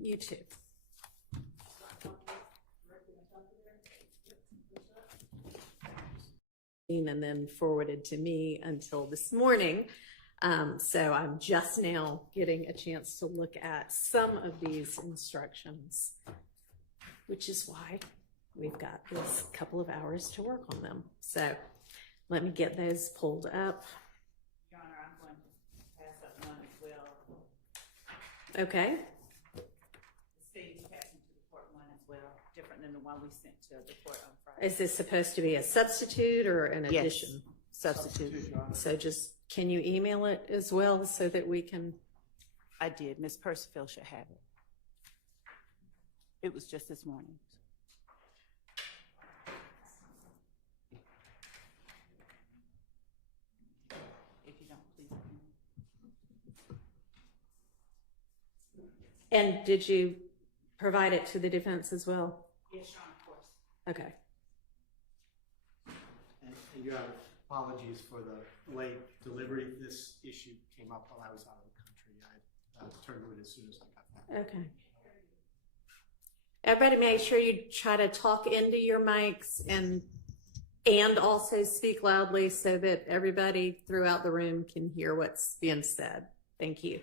You too. And then forwarded to me until this morning. So I'm just now getting a chance to look at some of these instructions, which is why we've got this couple of hours to work on them. So let me get those pulled up. Your Honor, I'm going to pass up one as well. Okay. The state is passing to the court one as well, different than the one we sent to the court on Friday. Is this supposed to be a substitute or an addition? Substitute. So just, can you email it as well so that we can? I did. Ms. Percival should have it. It was just this morning. If you don't, please. And did you provide it to the defense as well? Yes, Your Honor, of course. Okay. And you have apologies for the late delivery. This issue came up while I was out of the country. I turned to it as soon as I got back. Okay. Everybody make sure you try to talk into your mics and also speak loudly so that everybody throughout the room can hear what's being said. Thank you.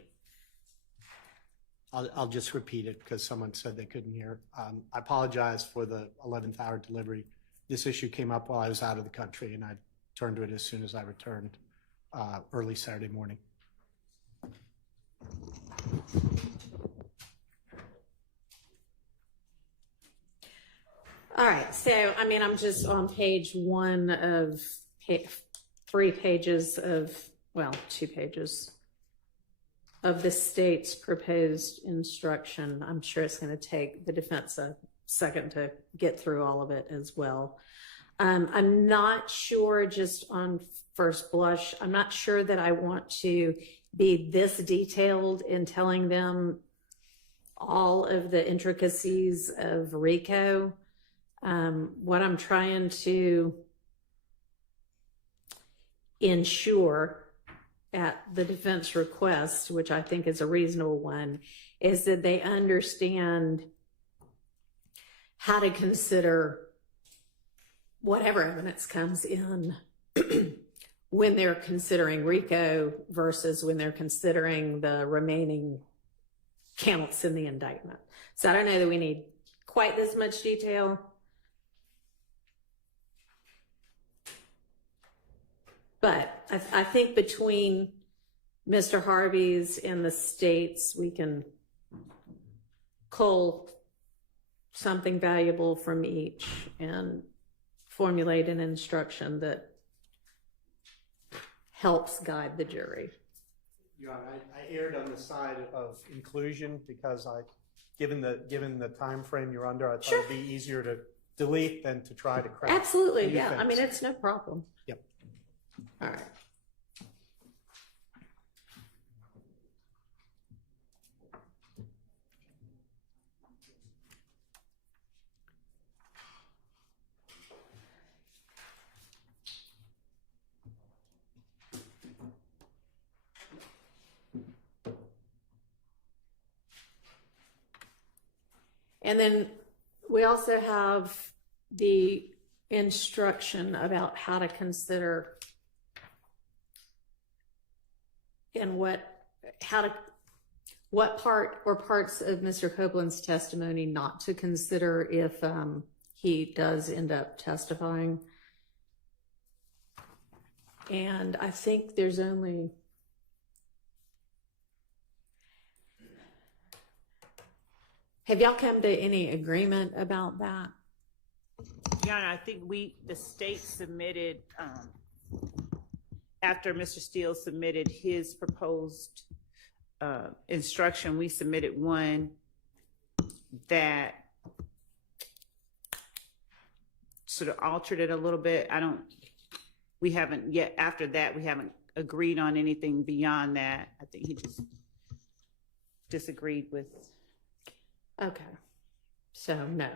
I'll just repeat it because someone said they couldn't hear. I apologize for the 11th hour delivery. This issue came up while I was out of the country, and I turned to it as soon as I returned early Saturday morning. All right, so I mean, I'm just on page one of 3 pages of, well, 2 pages of the state's proposed instruction. I'm sure it's going to take the defense a second to get through all of it as well. I'm not sure, just on first blush, I'm not sure that I want to be this detailed in telling them all of the intricacies of RICO. What I'm trying to ensure at the defense request, which I think is a reasonable one, is that they understand how to consider whatever evidence comes in when they're considering RICO versus when they're considering the remaining counts in the indictment. So I don't know that we need quite this much detail. But I think between Mr. Harvey's and the state's, we can cull something valuable from each and formulate an instruction that helps guide the jury. Your Honor, I erred on the side of inclusion because given the time frame you're under, I thought it'd be easier to delete than to try to craft. Absolutely, yeah. Things. I mean, it's no problem. Yep. All right. And then we also have the instruction about how to consider and what part or parts of Mr. Copeland's testimony not to consider if he does end up testifying. And I think there's only have y'all come to any agreement about that? Your Honor, I think the state submitted, after Mr. Steele submitted his proposed instruction, we submitted one that sort of altered it a little bit. We haven't yet, after that, we haven't agreed on anything beyond that. I think he just disagreed with. Okay, so no.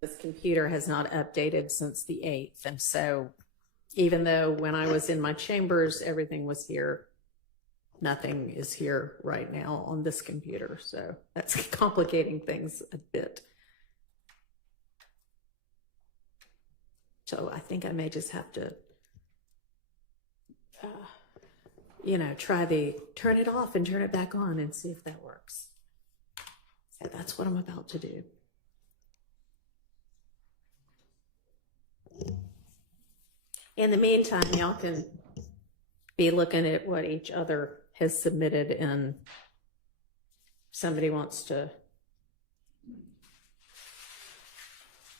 This computer has not updated since the 8th. And so even though when I was in my chambers, everything was here, nothing is here right now on this computer. So that's complicating things a bit. So I think I may just have to, turn it off and turn it back on and see if that works. So that's what I'm about to do. In the meantime, y'all can be looking at what each other has submitted, and somebody wants to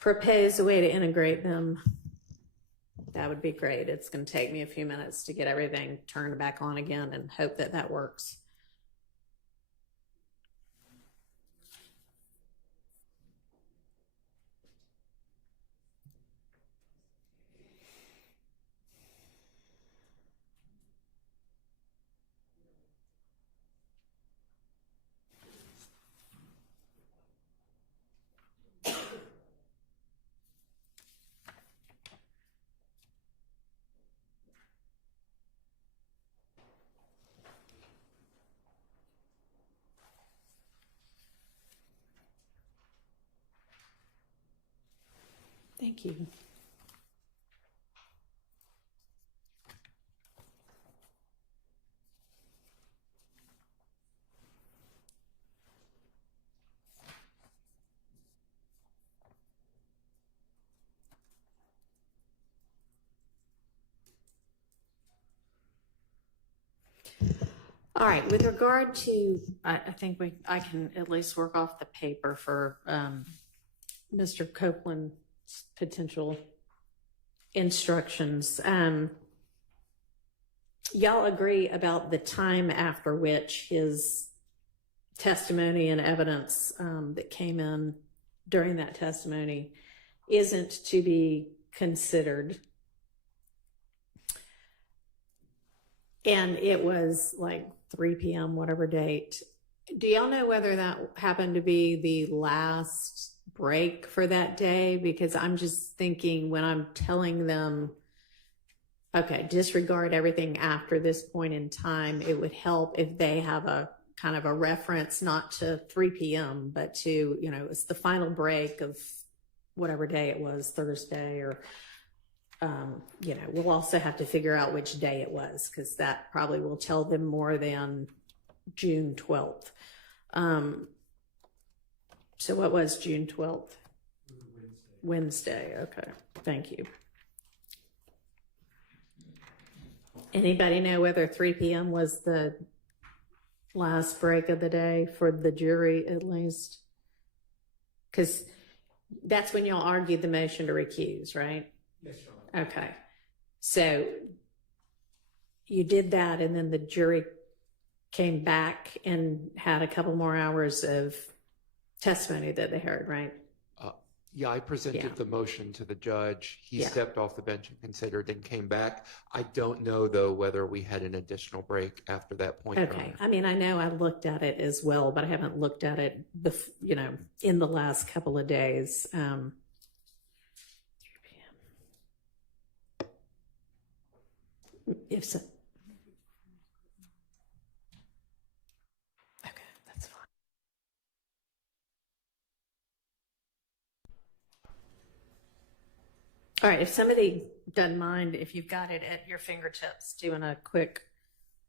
propose a way to integrate them, that would be great. It's going to take me a few minutes to get everything turned back on again and hope that that works. Thank you. All right, with regard to, I think I can at least work off the paper for Mr. Copeland's potential instructions. Y'all agree about the time after which his testimony and evidence that came in during that testimony isn't to be considered? And it was like 3 p.m., whatever date. Do y'all know whether that happened to be the last break for that day? Because I'm just thinking when I'm telling them, okay, disregard everything after this point in time, it would help if they have a kind of a reference, not to 3 p.m., but to, it's the final break of whatever day it was, Thursday, or we'll also have to figure out which day it was, because that probably will tell them more than June 12th. So what was June 12th? Wednesday. Okay. Thank you. Anybody know whether 3 p.m. was the last break of the day for the jury, at least? Because that's when y'all argued the motion to recuse, right? Yes, Your Honor. Okay. So you did that, and then the jury came back and had a couple more hours of testimony that they heard, right? Yeah, I presented the motion to the judge. He stepped off the bench and considered and came back. I don't know, though, whether we had an additional break after that point. Okay. I mean, I know I looked at it as well, but I haven't looked at it, in the last couple of days. 3 p.m. If so. Okay, that's fine. All right, if somebody doesn't mind, if you've got it at your fingertips, doing a quick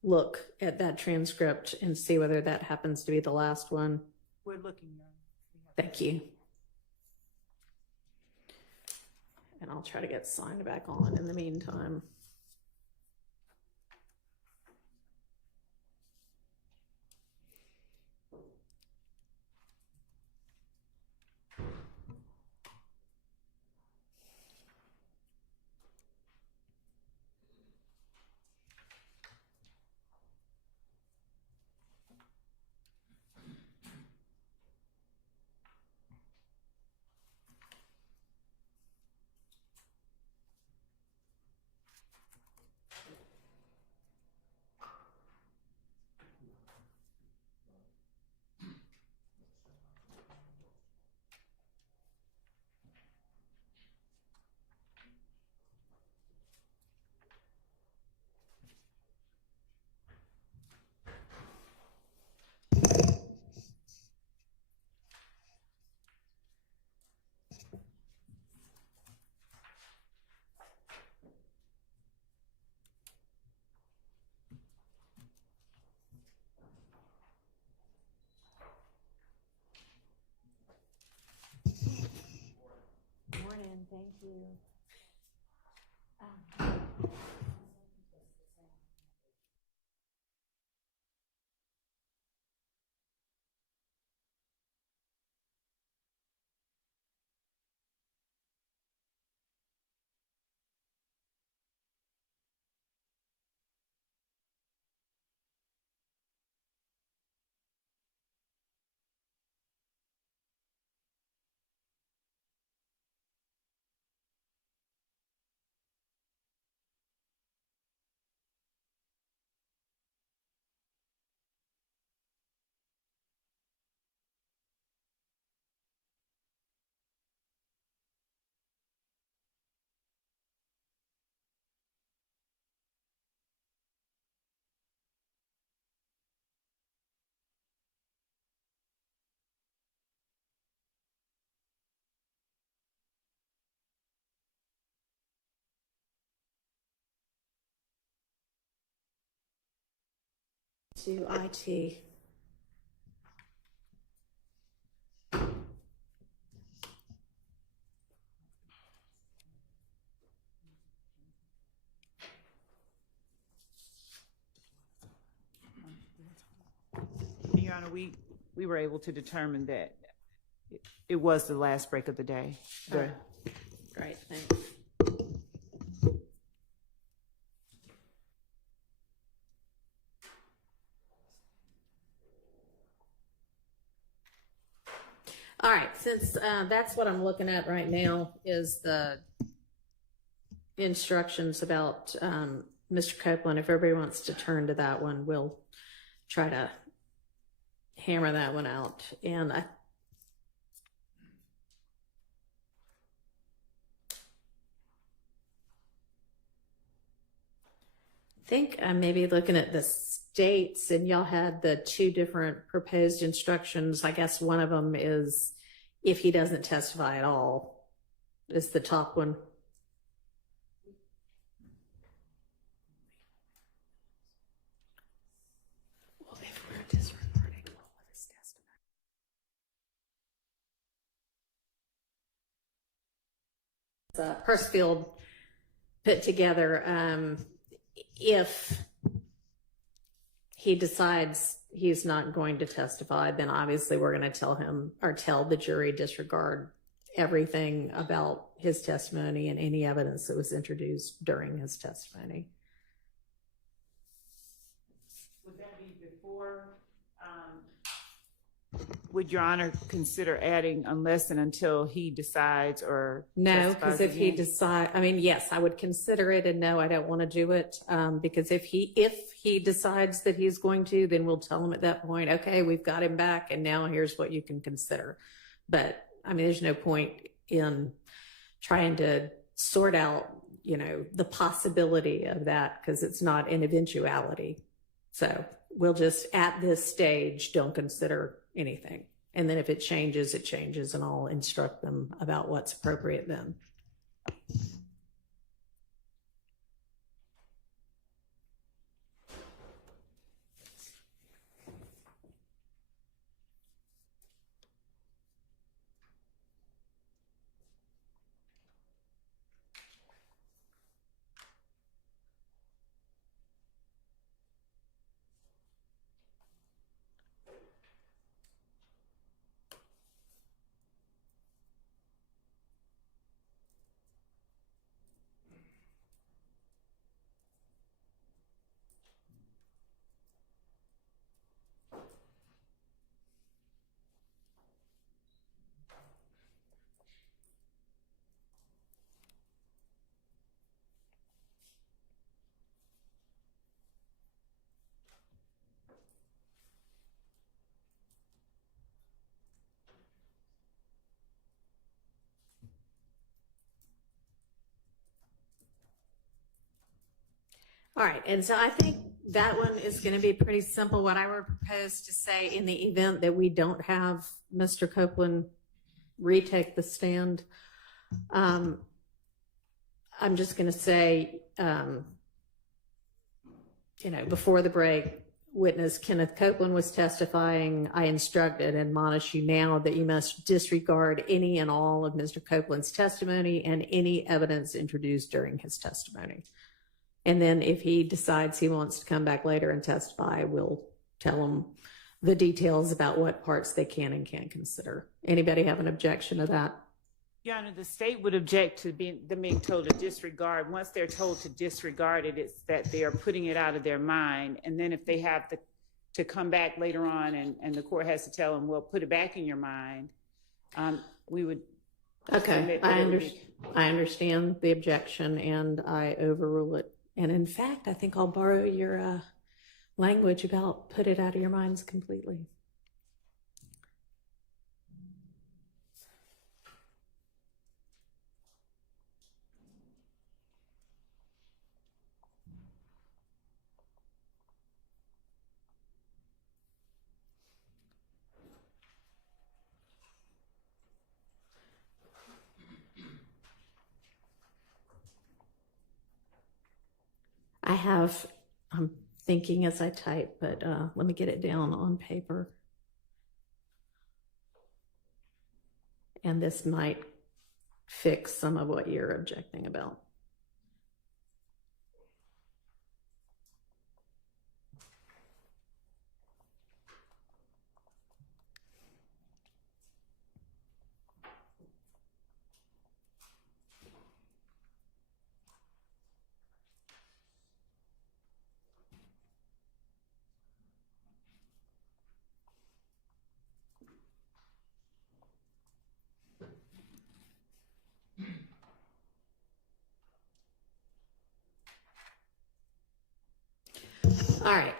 look at that transcript and see whether that happens to be the last one. We're looking, Your Honor. Thank you. And I'll try to get signed back on in the meantime. thank you. To IT. Your Honor, we were able to determine that it was the last break of the day. All right. Great, thanks. All right, since that's what I'm looking at right now is the instructions about Mr. Copeland. If everybody wants to turn to that one, we'll try to hammer that one out. And I think I'm maybe looking at the states, and y'all had the two different proposed instructions. I guess one of them is if he doesn't testify at all, is the top one. Well, if we're disregarding all of his testimony. Persefield put together, if he decides he's not going to testify, then obviously we're going to tell him or tell the jury disregard everything about his testimony and any evidence that was introduced during his testimony. Would that be before? Would Your Honor consider adding unless and until he decides or No, because if he again? decide, I mean, yes, I would consider it, and no, I don't want to do it, because if he decides that he's going to, then we'll tell him at that point, okay, we've got him back, and now here's what you can consider. But I mean, there's no point in trying to sort out, you know, the possibility of that because it's not an eventuality. So we'll just at this stage don't consider anything. And then if it changes, and I'll instruct them about what's appropriate then. All right, and so I think that one is going to be pretty simple. What I would propose to say in the event that we don't have Mr. Copeland retake the stand, I'm just going to say, you know, before the break, witness Kenneth Copeland was testifying, I instruct and admonish you now that you must disregard any and all of Mr. Copeland's testimony and any evidence introduced during his testimony. And then if he decides he wants to come back later and testify, we'll tell him the details about what parts they can and can't consider. Anybody have an objection to that? Your Honor, the state would object to them being told to disregard. Once they're told to disregard it, it's that they are putting it out of their mind. And then if they have to come back later on and the court has to tell them, well, put it back in your mind, we would. Okay, I understand the objection and I overrule it. And in fact, I think I'll borrow your language about put it out of your minds completely. I'm thinking as I type, but let me get it down on paper. And this might fix some of what you're objecting about. All right.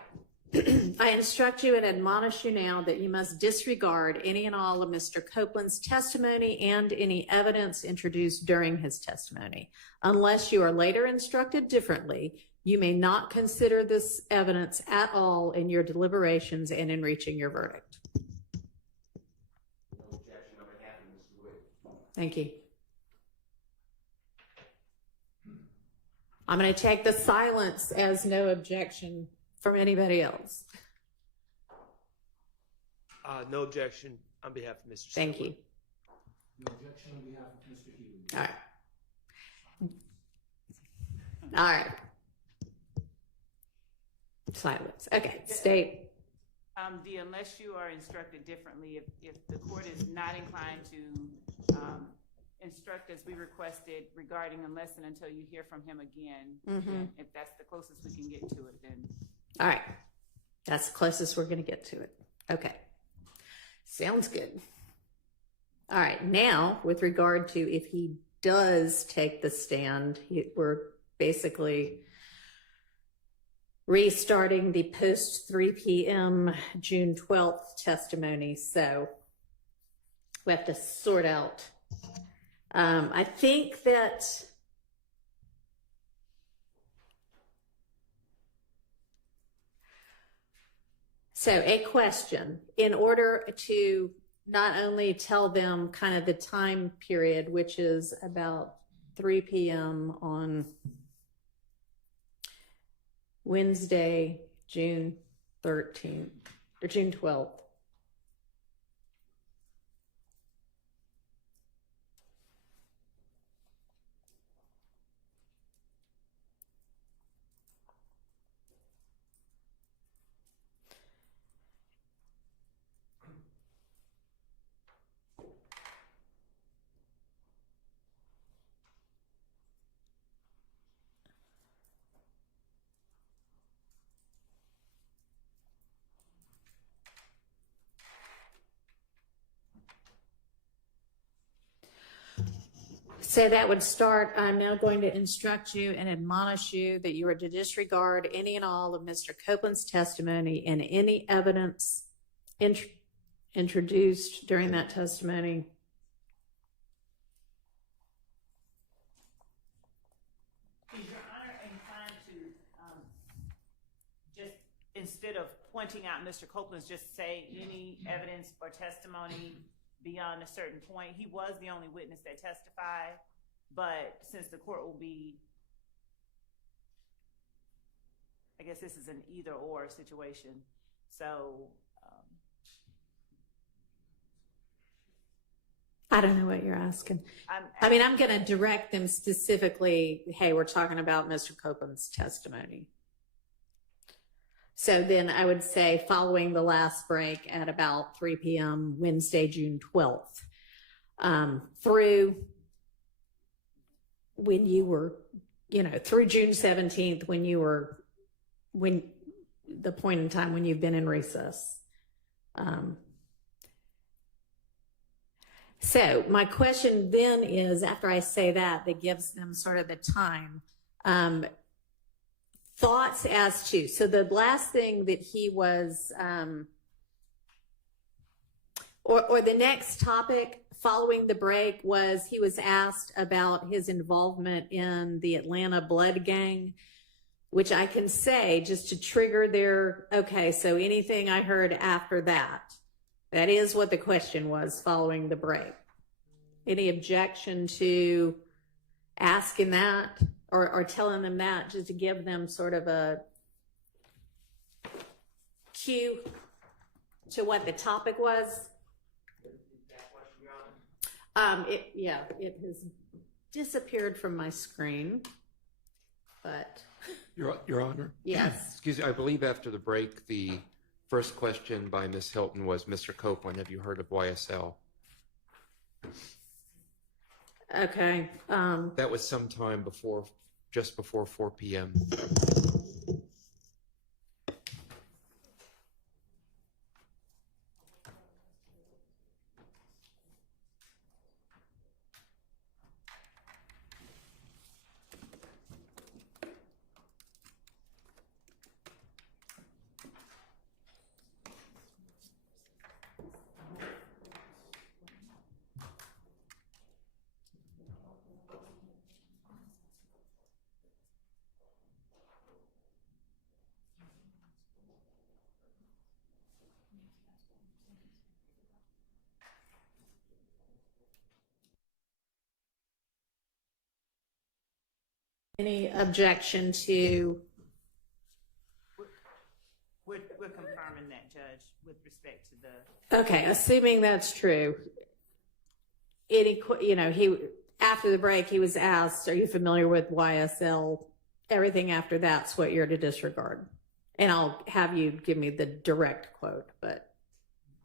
I instruct you and admonish you now that you must disregard any and all of Mr. Copeland's testimony and any evidence introduced during his testimony. Unless you are later instructed differently, you may not consider this evidence at all in your deliberations and in reaching your verdict. No objection on behalf of Mr. Wood. Thank you. I'm going to take the silence as no objection from anybody else. No objection on behalf of Mr. Thank Stillwell. you. No objection on behalf of Mr. Healy. All right. All right. Silence. Okay, state. Unless you are instructed differently, if the court is not inclined to instruct as we requested regarding unless and until you hear from him again, then if that's the closest we can get to it, then. All right. That's the closest we're going to get to it. Okay. Sounds good. All right. Now, with regard to if he does take the stand, we're basically restarting the post 3 p.m. June 12th testimony. So we have to sort out. I think that so a question, in order to not only tell them kind of the time period, which is about 3 p.m. on Wednesday, June 13th, or June 12th. So that would start, I'm now going to instruct you and admonish you that you are to disregard any and all of Mr. Copeland's testimony and any evidence introduced during that testimony. Is Your Honor inclined to just, instead of pointing out Mr. Copeland's, just say any evidence or testimony beyond a certain point? He was the only witness that testified, but since the court will be I guess this is an either or situation. So, I don't know what you're asking. I mean, I'm going to direct them specifically, hey, we're talking about Mr. Copeland's testimony. So then I would say following the last break at about 3 p.m. Wednesday, June 12th, through when you were, through June 17th, when the point in time when you've been in recess. So my question then is, after I say that gives them sort of the time, thoughts as to, so the last thing that he was, or the next topic following the break was he was asked about his involvement in the Atlanta Blood Gang, which I can say just to trigger their, okay, so anything I heard after that. That is what the question was following the break. Any objection to asking that or telling them that, just to give them sort of a cue to what the topic was? It has disappeared from my screen, but Your Honor? yes. Excuse me, I believe after the break, the first question by Ms. Hilton was, Mr. Copeland, have you heard of YSL? Okay. That was sometime just before 4 p.m. Any objection to? we're confirming that, Judge, with respect to the. Okay, assuming that's true. After the break, he was asked, are you familiar with YSL? Everything after that's what you're to disregard. And I'll have you give me the direct quote, but.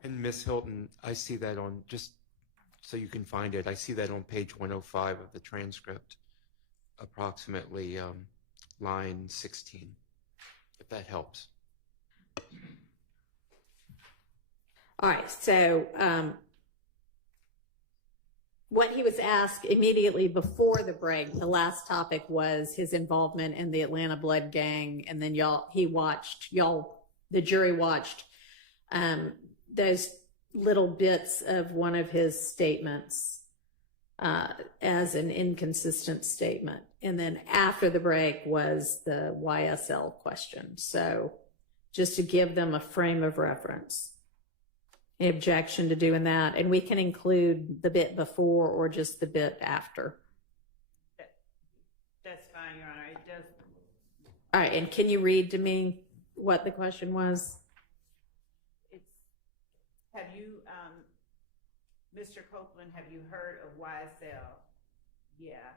And Ms. Hilton, I see that on, just so you can find it, I see that on page 105 of the transcript, approximately line 16, if that helps. All right, so what he was asked immediately before the break, the last topic was his involvement in the Atlanta Blood Gang, and then the jury watched those little bits of one of his statements as an inconsistent statement. And then after the break was the YSL question. So just to give them a frame of reference. Any objection to doing that? And we can include the bit before or just the bit after. That's fine, Your Honor. It does. All right, and can you read to me what the question was? Have you, Mr. Copeland, have you heard of YSL? Yeah.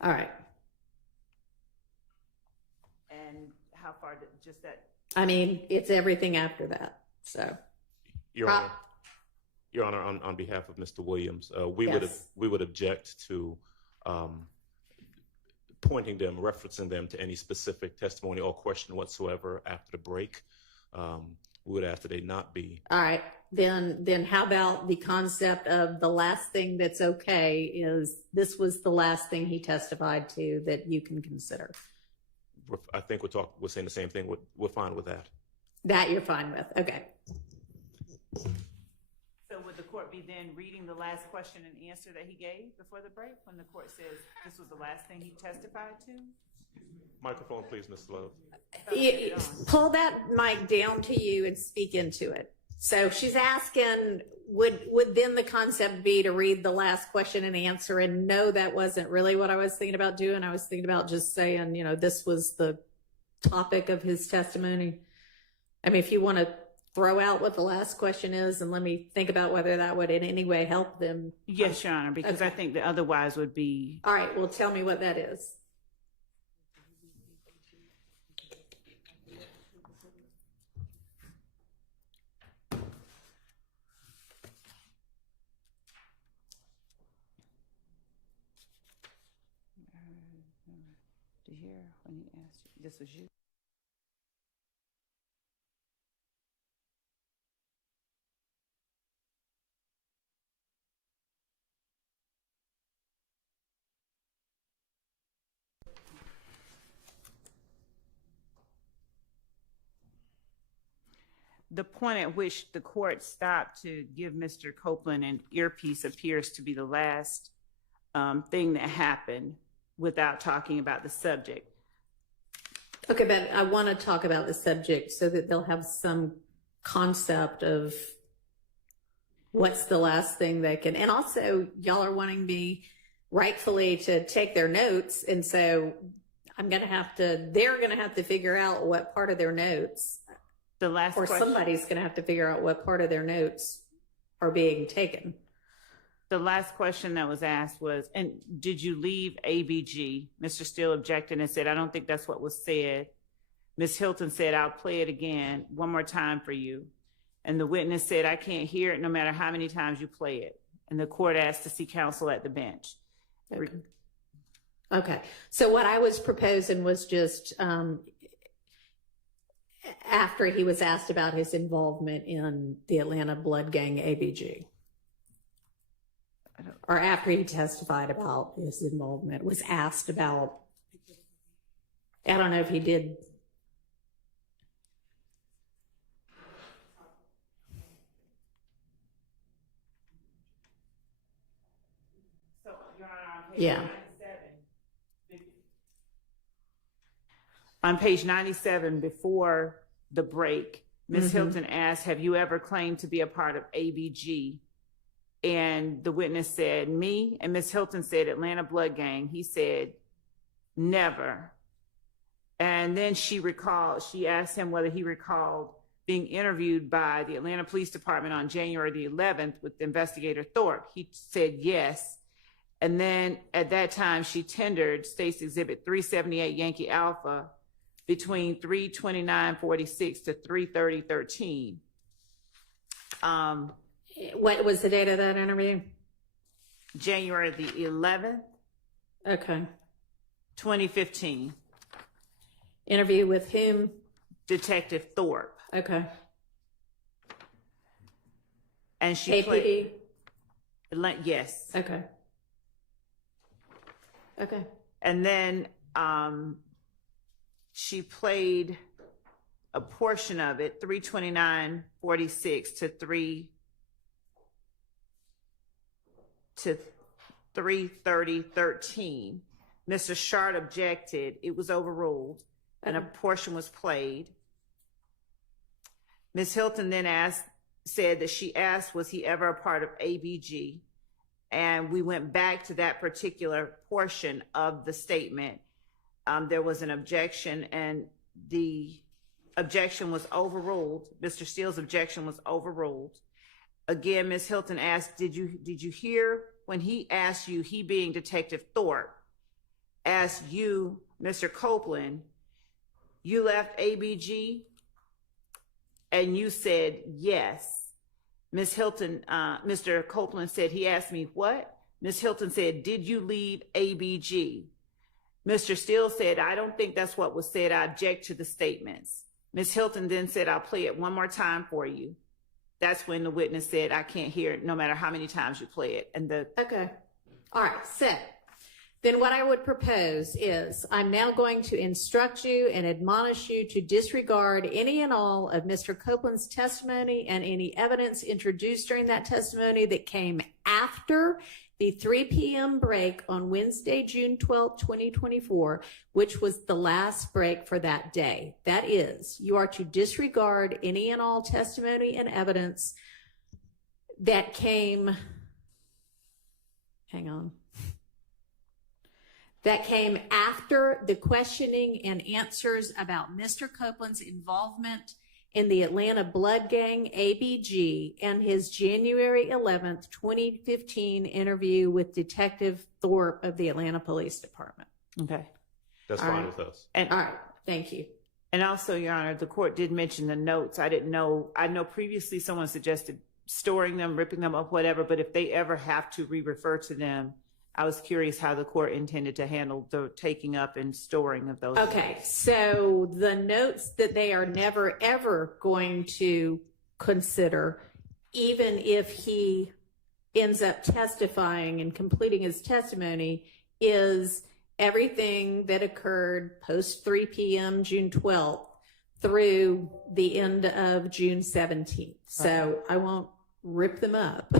All right. And how far did just that? I mean, it's everything after that. So. Your Honor, on behalf of Mr. Williams, we would object to pointing them, referencing them to any specific testimony or question whatsoever after the break. We would ask that they not be. All right. Then how about the concept of the last thing that's okay is this was the last thing he testified to that you can consider. I think we're saying the same thing. We're fine with that. That you're fine with. Okay. So would the court be then reading the last question and answer that he gave before the break when the court says this was the last thing he testified to? Microphone, please, Ms. Love. Pull that mic down to you and speak into it. So she's asking, would then the concept be to read the last question and answer? And no, that wasn't really what I was thinking about doing. I was thinking about just saying, this was the topic of his testimony? I mean, if you want to throw out what the last question is and let me think about whether that would in any way help them. Yes, Your Honor, because I Okay. think that otherwise would be, All right, well, tell me what that is. to hear when he asked you, this was you? The point at which the court stopped to give Mr. Copeland an earpiece appears to be the last thing that happened without talking about the subject. Okay, but I want to talk about the subject so that they'll have some concept of what's the last thing they can, and also y'all are wanting me rightfully to take their notes. And so they're going to have to figure out what part of their notes, The last or question. somebody's going to have to figure out what part of their notes are being taken. The last question that was asked was, and did you leave ABG? Mr. Steele objected and said, I don't think that's what was said. Ms. Hilton said, I'll play it again one more time for you. And the witness said, I can't hear it no matter how many times you play it. And the court asked to see counsel at the bench. Okay. So what I was proposing was just after he was asked about his involvement in the Atlanta Blood Gang ABG. Or after he testified about his involvement, was asked about, I don't know if he did. So, Your Honor, on page Yeah. 97, on page 97, before the break, Ms. Hilton asked, have you ever claimed to be a part of ABG? And the witness said, me. And Ms. Hilton said, Atlanta Blood Gang. He said, never. And then she asked him whether he recalled being interviewed by the Atlanta Police Department on January the 11th with Investigator Thorpe. He said yes. And then at that time, she tendered State's Exhibit 378 Yankee Alpha between 3/29/46 to 3/30/13. What was the date of that interview? January the 11th, Okay. 2015. Interview with whom? Detective Thorpe. Okay. And she played. APD? Yes. Okay. Okay. And then she played a portion of it, 3/29/46 to 3/30/13. Mr. Shard objected. It was overruled, and a portion was played. Ms. Hilton then said that she asked, was he ever a part of ABG? And we went back to that particular portion of the statement. There was an objection, and the objection was overruled. Mr. Steele's objection was overruled. Again, Ms. Hilton asked, did you hear when he asked you, he being Detective Thorpe, asked you, Mr. Copeland, you left ABG? And you said yes. Ms. Hilton, Mr. Copeland said, he asked me what? Ms. Hilton said, did you leave ABG? Mr. Steele said, I don't think that's what was said. I object to the statements. Ms. Hilton then said, I'll play it one more time for you. That's when the witness said, I can't hear it no matter how many times you play it. And Okay. All right. So then what I would propose is I'm now going to instruct you and admonish you to disregard any and all of Mr. Copeland's testimony and any evidence introduced during that testimony that came after the 3 p.m. break on Wednesday, June 12, 2024, which was the last break for that day. That is, you are to disregard any and all testimony and evidence that came, that came after the questioning and answers about Mr. Copeland's involvement in the Atlanta Blood Gang, ABG, and his January 11th, 2015 interview with Detective Thorpe of the Atlanta Police Department. Okay. That's All fine right. with us. And All right, thank you. And also, Your Honor, the court did mention the notes. I didn't know, I know previously someone suggested storing them, ripping them up, whatever, but if they ever have to re-refer to them, I was curious how the court intended to handle the taking up and storing of those. Okay, so the notes that they are never, ever going to consider, even if he ends up testifying and completing his testimony, is everything that occurred post 3 p.m. June 12th through the end of June 17th. So I won't rip them up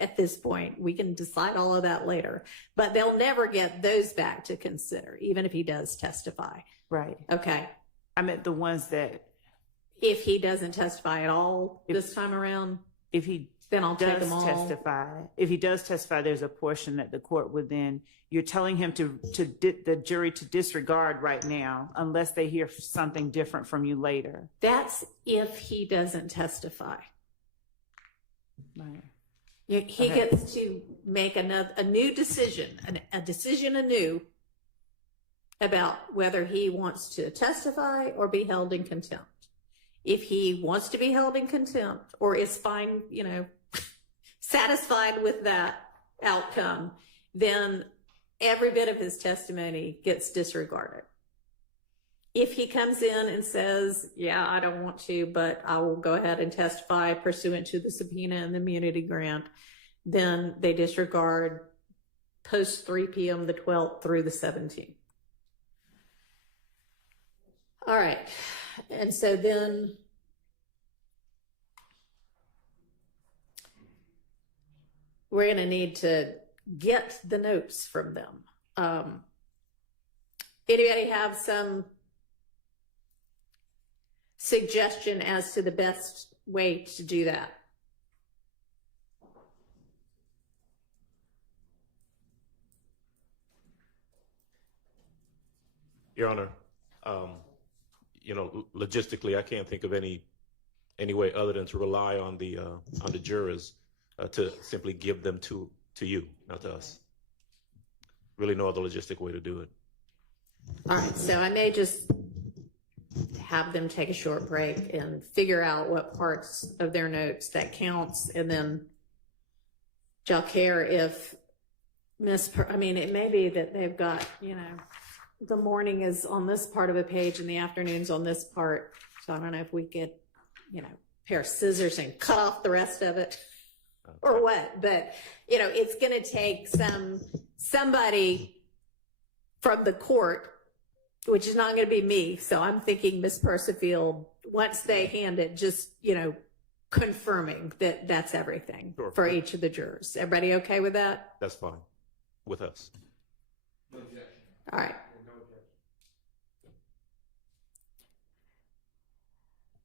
at this point. We can decide all of that later, but they'll never get those back to consider, even if he does testify. Right. Okay. I meant the ones that If he doesn't testify at all this time around, if he then I'll take does them all. testify, if he does testify, there's a portion that the court would then, you're telling him the jury to disregard right now unless they hear something different from you later. That's if he doesn't testify. Right. He Okay. gets to make a new decision, a decision anew about whether he wants to testify or be held in contempt. If he wants to be held in contempt or is fine, satisfied with that outcome, then every bit of his testimony gets disregarded. If he comes in and says, yeah, I don't want to, but I will go ahead and testify pursuant to the subpoena and the immunity grant, then they disregard post 3 p.m. the 12th through the 17th. All right. And so then we're going to need to get the notes from them. Anybody have some suggestion as to the best way to do that? Your Honor, logistically, I can't think of any way other than to rely on the jurors to simply give them to you, not to us. Really no other logistic way to do it. All right, so I may just have them take a short break and figure out what parts of their notes that counts, and then y'all care if it may be that they've got, the morning is on this part of a page and the afternoon's on this part. So I don't know if we could, a pair of scissors and cut off the rest of it or what, but it's going to take somebody from the court, which is not going to be me. So I'm thinking Ms. Persifield, once they hand it, just, confirming that that's everything Sure. for each of the jurors. Everybody okay with that? That's fine with us. No objection. All right.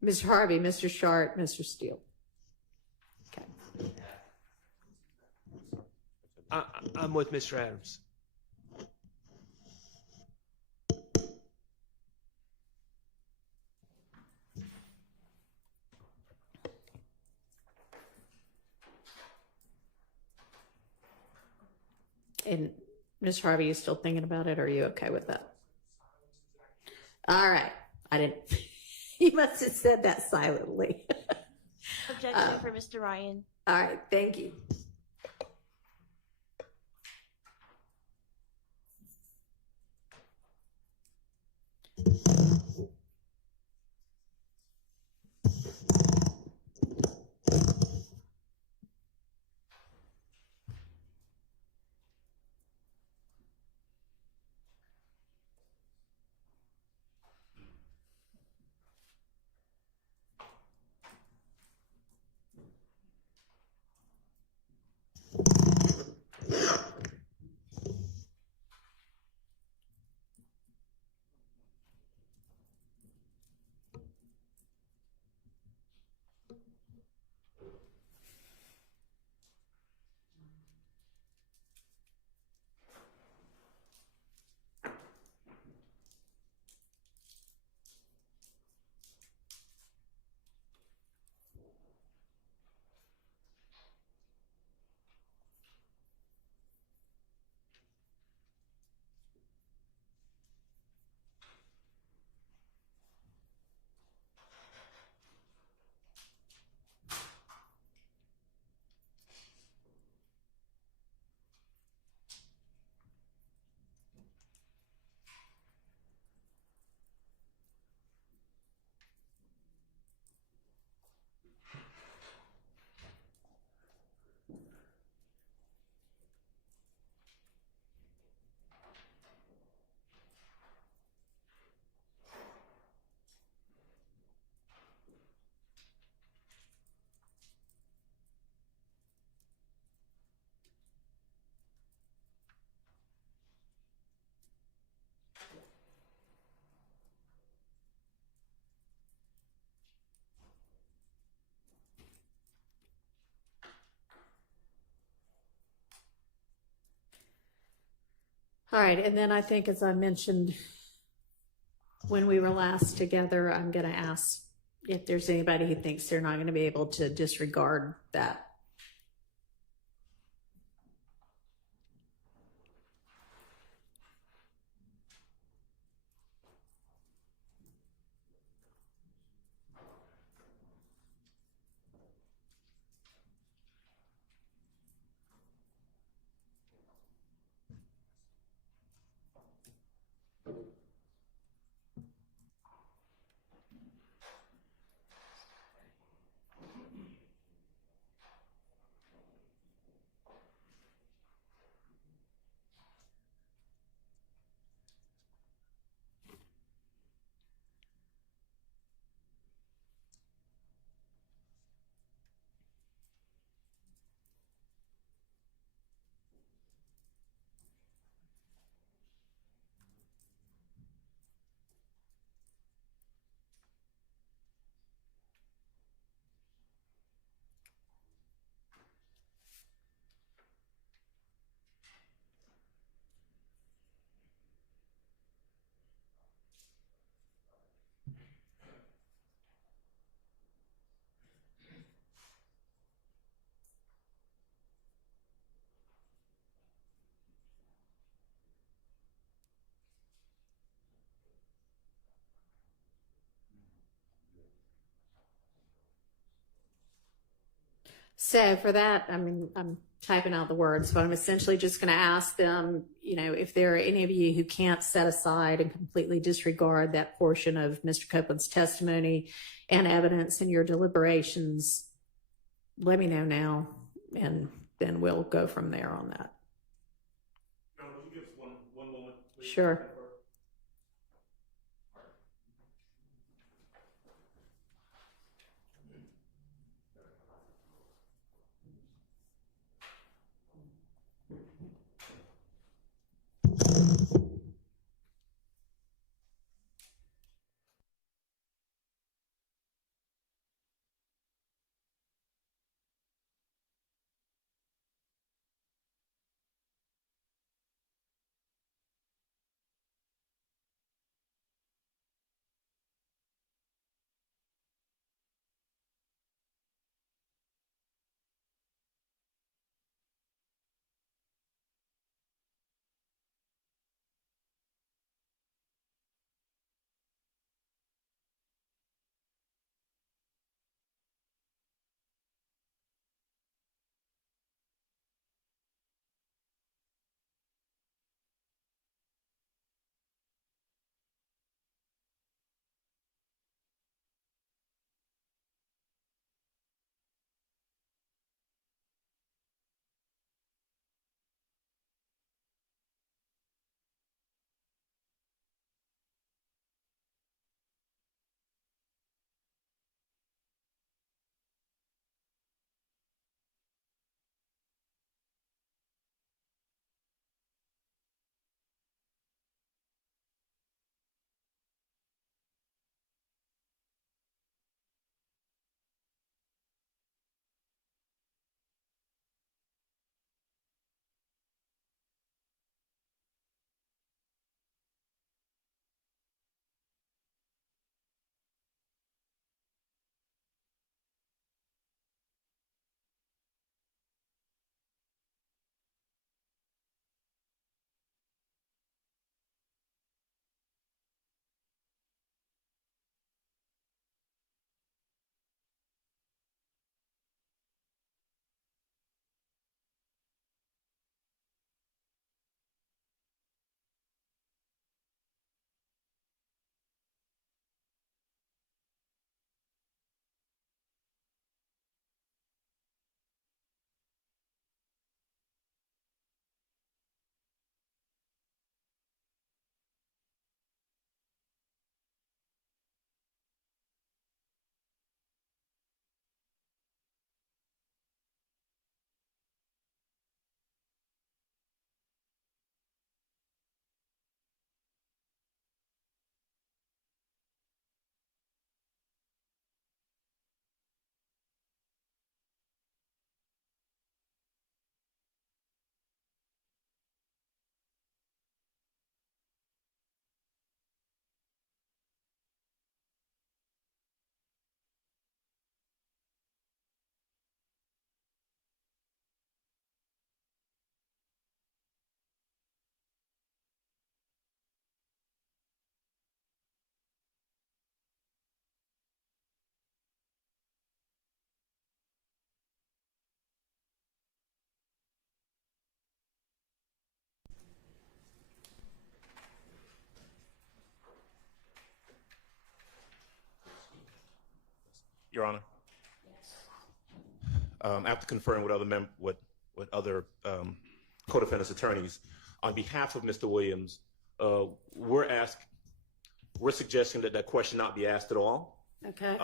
Mr. Harvey, Mr. Sharp, Mr. Steele. Okay. I'm with Mr. Adams. And Ms. Harvey, you still thinking about it? Or are you okay with that? All right. I didn't, you must have said that silently. Objection for Mr. Ryan. All right. Thank you. All right, and then I think, as I mentioned when we were last together, I'm going to ask if there's anybody who thinks they're not going to be able to disregard that. So for that, I mean, I'm typing out the words, but I'm essentially just going to ask them, if there are any of you who can't set aside and completely disregard that portion of Mr. Copeland's testimony and evidence in your deliberations, let me know now, and then we'll go from there on that. No, would you give us one moment, please? Sure. Your Honor. After conferring with other co-defendants attorneys, on behalf of Mr. Williams, we're suggesting that question not be asked at all. Okay.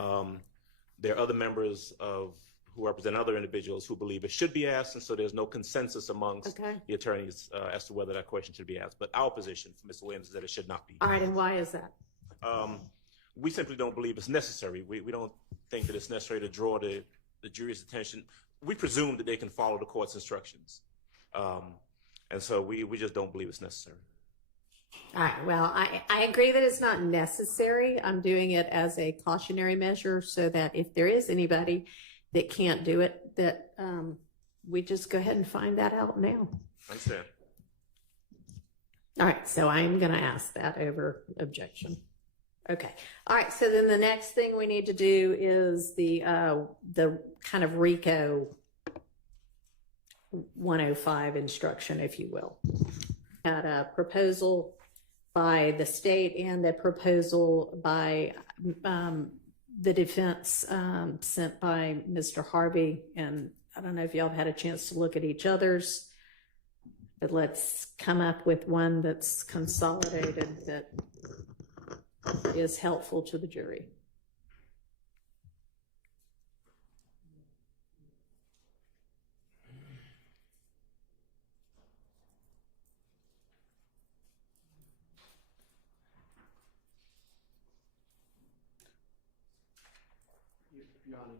There are other members who represent other individuals who believe it should be asked, and so there's no consensus amongst the attorneys as to whether that question should be asked. But our position for Mr. Williams is that it should not be. All right, and why is that? We simply don't believe it's necessary. We don't think that it's necessary to draw the jury's attention. We presume that they can follow the court's instructions. And so we just don't believe it's necessary. All right, well, I agree that it's not necessary. I'm doing it as a cautionary measure so that if there is anybody that can't do it, that we just go ahead and find that out now. I understand. All right, so I'm going to ask that over objection. Okay. All right, so then the next thing we need to do is the kind of RICO 105 instruction, if you will. Got a proposal by the state and a proposal by the defense sent by Mr. Harvey. And I don't know if y'all have had a chance to look at each other's, but let's come up with one that's consolidated that is helpful to the jury. Your Honor,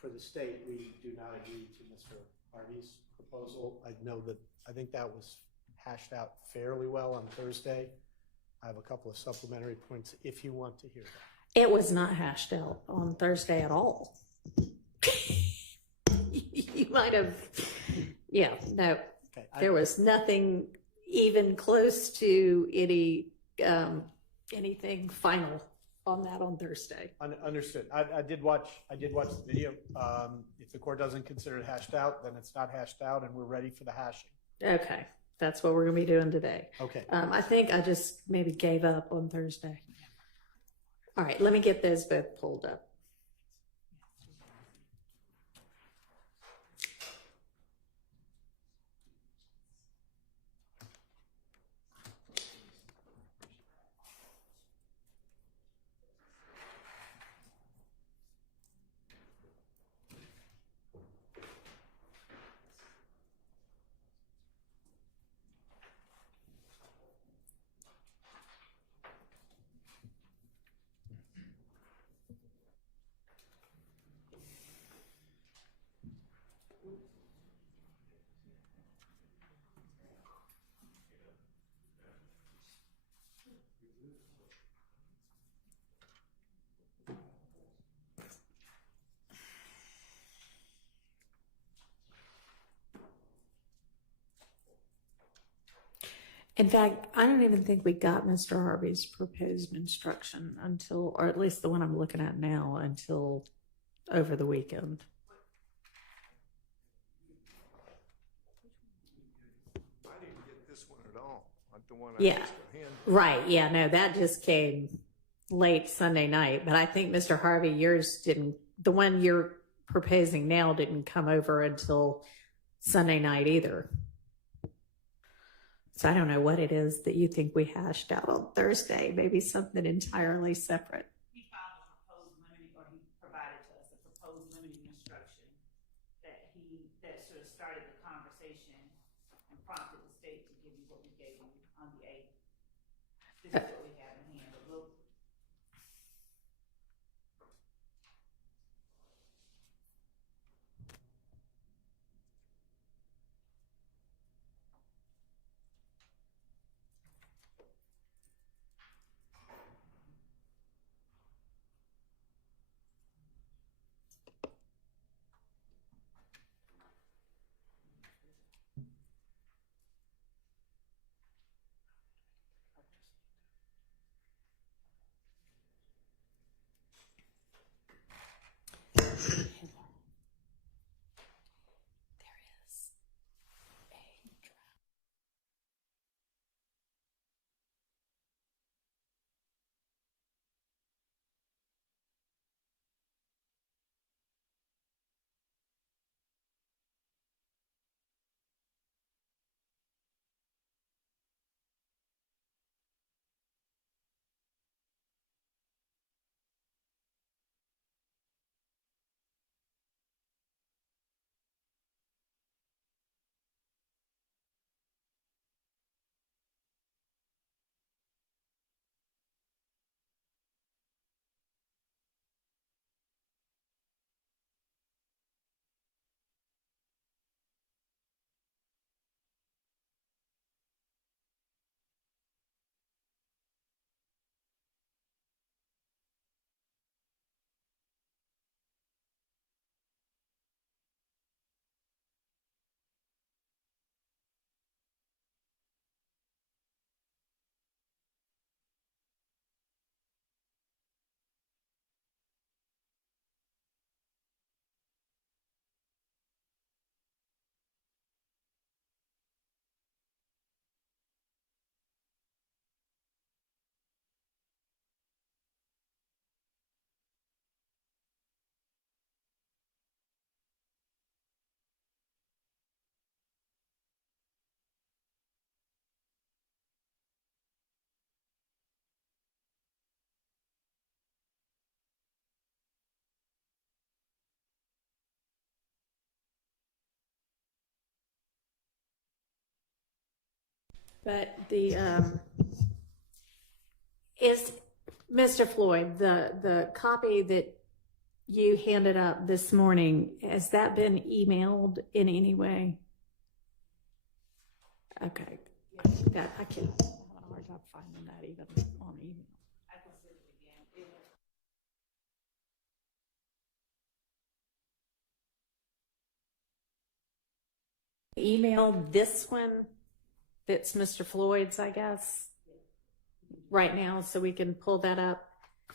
for the state, we do not agree to Mr. Harvey's proposal. I think that was hashed out fairly well on Thursday. I have a couple of supplementary points if you want to hear that. It was not hashed out on Thursday at all. You might have, yeah, no. Okay, There was nothing even close to anything final on that on Thursday. Understood. I did watch the video. If the court doesn't consider it hashed out, then it's not hashed out, and we're ready for the hashing. Okay, that's what we're going to be doing today. Okay. I think I just maybe gave up on Thursday. All right, let me get those both pulled up. In fact, I don't even think we got Mr. Harvey's proposed instruction until, or at least the one I'm looking at now, until over the weekend. I didn't get this one at all. Like the one I Yeah, asked for him. right. Yeah, no, that just came late Sunday night. But I think Mr. Harvey, yours didn't, the one you're proposing now didn't come over until Sunday night either. So I don't know what it is that you think we hashed out on Thursday, maybe something entirely separate. He filed a proposed limiting, or he provided to us a proposed limiting instruction that sort of started the conversation and prompted the state to give you what we gave you on the 8th. This is what we have in hand. But we'll, But is Mr. Floyd, the copy that you handed up this morning, has that been emailed in any way? Okay. That I can, I have a hard time finding that even on email. Email this one that's Mr. Floyd's, I guess, right now, so we can pull that up.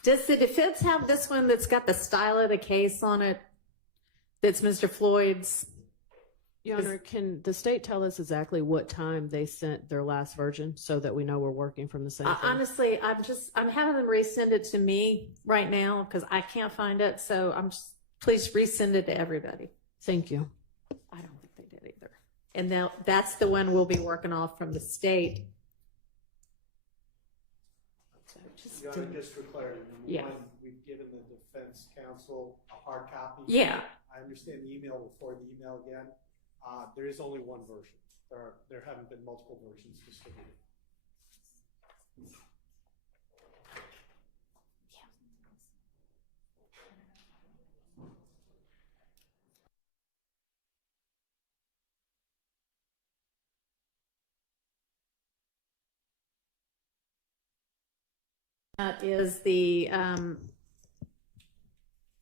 Does the defense have this one that's got the style of the case on it? That's Mr. Floyd's? Your Honor, can the state tell us exactly what time they sent their last version so that we know we're working from the same thing? Honestly, I'm having them resend it to me right now because I can't find it. So please resend it to everybody. Thank you. I don't think they did either. And now that's the one we'll be working off from the state. So Just for clarity, Yeah. one, we've given the defense counsel a hard copy. Yeah. I understand the email will forward the email again. There is only one version. There haven't been multiple versions distributed. That is the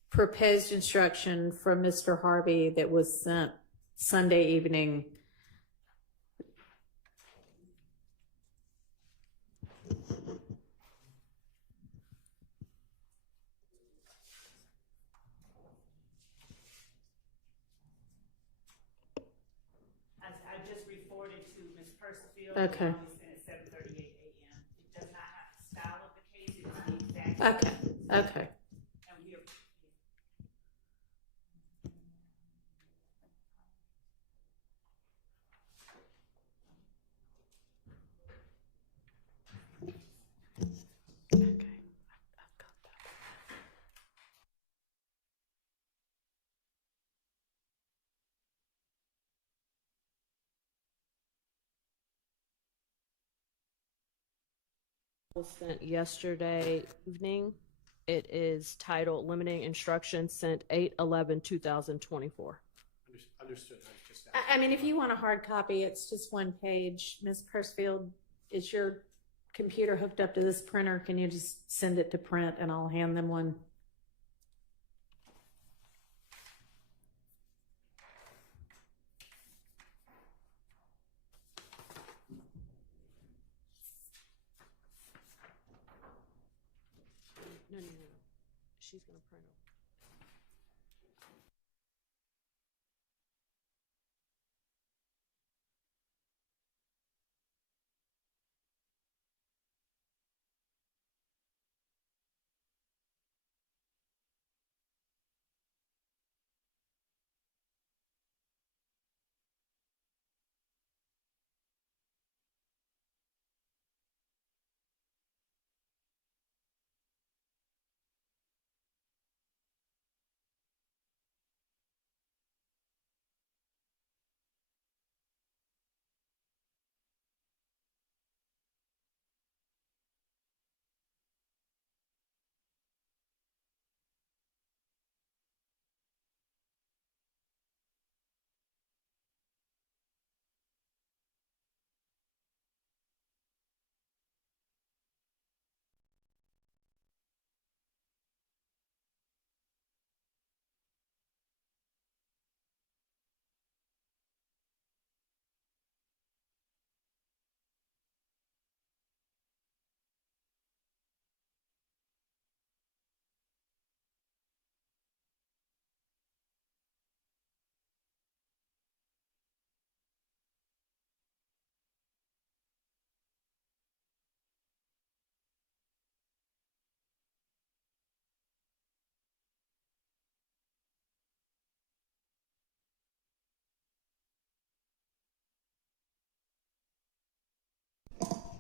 proposed instruction from Mr. Harvey that was sent Sunday evening. I just reported to Ms. Percival. Okay. It was sent at 7:38 a.m. It does not have the style of the case. It's the exact. Okay. And we are. Was sent yesterday evening. It is titled Limiting Instructions, sent 8/11/2024. Understood. I was just I mean, if you want a hard copy, it's just one page. Ms. Percival, is your computer hooked up to this printer? Can you just send it to print and I'll hand them one? No. She's going to print it.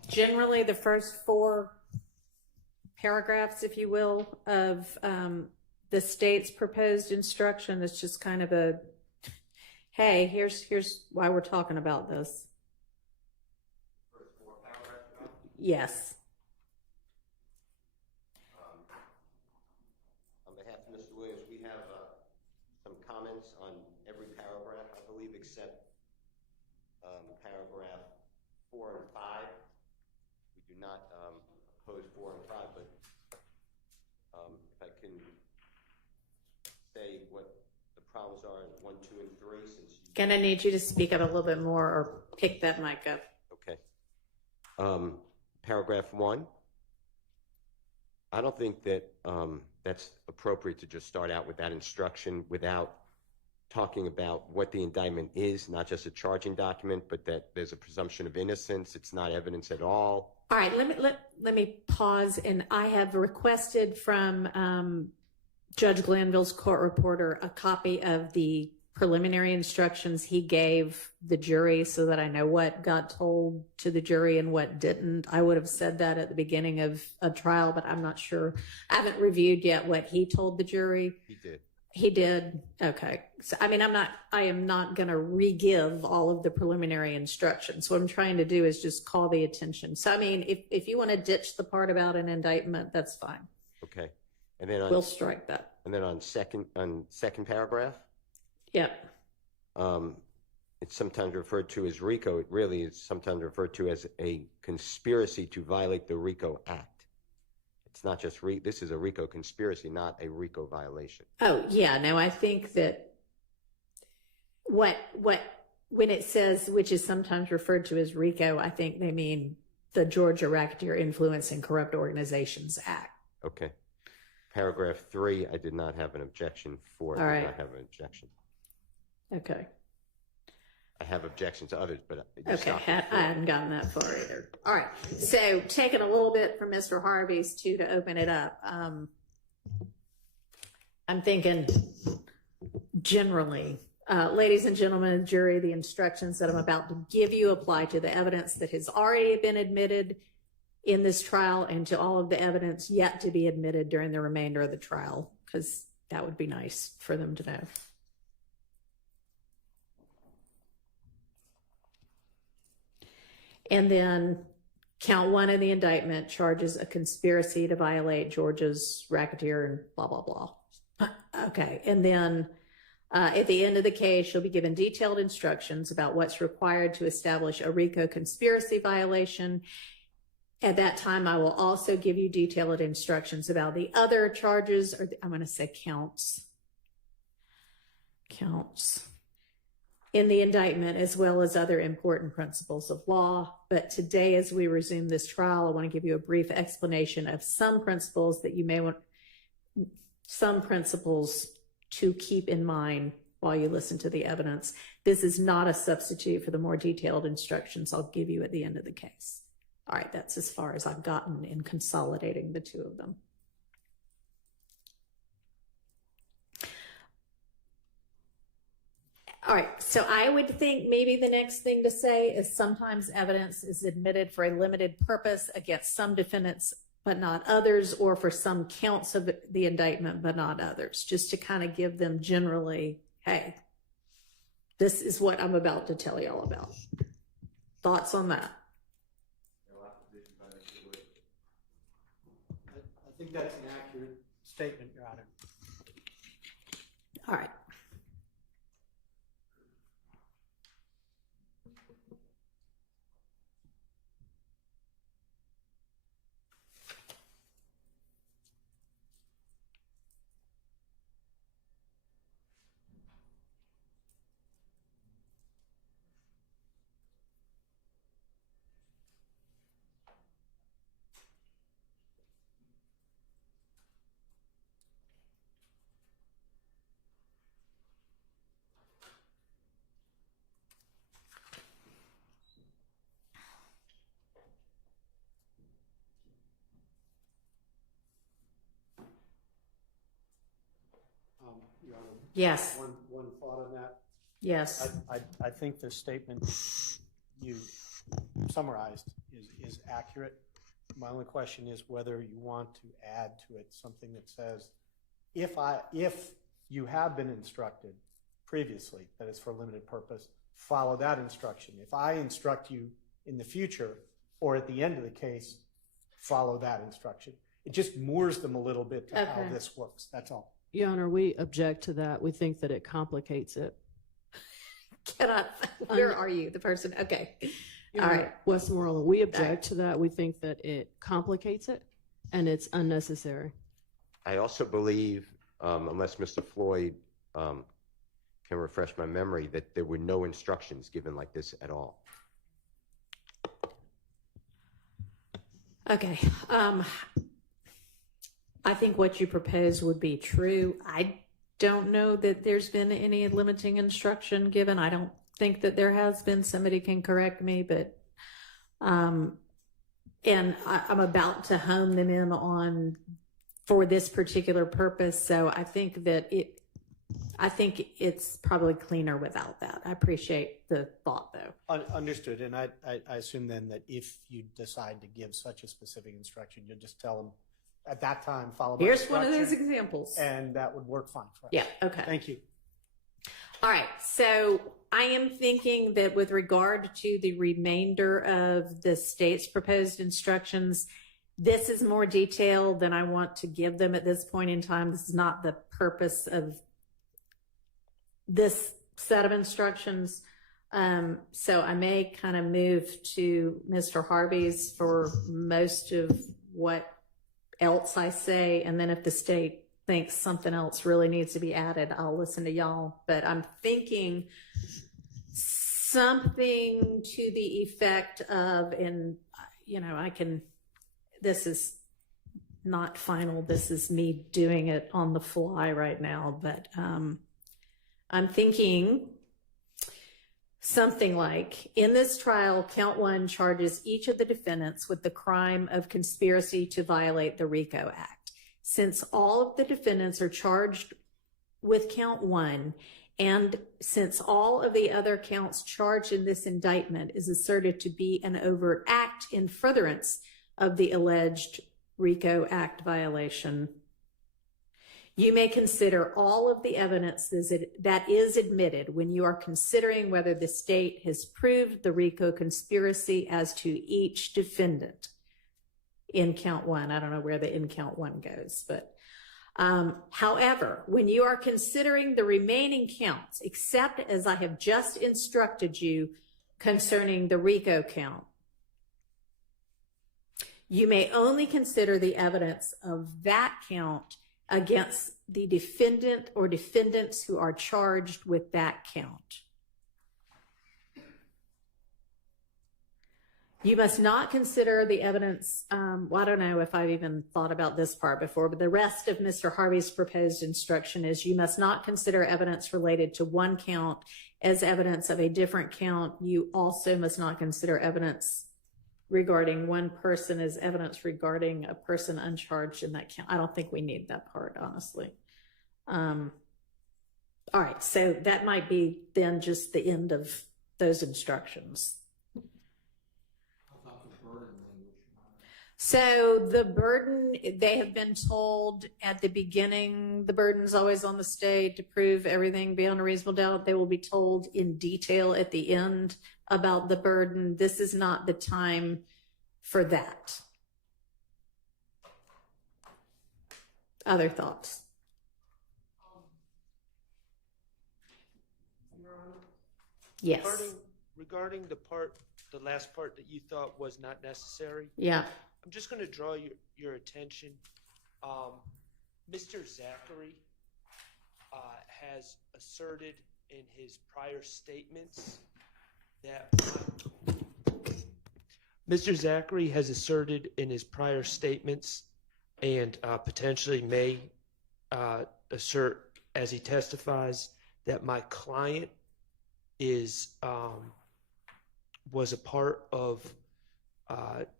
Generally, the first 4 paragraphs, if you will, of the state's proposed instruction is just kind of a, hey, here's why we're talking about this. Yes. On behalf of Mr. Williams, we have some comments on every paragraph, I believe, except paragraph 4 and 5. We do not oppose 4 and 5, but if I can say what the problems are in 1, 2, and 3, since you... Gonna need you to speak up a little bit more or pick that mic up. Okay. Paragraph 1. I don't think that that's appropriate to just start out with that instruction without talking about what the indictment is, not just a charging document, but that there's a presumption of innocence. It's not evidence at all. All right, let me pause, and I have requested from Judge Glanville's court reporter a copy of the preliminary instructions he gave the jury so that I know what got told to the jury and what didn't. I would have said that at the beginning of a trial, but I'm not sure. I haven't reviewed yet what he told the jury. He did. He did? Okay. So, I mean, I am not going to re-give all of the preliminary instructions. What I'm trying to do is just call the attention. So, I mean, if you want to ditch the part about an indictment, that's fine. Okay. And then We'll strike that. And then on second paragraph, Yep. it's sometimes referred to as RICO. It really is sometimes referred to as a conspiracy to violate the RICO Act. It's not just this is a RICO conspiracy, not a RICO violation. Oh, yeah. No, I think that when it says, which is sometimes referred to as RICO, I think they mean the Georgia Racketeer Influence and Corrupt Organizations Act. Okay. Paragraph 3, I did not have an objection for. All right. I did not have an objection. Okay. I have objections to others, but Okay, I hadn't gotten that far either. All right, so taking a little bit from Mr. Harvey's too to open it up. I'm thinking generally, ladies and gentlemen of the jury, the instructions that I'm about to give you apply to the evidence that has already been admitted in this trial and to all of the evidence yet to be admitted during the remainder of the trial, because that would be nice for them to know. And then count 1 in the indictment charges a conspiracy to violate Georgia's racketeer and blah, blah, blah. Okay. And then at the end of the case, you'll be given detailed instructions about what's required to establish a RICO conspiracy violation. At that time, I will also give you detailed instructions about the other charges, or I'm going to say counts in the indictment, as well as other important principles of law. But today, as we resume this trial, I want to give you a brief explanation of some principles that you may want, some principles to keep in mind while you listen to the evidence. This is not a substitute for the more detailed instructions I'll give you at the end of the case. All right, that's as far as I've gotten in consolidating the two of them. All right, so I would think maybe the next thing to say is sometimes evidence is admitted for a limited purpose against some defendants, but not others, or for some counts of the indictment, but not others, just to kind of give them generally, hey, this is what I'm about to tell you all about. Thoughts on that? I think that's an accurate statement, Your Honor. All right. Your Honor, Yes. one thought on that. Yes. I think the statement you summarized is accurate. My only question is whether you want to add to it something that says, if you have been instructed previously that it's for a limited purpose, follow that instruction. If I instruct you in the future or at the end of the case, follow that instruction. It just moors them a little bit to how Okay. this works. That's all. Your Honor, we object to that. We think that it complicates it. Where are you, the person? Okay. Your All Honor, right. Westmoreland, we object to that. We think that it complicates it and it's unnecessary. I also believe, unless Mr. Floyd can refresh my memory, that there were no instructions given like this at all. Okay. I think what you propose would be true. I don't know that there's been any limiting instruction given. I don't think that there has been. Somebody can correct me, but and I'm about to hone them in on for this particular purpose. So I think that it's probably cleaner without that. I appreciate the thought, though. Understood. And I assume then that if you decide to give such a specific instruction, you'll just tell them at that time, follow by Here's one of those instruction, examples. and that would work fine for us. Yeah, okay. Thank you. All right, so I am thinking that with regard to the remainder of the state's proposed instructions, this is more detailed than I want to give them at this point in time. This is not the purpose of this set of instructions. So I may kind of move to Mr. Harvey's for most of what else I say, and then if the state thinks something else really needs to be added, I'll listen to y'all. But I'm thinking something to the effect of, and this is not final, this is me doing it on the fly right now, but I'm thinking something like, in this trial, count one charges each of the defendants with the crime of conspiracy to violate the RICO Act. Since all of the defendants are charged with count one, and since all of the other counts charged in this indictment is asserted to be an overt act in furtherance of the alleged RICO Act violation, you may consider all of the evidence that is admitted when you are considering whether the state has proved the RICO conspiracy as to each defendant in count one. I don't know where the in count one goes, but however, when you are considering the remaining counts, except as I have just instructed you concerning the RICO count, you may only consider the evidence of that count against the defendant or defendants who are charged with that count. You must not consider the evidence, well, I don't know if I've even thought about this part before, but the rest of Mr. Harvey's proposed instruction is you must not consider evidence related to one count as evidence of a different count. You also must not consider evidence regarding one person as evidence regarding a person uncharged in that count. I don't think we need that part, honestly. All right, so that might be then just the end of those instructions. So the burden, they have been told at the beginning, the burden's always on the state to prove everything beyond a reasonable doubt. They will be told in detail at the end about the burden. This is not the time for that. Other thoughts? Yes. Regarding the last part that you thought was not necessary. Yeah. I'm just going to draw your attention. Mr. Zachary has asserted in his prior statements that and potentially may assert as he testifies that my client was a part of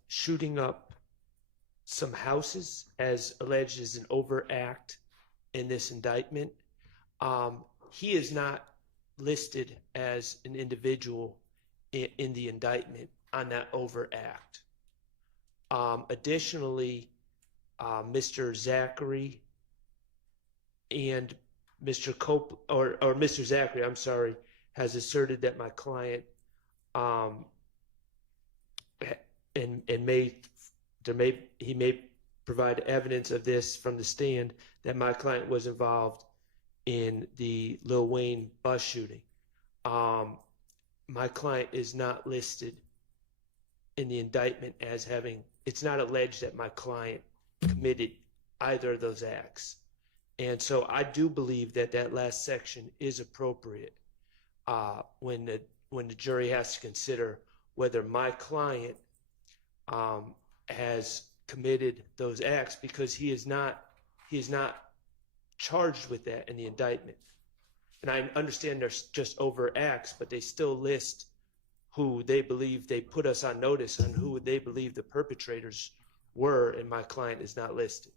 shooting up some houses as alleged as an overt act in this indictment. He is not listed as an individual in the indictment on that overt act. Additionally, Mr. Zachary and Mr. Zachary, I'm sorry, has asserted that my client and he may provide evidence of this from the stand that my client was involved in the Lil Wayne bus shooting. My client is not listed in the indictment as having, it's not alleged that my client committed either of those acts. And so I do believe that that last section is appropriate when the jury has to consider whether my client has committed those acts, because he is not charged with that in the indictment. And I understand there's just overt acts, but they still list who they believe, they put us on notice on who they believe the perpetrators were, and my client is not listed.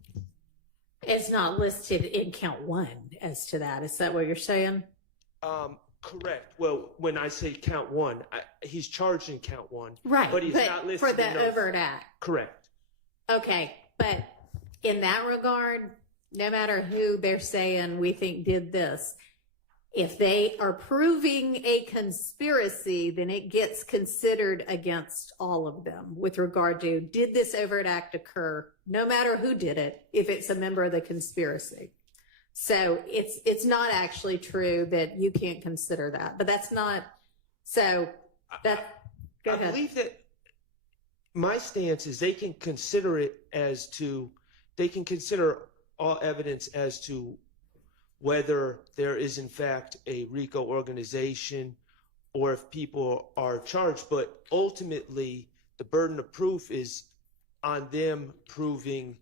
It's not listed in count one as to that. Is that what you're saying? Correct. Well, when I say count one, he's charged in count one. Right. But he's not listed for the in those. overt act. Correct. Okay. But in that regard, no matter who they're saying we think did this, if they are proving a conspiracy, then it gets considered against all of them with regard to, did this overt act occur, no matter who did it, if it's a member of the conspiracy. So it's not actually true that you can't consider that, but that's not, so that, go ahead. I believe that my stance is they can consider it as to, they can consider all evidence as to whether there is in fact a RICO organization or if people are charged, but ultimately the burden of proof is on them proving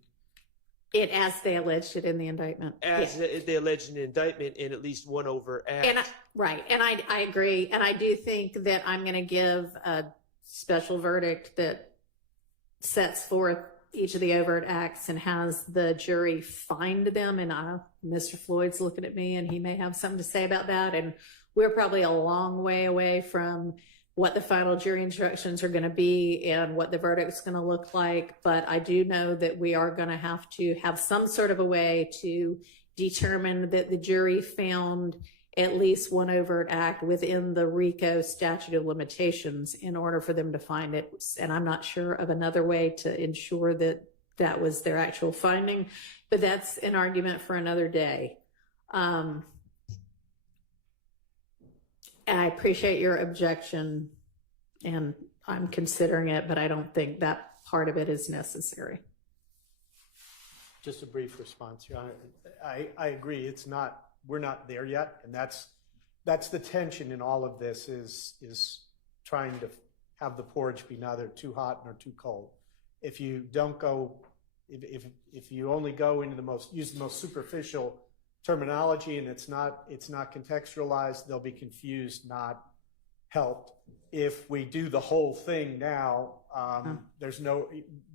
it as they alleged it in the indictment. As they alleged in the indictment in at least one overt act. And I agree. And I do think that I'm going to give a special verdict that sets forth each of the overt acts and has the jury find them. And Mr. Floyd's looking at me and he may have something to say about that. And we're probably a long way away from what the final jury instructions are going to be and what the verdict's going to look like. But I do know that we are going to have some sort of a way to determine that the jury found at least one overt act within the RICO statute of limitations in order for them to find it. And I'm not sure of another way to ensure that that was their actual finding, but that's an argument for another day. I appreciate your objection and I'm considering it, but I don't think that part of it is necessary. Just a brief response, Your Honor. I agree. We're not there yet, and that's the tension in all of this is trying to have the porridge be neither too hot nor too cold. If you don't go, if you only go into use the most superficial terminology and it's not contextualized, they'll be confused, not helped. If we do the whole thing now,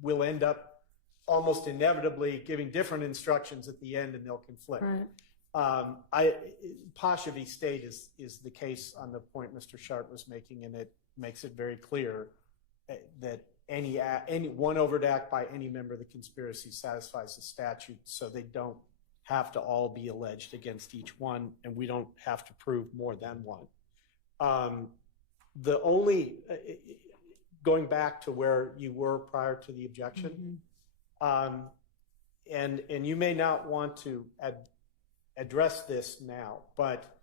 we'll end up almost inevitably giving different instructions at the end and they'll conflict. Right. Pasha v. State is the case on the point Mr. Sharp was making, and it makes it very clear that any one overt act by any member of the conspiracy satisfies the statute, so they don't have to all be alleged against each one, and we don't have to prove more than one. Going back to where you were prior to the objection, and you may not want to address this now, but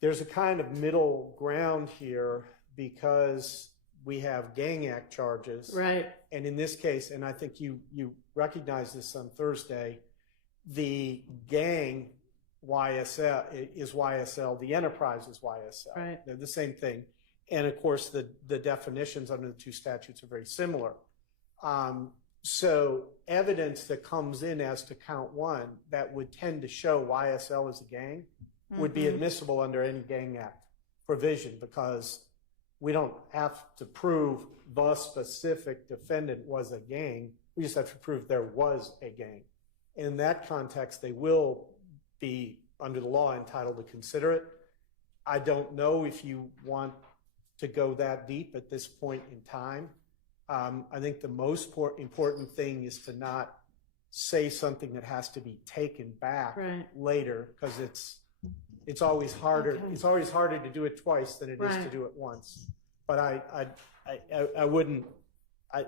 there's a kind of middle ground here because we have gang act charges. Right. And in this case, and I think you recognize this on Thursday, the gang YSL is YSL, the enterprise is YSL. Right. They're the same thing. And of course, the definitions under the two statutes are very similar. So evidence that comes in as to count one that would tend to show YSL as a gang would be admissible under any gang act provision, because we don't have to prove the specific defendant was a gang. We just have to prove there was a gang. In that context, they will be, under the law, entitled to consider it. I don't know if you want to go that deep at this point in time. I think the most important thing is to not say something that has to be taken back later, because it's always harder. Okay. It's always harder to do it twice than it is to do it once. But I wouldn't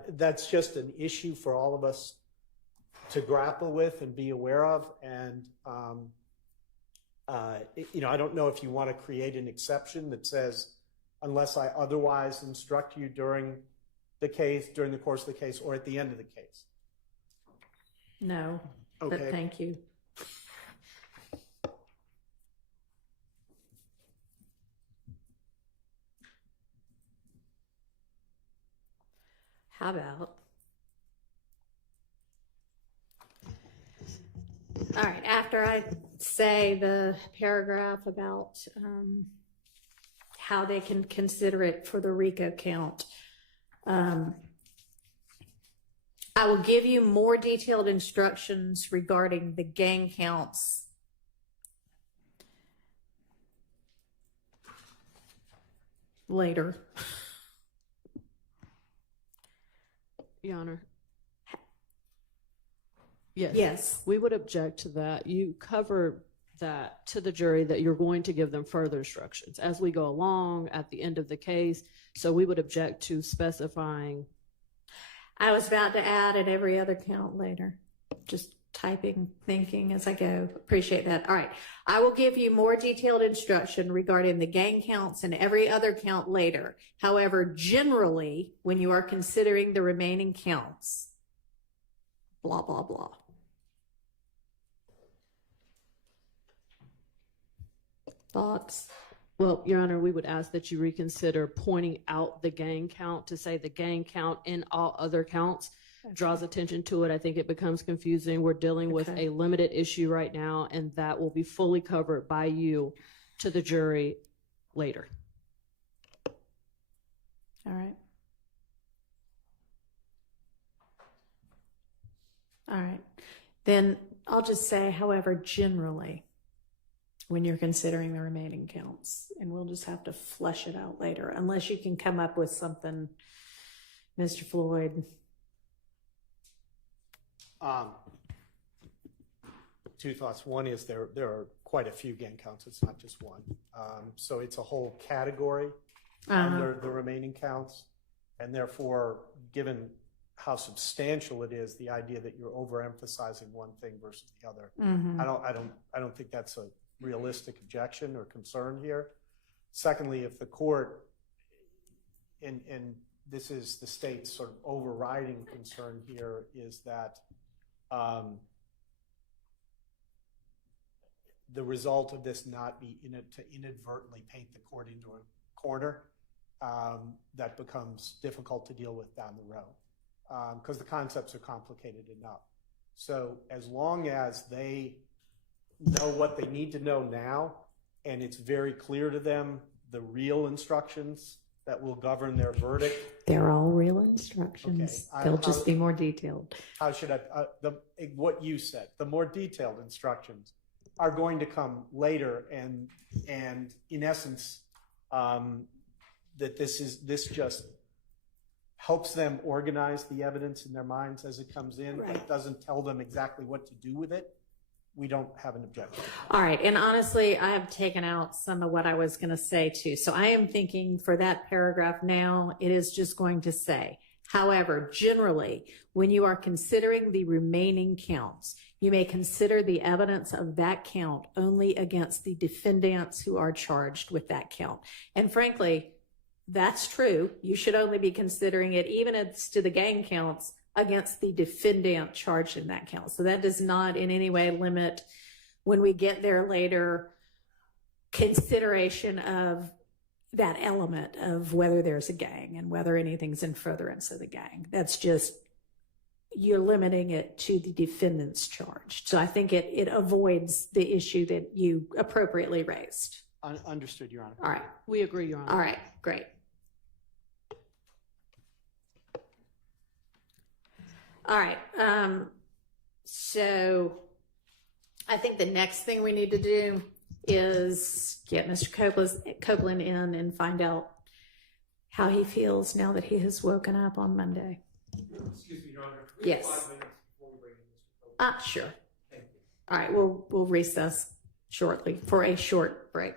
That's just an issue for all of us to grapple with and be aware of. And, I don't know if you want to create an exception that says, unless I otherwise instruct you during the course of the case, or at the end of the case. No, but Okay. thank you. How about? All right, after I say the paragraph about how they can consider it for the RICO count, I will give you more detailed instructions regarding the gang counts later. Your Honor. Yes. Yes. We would object to that. You cover that to the jury that you're going to give them further instructions as we go along at the end of the case. So we would object to specifying. I was about to add at every other count later. Just typing, thinking as I go. Appreciate that. All right. I will give you more detailed instruction regarding the gang counts and every other count later. However, generally, when you are considering the remaining counts, blah, blah, blah. Thoughts? Well, Your Honor, we would ask that you reconsider pointing out the gang count to say the gang count in all other counts draws attention to it. I think it becomes confusing. We're dealing with a limited issue right now, and that will be fully covered by you to the jury later. All right. All right. Then I'll just say, however, generally, when you're considering the remaining counts, and we'll just have to flesh it out later, unless you can come up with something, Mr. Floyd. Two thoughts. One is there are quite a few gang counts. It's not just one. So it's a whole category under the remaining counts. And therefore, given how substantial it is, the idea that you're overemphasizing one thing versus the other, I don't think that's a realistic objection or concern here. Secondly, if the court, and this is the state's sort of overriding concern here, is that the result of this not be to inadvertently paint the court into a corner that becomes difficult to deal with down the road, because the concepts are complicated enough. So as long as they know what they need to know now, and it's very clear to them the real instructions that will govern their verdict. They're all real instructions. Okay. They'll just be more detailed. How should I, what you said, the more detailed instructions are going to come later, and in essence, that this just helps them organize the evidence in their minds as it comes in, but doesn't tell them exactly what to do with it. We don't have an objection. All right. And honestly, I have taken out some of what I was going to say too. So I am thinking for that paragraph now, it is just going to say, however, generally, when you are considering the remaining counts, you may consider the evidence of that count only against the defendants who are charged with that count. And frankly, that's true. You should only be considering it, even as to the gang counts, against the defendant charged in that count. So that does not in any way limit, when we get there later, consideration of that element of whether there's a gang and whether anything's in furtherance of the gang. That's just, you're limiting it to the defendants charged. So I think it avoids the issue that you appropriately raised. Understood, Your Honor. All right. We agree, Your Honor. All right, great. All right. So I think the next thing we need to do is get Mr. Copeland in and find out how he feels now that he has woken up on Monday. Excuse me, Your Honor. Yes. 5 minutes before we bring in Mr. Copeland. Sure. Thank you. All right, we'll recess shortly for a short break.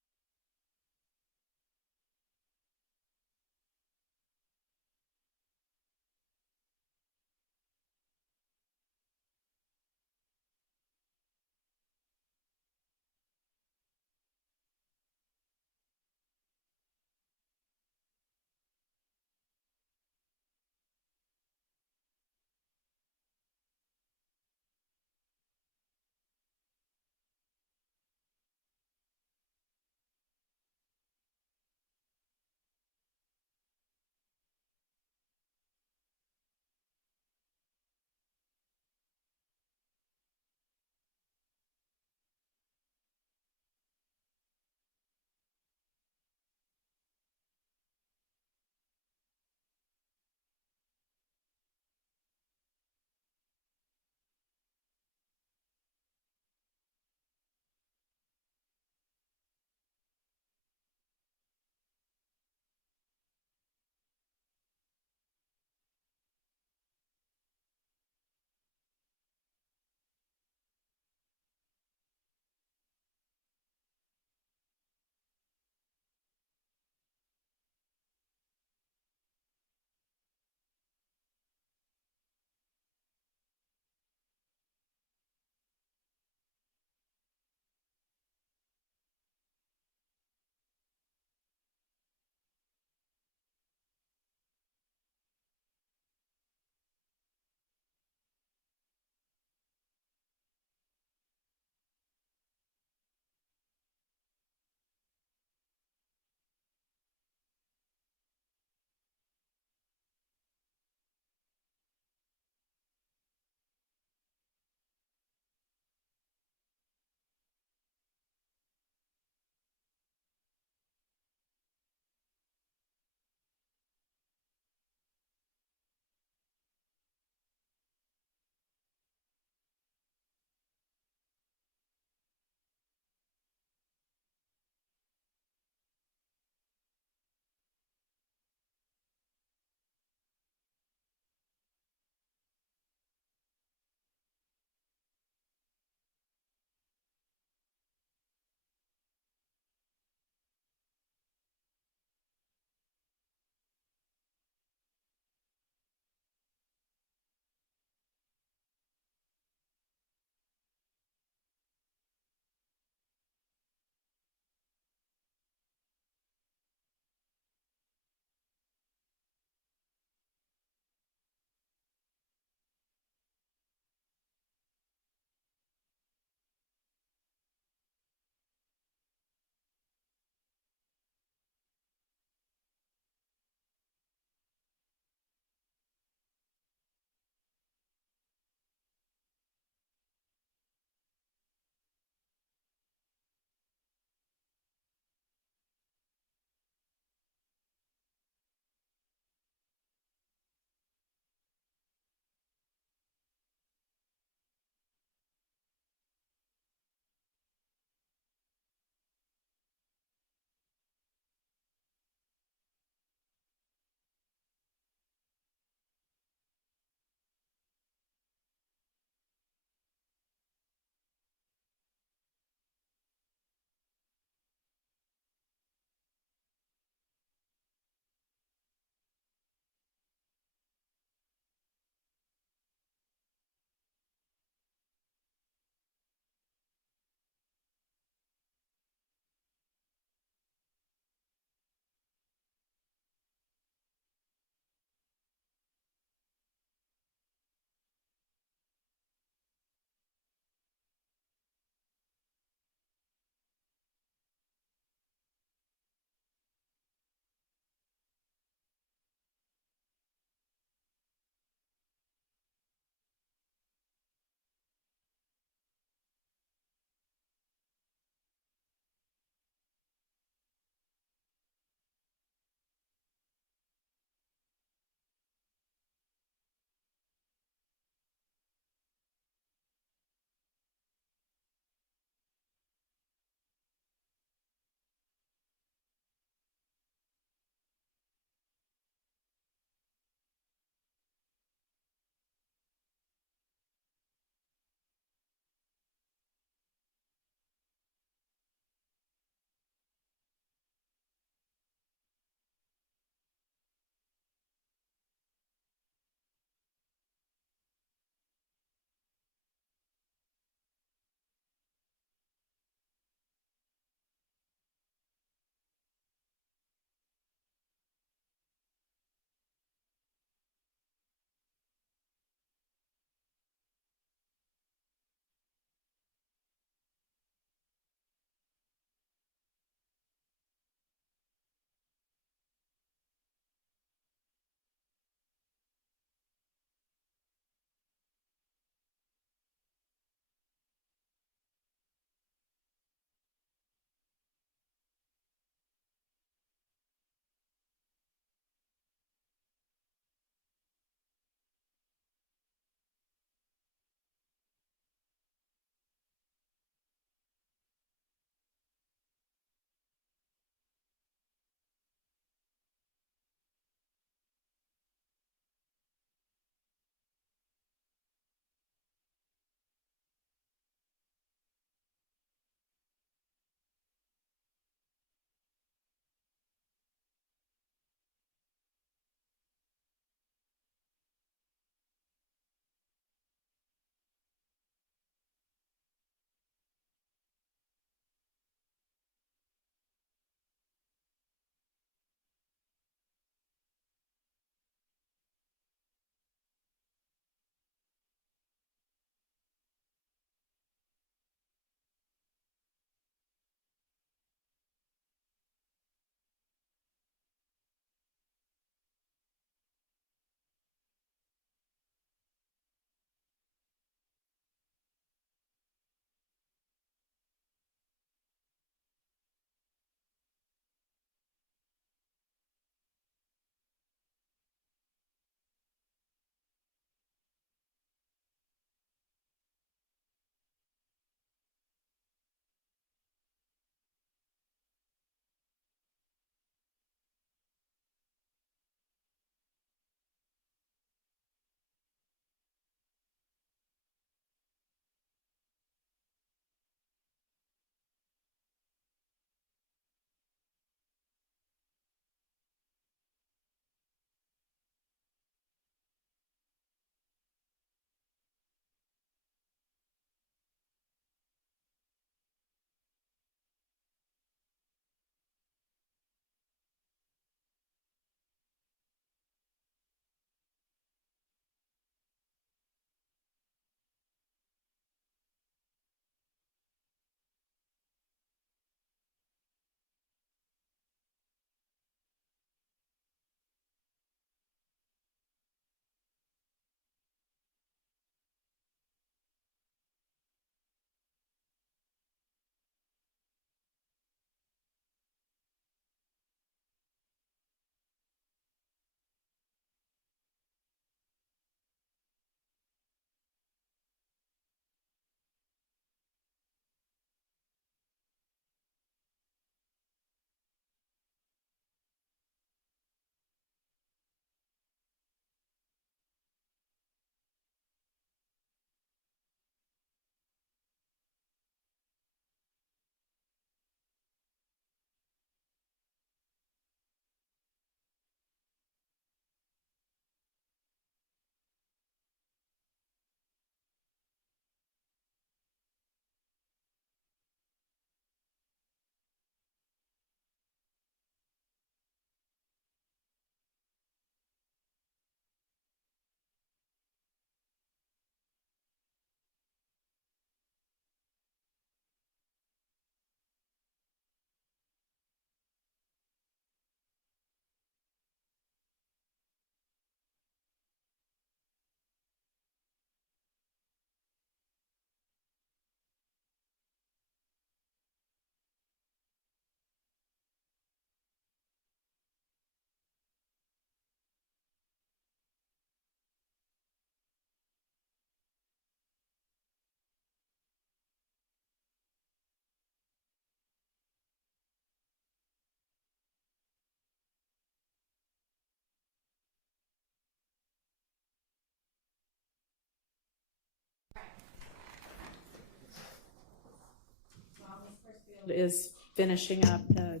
is finishing up the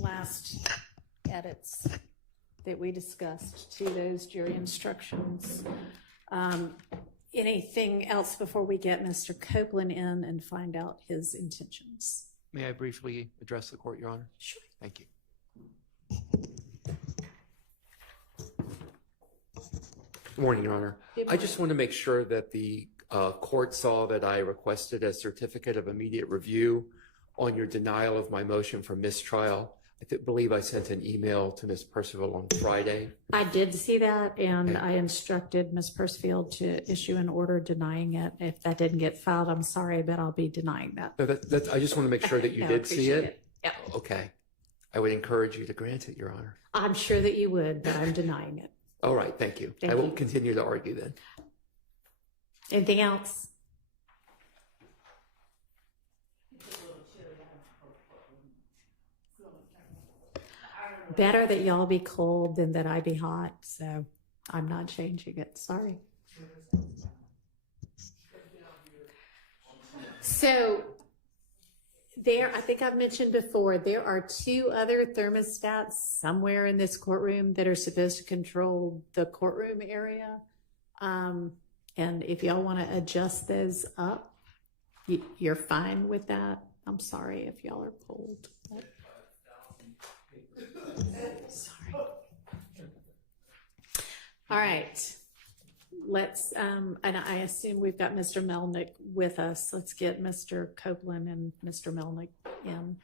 last edits that we discussed to those jury instructions. Anything else before we get Mr. Copeland in and find out his intentions? May I briefly address the court, Your Honor? Sure. Thank you. Good morning, Your Honor. Good I just want to make sure that the court saw that I requested a certificate of immediate review on your denial of my motion for mistrial. I believe I sent an email to Ms. Percival on Friday. I did see that, and Okay. I instructed Ms. Percival to issue an order denying it. If that didn't get filed, I'm sorry, but I'll be denying that. No, I just want to make sure that you No, did see appreciate it. Yep. Okay. I would encourage you to grant it, Your Honor. I'm sure that you would, but I'm denying it. All right, thank you. Thank I won't you. continue to argue then. Anything else? Better that y'all be cold than that I be hot, so I'm not changing it. Sorry. So there, I think I've mentioned before, there are 2 other thermostats somewhere in this courtroom that are supposed to control the courtroom area. And if y'all want to adjust those up, you're fine with that. I'm sorry if y'all are cold. Sorry. All right. Let's, and I assume we've got Mr. Melnick with us. Let's get Mr. Copeland and Mr. Melnick in.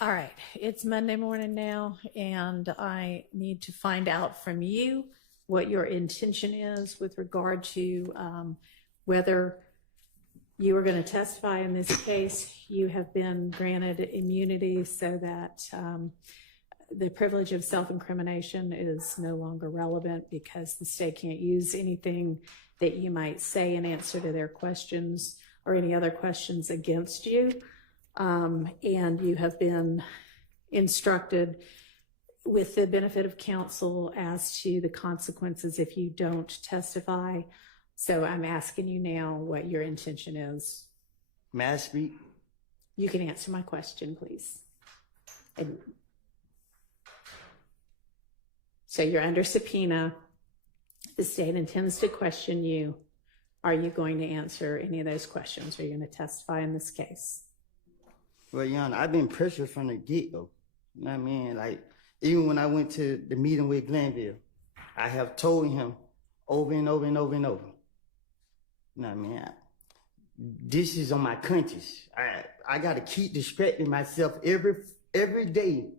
All right, it's Monday morning now, and I need to find out from you what your intention is with regard to whether you are going to testify in this case. You have been granted immunity so that the privilege of self-incrimination is no longer relevant because the state can't use anything that you might say in answer to their questions or any other questions against you. And you have been instructed with the benefit of counsel as to the consequences if you don't testify. So I'm asking you now what your intention is. May I speak? You can answer my question, please. And so you're under subpoena. The state intends to question you. Are you going to answer any of those questions? Are you going to testify in this case? Well, Your Honor, I've been pressured from the get-go. You know what I mean? Like, Even when I went to the meeting with Glenville, I have told him over and over and over and over. You know what I mean? This is on my conscience. I got to keep distracting myself every day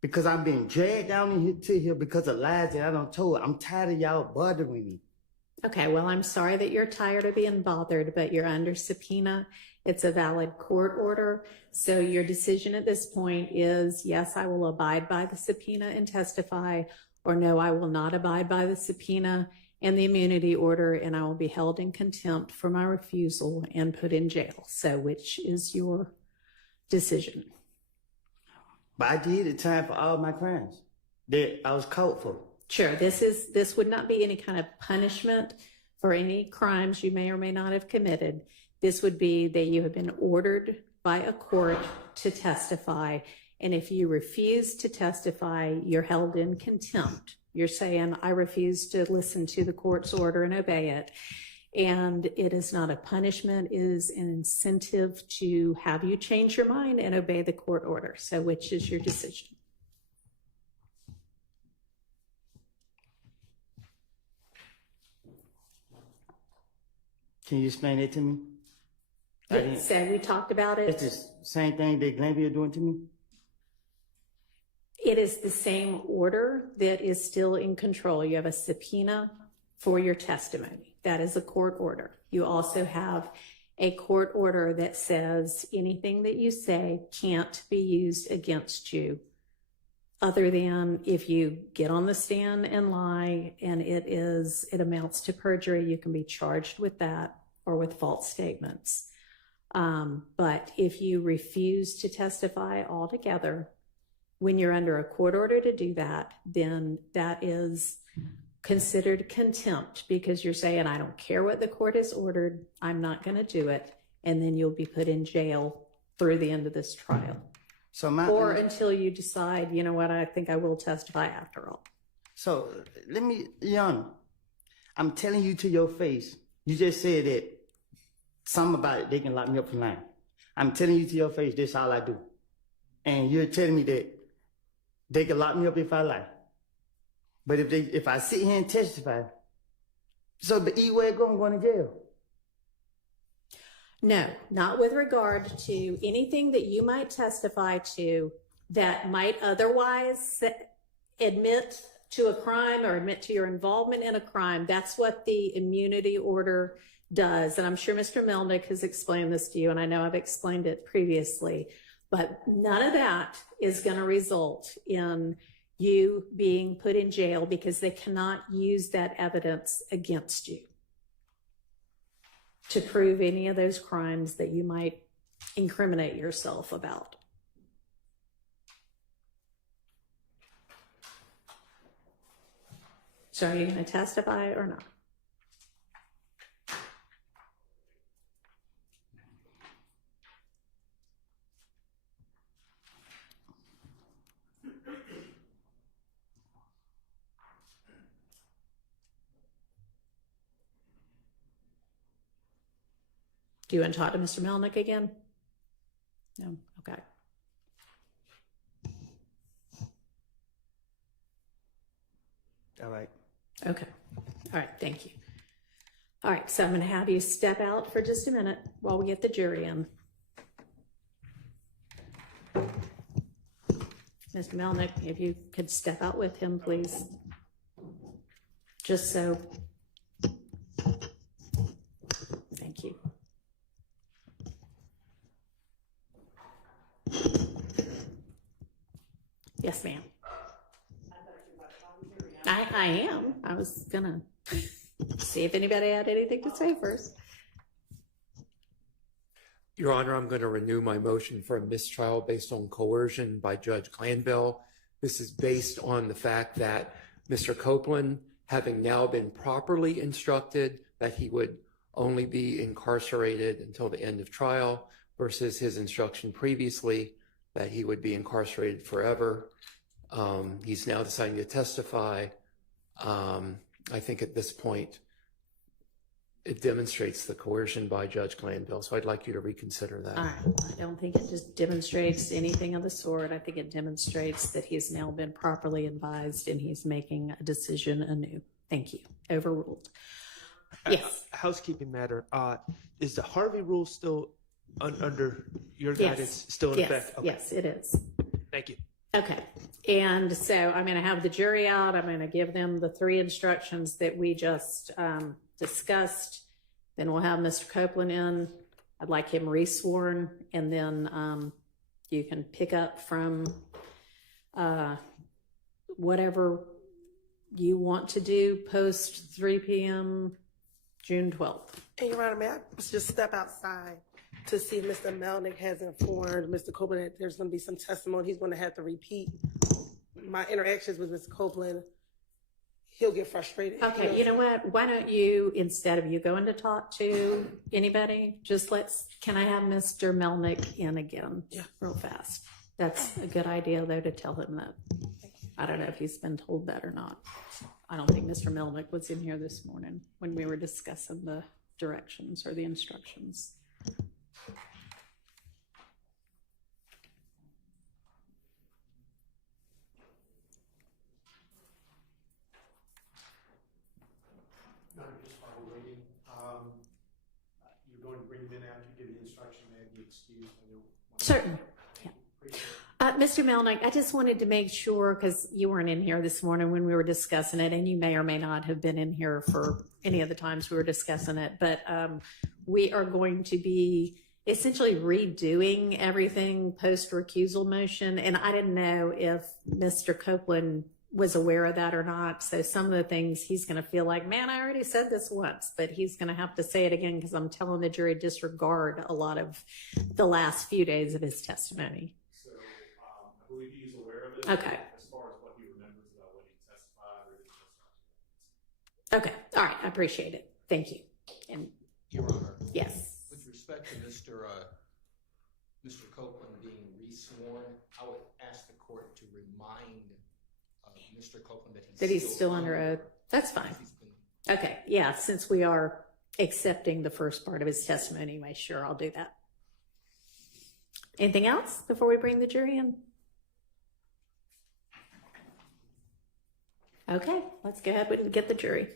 because I'm being dragged down into here because of lies that I don't told. I'm tired of y'all bothering me. Okay, well, I'm sorry that you're tired of being bothered, but you're under subpoena. It's a valid court order. So your decision at this point is, yes, I will abide by the subpoena and testify, or no, I will not abide by the subpoena and the immunity order, and I will be held in contempt for my refusal and put in jail. So which is your decision? But I did the time for all my crimes that I was caught for. Sure, this would not be any kind of punishment for any crimes you may or may not have committed. This would be that you have been ordered by a court to testify, and if you refuse to testify, you're held in contempt. You're saying, I refuse to listen to the court's order and obey it. And it is not a punishment, it is an incentive to have you change your mind and obey the court order. So which is your decision? Can you explain that to me? So we talked about it. It's the same thing that Glenville doing to me? It is the same order that is still in control. You have a subpoena for your testimony. That is a court order. You also have a court order that says anything that you say can't be used against you other than if you get on the stand and lie and it amounts to perjury, you can be charged with that or with false statements. But if you refuse to testify altogether, when you're under a court order to do that, then that is considered contempt because you're saying, I don't care what the court has ordered, I'm not going to do it. And then you'll be put in jail through the end of this trial. Or until you decide, you know what, I think I will testify after all. So let me, Yana, I'm telling you to your face, you just said that something about it, they can lock me up for lying. I'm telling you to your face, this is all I do. And you're telling me that they can lock me up if I lie. But if I sit here and testify, so the E-way I'm going to jail. No, not with regard to anything that you might testify to that might otherwise admit to a crime or admit to your involvement in a crime. That's what the immunity order does. And I'm sure Mr. Melnick has explained this to you, and I know I've explained it previously, but none of that is going to result in you being put in jail because they cannot use that evidence against you to prove any of those crimes that you might incriminate yourself about. So are you going to testify or not? Do you want to talk to Mr. Melnick again? No? Okay. All right. Okay. All right. Thank you. All right. So I'm going to have you step out for just a minute while we get the jury in. Mr. Melnick, if you could step out with him, please. Just so. Thank you. Yes, ma'am. I am. I was gonna see if anybody had anything to say first. Your Honor, I'm going to renew my motion for a mistrial based on coercion by Judge Glanville. This is based on the fact that Mr. Copeland, having now been properly instructed that he would only be incarcerated until the end of trial versus his instruction previously that he would be incarcerated forever. He's now deciding to testify. I think at this point, It demonstrates the coercion by Judge Glanville, so I'd like you to reconsider that. All right. I don't think it just demonstrates anything of the sort. I think it demonstrates that he's now been properly advised and he's making a decision anew. Thank you. Overruled. Yes. Housekeeping matter. Is the Harvey rule still under your Yes. guidance? Still in Yes. effect? Okay. Yes, it is. Thank you. Okay. And so I'm going to have the jury out. I'm going to give them the 3 instructions that we just discussed. Then we'll have Mr. Copeland in. I'd like him resworn, and then you can pick up from whatever you want to do post 3 p.m. June 12th. And Your Honor, may I just step outside to see if Mr. Melnick has informed Mr. Copeland that there's going to be some testimony he's going to have to repeat. My interactions with Mr. Copeland, he'll get frustrated. Okay, you know what? Why don't you, instead of you going to talk to anybody, can I have Mr. Melnick in again? Yeah. Real fast. That's a good idea, though, to tell him that. I don't know if he's been told that or not. I don't think Mr. Melnick was in here this morning when we were discussing the directions or the instructions. Just while we're waiting, you're going to bring them in after you give the instruction, they be excused. Certainly. Mr. Melnick, I just wanted to make sure, because you weren't in here this morning when we were discussing it, and you may or may not have been in here for any of the times we were discussing it, but we are going to be essentially redoing everything post-recusal motion, and I didn't know if Mr. Copeland was aware of that or not. So some of the things he's going to feel like, man, I already said this once, but he's going to have to say it again because I'm telling the jury disregard a lot of the last few days of his testimony. So I believe he's aware of it. Okay. As far as what he remembers about when he testified or didn't testify. Okay. All right. I appreciate it. Thank you. And Your Honor. yes. With respect to Mr. Copeland being resworn, I would ask the court to remind Mr. Copeland that he's still under oath. That's fine. Okay. Yeah. Since we are accepting the first part of his testimony anyway, sure, I'll do that. Anything else before we bring the jury in? Okay. Let's go ahead and get the jury.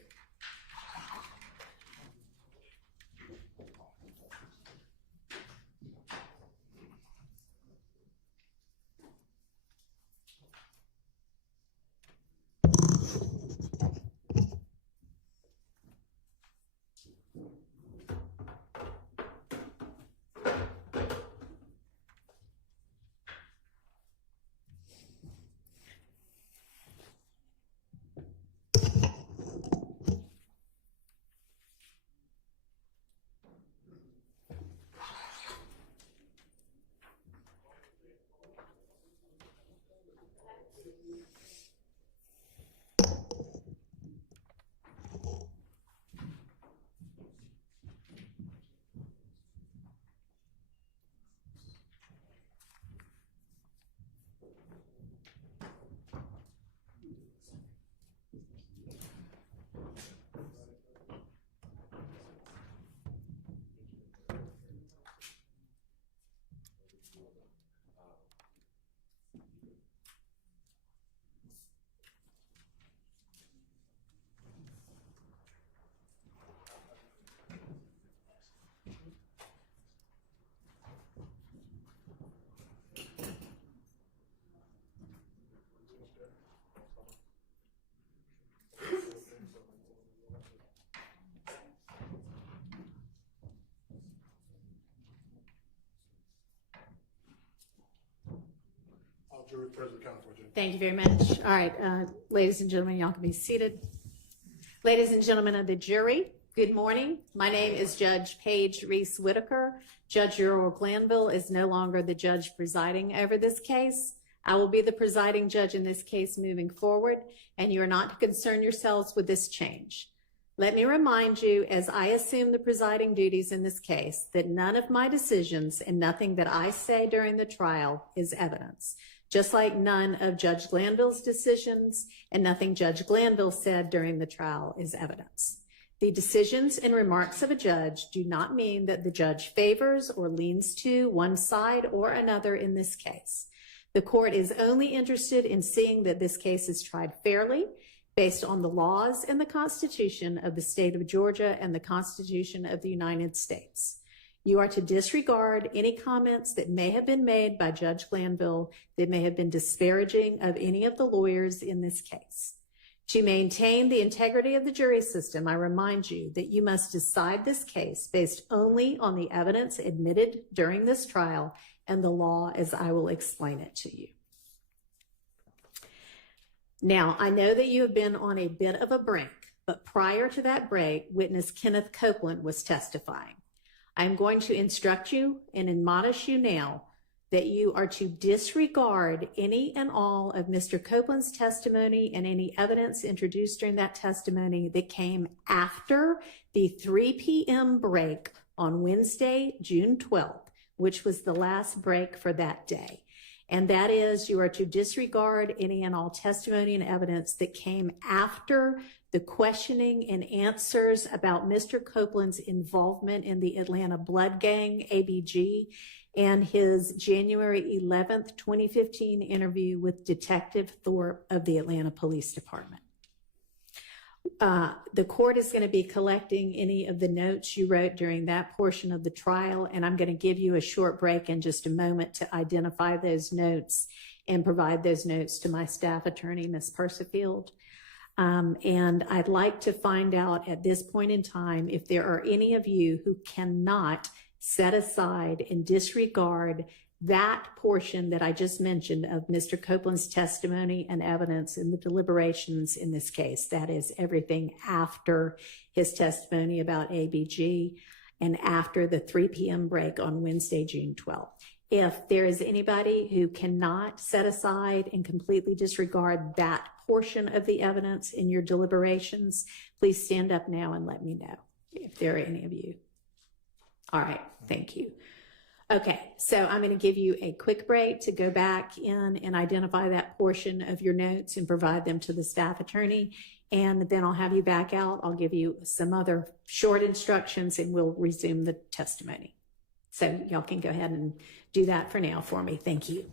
Thank you very much. All right, ladies and gentlemen, y'all can be seated. Ladies and gentlemen of the jury, good morning. My name is Judge Paige Reese Whitaker. Judge Earl Glanville is no longer the judge presiding over this case. I will be the presiding judge in this case moving forward, and you are not to concern yourselves with this change. Let me remind you, as I assume the presiding duties in this case, that none of my decisions and nothing that I say during the trial is evidence, just like none of Judge Glanville's decisions and nothing Judge Glanville said during the trial is evidence. The decisions and remarks of a judge do not mean that the judge favors or leans to one side or another in this case. The court is only interested in seeing that this case is tried fairly, based on the laws and the Constitution of the state of Georgia and the Constitution of the United States. You are to disregard any comments that may have been made by Judge Glanville that may have been disparaging of any of the lawyers in this case. To maintain the integrity of the jury system, I remind you that you must decide this case based only on the evidence admitted during this trial and the law as I will explain it to you. Now, I know that you have been on a bit of a break, but prior to that break, witness Kenneth Copeland was testifying. I'm going to instruct you and admonish you now that you are to disregard any and all of Mr. Copeland's testimony and any evidence introduced during that testimony that came after the 3 p.m. break on Wednesday, June 12th, which was the last break for that day. And that is, you are to disregard any and all testimony and evidence that came after the questioning and answers about Mr. Copeland's involvement in the Atlanta Blood Gang, ABG, and his January 11th, 2015 interview with Detective Thorpe of the Atlanta Police Department. The court is going to be collecting any of the notes you wrote during that portion of the trial, and I'm going to give you a short break in just a moment to identify those notes and provide those notes to my staff attorney, Ms. Persifield. And I'd like to find out at this point in time if there are any of you who cannot set aside and disregard that portion that I just mentioned of Mr. Copeland's testimony and evidence in the deliberations in this case. That is everything after his testimony about ABG and after the 3 p.m. break on Wednesday, June 12th. If there is anybody who cannot set aside and completely disregard that portion of the evidence in your deliberations, please stand up now and let me know if there are any of you. All right, thank you. Okay, so I'm going to give you a quick break to go back in and identify that portion of your notes and provide them to the staff attorney. And then I'll have you back out. I'll give you some other short instructions and we'll resume the testimony. So y'all can go ahead and do that for now for me. Thank you.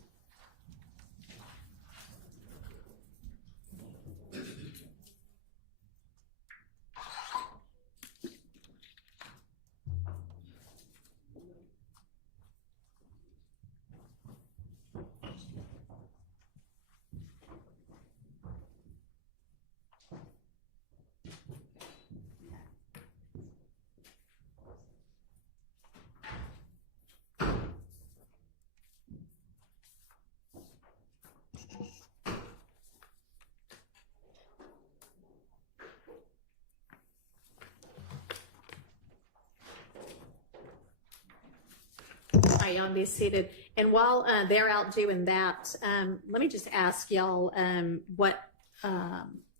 All right, y'all be seated. And while they're out doing that, let me just ask y'all what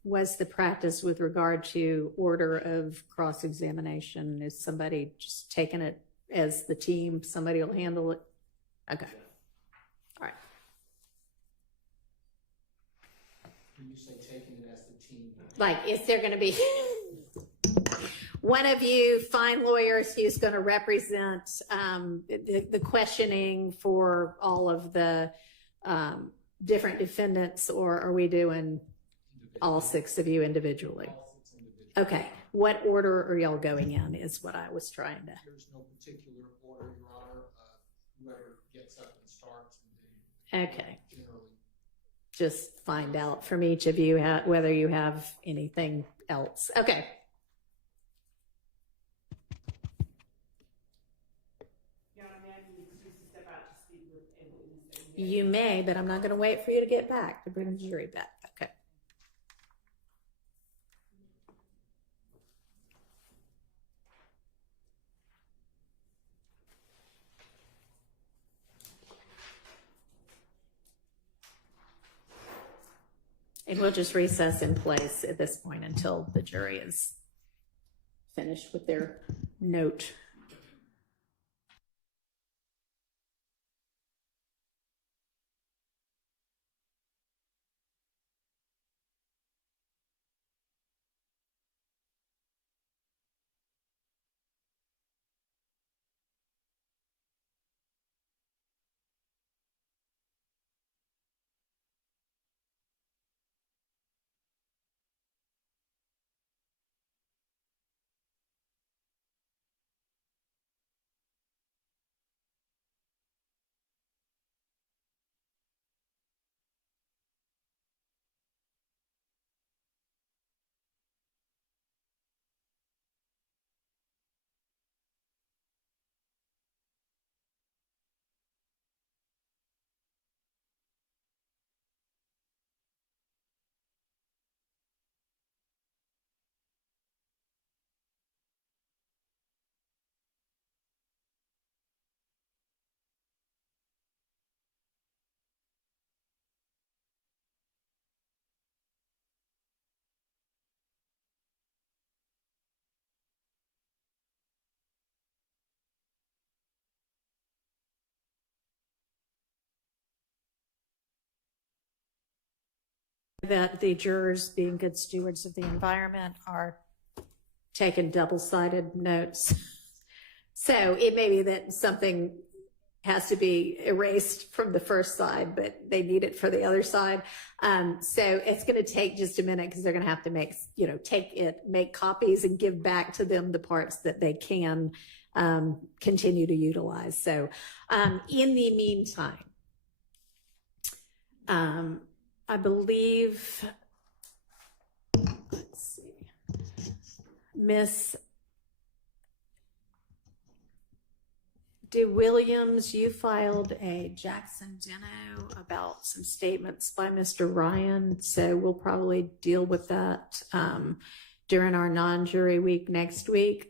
was the practice with regard to order of cross-examination? Is somebody just taking it as the team? Somebody will handle it? Okay. All right. When you say taking it as the team, Like, is there going to be one of you fine lawyers who's going to represent the questioning for all of the different defendants, or are we doing all 6 of you individually? Okay. What order are y'all going in is what I was trying to. there's no particular order, Your Honor. Whoever gets up and starts. Okay. Generally. Just find out from each of you whether you have anything else. Okay. You may, but I'm not going to wait for you to get back to bring the jury back. Okay. And we'll just recess in place at this point until the jury is finished with their note. that the jurors, being good stewards of the environment, are taking double-sided notes. So it may be that something has to be erased from the first side, but they need it for the other side. So it's going to take just a minute because they're going to have to make copies and give back to them the parts that they can continue to utilize. So in the meantime, I believe, let's see, Miss DeWilliams, you filed a Jackson Deno about some statements by Mr. Ryan, so we'll probably deal with that during our non-jury week next week.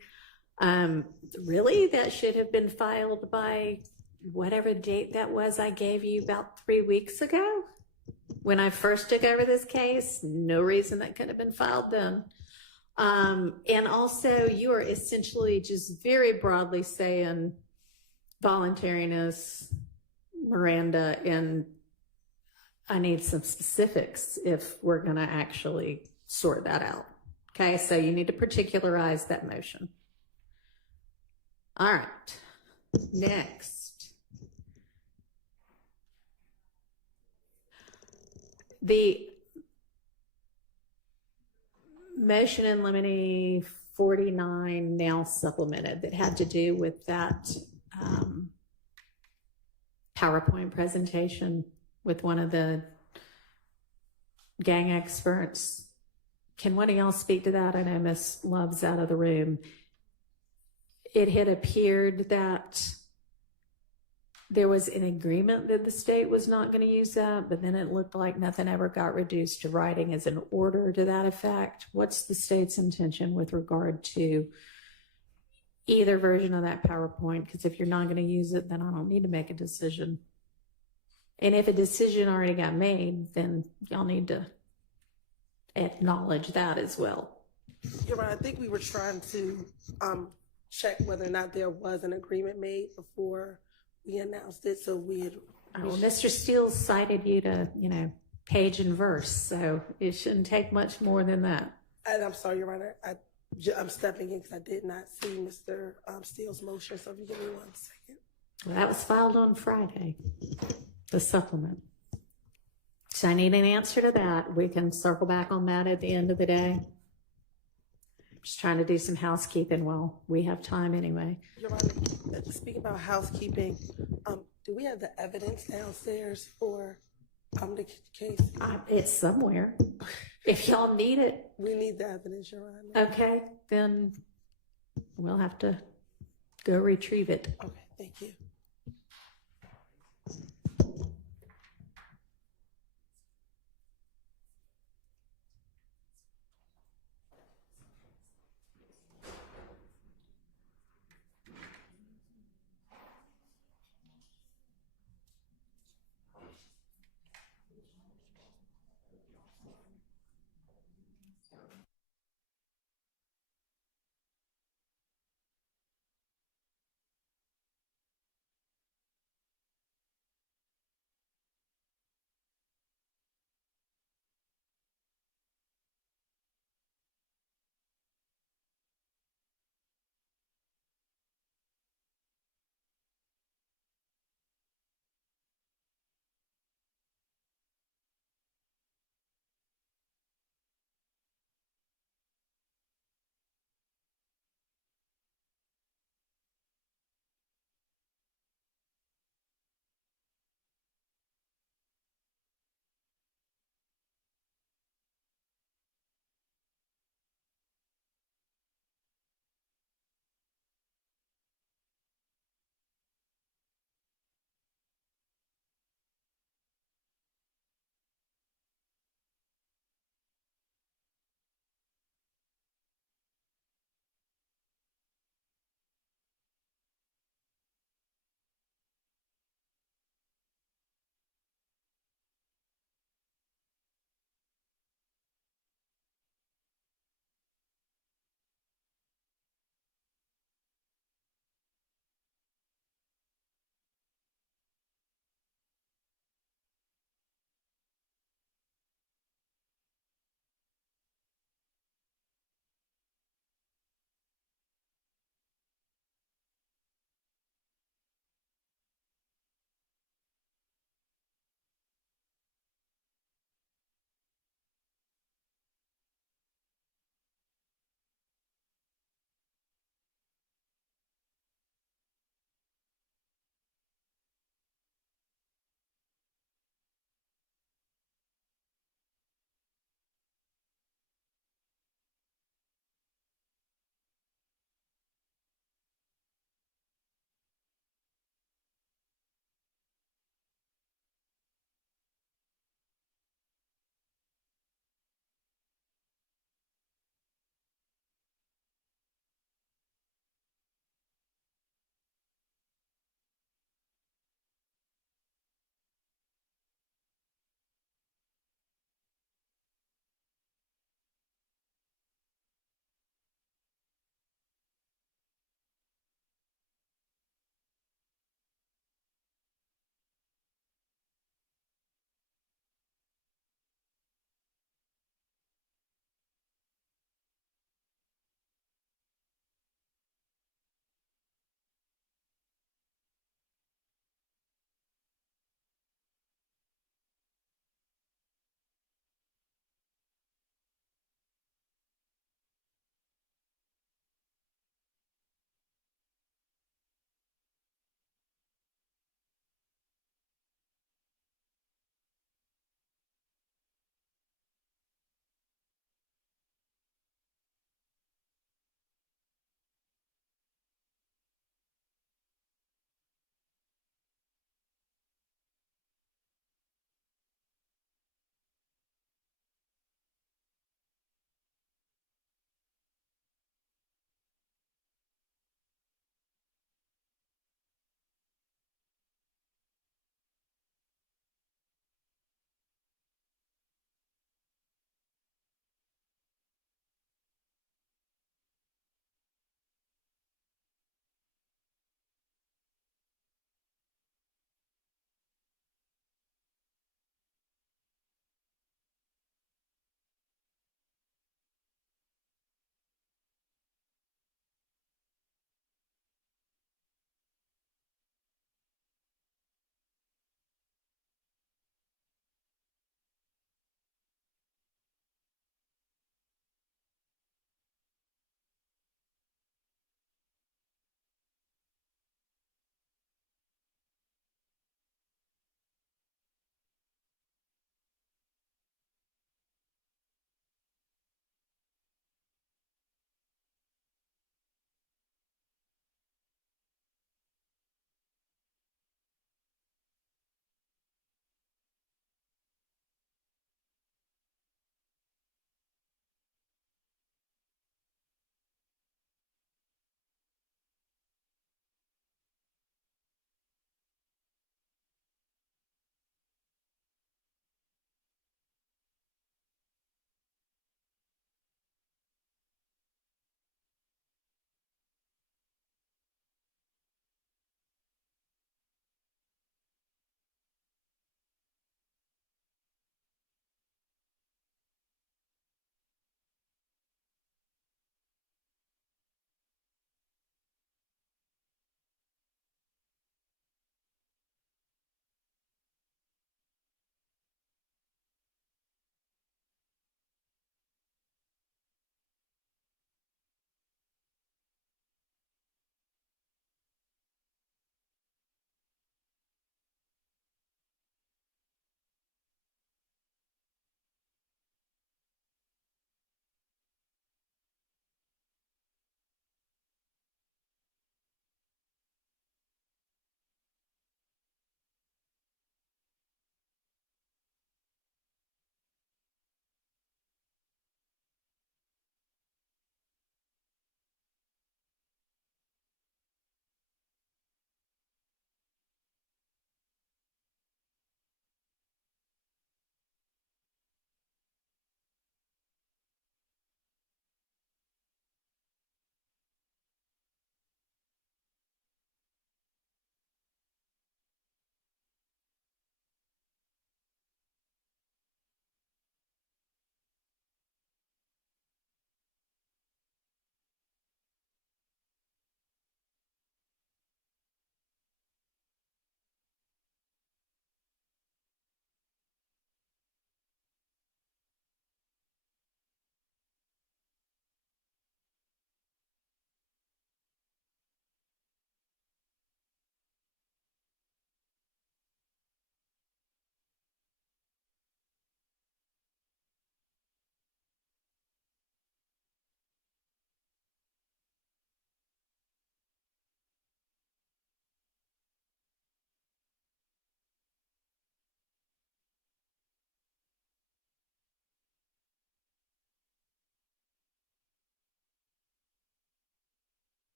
Really, that should have been filed by whatever date that was I gave you about 3 weeks ago when I first took over this case. No reason that could have been filed then. And also, you are essentially just very broadly saying voluntariness, Miranda, and I need some specifics if we're going to actually sort that out. Okay, so you need to particularize that motion. All right, next. The motion in limine 49 now supplemented that had to do with that PowerPoint presentation with one of the gang experts. Can one of y'all speak to that? I know Miss Love's out of the room. It had appeared that there was an agreement that the state was not going to use that, but then it looked like nothing ever got reduced to writing as an order to that effect. What's the state's intention with regard to either version of that PowerPoint? Because if you're not going to use it, then I don't need to make a decision. And if a decision already got made, then y'all need to acknowledge that as well. You're right. I think we were trying to check whether or not there was an agreement made before we announced it. So we had. Well, Mr. Steele cited you to, page and verse, so it shouldn't take much more than that. And I'm sorry, Your Honor. I'm stepping in because I did not see Mr. Steele's motion. So if you give me 1 second. Well, that was filed on Friday, the supplement. So I need an answer to that. We can circle back on that at the end of the day. Just trying to do some housekeeping while we have time anyway. Your Honor, speaking about housekeeping, do we have the evidence downstairs for the case? It's somewhere. If y'all need it. We need the evidence, Your Honor. Okay, then we'll have to go retrieve it. Okay, thank you.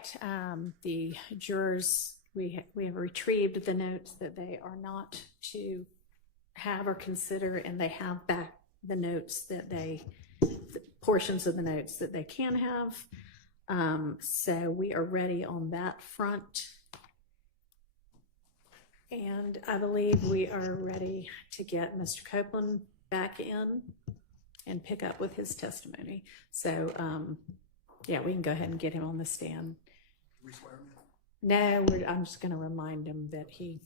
right. The jurors, we have retrieved the notes that they are not to have or consider, and they have back the notes that portions of the notes that they can have. So we are ready on that front. And I believe we are ready to get Mr. Copeland back in and pick up with his testimony. So, yeah, we can go ahead and get him on the stand. No, I'm just going to remind him that he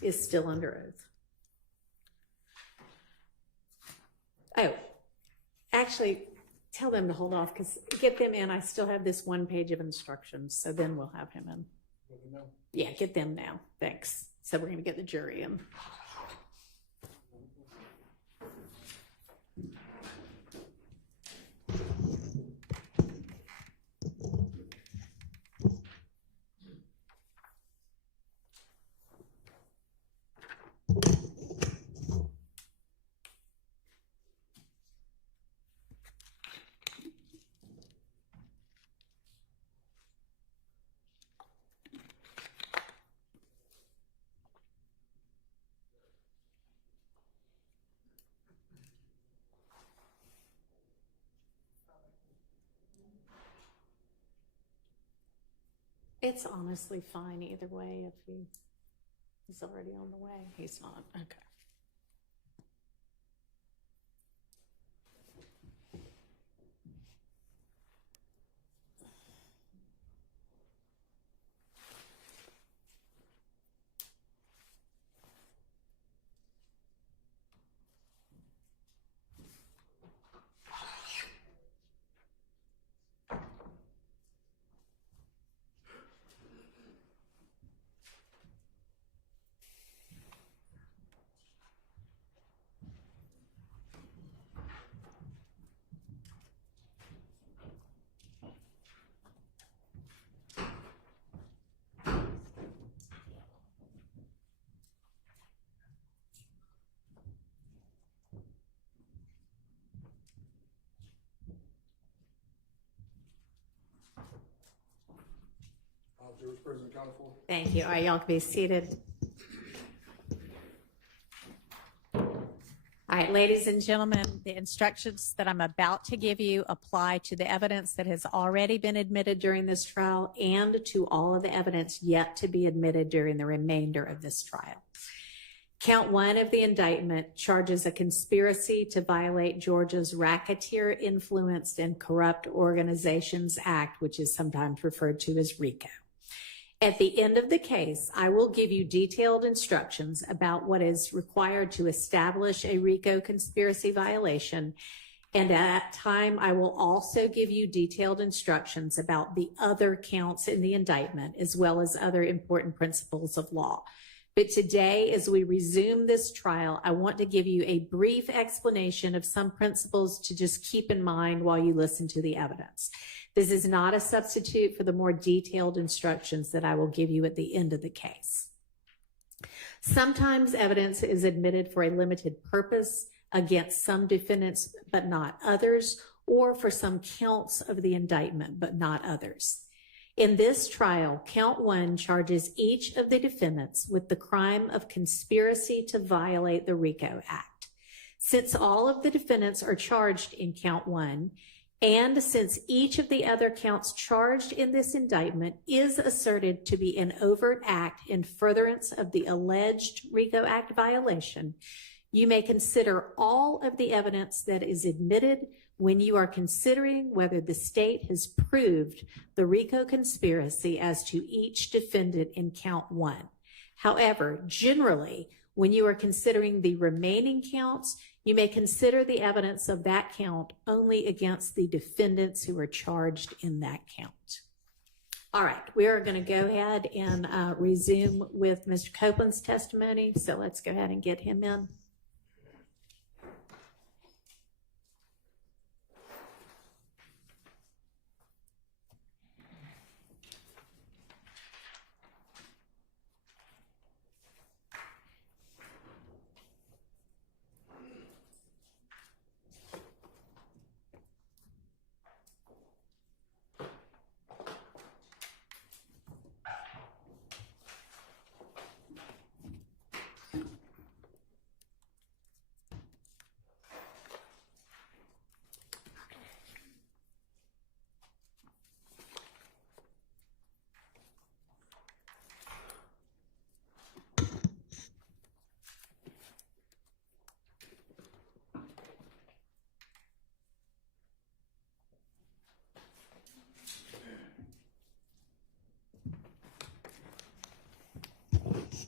is still under oath. Oh, actually, tell them to hold off, because get them in. I still have this one page of instructions, so then we'll have him in. Yeah, get them now. Thanks. So we're going to get the jury in. It's honestly fine either way if he's already on the way. He's not. Okay. Jurors present accounted for. Thank you. All right, y'all can be seated. All right, ladies and gentlemen, the instructions that I'm about to give you apply to the evidence that has already been admitted during this trial and to all of the evidence yet to be admitted during the remainder of this trial. Count 1 of the indictment charges a conspiracy to violate Georgia's Racketeer Influenced and Corrupt Organizations Act, which is sometimes referred to as RICO. At the end of the case, I will give you detailed instructions about what is required to establish a RICO conspiracy violation. And at that time, I will also give you detailed instructions about the other counts in the indictment, as well as other important principles of law. But today, as we resume this trial, I want to give you a brief explanation of some principles to just keep in mind while you listen to the evidence. This is not a substitute for the more detailed instructions that I will give you at the end of the case. Sometimes evidence is admitted for a limited purpose against some defendants, but not others, or for some counts of the indictment, but not others. In this trial, count 1 charges each of the defendants with the crime of conspiracy to violate the RICO Act. Since all of the defendants are charged in count 1, and since each of the other counts charged in this indictment is asserted to be an overt act in furtherance of the alleged RICO Act violation, you may consider all of the evidence that is admitted when you are considering whether the state has proved the RICO conspiracy as to each defendant in count 1. However, generally, when you are considering the remaining counts, you may consider the evidence of that count only against the defendants who are charged in that count. All right, we are going to go ahead and resume with Mr. Copeland's testimony. So let's go ahead and get him in.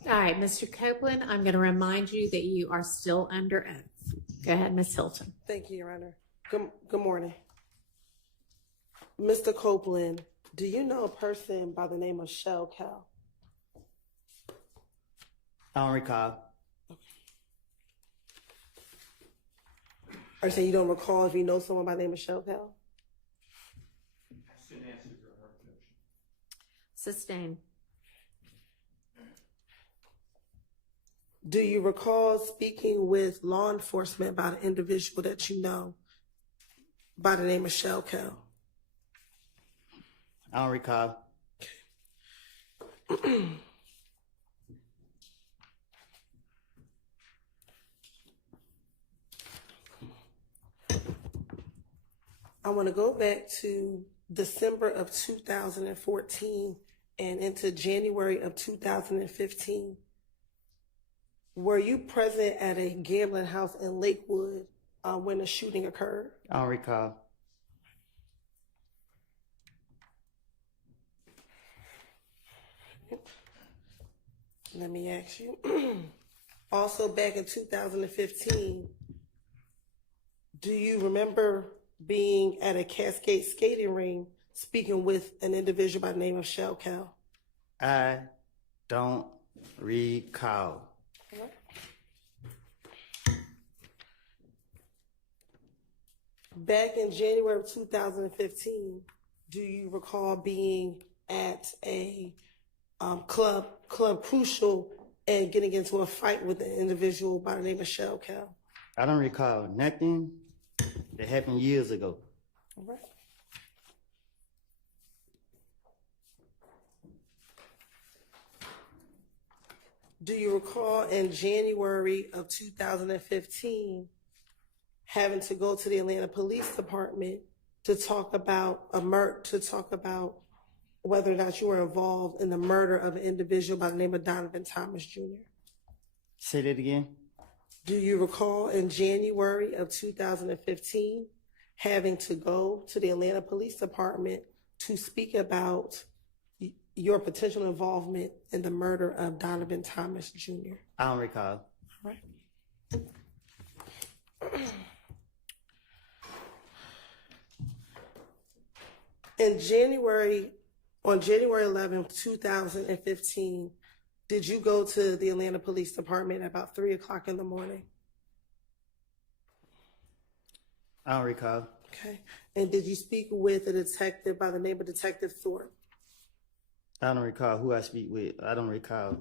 All right, Mr. Copeland, I'm going to remind you that you are still under oath. Go ahead, Ms. Hilton. Thank you, Your Honor. Good morning. Mr. Copeland, do you know a person by the name of Shell Cal? I don't recall. Are you saying you don't recall if you know someone by the name of Shell Cal? Sustain. Do you recall speaking with law enforcement about an individual that you know by the name of Shell Cal? I don't recall. I want to go back to December of 2014 and into January of 2015. Were you present at a gambling house in Lakewood when the shooting occurred? I don't recall. Let me ask you. Also, back in 2015, do you remember being at a Cascade skating ring speaking with an individual by the name of Shell Cal? I don't recall. Back in January of 2015, do you recall being at a Club Crucial and getting into a fight with an individual by the name of Shell Cal? I don't recall nothing that happened years ago. All right. Do you recall in January of 2015 having to go to the Atlanta Police Department to talk about whether or not you were involved in the murder of an individual by the name of Donovan Thomas Jr.? Say that again. Do you recall in January of 2015 having to go to the Atlanta Police Department to speak about your potential involvement in the murder of Donovan Thomas Jr.? I don't recall. All right. On January 11th, 2015, did you go to the Atlanta Police Department at about 3 o'clock in the morning? I don't recall. Okay. And did you speak with a detective by the name of Detective Thorpe? I don't recall who I speak with. I don't recall.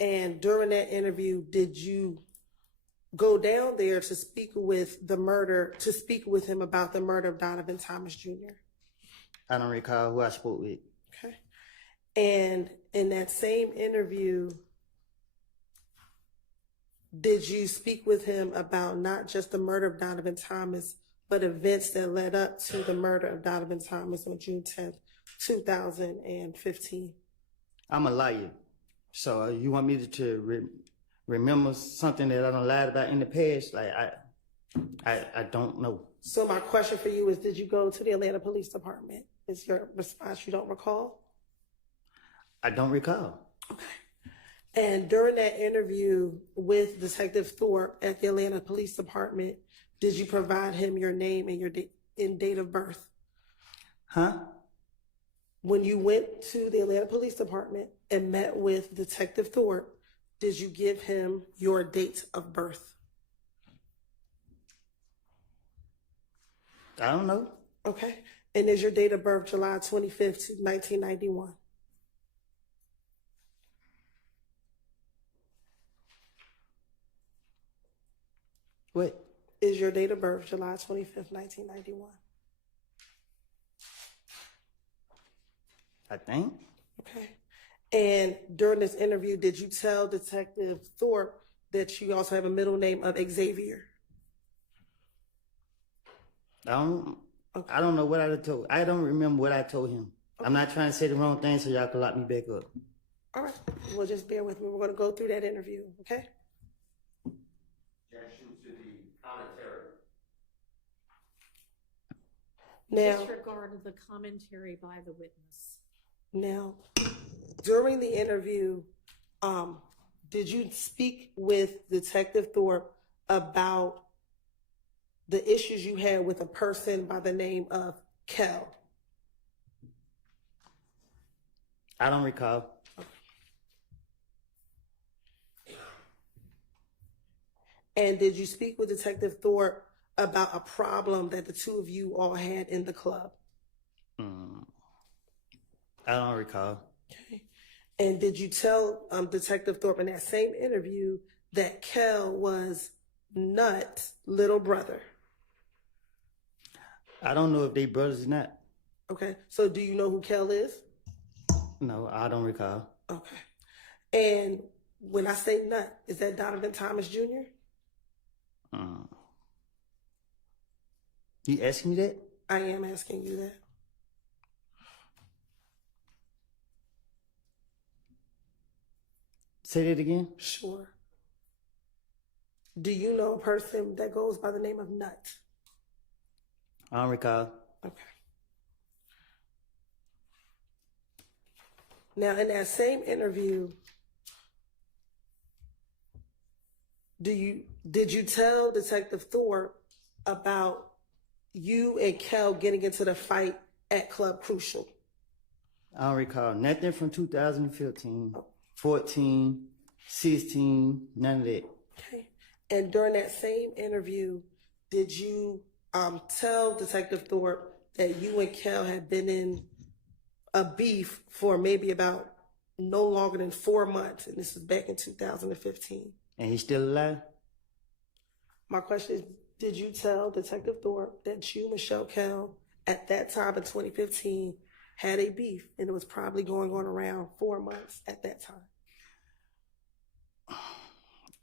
And during that interview, did you go down there to speak with him about the murder of Donovan Thomas Jr.? I don't recall who I spoke with. Okay. And in that same interview, did you speak with him about not just the murder of Donovan Thomas, but events that led up to the murder of Donovan Thomas on June 10th, 2015? I'm a liar. So you want me to remember something that I done lied about in the past? Like, I don't know. So my question for you is, did you go to the Atlanta Police Department? Is your response you don't recall? I don't recall. Okay. And during that interview with Detective Thorpe at the Atlanta Police Department, did you provide him your name and your date of birth? Huh? When you went to the Atlanta Police Department and met with Detective Thorpe, did you give him your date of birth? I don't know. Okay. And is your date of birth July 25th, 1991? What? Is your date of birth July 25th, 1991? I think. Okay. And during this interview, did you tell Detective Thorpe that you also have a middle name of Xavier? I don't know what I told. I don't remember what I told him. Okay. I'm not trying to say the wrong thing so y'all can lock me back up. All right. Well, just bear with me. We're going to go through that interview, okay? Objection to the commentary. Now, disregard the commentary by the witness. Now, during the interview, did you speak with Detective Thorpe about the issues you had with a person by the name of Kel? I don't recall. And did you speak with Detective Thorpe about a problem that the two of you all had in the club? I don't recall. Okay. And did you tell Detective Thorpe in that same interview that Kel was Nut's little brother? I don't know if they brothers or not. Okay. So do you know who Kel is? No, I don't recall. Okay. And when I say Nut, is that Donovan Thomas Jr.? You asking me that? I am asking you that. Say that again? Sure. Do you know a person that goes by the name of Nut? I don't recall. Okay. Now, in that same interview, did you tell Detective Thorpe about you and Kel getting into the fight at Club Crucial? I don't recall nothing from 2015, 14, 16, none of that. Okay. And during that same interview, did you tell Detective Thorpe that you and Kel had been in a beef for maybe about no longer than 4 months, and this was back in 2015? And he's still alive? My question is, did you tell Detective Thorpe that you, Michelle Kel, at that time in 2015, had a beef, and it was probably going on around 4 months at that time?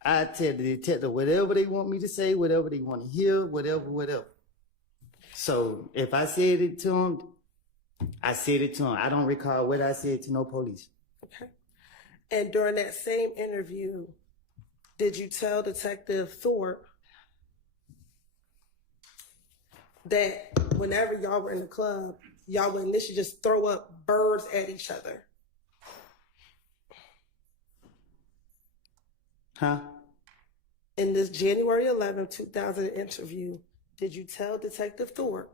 I tell the detective whatever they want me to say, whatever they want to hear, whatever. So if I said it to him, I said it to him. I don't recall what I said to no police. Okay. And during that same interview, did you tell Detective Thorpe that whenever y'all were in the club, y'all would initially just throw up birds at each other? Huh? In this January 11, 2000 interview, did you tell Detective Thorpe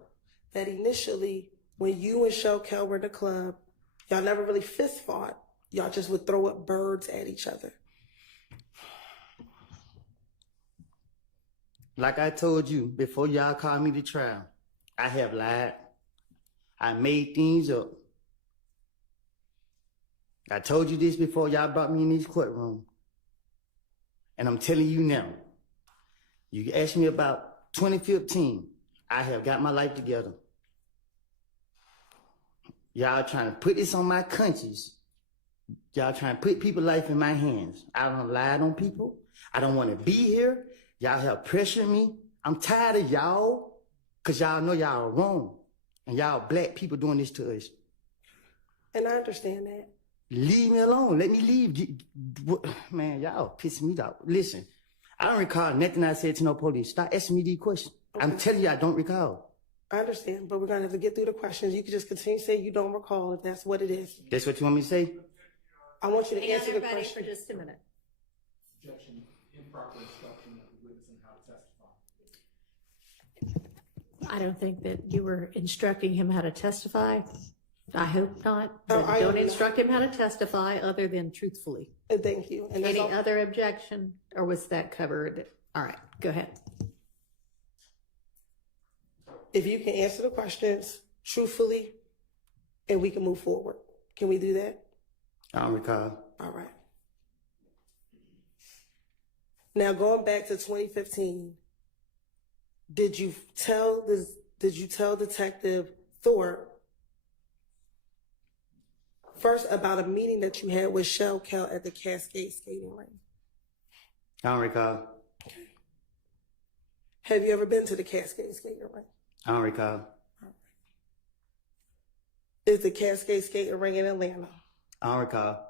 that initially, when you and Michelle Kel were in the club, y'all never really fist fought, y'all just would throw up birds at each other? Like I told you, before y'all called me to trial, I have lied. I made things up. I told you this before y'all brought me in this courtroom. And I'm telling you now, you asked me about 2015, I have got my life together. Y'all trying to put this on my conscience. Y'all trying to put people's life in my hands. I don't lie on people. I don't want to be here. Y'all have pressured me. I'm tired of y'all, because y'all know y'all are wrong. And y'all black people doing this to us. And I understand that. Leave me alone. Let me leave. Man, y'all pissing me off. Listen, I don't recall nothing I said to no police. Stop asking me these questions. Okay. I'm telling you, I don't recall. I understand, but we're going to have to get through the questions. You can just continue to say you don't recall if that's what it is. That's what you want me to say? I want you to answer the question. question. For just a minute. Objection, improper instruction of the witness on how to testify. I don't think that you were instructing him how to testify. I hope not. No, But I don't am instruct him how to testify other than truthfully. Thank you. And Any other objection, or was that covered? All right, go ahead. if you can answer the questions truthfully, and we can move forward. Can we do that? I don't recall. All right. Now, going back to 2015, did you tell Detective Thorpe first about a meeting that you had with Shell Kel at the Cascade skating rink? I don't recall. Have you ever been to the Cascade skating rink? I don't recall. Is the Cascade skating rink in Atlanta? I don't recall.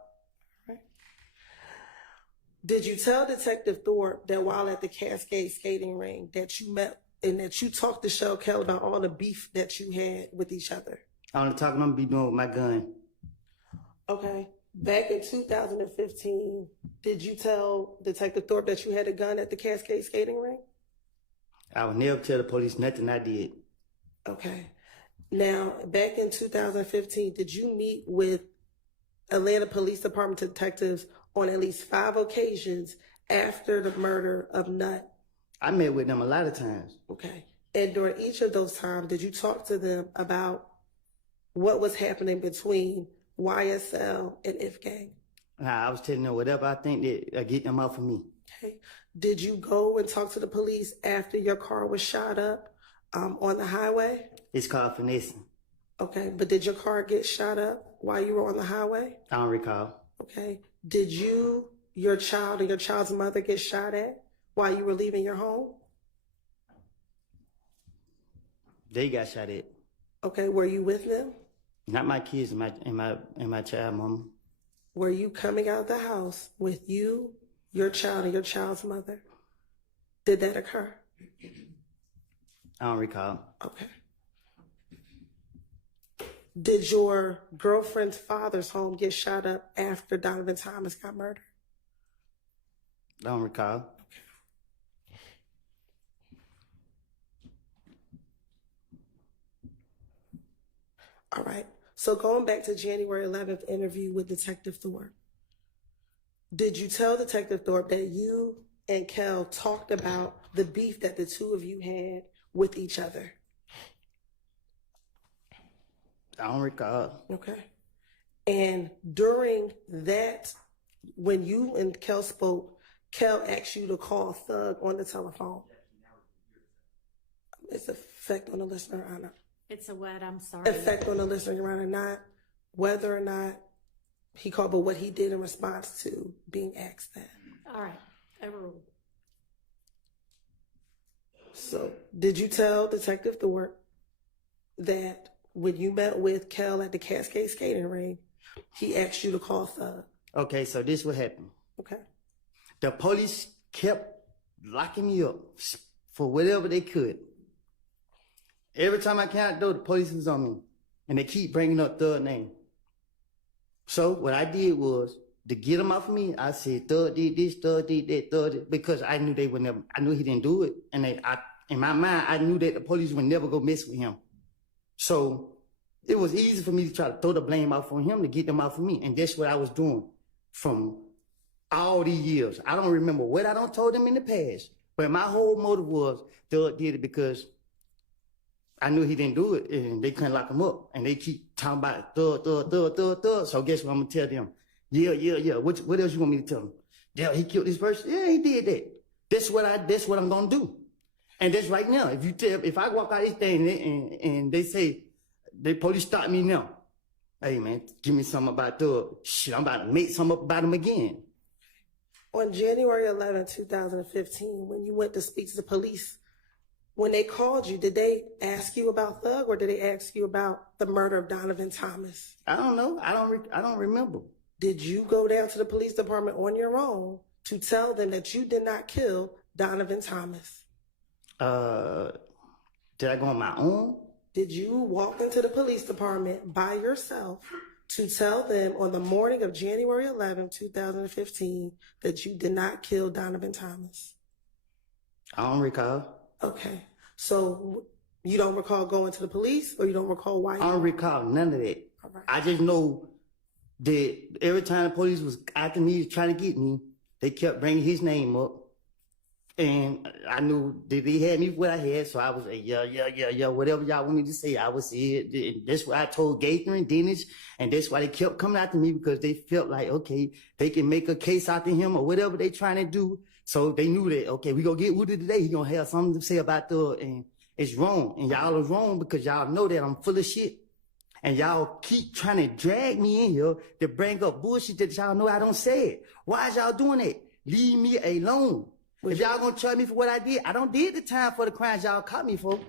Did you tell Detective Thorpe that while at the Cascade skating rink that you met and that you talked to Shell Kel about all the beef that you had with each other? I only talking I'm be doing with my gun. Okay. Back in 2015, did you tell Detective Thorpe that you had a gun at the Cascade skating rink? I would never tell the police nothing I did. Okay. Now, back in 2015, did you meet with Atlanta Police Department detectives on at least 5 occasions after the murder of Nutt? I met with them a lot of times. Okay. And during each of those times, did you talk to them about what was happening between YSL and If Gang? I was telling them whatever I think that get them off of me. Okay. Did you go and talk to the police after your car was shot up on the highway? It's called finessing. Okay, but did your car get shot up while you were on the highway? I don't recall. Okay. Did you, your child, and your child's mother get shot at while you were leaving your home? They got shot at. Okay, were you with them? Not my kids and my child, mama. Were you coming out of the house with you, your child, and your child's mother? Did that occur? I don't recall. Okay. Did your girlfriend's father's home get shot up after Donovan Thomas got murdered? I don't recall. All right. So going back to January 11th interview with Detective Thorpe, did you tell Detective Thorpe that you and Kel talked about the beef that the two of you had with each other? I don't recall. Okay. And during that, when you and Kel spoke, Kel asked you to call Thug on the telephone. It's effect on the listener, Anna. It's a what? I'm sorry. Effect on the listener, Your Honor, not whether or not he called, but what he did in response to being asked that. All right. Overruled. So, did you tell Detective Thorpe that when you met with Kel at the Cascade skating ring, he asked you to call Thug? Okay, so this what happened. Okay. The police kept locking me up for whatever they could. Every time I came out the door, the police was on me. And they keep bringing up Thug's name. So what I did was, to get him off of me, I said, Thug did this, Thug did that, Thug did, because I knew they would never, I knew he didn't do it. And in my mind, I knew that the police would never go mess with him. So it was easy for me to try to throw the blame off on him to get them off of me. And that's what I was doing from all these years. I don't remember what I don't told them in the past. But my whole motive was, Thug did it because I knew he didn't do it, and they couldn't lock him up. And they keep talking about Thug. So guess what I'm gonna tell them? Yeah. What else you want me to tell them? Yeah, he killed this person. Yeah, he did that. That's what I'm gonna do. And that's right now. If I walk out this thing and they say the police stop me now, hey man, give me something about Thug. Shit, I'm about to make something up about him again. On January 11, 2015, when you went to speak to the police, when they called you, did they ask you about Thug or did they ask you about the murder of Donovan Thomas? I don't know. I don't remember. Did you go down to the police department on your own to tell them that you did not kill Donovan Thomas? Did I go on my own? Did you walk into the police department by yourself to tell them on the morning of January 11, 2015, that you did not kill Donovan Thomas? I don't recall. Okay. So you don't recall going to the police or you don't recall why? I don't recall none of that. All right. I just know that every time the police was after me, trying to get me, they kept bringing his name up. And I knew that they had me what I had, so I was like, yeah, whatever y'all want me to say, I would say it. And that's why I told Gaither and Dennis, and that's why they kept coming after me, because they felt like, okay, they can make a case out to him or whatever they trying to do. So they knew that, okay, we gonna get Woody today, he gonna have something to say about Thug, and it's wrong. And y'all is wrong because y'all know that I'm full of shit. And y'all keep trying to drag me in here to bring up bullshit that y'all know I don't say it. Why is y'all doing that? Leave me alone. If y'all gonna charge me for what I did, I don't did the time for the crimes y'all caught me for.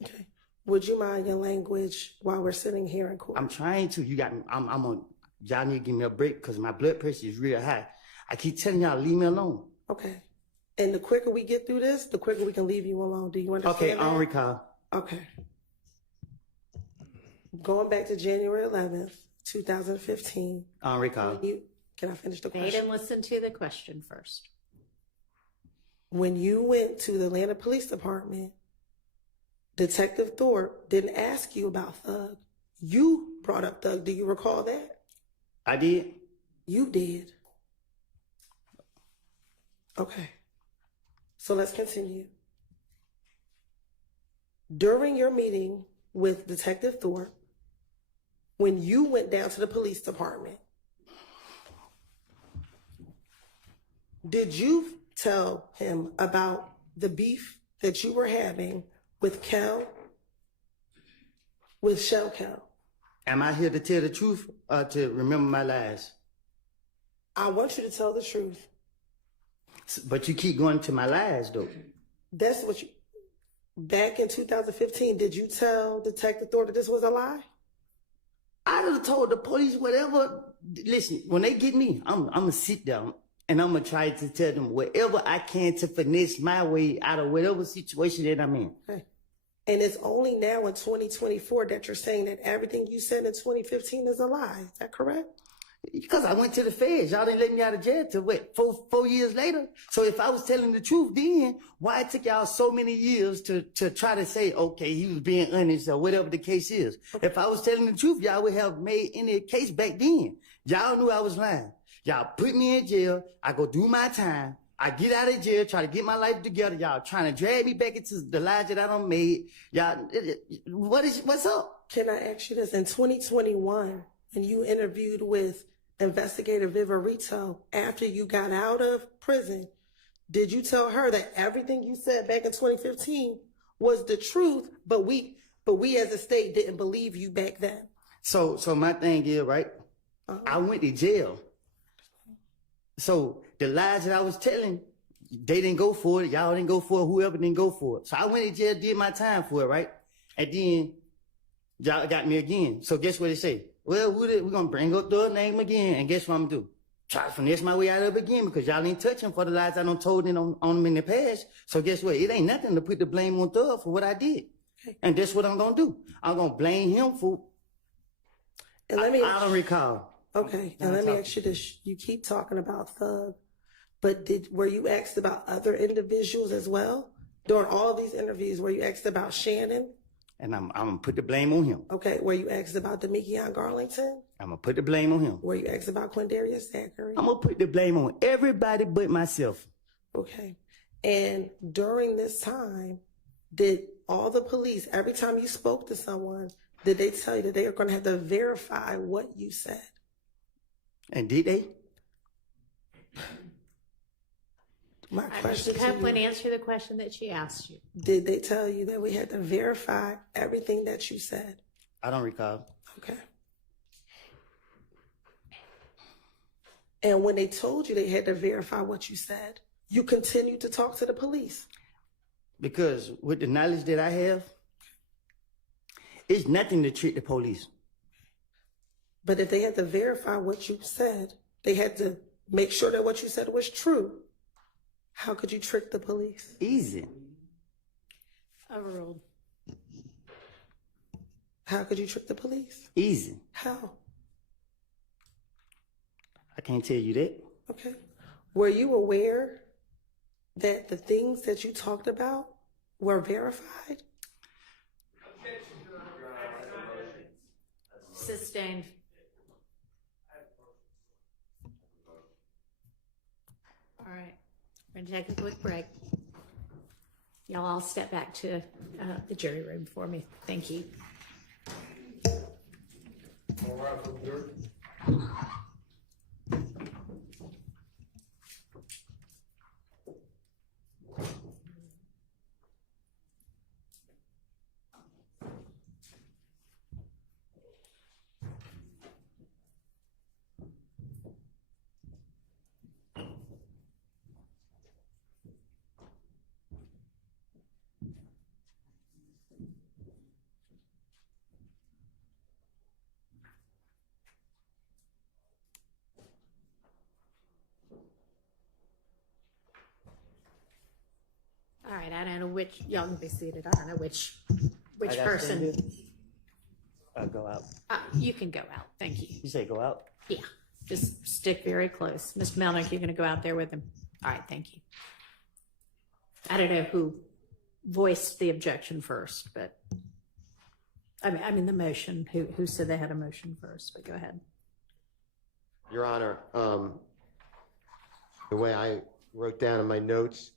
Okay. Would you mind your language while we're sitting here in court? I'm trying to. I'm on. Y'all need to give me a break because my blood pressure is real high. I keep telling y'all, leave me alone. Okay. And the quicker we get through this, the quicker we can leave you alone. Do you understand? Okay, that? I don't recall. Okay. Going back to January 11th, I don't recall. Can I finish the Wait question? and listen to the question first. When you went to the Atlanta Police Department, Detective Thorpe didn't ask you about Thug. You brought up Thug. Do you recall that? I did. You did. Okay. So let's continue. During your meeting with Detective Thorpe, when you went down to the police department, did you tell him about the beef that you were having with Shell Cal? Am I here to tell the truth or to remember my lies? I want you to tell the truth. But you keep going to my lies, though. That's what you. Back in 2015, did you tell Detective Thorpe that this was a lie? I'd have told the police whatever. Listen, when they get me, I'm gonna sit down and I'm gonna try to tell them whatever I can to finesse my way out of whatever situation that I'm in. Okay. And it's only now in 2024 that you're saying that everything you said in 2015 is a lie. Is that correct? Because I went to the feds. Y'all didn't let me out of jail till what, four years later? So if I was telling the truth then, why it took y'all so many years to try to say, okay, he was being honest or whatever the case is? If I was telling the truth, y'all would have made any case back then. Y'all knew I was lying. Y'all put me in jail. I go do my time. I get out of jail, try to get my life together. Y'all trying to drag me back into the lies that I done made. Y'all, what's up? Can I ask you this? In 2021, when you interviewed with Investigator Viverito after you got out of prison, did you tell her that everything you said back in 2015 was the truth, but we as a state didn't believe you back then? So my thing is, right? I went to jail. So the lies that I was telling, they didn't go for it. Y'all didn't go for it. Whoever didn't go for it. So I went to jail, did my time for it, right? And then y'all got me again. So guess what they say? Well, we're going to bring up the name again. And guess what I'm going to do? Try to finesse my way out of it again because y'all ain't touching for the lies I done told on them in the past. So guess what? It ain't nothing to put the blame on Thug for what I did. Okay. And that's what I'm going to do. I'm going to blame him for... And I don't recall. Okay, and let me ask you this. You keep talking about Thug, but were you asked about other individuals as well? During all these interviews, were you asked about Shannon? And I'm going to put the blame on him. Okay, were you asked about Demekion Garlington? I'm going to put the blame on him. Were you asked about Quindarius Zachary? I'm going to put the blame on everybody but myself. Okay, and during this time, did all the police, every time you spoke to someone, did they tell you that they are going to have to verify what you said? And did they? My question to Copeland, you, answer the question that she asked you. did they tell you that we had to verify everything that you said? I don't recall. Okay. And when they told you they had to verify what you said, you continued to talk to the police. Because with the knowledge that I have, it's nothing to trick the police. But if they had to verify what you said, they had to make sure that what you said was true. How could you trick the police? Easy. Overruled. How could you trick the police? Easy. How? I can't tell you that. Okay. Were you aware that the things that you talked about were verified? Sustained. All right, we're gonna take a quick break. Y'all all step back to the jury room for me. Thank you. All right, from there. All right, I don't know which, y'all can be seated. I don't know which I gotta person. stand go out. You can go out. Thank you. You say go out? Yeah, just stick very close. Mr. Melnick, you're going to go out there with him. All right, thank you. I don't know who voiced the objection first, but I mean the motion. Who said they had a motion first? But go ahead. Your Honor, the way I wrote down in my notes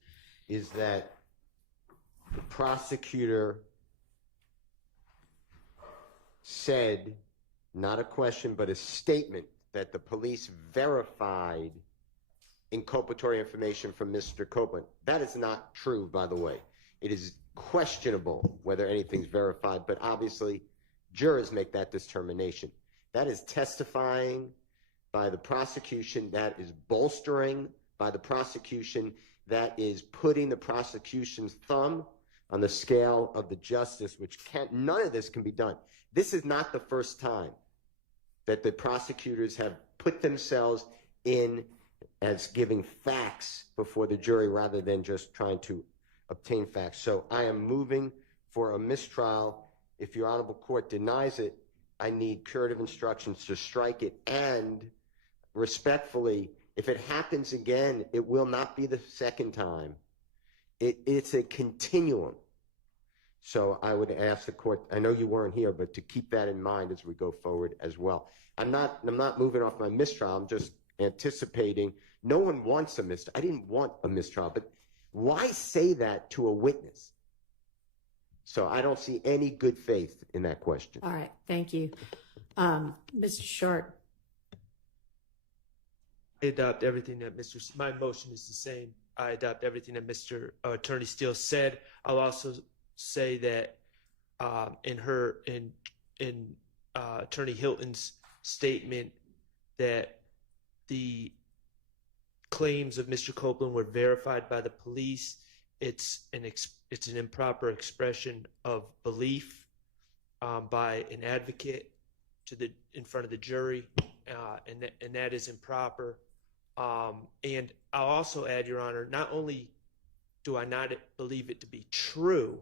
is that the prosecutor said, not a question, but a statement, that the police verified inculpatory information from Mr. Copeland. That is not true, by the way. It is questionable whether anything's verified, but obviously jurors make that determination. That is testifying by the prosecution, that is bolstering by the prosecution, that is putting the prosecution's thumb on the scale of the justice, which none of this can be done. This is not the first time that the prosecutors have put themselves in as giving facts before the jury rather than just trying to obtain facts. So I am moving for a mistrial. If your honorable court denies it, I need curative instructions to strike it, and respectfully, if it happens again, it will not be the second time. It's a continuum. So I would ask the court, I know you weren't here, but to keep that in mind as we go forward as well. I'm not moving off my mistrial. I'm just anticipating. No one wants a mistrial. I didn't want a mistrial, but why say that to a witness? So I don't see any good faith in that question. All right, thank you. Mr. Short. I adopt everything that my motion is the same. I adopt everything that Mr. Attorney Steele said. I'll also say that in Attorney Hilton's statement that the claims of Mr. Copeland were verified by the police. It's an improper expression of belief by an advocate in front of the jury, and that is improper. And I'll also add, Your Honor, not only do I not believe it to be true,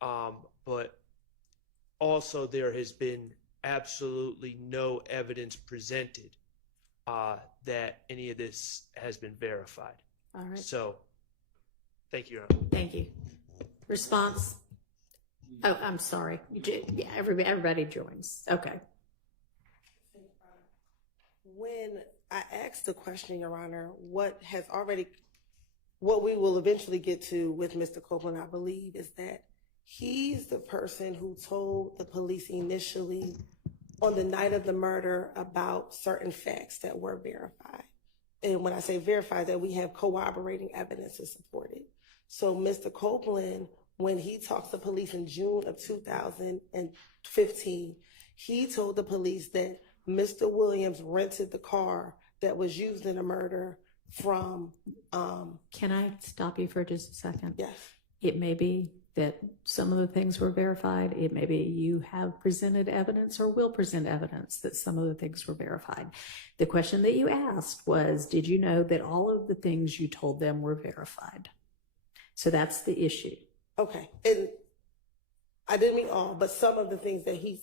but also there has been absolutely no evidence presented that any of this has been verified. All right. So, thank you, Your Honor. Thank you. Response? Oh, I'm sorry. Yeah, everybody joins. Okay. When I asked the question, Your Honor, what we will eventually get to with Mr. Copeland, I believe, is that he's the person who told the police initially on the night of the murder about certain facts that were verified. And when I say verified, that we have corroborating evidence to support it. So Mr. Copeland, when he talks to police in June of 2015, he told the police that Mr. Williams rented the car that was used in the murder from... Can I stop you for just a second? Yes. It may be that some of the things were verified. It may be you have presented evidence or will present evidence that some of the things were verified. The question that you asked was, did you know that all of the things you told them were verified? So that's the issue. Okay. And I didn't mean all, but some of the things that he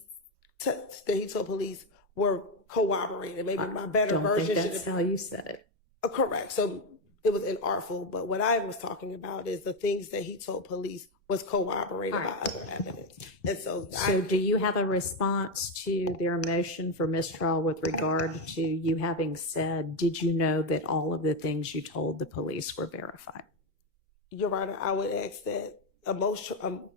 told police were corroborated. Maybe my better version should have... That's how you said it. Correct. So it was inartful, but what I was talking about is the things that he told police was corroborated by other evidence. And so do you have a response to their motion for mistrial with regard to you having said, did you know that all of the things you told the police were verified? Your Honor, I would ask that a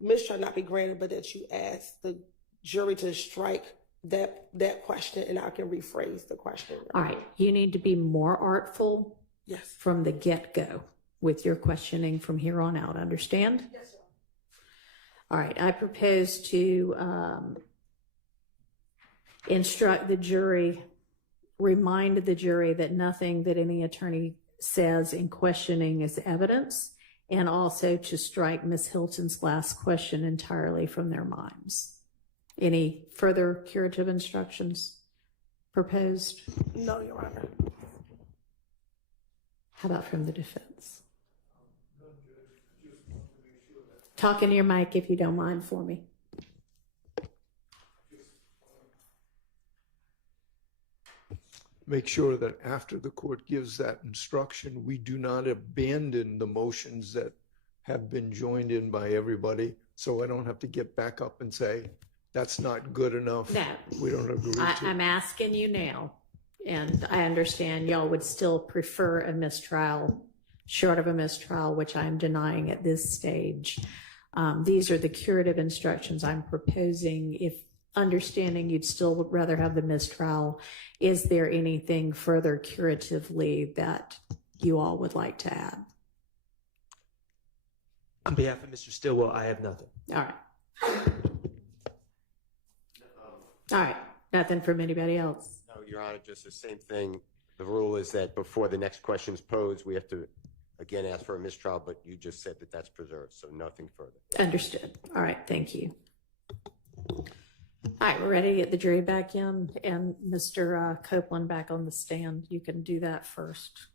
mistrial not be granted, but that you ask the jury to strike that question, and I can rephrase the question. All right. You need to be more artful. Yes. From the get-go with your questioning from here on out. Understand? Yes, sir. All right. I propose to instruct the jury, remind the jury that nothing that any attorney says in questioning is evidence, and also to strike Ms. Hilton's last question entirely from their minds. Any further curative instructions proposed? No, Your Honor. How about from the defense? Talk into your mic if you don't mind for me. make sure that after the court gives that instruction, we do not abandon the motions that have been joined in by everybody, so I don't have to get back up and say, that's not good enough. No. We don't agree to. I'm asking you now, and I understand y'all would still prefer a mistrial, short of a mistrial, which I'm denying at this stage. These are the curative instructions I'm proposing. If understanding you'd still rather have the mistrial, is there anything further curatively that you all would like to add? On behalf of Mr. Stillwell, I have nothing. All right. All right. Nothing from anybody else. No, Your Honor, just the same thing. The rule is that before the next question is posed, we have to again ask for a mistrial, but you just said that that's preserved, so nothing further. Understood. All right. Thank you. All right. We're ready to get the jury back in and Mr. Copeland back on the stand. You can do that first.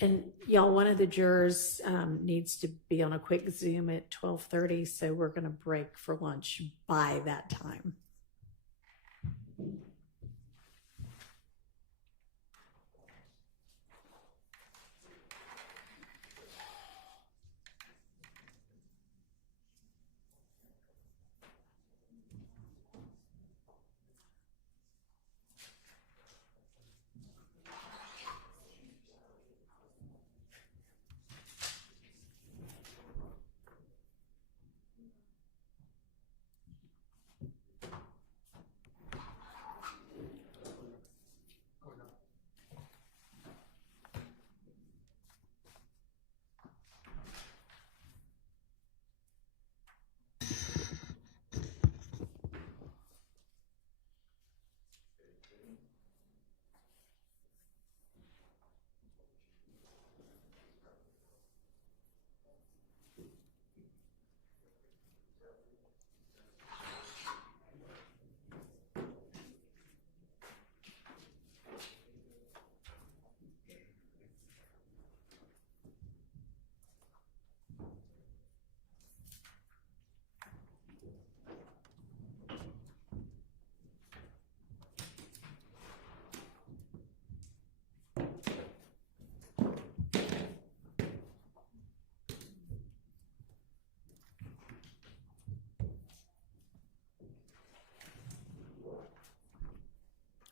And y'all, one of the jurors needs to be on a quick Zoom at 12:30, so we're going to break for lunch by that time.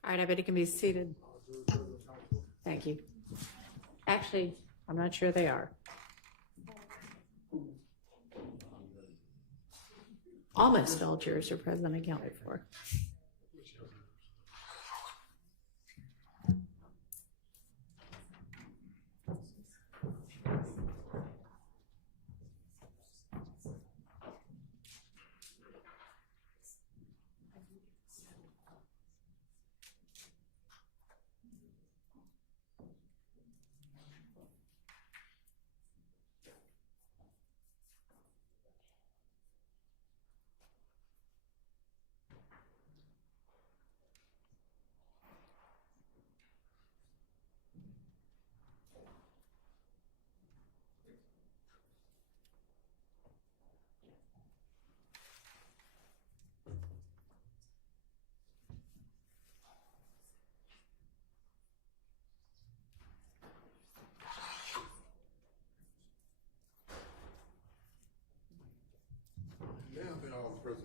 All right, everybody can be seated. Thank you. Actually, I'm not sure they are. Almost all jurors are present and accounted for.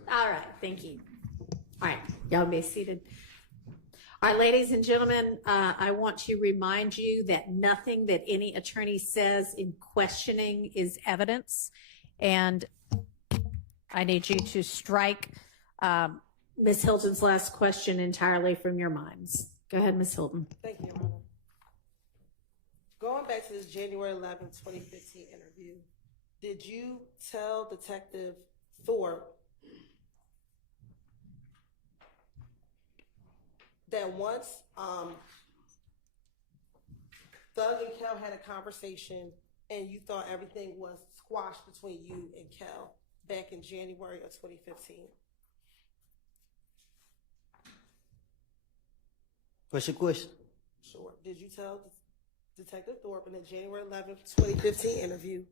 All right, thank you. All right, y'all be seated. All right, ladies and gentlemen, I want to remind you that nothing that any attorney says in questioning is evidence, and I need you to strike Ms. Hilton's last question entirely from your minds. Go ahead, Ms. Hilton. Thank you, Your Honor. Going back to this January 11, 2015 interview, did you tell Detective Thorpe that once Thug and Kel had a conversation and you thought everything was squashed between you and Kel, back in January of 2015? What's your question? Sure. Did you tell Detective Thorpe in the January 11th, 2015 interview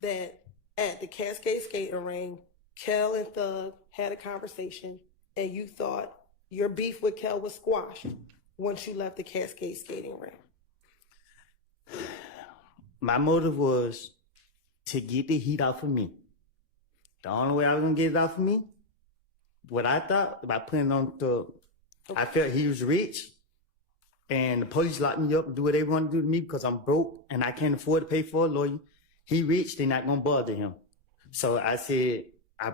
that at the Cascade Skating Ring, Kel and Thug had a conversation and you thought your beef with Kel was squashed once you left the Cascade Skating Ring? My motive was to get the heat off of me. The only way I was gonna get it off of me, what I thought, by putting on the, I felt he was rich, and the police locked me up and do what they want to do to me because I'm broke and I can't afford to pay for a lawyer. He rich, they're not gonna bother him. So I said, I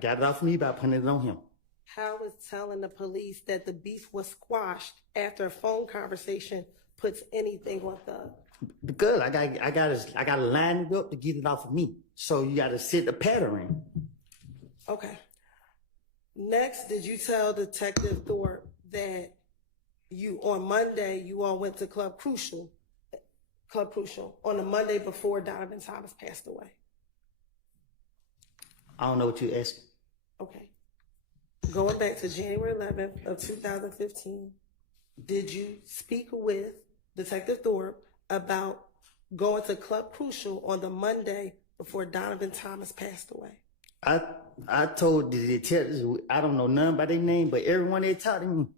got it off me by putting it on him. How is telling the police that the beef was squashed after a phone conversation puts anything on Thug? Because I gotta line it up to get it off of me. So you gotta set the pattern. Okay. Next, did you tell Detective Thorpe that you, on Monday, you all went to Club Crucial on the Monday before Donovan Thomas passed away? I don't know what you're asking. Okay. Going back to January 11th of 2015, did you speak with Detective Thorpe about going to Club Crucial on the Monday before Donovan Thomas passed away? I told the detectives, I don't know none by their name, but everyone they talked to me,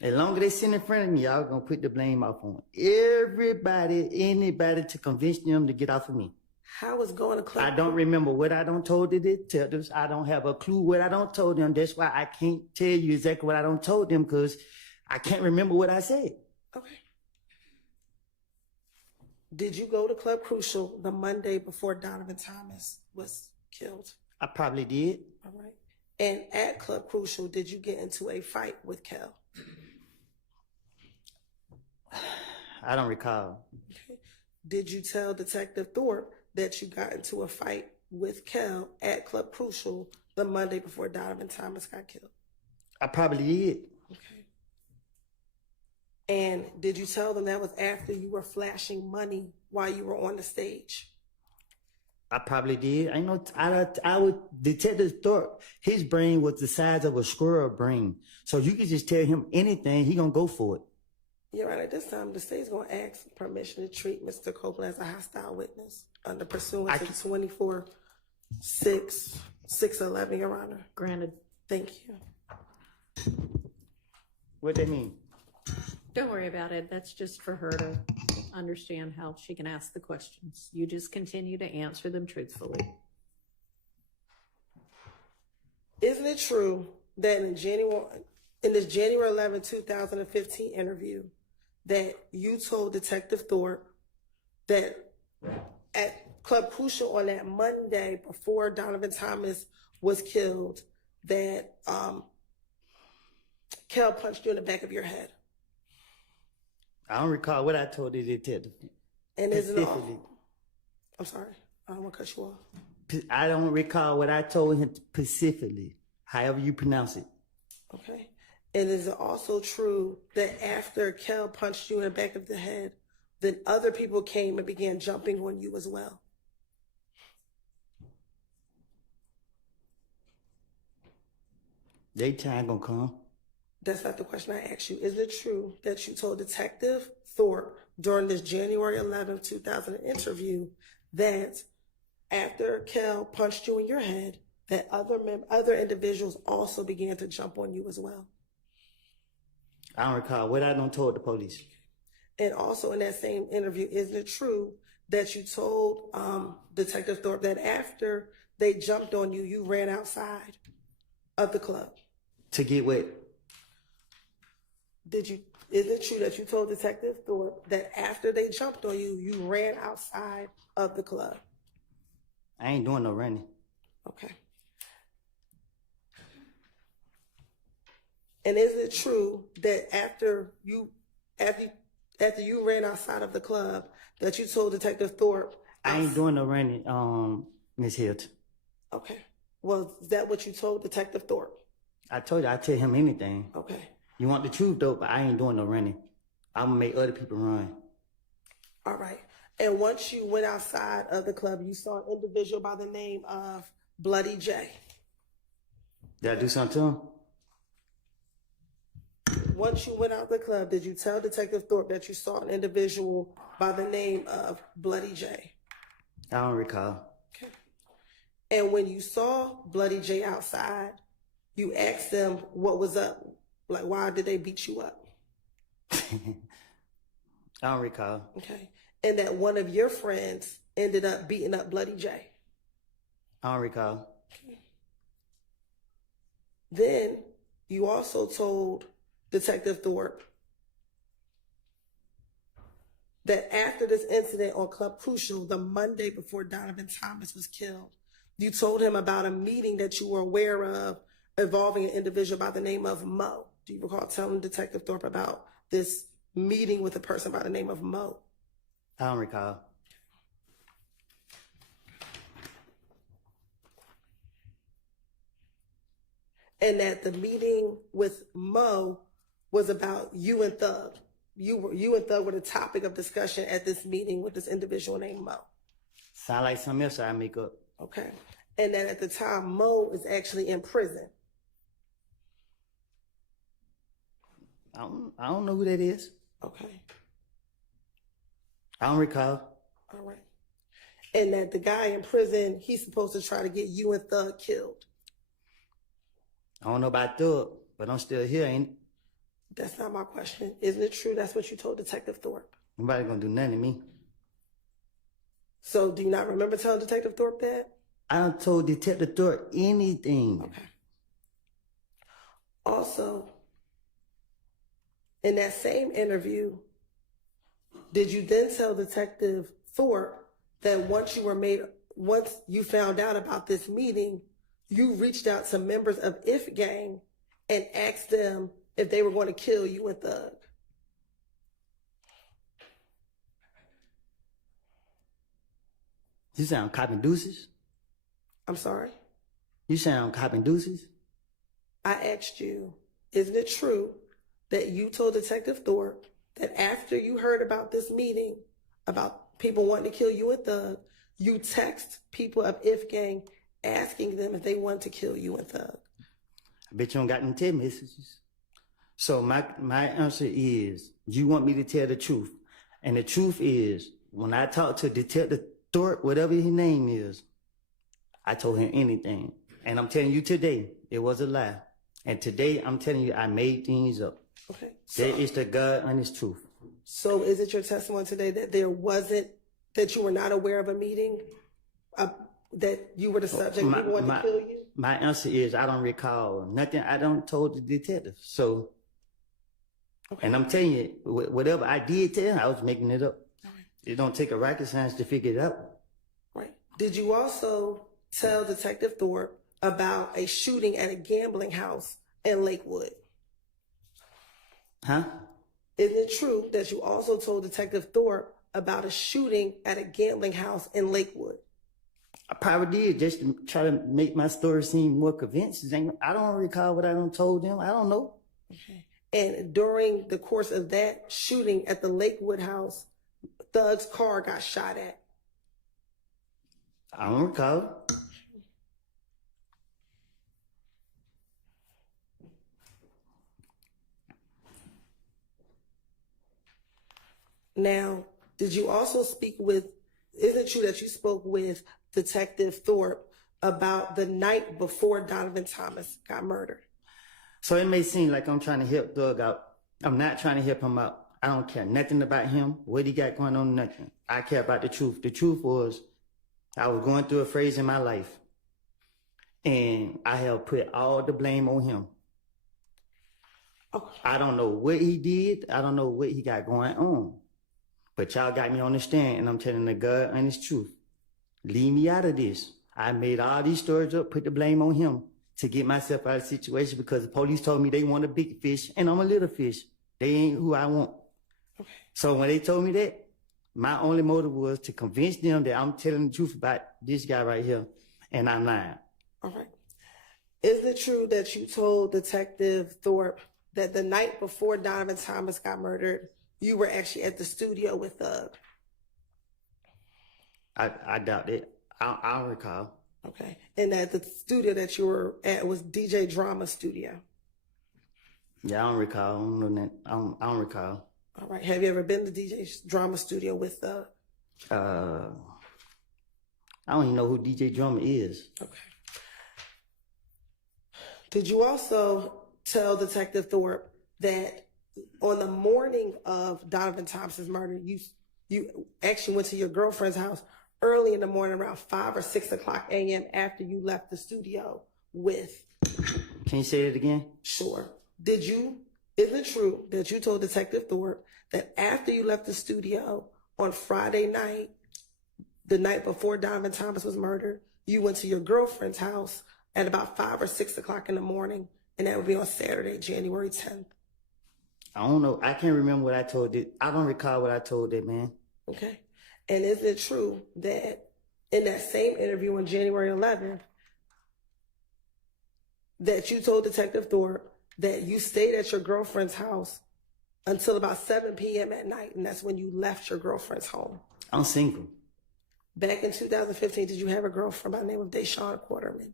as long as they sit in front of me, I was gonna put the blame off on everybody, anybody to convince them to get off of me. How was going to Club? I don't remember what I don't told the detectives. I don't have a clue what I don't told them. That's why I can't tell you exactly what I don't told them, because I can't remember what I said. Okay. Did you go to Club Crucial the Monday before Donovan Thomas was killed? I probably did. All right. And at Club Crucial, did you get into a fight with Kel? I don't recall. Okay. Did you tell Detective Thorpe that you got into a fight with Kel at Club Crucial the Monday before Donovan Thomas got killed? I probably did. Okay. And did you tell them that was after you were flashing money while you were on the stage? I probably did. I would, Detective Thorpe, his brain was the size of a squirrel brain. So you could just tell him anything, he gonna go for it. You're right. At this time, the state's gonna ask for permission to treat Mr. Copeland as a hostile witness under pursuant to 24-6-611, Your Honor. Granted. Thank you. What that mean? Don't worry about it. That's just for her to understand how she can ask the questions. You just continue to answer them truthfully. Isn't it true that in this January 11, 2015 interview that you told Detective Thorpe that at Club Crucial on that Monday before Donovan Thomas was killed that Kel punched you in the back of your head? I don't recall what I told the detective. And isn't it all? I'm sorry. I don't want to cut you off. I don't recall what I told him specifically, however you pronounce it. Okay. And is it also true that after Kel punched you in the back of the head, then other people came and began jumping on you as well? They time gonna come. That's not the question I asked you. Is it true that you told Detective Thorpe during this January 11, 2000 interview that after Kel punched you in your head, that other individuals also began to jump on you as well? I don't recall what I done told the police. And also in that same interview, isn't it true that you told Detective Thorpe that after they jumped on you, you ran outside of the club? To get what? Is it true that you told Detective Thorpe that after they jumped on you, you ran outside of the club? I ain't doing no running. Okay. And is it true that after you ran outside of the club, that you told Detective Thorpe? I ain't doing no running, Miss Hilton. Okay. Well, is that what you told Detective Thorpe? I told you I'd tell him anything. Okay. You want the truth though, but I ain't doing no running. I'm gonna make other people run. All right. And once you went outside of the club, you saw an individual by the name of Bloody J. Did I do something to him? Once you went out the club, did you tell Detective Thorpe that you saw an individual by the name of Bloody J? I don't recall. Okay. And when you saw Bloody J outside, you asked them what was up. Like, why did they beat you up? I don't recall. Okay. And that one of your friends ended up beating up Bloody J. I don't recall. Okay. Then you also told Detective Thorpe that after this incident on Club Crucial, the Monday before Donovan Thomas was killed, you told him about a meeting that you were aware of involving an individual by the name of Mo. Do you recall telling Detective Thorpe about this meeting with a person by the name of Mo? I don't recall. And that the meeting with Mo was about you and Thug. You and Thug were the topic of discussion at this meeting with this individual named Mo. Sound like something else I make up. Okay. And that at the time, Mo is actually in prison. I don't know who that is. Okay. I don't recall. All right. And that the guy in prison, he's supposed to try to get you and Thug killed. I don't know about Thug, but I'm still here, ain't it? That's not my question. Isn't it true that's what you told Detective Thorpe? Nobody gonna do nothing to me. So do you not remember telling Detective Thorpe that? I done told Detective Thorpe anything. Okay. Also, in that same interview, did you then tell Detective Thorpe that once you found out about this meeting, you reached out to members of If Gang and asked them if they were going to kill you and Thug? You sound copping deuces? I'm sorry? You sound copping deuces? I asked you, isn't it true that you told Detective Thorpe that after you heard about this meeting, about people wanting to kill you and Thug, you text people of If Gang asking them if they wanted to kill you and Thug? I bet you don't got any text messages. So my answer is, you want me to tell the truth. And the truth is, when I talked to Detective Thorpe, whatever his name is, I told him anything. And I'm telling you today, it was a lie. And today, I'm telling you, I made things up. Okay. That is the God honest truth. So is it your testimony today that that you were not aware of a meeting, that you were the subject, people wanted to kill you? My answer is, I don't recall nothing. I don't told the detective. So, okay. And I'm telling you, whatever I did tell him, I was making it up. Right. It don't take a rocket science to figure it out. Right. Did you also tell Detective Thorpe about a shooting at a gambling house in Lakewood? Huh? Isn't it true that you also told Detective Thorpe about a shooting at a gambling house in Lakewood? I probably did, just to try to make my story seem more convincing. I don't recall what I done told them. I don't know. Okay. And during the course of that shooting at the Lakewood house, Thug's car got shot at. I don't recall. Now, did you also speak with, isn't it true that you spoke with Detective Thorpe about the night before Donovan Thomas got murdered? So it may seem like I'm trying to help Thug out. I'm not trying to help him out. I don't care nothing about him, what he got going on, nothing. I care about the truth. The truth was, I was going through a phase in my life, and I have put all the blame on him. Okay. I don't know what he did. I don't know what he got going on. But y'all got me on the stand, and I'm telling the God honest truth. Leave me out of this. I made all these stories up, put the blame on him to get myself out of the situation because the police told me they want a big fish, and I'm a little fish. They ain't who I want. Okay. So when they told me that, my only motive was to convince them that I'm telling the truth about this guy right here, and I'm lying. All right. Is it true that you told Detective Thorpe that the night before Donovan Thomas got murdered, you were actually at the studio with Thug? I doubt it. I don't recall. Okay. And that the studio that you were at was DJ Drama Studio. Yeah, I don't recall. I don't know that. I don't recall. All right. Have you ever been to DJ Drama Studio with I don't even know who DJ Drama is. Okay. Did you also tell Detective Thorpe that on the morning of Donovan Thompson's murder, you actually went to your girlfriend's house early in the morning, around 5 or 6 o'clock a.m. after you left the studio with? Can you say it again? Sure. Is it true that you told Detective Thorpe that after you left the studio on Friday night, the night before Donovan Thomas was murdered, you went to your girlfriend's house at about 5 or 6 o'clock in the morning, and that would be on Saturday, January 10th? I don't know. I can't remember what I told it. I don't recall what I told that man. Okay. And is it true that in that same interview on January 11th, that you told Detective Thorpe that you stayed at your girlfriend's house until about 7 p.m. at night, and that's when you left your girlfriend's home? I'm single. Back in 2015, did you have a girlfriend by the name of Deshawn Quarterman?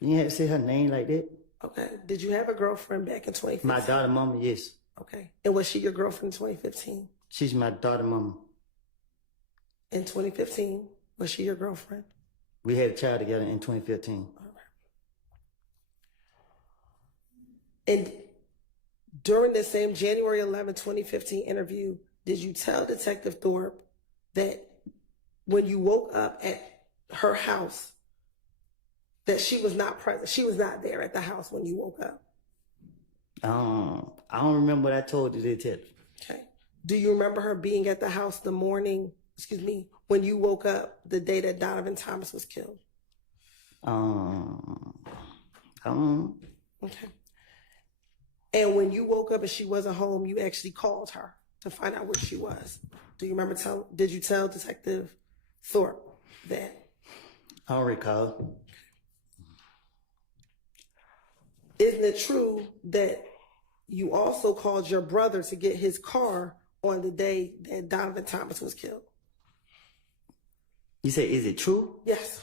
You didn't have to say her name like that. Okay. Did you have a girlfriend back in 2015? My daughter mama, yes. Okay. And was she your girlfriend in 2015? She's my daughter mama. In 2015, was she your girlfriend? We had a child together in 2015. And during the same January 11, 2015 interview, did you tell Detective Thorpe that when you woke up at her house, that she was not present? She was not there at the house when you woke up? I don't remember what I told the detective. Okay. Do you remember her being at the house when you woke up the day that Donovan Thomas was killed? Okay. And when you woke up and she wasn't home, you actually called her to find out where she was. Do you remember did you tell Detective Thorpe that? I don't recall. Isn't it true that you also called your brother to get his car on the day that Donovan Thomas was killed? You say, is it true? Yes.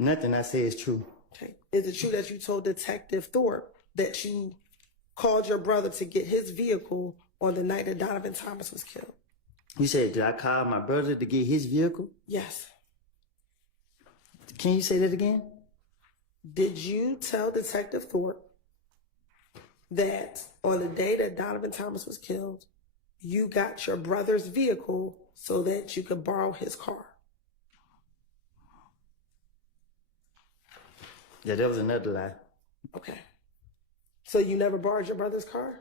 Nothing I say is true. Okay. Is it true that you told Detective Thorpe that you called your brother to get his vehicle on the night that Donovan Thomas was killed? You said, did I call my brother to get his vehicle? Yes. Can you say that again? Did you tell Detective Thorpe that on the day that Donovan Thomas was killed, you got your brother's vehicle so that you could borrow his car? Yeah, that was another lie. Okay. So you never borrowed your brother's car?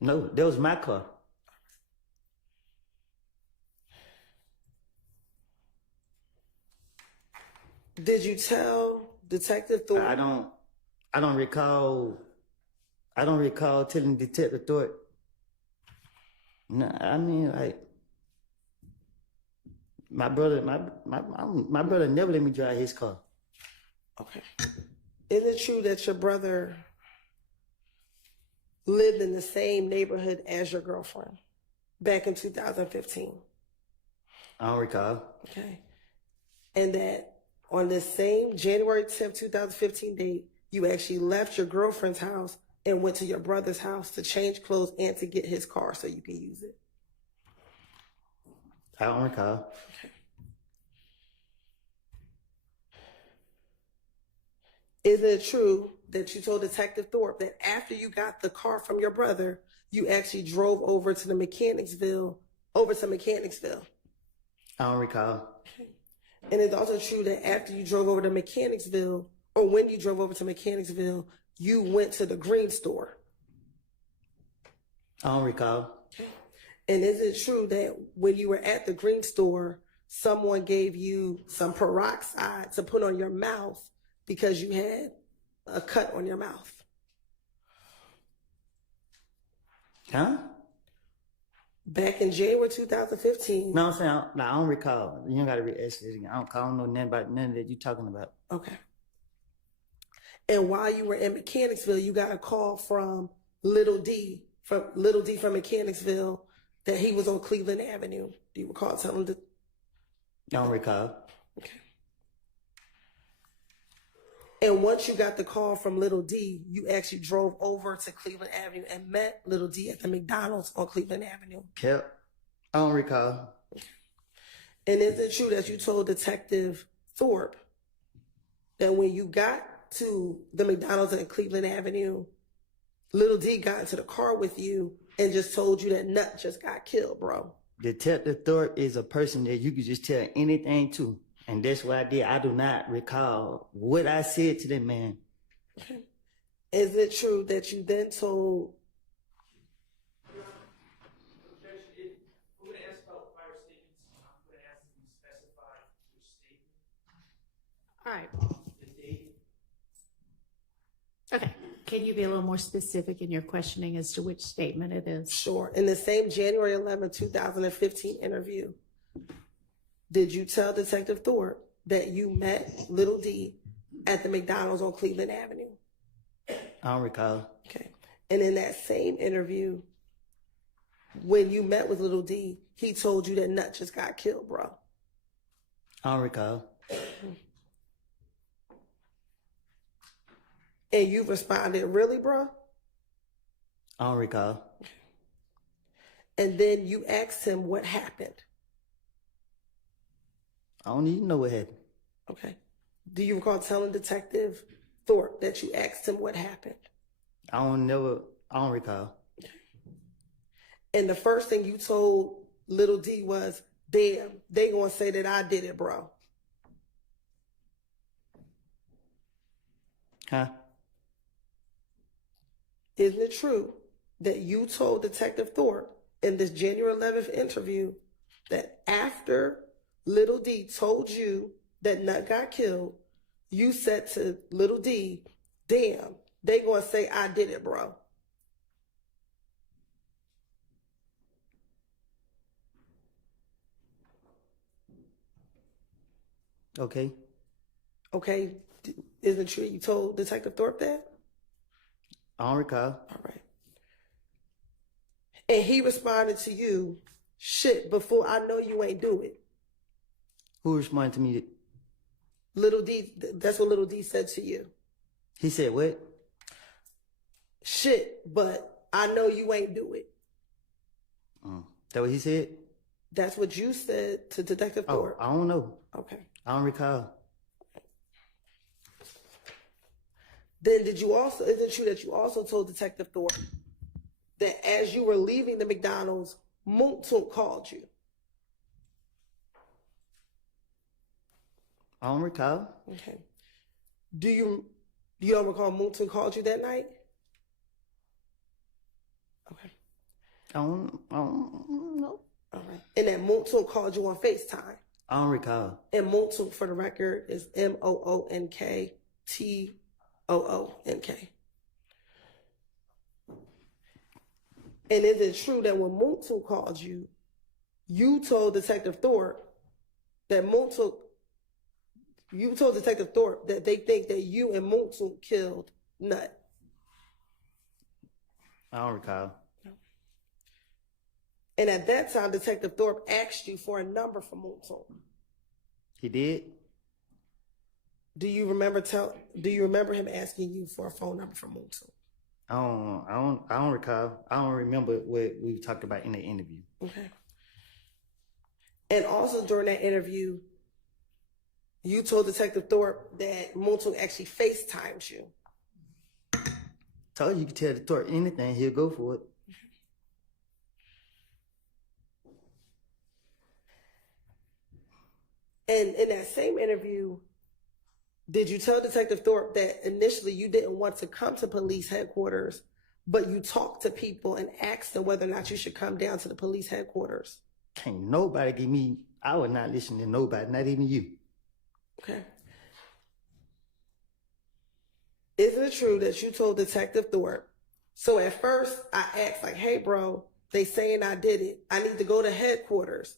No, that was my car. Did you tell Detective Thorpe? I don't recall telling Detective Thorpe. No, I mean, like, my brother never let me drive his car. Okay. Is it true that your brother lived in the same neighborhood as your girlfriend back in 2015? I don't recall. Okay. And that on this same January 10th, 2015 date, you actually left your girlfriend's house and went to your brother's house to change clothes and to get his car so you can use it? I don't recall. Okay. Is it true that you told Detective Thorpe that after you got the car from your brother, you actually drove over to Mechanicsville? I don't recall. Okay. And it's also true that after you drove over to Mechanicsville, or when you drove over to Mechanicsville, you went to the Green store? I don't recall. Okay. And is it true that when you were at the Green store, someone gave you some peroxide to put on your mouth because you had a cut on your mouth? Huh? Back in January 2015. No, I'm saying, I don't recall. You don't got to re-ask it again. I don't know nothing about none of that you're talking about. Okay. And while you were in Mechanicsville, you got a call from Little D from Mechanicsville that he was on Cleveland Avenue? Do you recall telling the? I don't recall. Okay. And once you got the call from Little D, you actually drove over to Cleveland Avenue and met Little D at the McDonald's on Cleveland Avenue. Yep. I don't recall. And is it true that you told Detective Thorpe that when you got to the McDonald's at Cleveland Avenue, Little D got into the car with you and just told you that Nut just got killed, bro? Detective Thorpe is a person that you could just tell anything to. And that's what I did. I do not recall what I said to that man. Okay. Is it true that you then told? All right. Okay. Can you be a little more specific in your questioning as to which statement it is? Sure. In the same January 11, 2015 interview, did you tell Detective Thorpe that you met Little D at the McDonald's on Cleveland Avenue? I don't recall. Okay. And in that same interview, when you met with Little D, he told you that Nut just got killed, bro? I don't recall. And you responded, really, bro? I don't recall. And then you asked him what happened. I don't even know what happened. Okay. Do you recall telling Detective Thorpe that you asked him what happened? I don't recall. And the first thing you told Little D was, damn, they gonna say that I did it, bro. Huh? Isn't it true that you told Detective Thorpe in this January 11th interview that after Little D told you that Nut got killed, you said to Little D, damn, they gonna say I did it, bro? Okay. Okay. Isn't it true you told Detective Thorpe that? I don't recall. All right. And he responded to you, shit, before I know you ain't do it. Who responded to me? Little D, that's what Little D said to you. He said what? Shit, but I know you ain't do it. That what he said? That's what you said to Detective Thorpe. I don't know. Okay. I don't recall. Then is it true that you also told Detective Thorpe that as you were leaving the McDonald's, Moontoon called you? I don't recall. Okay. Do you don't recall Moontoon called you that night? Okay. I don't know. All right. And that Moontoon called you on FaceTime? I don't recall. And Moontoon, for the record, is MOONKTOONK. And is it true that when Moontoon called you, you told Detective Thorpe that you told Detective Thorpe that they think that you and Moontoon killed Nut? I don't recall. And at that time, Detective Thorpe asked you for a number for Moontoon. He did? Do you remember him asking you for a phone number for Moontoon? I don't recall. I don't remember what we talked about in the interview. Okay. And also during that interview, you told Detective Thorpe that Moontoon actually FaceTimed you. Told you could tell the Thorpe anything, he'll go for it. And in that same interview, did you tell Detective Thorpe that initially you didn't want to come to police headquarters, but you talked to people and asked them whether or not you should come down to the police headquarters? Can't nobody give me, I would not listen to nobody, not even you. Okay. Isn't it true that you told Detective Thorpe? So at first I asked like, hey bro, they saying I did it. I need to go to headquarters.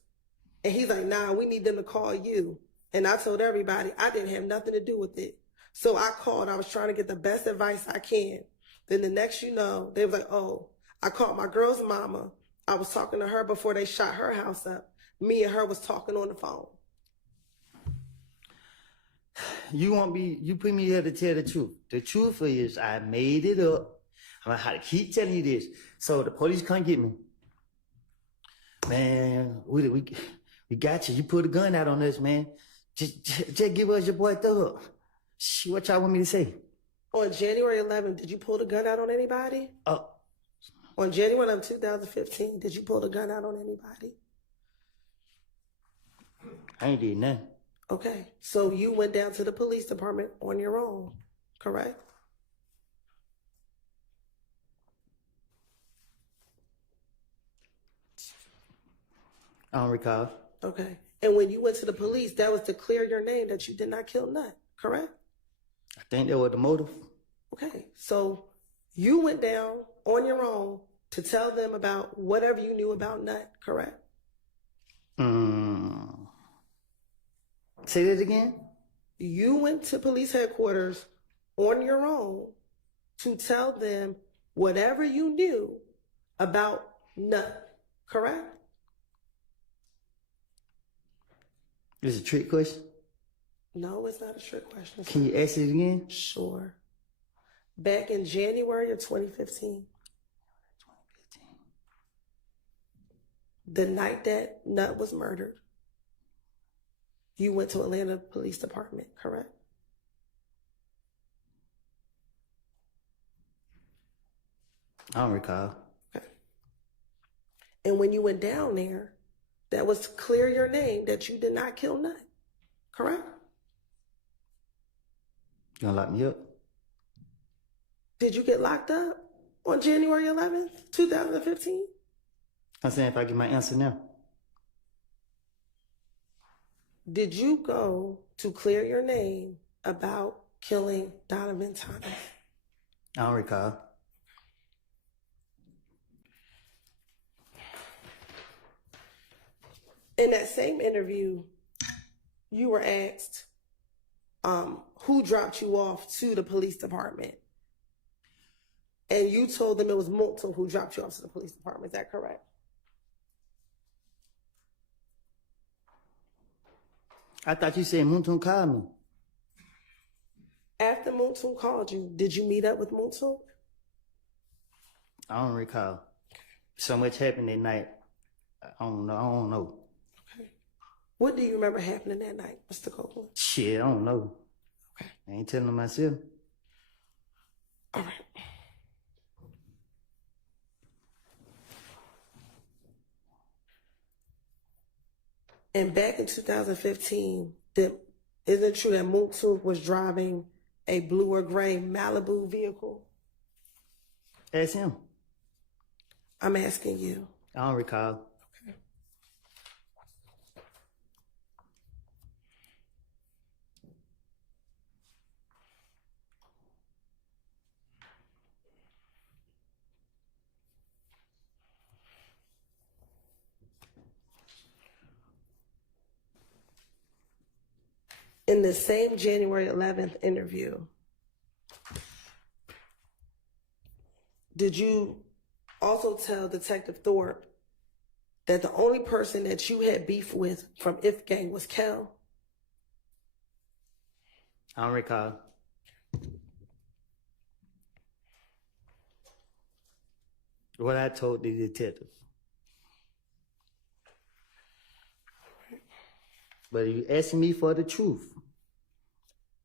And he's like, nah, we need them to call you. And I told everybody I didn't have nothing to do with it. So I called. I was trying to get the best advice I can. Then the next you know, they was like, oh, I called my girl's mama I was talking to her before they shot her house up. Me and her was talking on the phone. You put me here to tell the truth. The truth is I made it up. I'm gonna have to keep telling you this. So the police come get me. Man, we got you. You put a gun out on us, man. Just give us your boy Thug. Shit, what y'all want me to say? On January 11th, did you pull the gun out on anybody? On January 11th, 2015, did you pull the gun out on anybody? I ain't did nothing. Okay, so you went down to the police department on your own, correct? I don't recall. Okay, and when you went to the police, that was to clear your name that you did not kill Nut, correct? I think that was the motive. Okay, so you went down on your own to tell them about whatever you knew about Nut, correct? Say that again? You went to police headquarters on your own to tell them whatever you knew about Nut, correct? Is it a trick question? No, it's not a trick question. Can you ask it again? Sure. Back in January of 2015, the night that Nut was murdered, you went to Atlanta Police Department, correct? I don't recall. Okay. And when you went down there, that was to clear your name that you did not kill Nut, correct? You gonna lock me up? Did you get locked up on January 11th, 2015? I'm saying if I get my answer now. Did you go to clear your name about killing Donovan Thomas? I don't recall. In that same interview, you were asked who dropped you off to the police department. And you told them it was Multo who dropped you off to the police department. Is that correct? I thought you said Moontoon called me. After Multo called you, did you meet up with Multo? I don't recall. So much happened that night. I don't know. Okay. What do you remember happening that night, Mr. Copeland? Shit, I don't know. Okay. I ain't telling myself. All right. And back in 2015, isn't it true that Multo was driving a blue or gray Malibu vehicle? Ask him. I'm asking you. I don't recall. Okay. In the same January 11th interview, did you also tell Detective Thorpe that the only person that you had beef with from If Gang was Kel? I don't recall. What I told the detective. But if you asking me for the truth,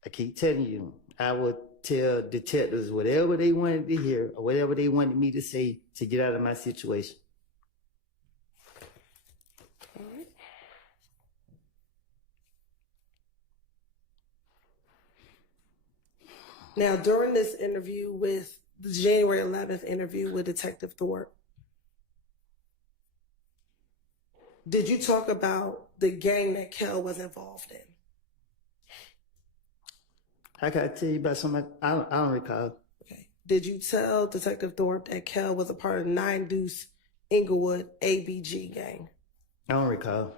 I keep telling you, I will tell detectives whatever they wanted to hear or whatever they wanted me to say to get out of my situation. All right. Now, during this interview with the January 11th interview with Detective Thorpe, did you talk about the gang that Kel was involved in? How can I tell you about something? I don't recall. Okay. Did you tell Detective Thorpe that Kel was a part of Nine Deuce Inglewood ABG gang? I don't recall.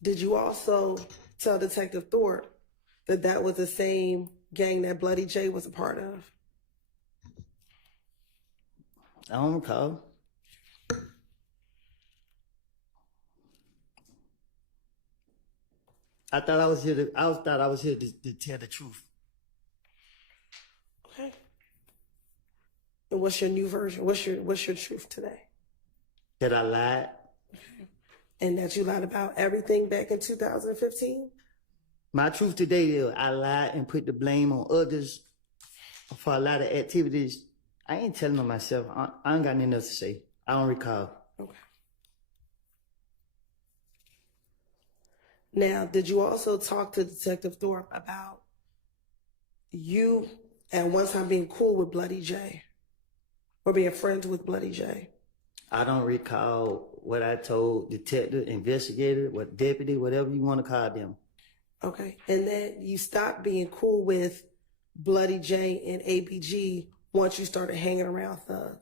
Did you also tell Detective Thorpe that that was the same gang that Bloody J was a part of? I don't recall. I thought I was here to tell the truth. Okay. And what's your new version? What's your truth today? That I lied. And that you lied about everything back in 2015? My truth today is I lied and put the blame on others for a lot of activities. I ain't telling on myself. I ain't got nothing else to say. I don't recall. Okay. Now, did you also talk to Detective Thorpe about you at one time being cool with Bloody J or being friends with Bloody J? I don't recall what I told detective, investigator, what deputy, whatever you want to call them. Okay. And then you stopped being cool with Bloody J and APG once you started hanging around Thug.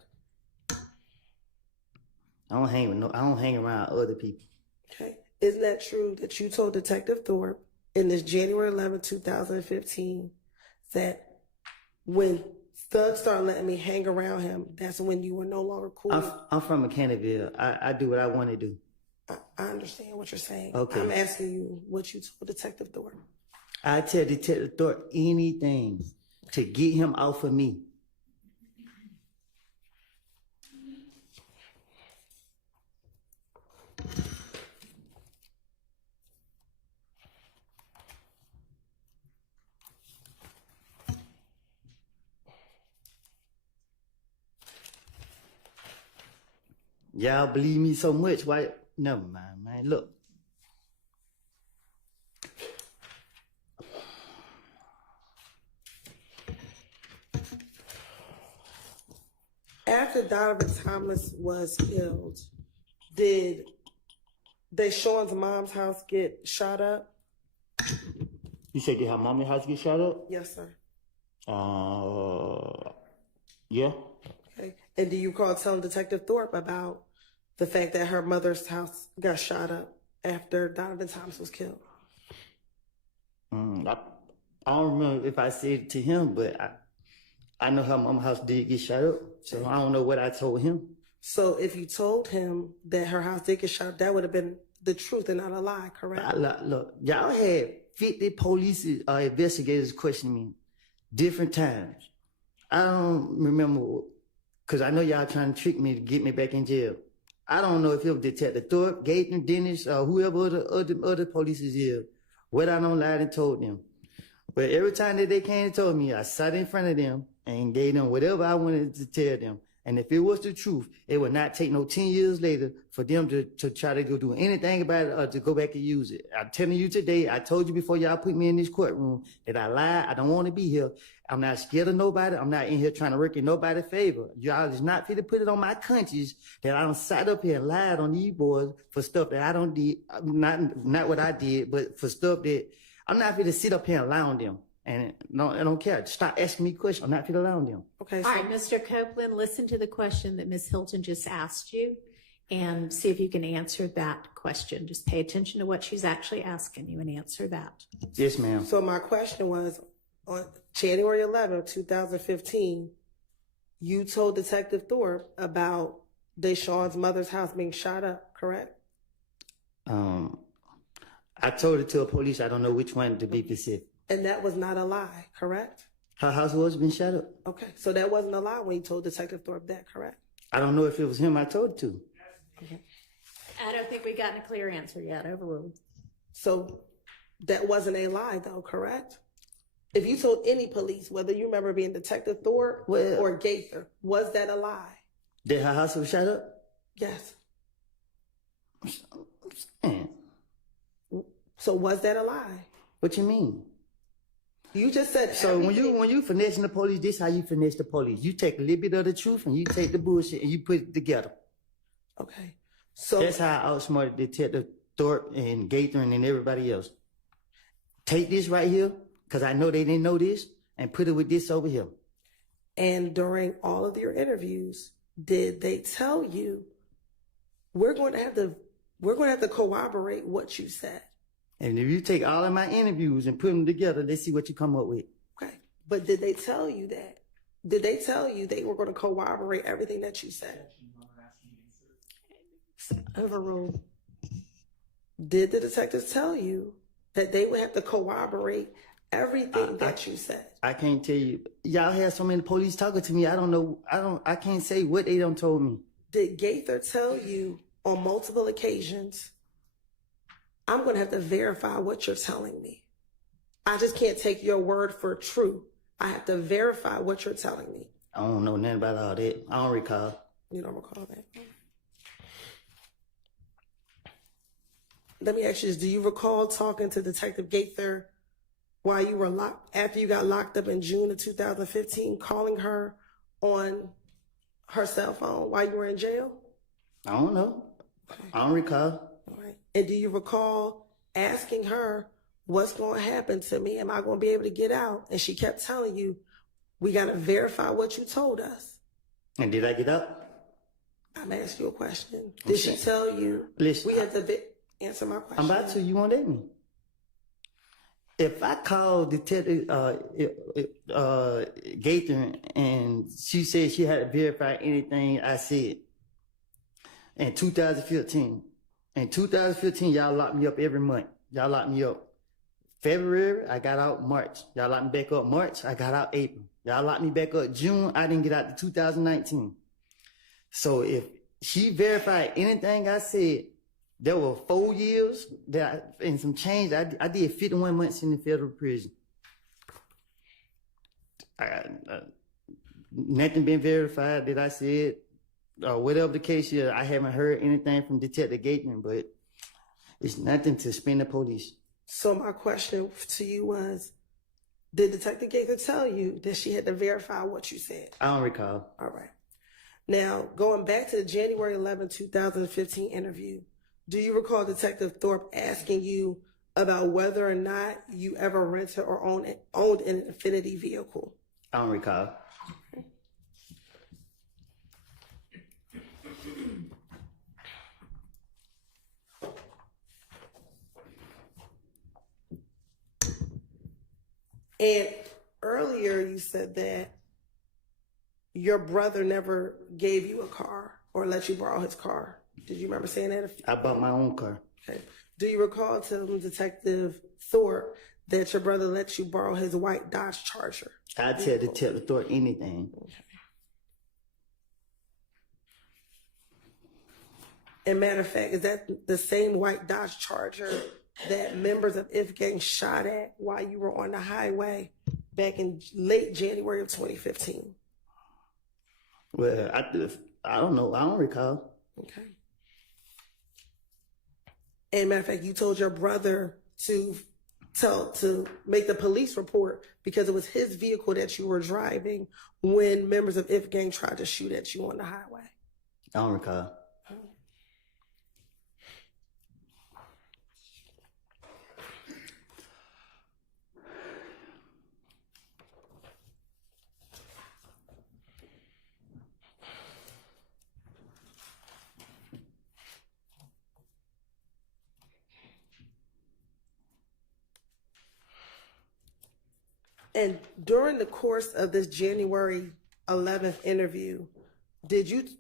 I don't hang around other people. Okay. Isn't that true that you told Detective Thorpe in this January 11, 2015, that when Thug started letting me hang around him, that's when you were no longer cool? I'm from Mechanicsville. I do what I want to do. I understand what you're saying. Okay. I'm asking you what you told Detective Thorpe. I tell Detective Thorpe anything to get him off of me. Y'all believe me so much, why? Never mind, man. Look. After Donovan Thomas was killed, did Deshaun's mom's house get shot up? You said did her mama's house get shot up? Yes, sir. Yeah. Okay. And do you call telling Detective Thorpe about the fact that her mother's house got shot up after Donovan Thomas was killed? I don't remember if I said it to him, but I know her mama's house did get shot up, so I don't know what I told him. So if you told him that her house did get shot up, that would have been the truth and not a lie, correct? Look, y'all had 50 police investigators questioning me different times. I don't remember, because I know y'all trying to trick me to get me back in jail. I don't know if it was Detective Thorpe, Gaten, Dennis, or whoever other police is here. What I don't lie and told them. But every time that they came and told me, I sat in front of them and gave them whatever I wanted to tell them. And if it was the truth, it would not take no 10 years later for them to try to go do anything about it or to go back and use it. I'm telling you today, I told you before y'all put me in this courtroom that I lied. I don't want to be here. I'm not scared of nobody. I'm not in here trying to work in nobody's favor. Y'all is not fit to put it on my conscience that I don't sat up here and lied on these boys for stuff that I don't did. Not what I did, but for stuff that I'm not fit to sit up here and lie on them. And no, I don't care. Stop asking me questions. I'm not fit to lie on them. Okay. All right, Mr. Copeland, listen to the question that Ms. Hilton just asked you and see if you can answer that question. Just pay attention to what she's actually asking you and answer that. Yes, ma'am. So my question was, on January 11, 2015, you told Detective Thorpe about Deshaun's mother's house being shot up, correct? I told it to a police. I don't know which one to be specific. And that was not a lie, correct? Her house was been shot up. Okay, so that wasn't a lie when you told Detective Thorpe that, correct? I don't know if it was him I told it to. Okay. I don't think we've gotten a clear answer yet. Overruled. So that wasn't a lie, though, correct? If you told any police, whether you remember being Detective Thorpe or Gaither, was that a lie? That her house was shot up? Yes. Man. So was that a lie? What you mean? You just said so. When you finessing the police, this how you finesse the police. You take a little bit of the truth and you take the bullshit and you put it together. Okay. So that's how I outsmarted Detective Thorpe and Gaither and everybody else. Take this right here, because I know they didn't know this, and put it with this over here. And during all of your interviews, did they tell you we're going to have to corroborate what you said? And if you take all of my interviews and put them together, let's see what you come up with. Okay. But did they tell you that? Did they tell you they were going to corroborate everything that you said? Overruled. Did the detectives tell you that they would have to corroborate everything that you said? I can't tell you. Y'all have so many police talking to me. I don't know. I can't say what they done told me. Did Gaither tell you on multiple occasions, I'm going to have to verify what you're telling me? I just can't take your word for true. I have to verify what you're telling me. I don't know nothing about all that. I don't recall. You don't recall that? Let me ask you this. Do you recall talking to Detective Gaither while you were locked, after you got locked up in June of 2015, calling her on her cell phone while you were in jail? I don't know. I don't recall. All right. And do you recall asking her, what's going to happen to me? Am I going to be able to get out? And she kept telling you, we got to verify what you told us. And did I get up? I'm asking you a question. Did she tell you? Listen, we have to answer my question. I'm about to. You won't let me. If I called Detective Gaither and she said she had to verify anything I said in 2015. In 2015, y'all locked me up every month. Y'all locked me up. February, I got out March. Y'all locked me back up March, I got out April. Y'all locked me back up June, I didn't get out to 2019. So if she verified anything I said, there were 4 years and some change. I did 51 months in the federal prison. Nothing been verified that I said, whatever the case is. I haven't heard anything from Detective Gaitman, but it's nothing to spin the police. So my question to you was, did Detective Gaither tell you that she had to verify what you said? I don't recall. All right. Now, going back to the January 11, 2015 interview, do you recall Detective Thorpe asking you about whether or not you ever rented or owned an Infiniti vehicle? I don't recall. Okay. And earlier you said that your brother never gave you a car or let you borrow his car. Did you remember saying that? I bought my own car. Okay. Do you recall telling Detective Thorpe that your brother let you borrow his white Dodge Charger? I tell Detective Thorpe anything. Okay. And matter of fact, is that the same white Dodge Charger that members of If Gang shot at while you were on the highway back in late January of 2015? Well, I don't know. I don't recall. Okay. And matter of fact, you told your brother to make the police report because it was his vehicle that you were driving when members of If Gang tried to shoot at you on the highway. I don't recall. And during the course of this January 11th interview, isn't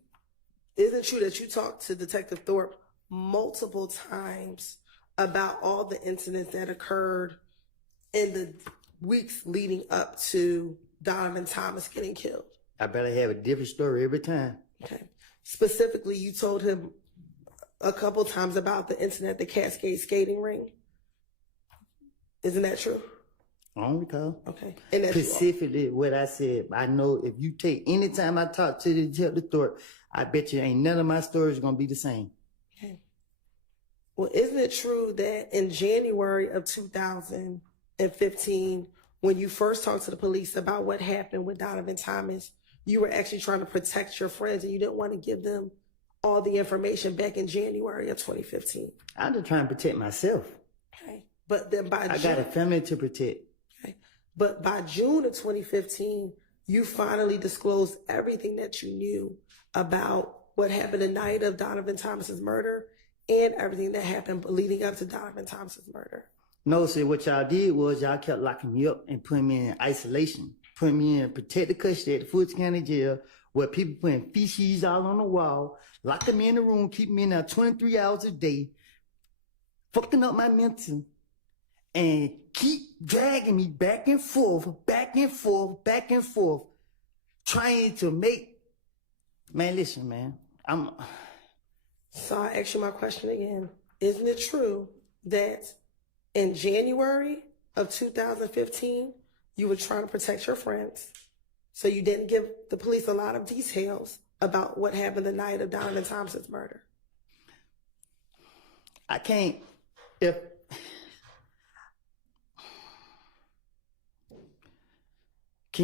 it true that you talked to Detective Thorpe multiple times about all the incidents that occurred in the weeks leading up to Donovan Thomas getting killed? I better have a different story every time. Okay. Specifically, you told him a couple times about the incident at the Cascade skating ring. Isn't that true? I don't recall. Okay. And that's specifically what I said. I know if you take any time I talk to the Detective Thorpe, I bet you ain't none of my stories gonna be the same. Okay. Well, isn't it true that in January of 2015, when you first talked to the police about what happened with Donovan Thomas, you were actually trying to protect your friends and you didn't want to give them all the information back in January of 2015? I'm just trying to protect myself. Okay. But then I got a family to protect. Okay. But by June of 2015, you finally disclosed everything that you knew about what happened the night of Donovan Thomas's murder and everything that happened leading up to Donovan Thomas's murder? No, see, what y'all did was y'all kept locking me up and putting me in isolation, putting me in protected custody at the Fulton County Jail, where people putting feces all on the wall, locking me in the room, keeping me in there 23 hours a day, fucking up my mental, and keep dragging me back and forth, back and forth, back and forth, trying to make, man, listen, man, So I ask you my question again. Isn't it true that in January of 2015, you were trying to protect your friends, so you didn't give the police a lot of details about what happened the night of Donovan Thomas's murder? I can't, can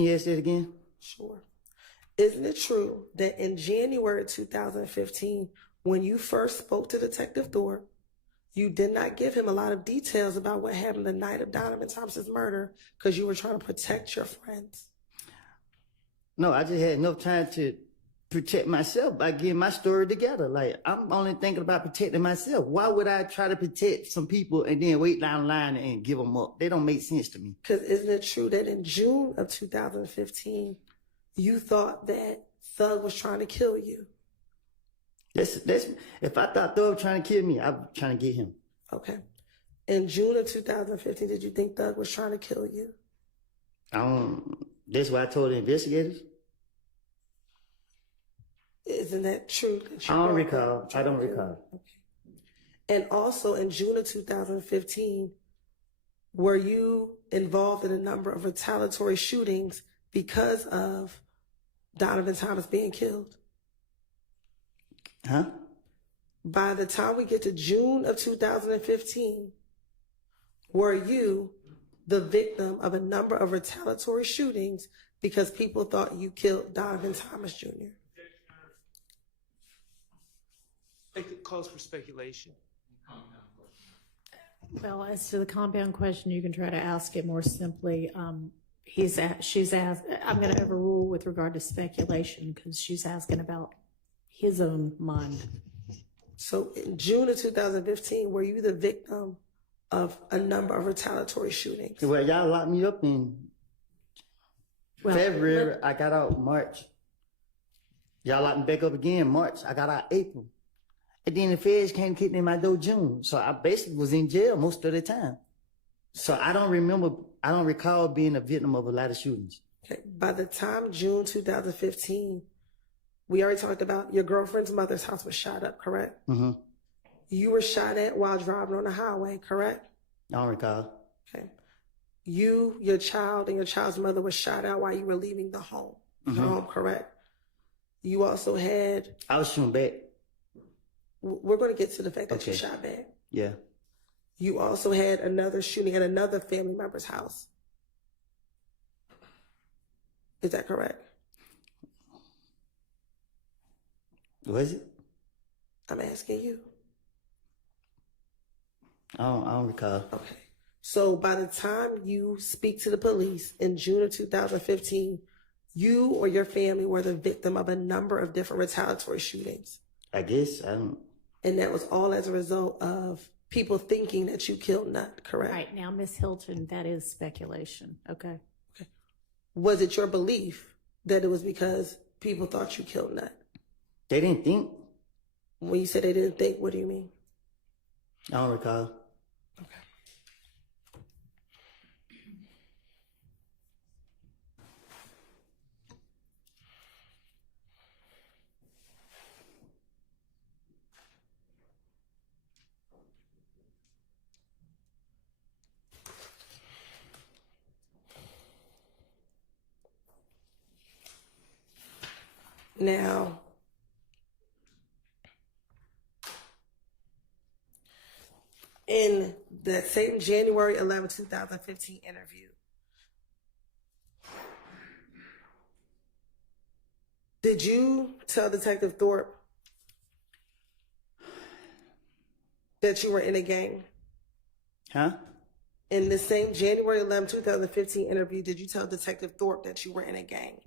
you ask that again? Sure. Isn't it true that in January 2015, when you first spoke to Detective Thorpe, you did not give him a lot of details about what happened the night of Donovan Thomas's murder because you were trying to protect your friends? No, I just had enough time to protect myself by getting my story together. Like, I'm only thinking about protecting myself. Why would I try to protect some people and then wait down the line and give them up? They don't make sense to me. Because isn't it true that in June of 2015, you thought that Thug was trying to kill you? That's if I thought Thug was trying to kill me, I was trying to get him. Okay. In June of 2015, did you think Thug was trying to kill you? That's what I told the investigators. Isn't that true? I don't recall. I don't recall. Okay. And also in June of 2015, were you involved in a number of retaliatory shootings because of Donovan Thomas being killed? Huh? By the time we get to June of 2015, were you the victim of a number of retaliatory shootings because people thought you killed Donovan Thomas Jr.? It calls for speculation. Well, as to the compound question, you can try to ask it more simply. She's asked, I'm going to overrule with regard to speculation because she's asking about his own mind. So in June of 2015, were you the victim of a number of retaliatory shootings? Well, y'all locked me up in February. I got out March. Y'all locked me back up again March. I got out April. And then the feds came kicking in my door June. So I basically was in jail most of the time. So I don't recall being a victim of a lot of shootings. Okay. By the time June 2015, we already talked about your girlfriend's mother's house was shot up, correct? Mm-hmm. You were shot at while driving on the highway, correct? I don't recall. Okay. You, your child, and your child's mother was shot at while you were leaving the home. Mm-hmm. Your home, correct? You also had... I was shooting back. We're going to get to the fact that you Okay. shot back. Yeah. You also had another shooting at another family member's house. Is that correct? Was it? I'm asking you. I don't recall. Okay. So by the time you speak to the police in June of 2015, you or your family were the victim of a number of different retaliatory shootings. I guess. I don't. And that was all as a result of people thinking that you killed Nut, correct? Right. Now, Ms. Hilton, that is speculation. Okay. Was it your belief that it was because people thought you killed Nut? They didn't think. When you say they didn't think, what do you mean? I don't recall. Now, in that same January 11, 2015 interview, did you tell Detective Thorpe that you were in a gang? Huh? In the same January 11, 2015 interview, did you tell Detective Thorpe that you were in a gang?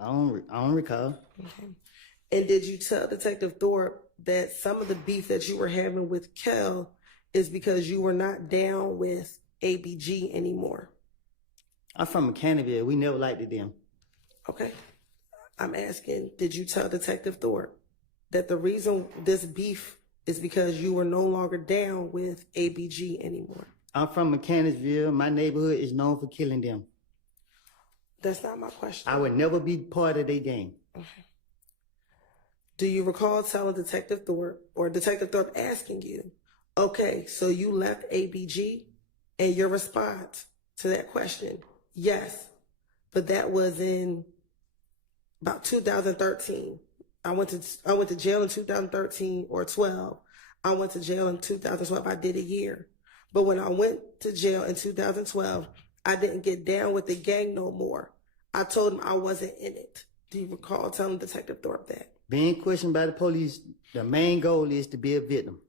I don't recall. Okay. And did you tell Detective Thorpe that some of the beef that you were having with Kel is because you were not down with ABG anymore? I'm from Mechanicsville. We never liked it them. Okay. I'm asking, did you tell Detective Thorpe that the reason this beef is because you were no longer down with ABG anymore? I'm from Mechanicsville. My neighborhood is known for killing them. That's not my question. I would never be part of their gang. Okay. Do you recall telling Detective Thorpe or Detective Thorpe asking you, okay, so you left ABG, and your response to that question, yes, but that was in about 2013. I went to jail in 2013 or 12. I went to jail in 2012. I did a year. But when I went to jail in 2012, I didn't get down with the gang no more. I told him I wasn't in it. Do you recall telling Detective Thorpe that? Being questioned by the police, the main goal is to be a victim.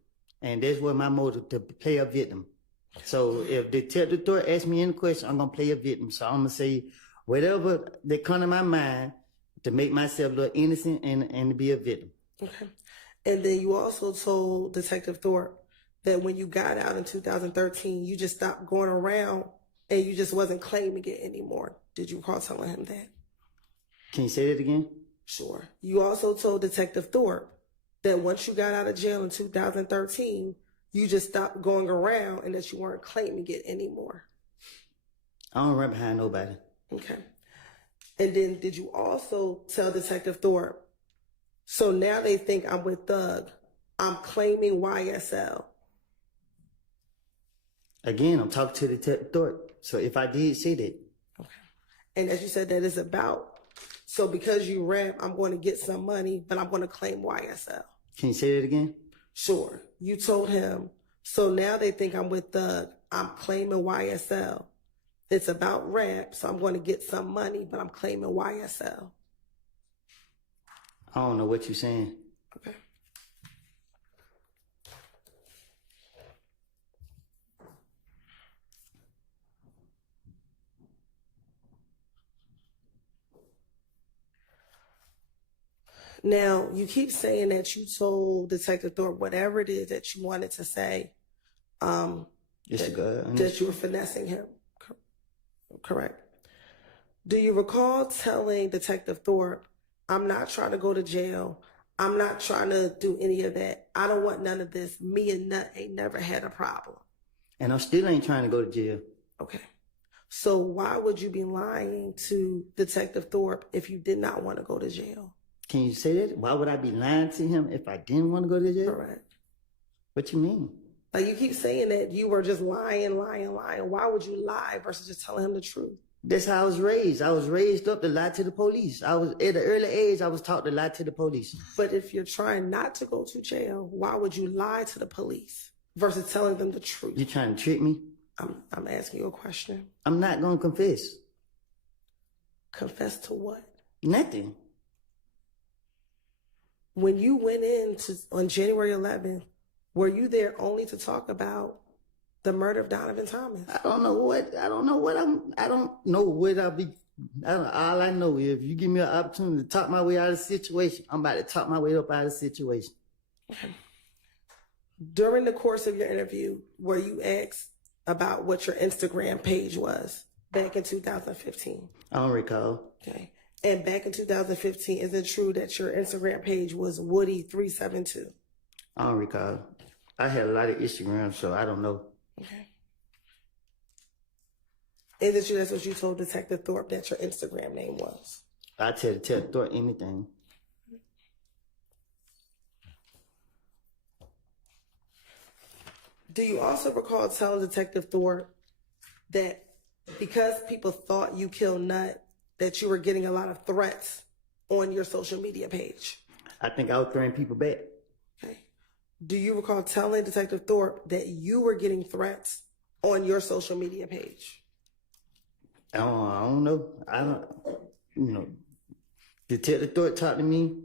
And that's what my motive, to play a victim. So if Detective Thorpe asks me any question, I'm going to play a victim. So I'm going to say whatever that come to my mind to make myself look innocent and to be a victim. Okay. And then you also told Detective Thorpe that when you got out in 2013, you just stopped going around and you just wasn't claiming it anymore. Did you recall telling him that? Can you say that again? Sure. You also told Detective Thorpe that once you got out of jail in 2013, you just stopped going around and that you weren't claiming it anymore. I don't run behind nobody. Okay. And then did you also tell Detective Thorpe, so now they think I'm with Thug, I'm claiming YSL? Again, I'm talking to Detective Thorpe. So if I did say that. Okay. And as you said, that is about, so because you rap, I'm going to get some money, but I'm going to claim YSL. Can you say that again? Sure. You told him, so now they think I'm with Thug, I'm claiming YSL. It's about rap, so I'm going to get some money, but I'm claiming YSL. I don't know what you're saying. Okay. Now, you keep saying that you told Detective Thorpe whatever it is that you wanted to say, that you were finessing him. Correct. Do you recall telling Detective Thorpe, I'm not trying to go to jail. I'm not trying to do any of that. I don't want none of this. Me and Nut ain't never had a problem. And I still ain't trying to go to jail. Okay. So why would you be lying to Detective Thorpe if you did not want to go to jail? Can you say that? Why would I be lying to him if I didn't want to go to jail? Correct. What you mean? Like you keep saying that you were just lying. Why would you lie versus just telling him the truth? That's how I was raised. I was raised up to lie to the police. I was at an early age, I was taught to lie to the police. But if you're trying not to go to jail, why would you lie to the police versus telling them the truth? You trying to trick me? I'm asking you a question. I'm not going to confess. Confess to what? Nothing. When you went in on January 11th, were you there only to talk about the murder of Donovan Thomas? I don't know what I'll be. All I know is if you give me an opportunity to talk my way out of the situation, I'm about to talk my way up out of the situation. Okay. During the course of your interview, were you asked about what your Instagram page was back in 2015? I don't recall. Okay. And back in 2015, is it true that your Instagram page was Woody372? I don't recall. I had a lot of Instagram, so I don't know. Okay. Is it true that's what you told Detective Thorpe that your Instagram name was? I tell Thorpe anything. Do you also recall telling Detective Thorpe that because people thought you killed Nut, that you were getting a lot of threats on your social media page? I think I was throwing people back. Okay. Do you recall telling Detective Thorpe that you were getting threats on your social media page? I don't know. Detective Thorpe talked to me,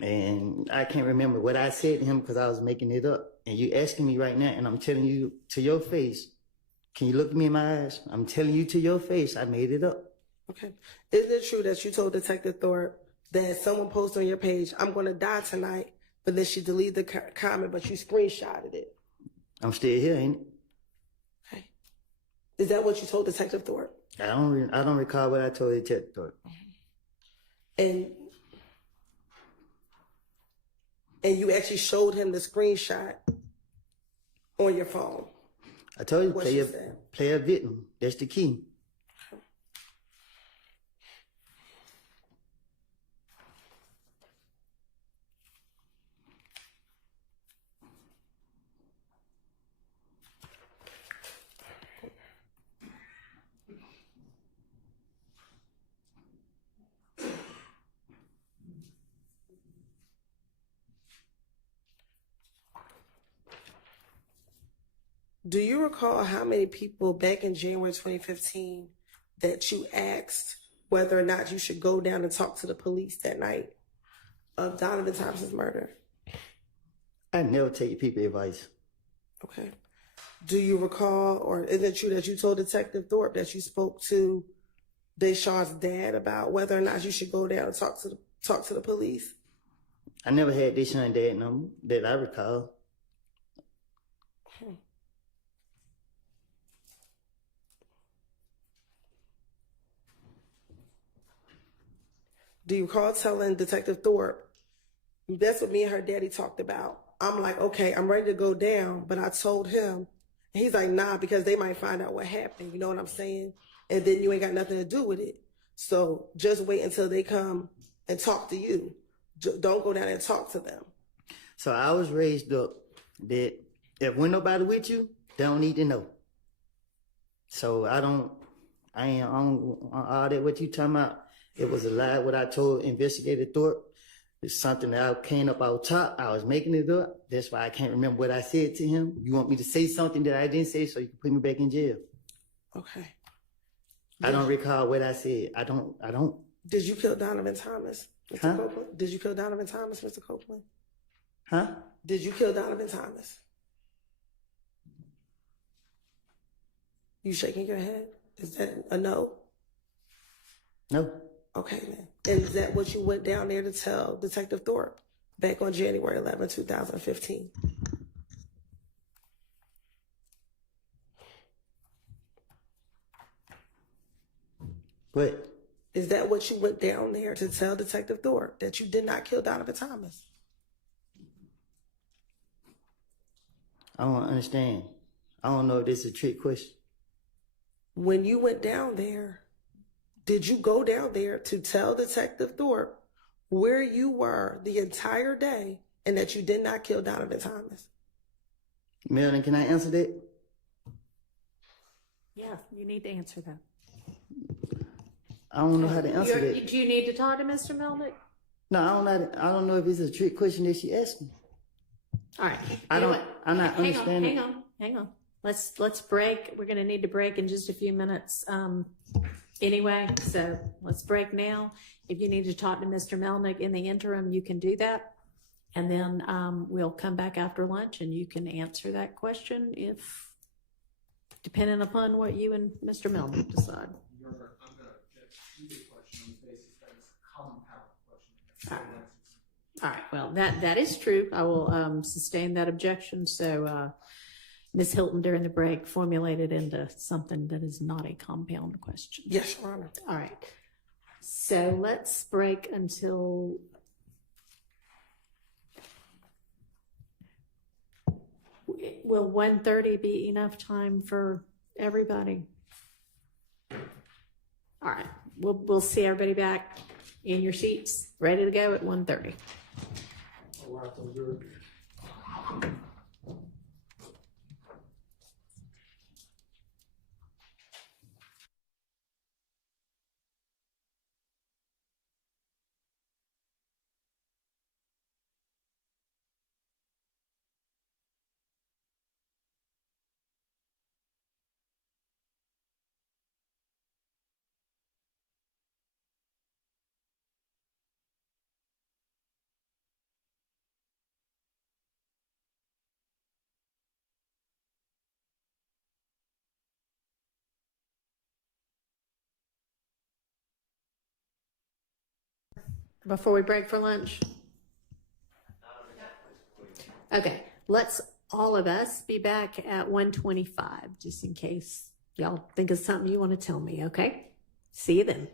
and I can't remember what I said to him because I was making it up. And you asking me right now, and I'm telling you to your face. Can you look me in my eyes? I'm telling you to your face, I made it up. Okay. Isn't it true that you told Detective Thorpe that someone posted on your page, "I'm going to die tonight," but then she deleted the comment, but you screenshotted it? I'm still here, ain't it? Okay. Is that what you told Detective Thorpe? I don't recall what I told Detective Thorpe. And you actually showed him the screenshot on your phone. I told you, What play she a, said. play a victim. That's the key. Do you recall how many people back in January 2015 that you asked whether or not you should go down and talk to the police that night of Donovan Thompson's murder? I never take people advice. Okay. Do you recall, or is it true that you told Detective Thorpe that you spoke to Deshaun's dad about whether or not you should go down and talk to the police? I never had Deshaun's dad number that I recall. Do you recall telling Detective Thorpe, that's what me and her daddy talked about? I'm like, okay, I'm ready to go down, but I told him, and he's like, nah, because they might find out what happened. You know what I'm saying? And then you ain't got nothing to do with it. So just wait until they come and talk to you. Don't go down and talk to them. So I was raised up that if when nobody with you, they don't need to know. So I ain't on all that what you talking about. It was a lie what I told Investigator Thorpe. It's something that I came up out top. I was making it up. That's why I can't remember what I said to him. You want me to say something that I didn't say so you can put me back in jail? Okay. I don't recall what I said. I don't. Did you kill Donovan Thomas, Mr. Huh? Copeland? Did you kill Donovan Thomas, Mr. Copeland? Huh? Did you kill Donovan Thomas? You shaking your head? Is that a no? No. Okay, then. And is that what you went down there to tell Detective Thorpe back on January 11, 2015? What? Is that what you went down there to tell Detective Thorpe, that you did not kill Donovan Thomas? I don't understand. I don't know if this is a trick question. When you went down there, did you go down there to tell Detective Thorpe where you were the entire day and that you did not kill Donovan Thomas? Melvin, can I answer that? Yeah, you need to answer that. I don't know how to answer that. Do you need to talk to Mr. Melnick? No, I don't know if it's a trick question that she asked me. All right. I'm not understanding. Hang on. Let's break. We're going to need to break in just a few minutes. Anyway, so let's break now. If you need to talk to Mr. Melnick in the interim, you can do that. And then we'll come back after lunch and you can answer that question if, depending upon what you and Mr. Melnick decide. Your Honor, I'm going to object to the question on the basis that it's a compound question. All right, well, that is true. I will sustain that objection. So Ms. Hilton, during the break, formulated into something that is not a compound question. Yes, Your Honor. All right. So let's break until will 1:30 be enough time for everybody? All right. We'll see everybody back in your seats, ready to go at 1:30. before we break for lunch? Okay, let's all of us be back at 1:25, just in case y'all think of something you want to tell me, okay? See you then.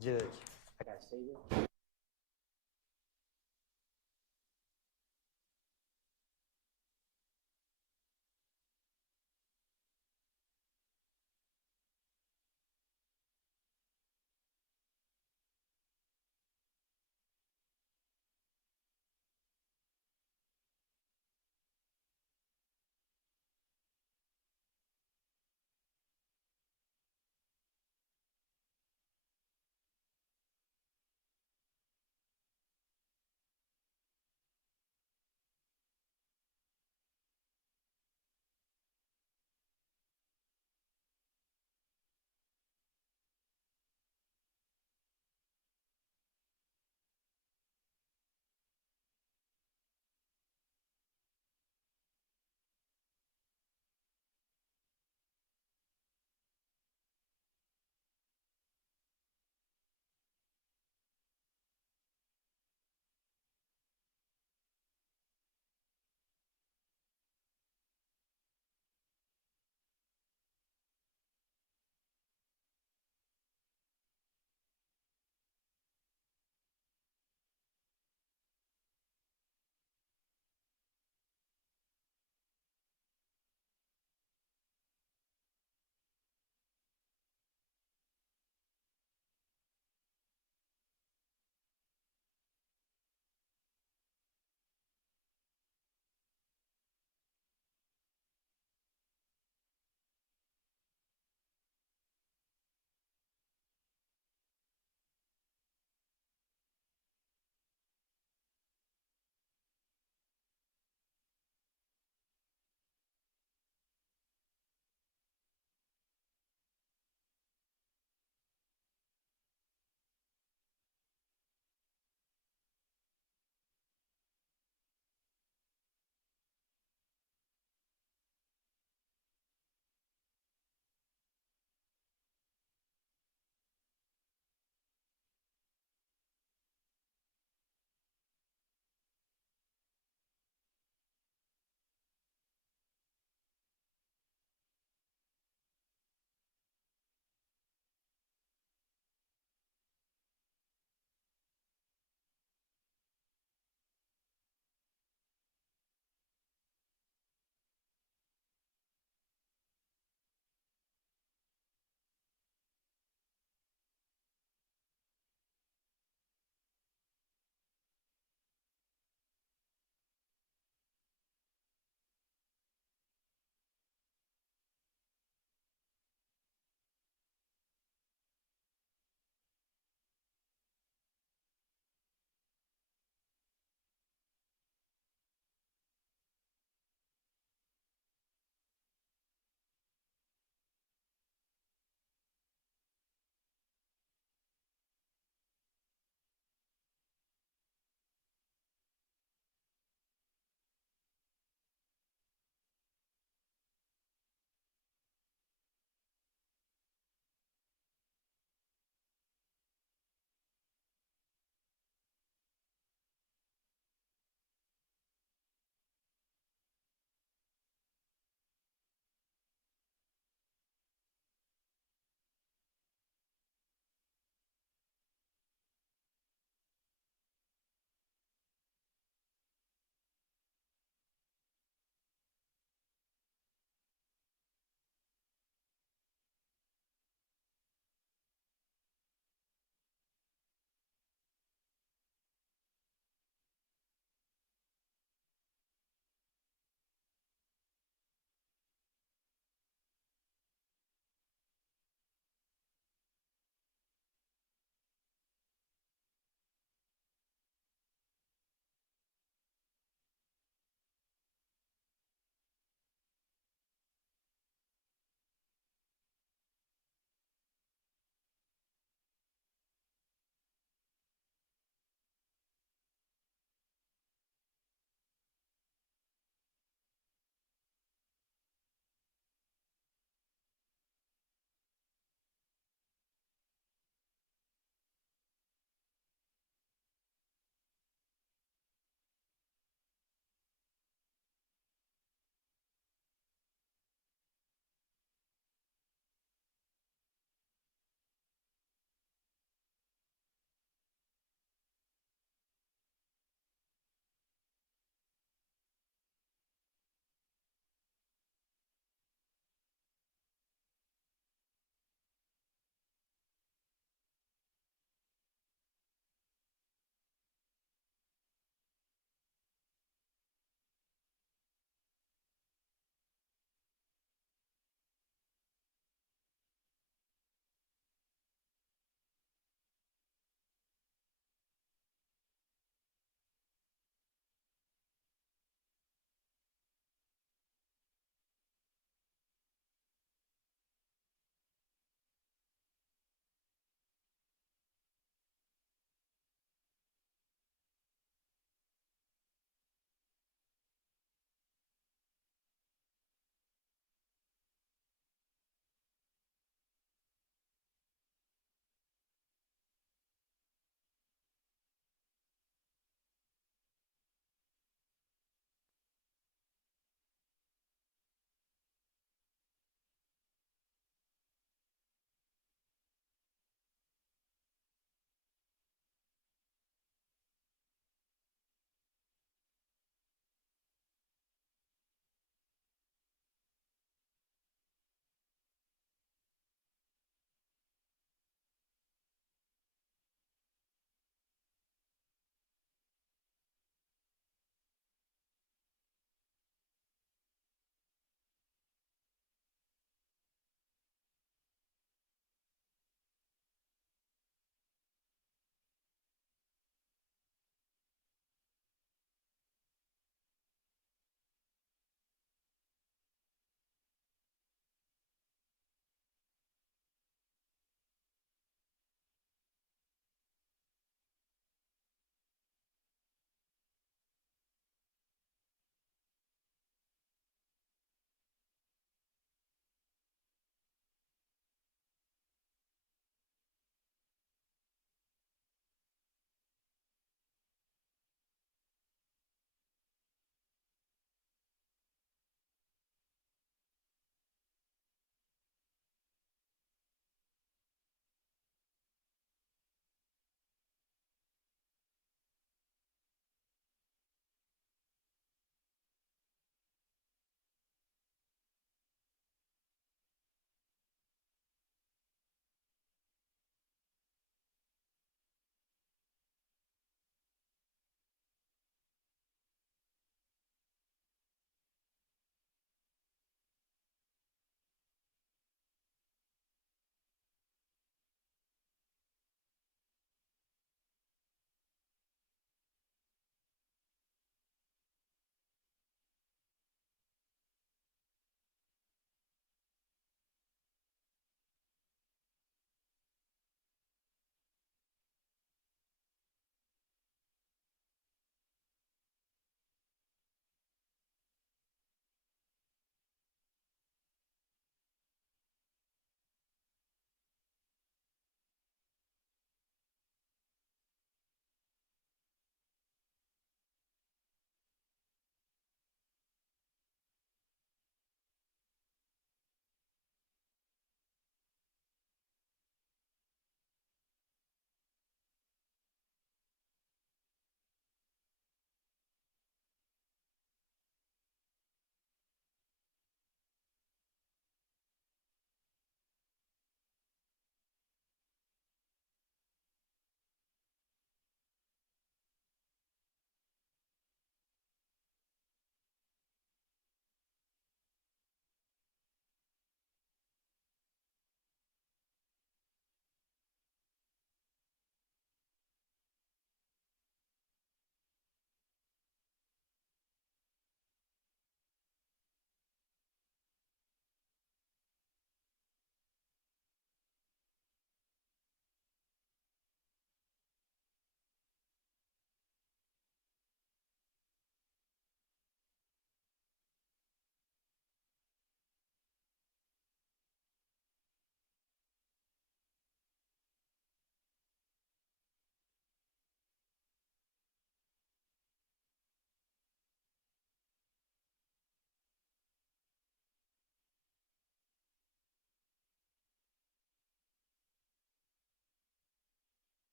Judge, I gotta say this.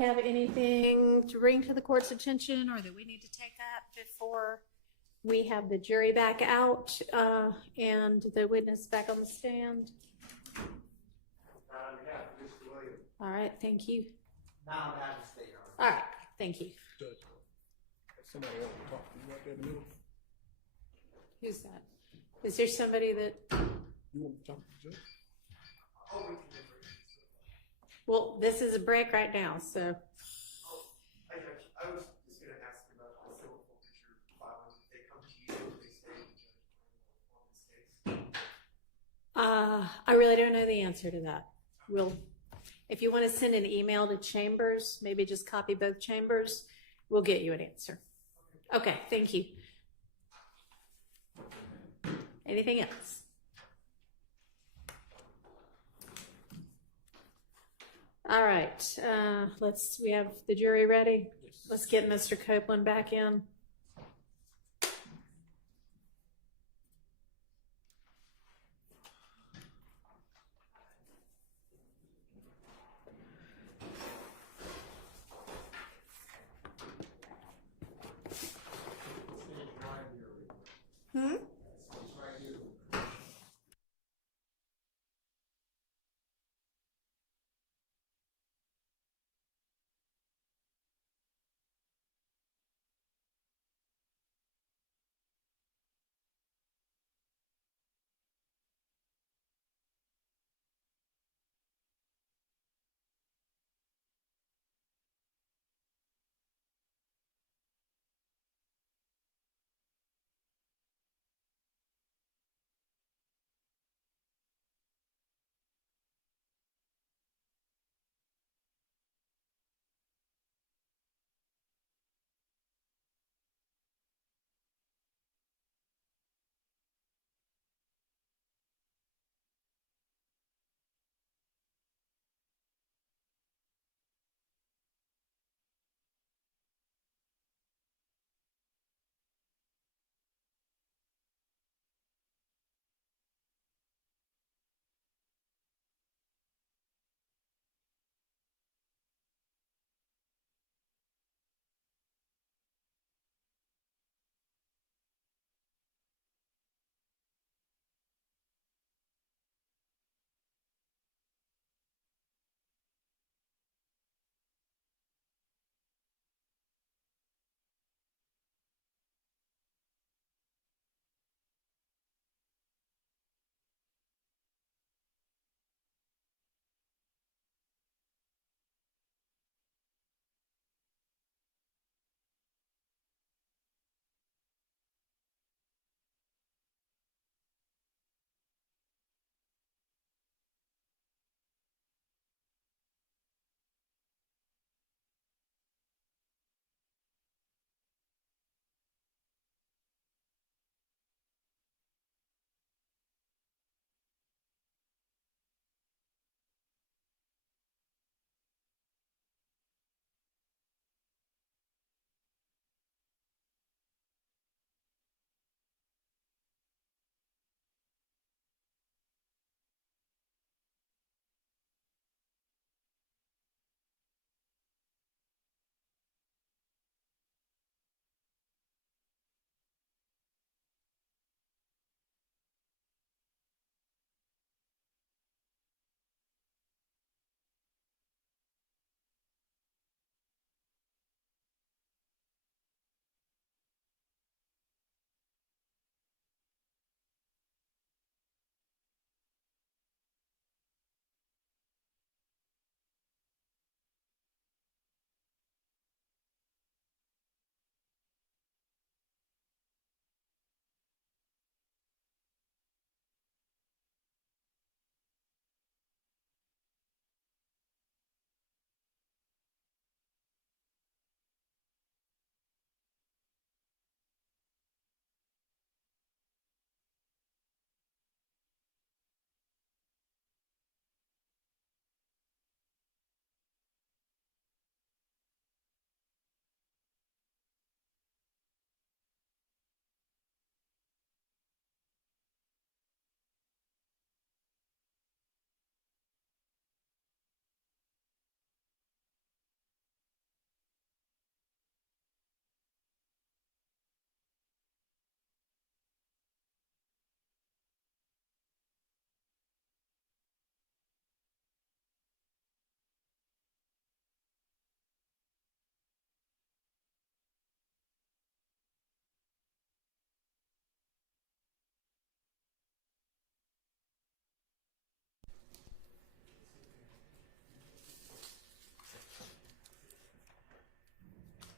Have anything to bring to the court's attention or that we need to take up before we have the jury back out and the witness back on the stand? All right, thank you. Now I'm out of state. All right, thank you. Somebody else will talk to you right there in the middle. Who's that? Is there somebody that, You want to talk to the judge? well, this is a break right now, so. I was just going to ask you about the civil forfeiture filing. If they come to you, they stay in the judge on this case. I really don't know the answer to that. If you want to send an email to Chambers, maybe just copy both chambers, we'll get you an answer. Okay, thank you. Anything else? All right, we have the jury ready? Yes. Let's get Mr. Copeland back in. Hmm?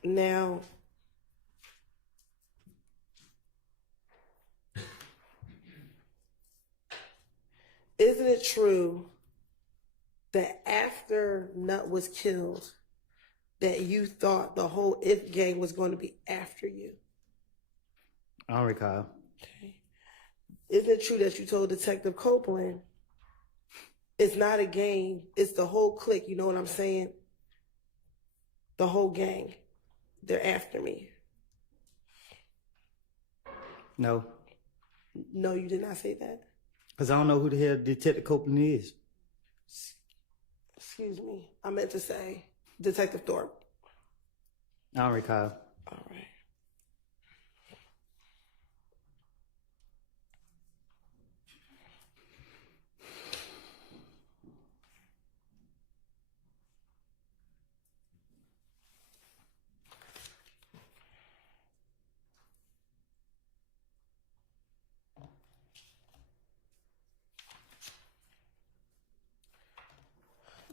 Now, isn't it true that after Nut was killed, that you thought the whole If gang was going to be after you? I don't recall. Okay. Isn't it true that you told Detective Copeland it's not a gang, it's the whole clique, you know what I'm saying? The whole gang. They're after me. No, No, you did not say that. because I don't know who the hell Detective Copeland is. Excuse me. I meant to say Detective Thorpe. I don't recall. All right.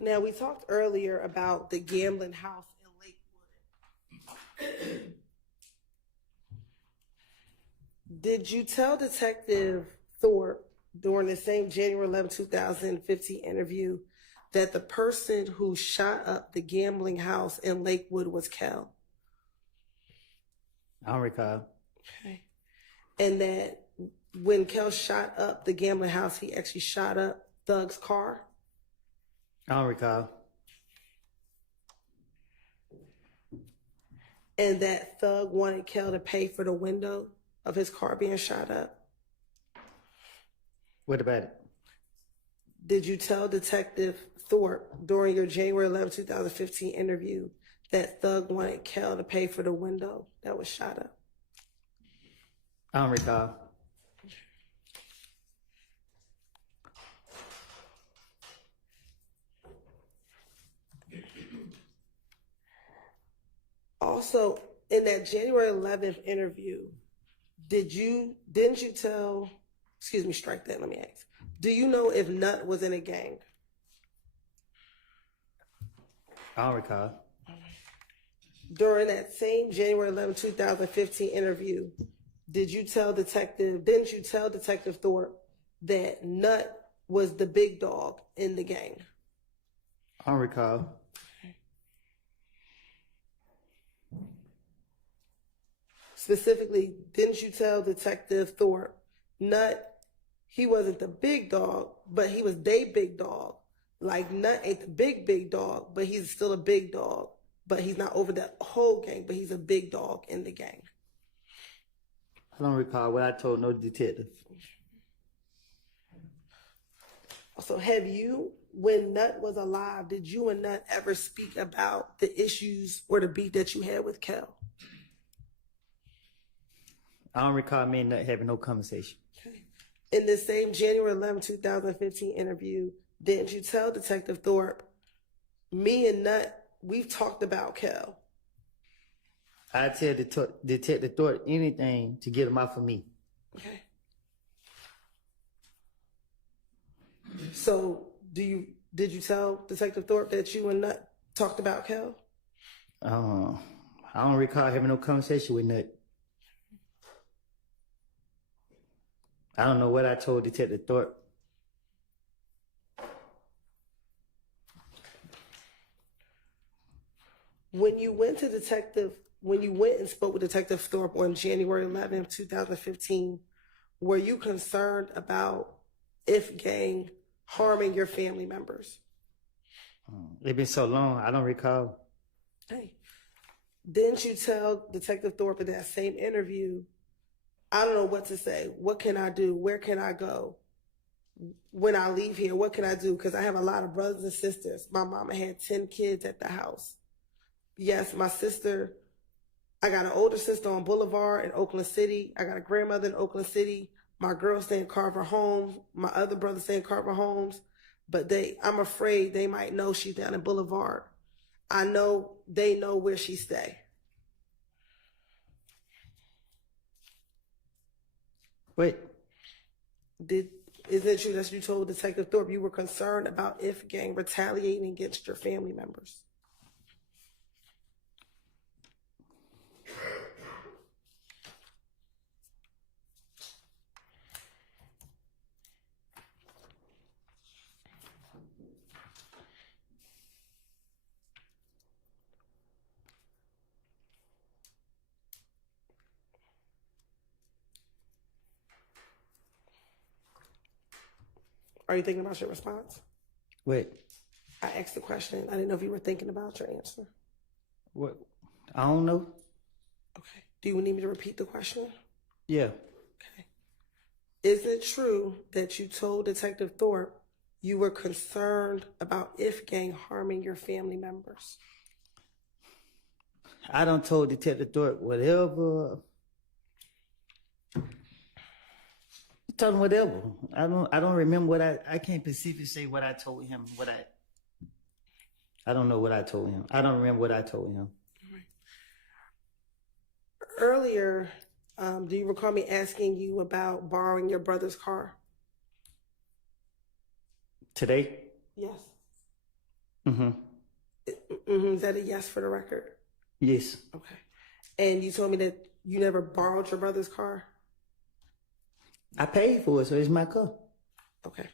Now, we talked earlier about the gambling house in Lakewood. Did you tell Detective Thorpe during the same January 11, 2015 interview that the person who shot up the gambling house in Lakewood was Kel? I don't recall. Okay. And that when Kel shot up the gambling house, he actually shot up Thug's car? I don't recall. And that Thug wanted Kel to pay for the window of his car being shot up? What about it? Did you tell Detective Thorpe during your January 11, 2015 interview that Thug wanted Kel to pay for the window that was shot up? I don't recall. Also, in that January 11th interview, didn't you tell, excuse me, strike that, let me ask. Do you know if Nut was in a gang? I don't recall. During that same January 11, 2015 interview, didn't you tell Detective Thorpe that Nut was the big dog in the gang? I don't recall. Specifically, didn't you tell Detective Thorpe Nut, he wasn't the big dog, but he was they big dog? Like Nut ain't the big dog, but he's still a big dog. But he's not over the whole gang, but he's a big dog in the gang. I don't recall what I told no detective. So have you, when Nut was alive, did you and Nut ever speak about the issues or the beat that you had with Kel? I don't recall me and Nut having no conversation. Okay. In the same January 11, 2015 interview, didn't you tell Detective Thorpe, me and Nut, we've talked about Kel? I tell Detective Thorpe anything to get him off of me. Okay. So did you tell Detective Thorpe that you and Nut talked about Kel? I don't recall having no conversation with Nut. I don't know what I told Detective Thorpe. When you went and spoke with Detective Thorpe on January 11, 2015, were you concerned about If gang harming your family members? It's been so long, I don't recall. Hey, didn't you tell Detective Thorpe in that same interview, I don't know what to say. What can I do? Where can I go? When I leave here, what can I do? Because I have a lot of brothers and sisters. My mama had 10 kids at the house. Yes, my sister, I got an older sister on Boulevard in Oakland City. I got a grandmother in Oakland City. My girls stay in Carver Homes. My other brothers stay in Carver Homes. But I'm afraid they might know she's down in Boulevard. I know they know where she stay. Wait. Is it true that you told Detective Thorpe you were concerned about If gang retaliating against your family members? Are you thinking about your response? Wait, I asked the question. I didn't know if you were thinking about your answer. what? I don't know. Okay. Do you need me to repeat the question? Yeah. Okay. Is it true that you told Detective Thorpe you were concerned about if gang harming your family members? I done told Detective Thorpe whatever. Told him whatever. I don't remember what I can't specifically say what I told him. I don't know what I told him. I don't remember what I told him. Earlier, do you recall me asking you about borrowing your brother's car? Today? Yes. Mm-hmm. Is that a yes for the record? Yes. Okay. And you told me that you never borrowed your brother's car? I paid for it, so it's my car. Okay.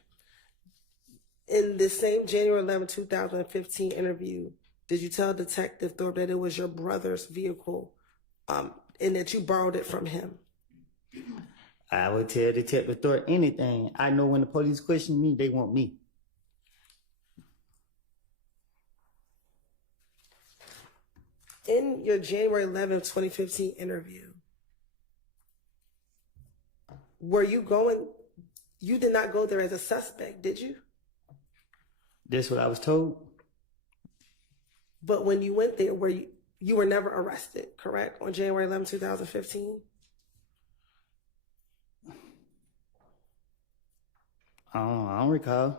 In the same January 11, 2015 interview, did you tell Detective Thorpe that it was your brother's vehicle and that you borrowed it from him? I would tell Detective Thorpe anything. I know when the police question me, they want me. In your January 11, 2015 interview, you did not go there as a suspect, did you? That's what I was told. But when you went there, you were never arrested, correct? On January 11, 2015? I don't recall.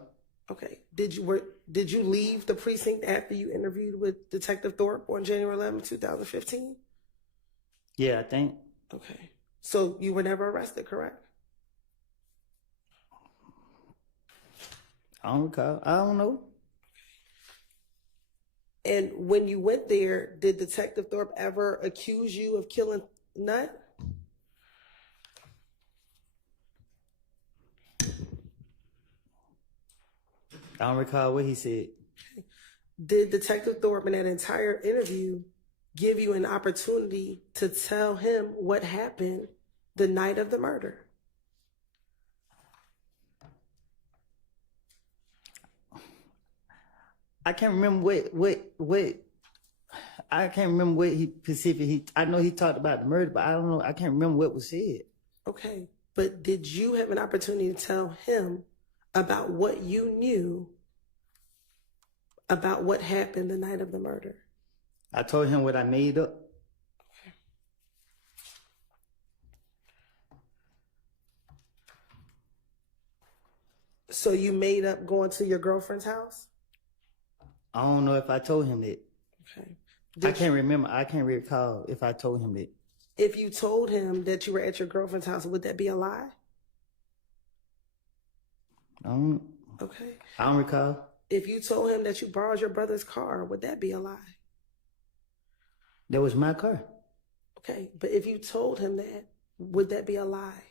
Okay. Did you leave the precinct after you interviewed with Detective Thorpe on January 11, 2015? Yeah, I think. Okay. So you were never arrested, correct? I don't recall. I don't know. And when you went there, did Detective Thorpe ever accuse you of killing Nutt? I don't recall what he said. Did Detective Thorpe in that entire interview give you an opportunity to tell him what happened the night of the murder? I can't remember what I can't remember what he specifically. I know he talked about the murder, but I don't know. I can't remember what was said. Okay, but did you have an opportunity to tell him about what you knew about what happened the night of the murder? I told him what I made up. So you made up going to your girlfriend's house? I don't know if I told him that. Okay. I can't remember. I can't recall if I told him that. If you told him that you were at your girlfriend's house, would that be a lie? Okay. I don't recall. If you told him that you borrowed your brother's car, would that be a lie? That was my car. Okay, but if you told him that, would that be a lie?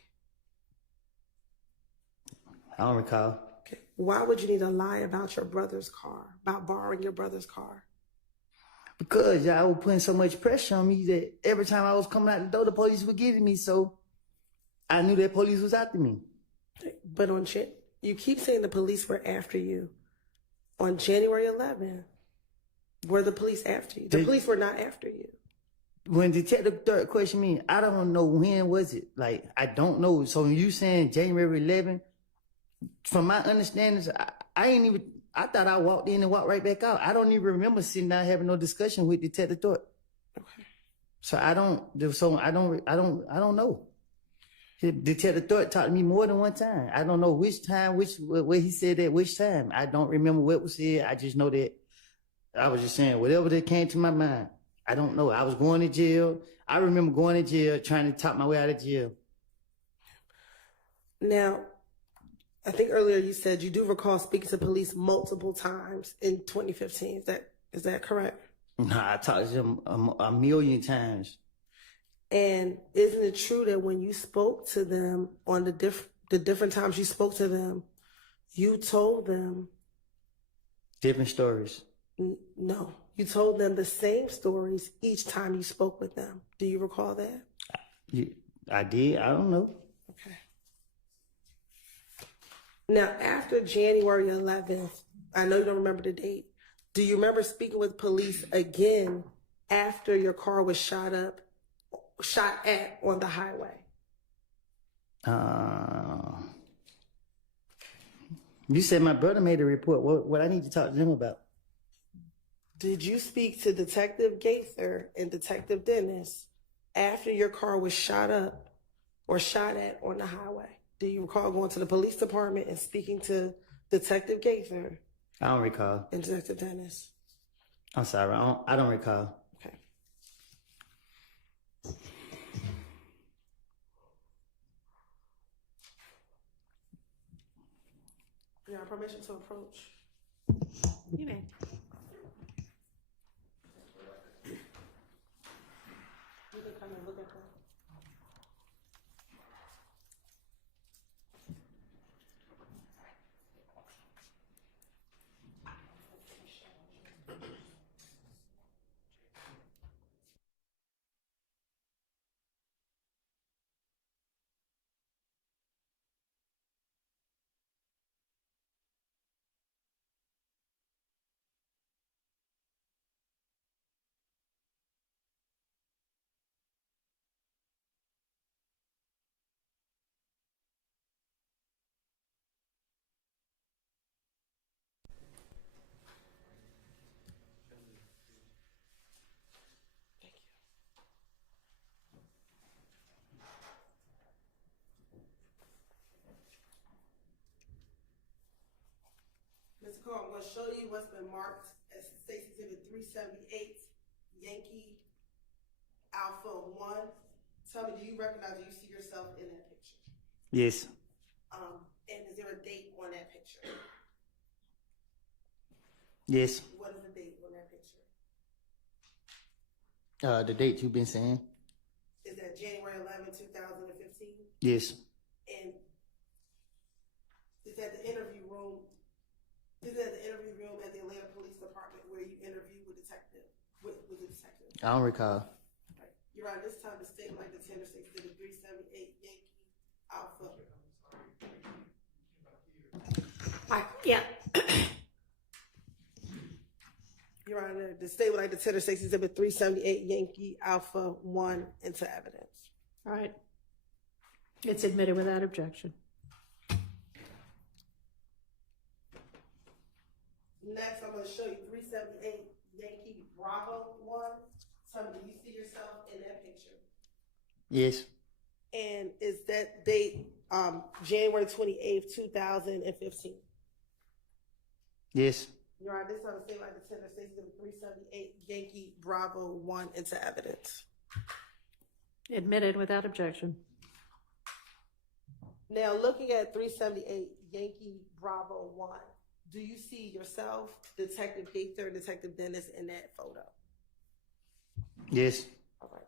I don't recall. Okay. Why would you need to lie about your brother's car, about borrowing your brother's car? Because y'all were putting so much pressure on me that every time I was coming out the door, the police were getting me. So I knew that police was after me. But you keep saying the police were after you. On January 11th, were the police after you? The police were not after you. When Detective Third questioned me, I don't know when was it. Like, I don't know. So when you saying January 11th, from my understanding, I thought I walked in and walked right back out. I don't even remember sitting down having no discussion with Detective Thorpe. Okay. So I don't know. Detective Thorpe talked to me more than one time. I don't know which time, what he said at which time. I don't remember what was said. I just know that I was just saying whatever that came to my mind. I don't know. I was going to jail. I remember going to jail, trying to talk my way out of jail. Now, I think earlier you said you do recall speaking to police multiple times in 2015. Is that correct? Nah, I talked to them a million times. And isn't it true that when you spoke to them on the different times you spoke to them, you told them different stories? No, you told them the same stories each time you spoke with them. Do you recall that? I did. I don't know. Okay. Now, after January 11th, I know you don't remember the date. Do you remember speaking with police again after your car was shot at on the highway? You said my brother made a report. What I need to talk to them about? Did you speak to Detective Gaither and Detective Dennis after your car was shot up or shot at on the highway? Do you recall going to the police department and speaking to Detective Gaither I don't recall. and Detective Dennis? I'm sorry. I don't recall. Okay. You have permission to approach? You may. You can come and look at that. Mr. Cole, I'm going to show you what's been marked as State Exhibit 378, Yankee Alpha 1. Tell me, do you recognize, do you see yourself in that picture? Yes. And is there a date on that picture? Yes. What is the date on that picture? The date you've been saying? Is that January 11, 2015? Yes. And is that the interview room? Is that the interview room at the Atlanta Police Department where you interviewed with the detective? I don't recall. Right. You're right. This time the state like the tender state did a 378 Yankee Alpha. Yeah. Your Honor, the state would like the tender state exhibit 378 Yankee Alpha 1 into evidence. All right. It's admitted without objection. Next, I'm going to show you 378 Yankee Bravo 1. Tell me, do you see yourself in that picture? Yes. And is that date January 28th, 2015? Yes. Your Honor, this time the state like the tender state exhibit 378 Yankee Bravo 1 into evidence. Admitted without objection. Now, looking at 378 Yankee Bravo 1, do you see yourself, Detective Gaither, and Detective Dennis in that photo? Yes. All right.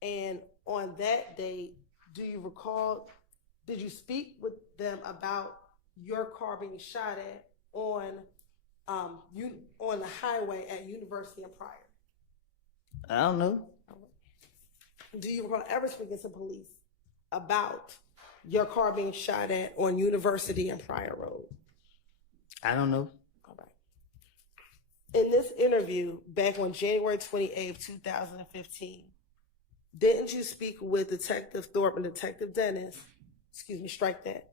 And on that date, do you recall, did you speak with them about your car being shot at on the highway at University and Pryor? I don't know. Do you recall ever speaking to police about your car being shot at on University and Pryor Road? I don't know. All right. In this interview back on January 28th, 2015, didn't you speak with Detective Thorpe and Detective Dennis? Excuse me, strike that.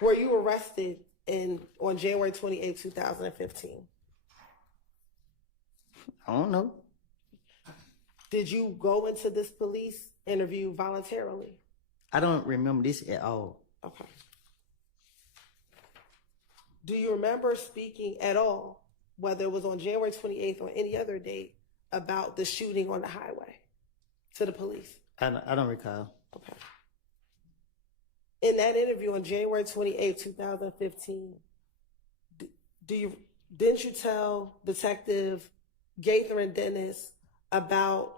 Were you arrested on January 28th, 2015? I don't know. Did you go into this police interview voluntarily? I don't remember this at all. Okay. Do you remember speaking at all, whether it was on January 28th or any other date, about the shooting on the highway to the police? I don't recall. Okay. In that interview on January 28th, 2015, didn't you tell Detective Gaither and Dennis about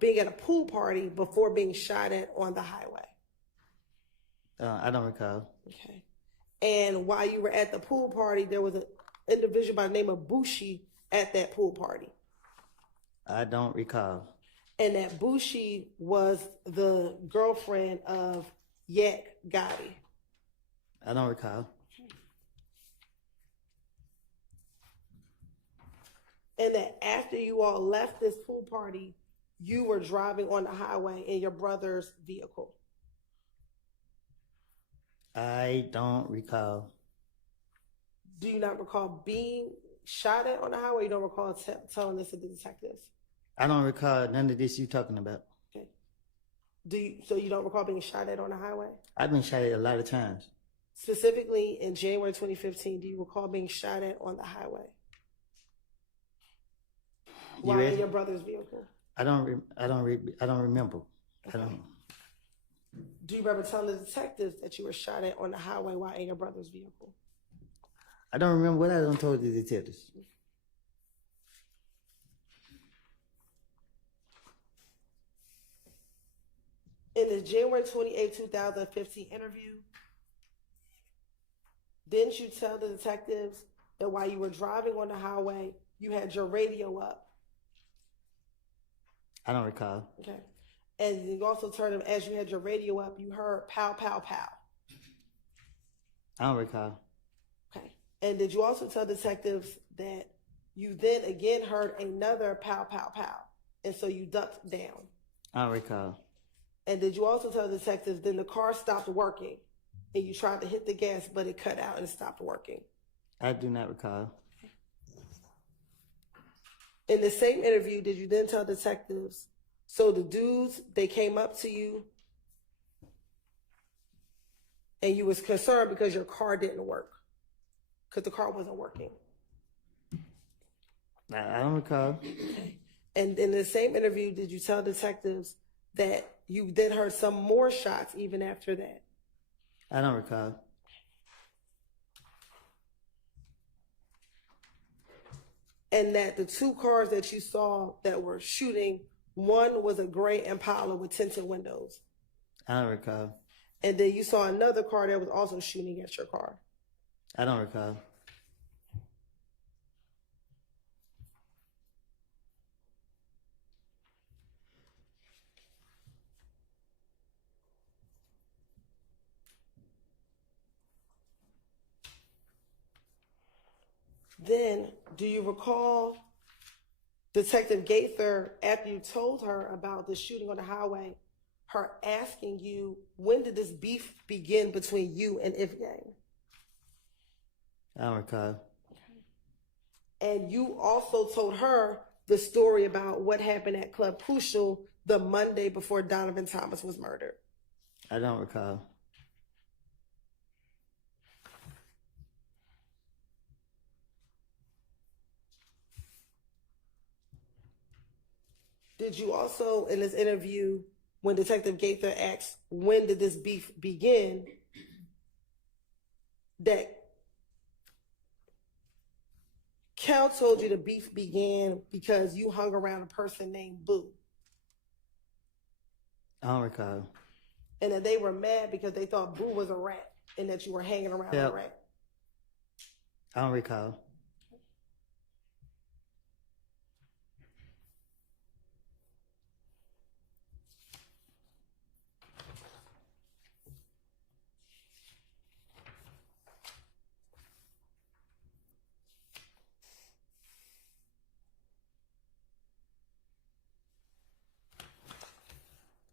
being at a pool party before being shot at on the highway? I don't recall. Okay. And while you were at the pool party, there was an individual by the name of Bushi at that pool party. I don't recall. And that Bushi was the girlfriend of Yak Gotti. I don't recall. And that after you all left this pool party, you were driving on the highway in your brother's vehicle. I don't recall. Do you not recall being shot at on the highway? You don't recall telling this to the detectives? I don't recall none of this you talking about. Okay. So you don't recall being shot at on the highway? I've been shot at a lot of times. Specifically in January 2015, do you recall being shot at on the highway? While in your brother's vehicle? I don't remember. I don't. Do you remember telling the detectives that you were shot at on the highway while in your brother's vehicle? I don't remember what I done told the detectives. In the January 28, 2015 interview, didn't you tell the detectives that while you were driving on the highway, you had your radio up? I don't recall. Okay. And you also told them as you had your radio up, you heard pow, pow, pow. I don't recall. Okay. And did you also tell detectives that you then again heard another pow, pow, pow? And so you ducked down? I don't recall. And did you also tell detectives then the car stopped working and you tried to hit the gas, but it cut out and stopped working? I do not recall. In the same interview, did you then tell detectives, so the dudes, they came up to you and you was concerned because your car didn't work, because the car wasn't working? I don't recall. Okay. And in the same interview, did you tell detectives that you then heard some more shots even after that? I don't recall. And that the two cars that you saw that were shooting, one was a gray Impala with tinted windows. I don't recall. And then you saw another car that was also shooting at your car. I don't recall. Then, do you recall Detective Gaither, after you told her about the shooting on the highway, her asking you, when did this beef begin between you and Ifgang? I don't recall. And you also told her the story about what happened at Club Crucial the Monday before Donovan Thomas was murdered. I don't recall. Did you also, in this interview, when Detective Gaither asked, when did this beef begin, that Cal told you the beef began because you hung around a person named Boo? I don't recall. And that they were mad because they thought Boo was a rat and that you were hanging around a rat? I don't recall.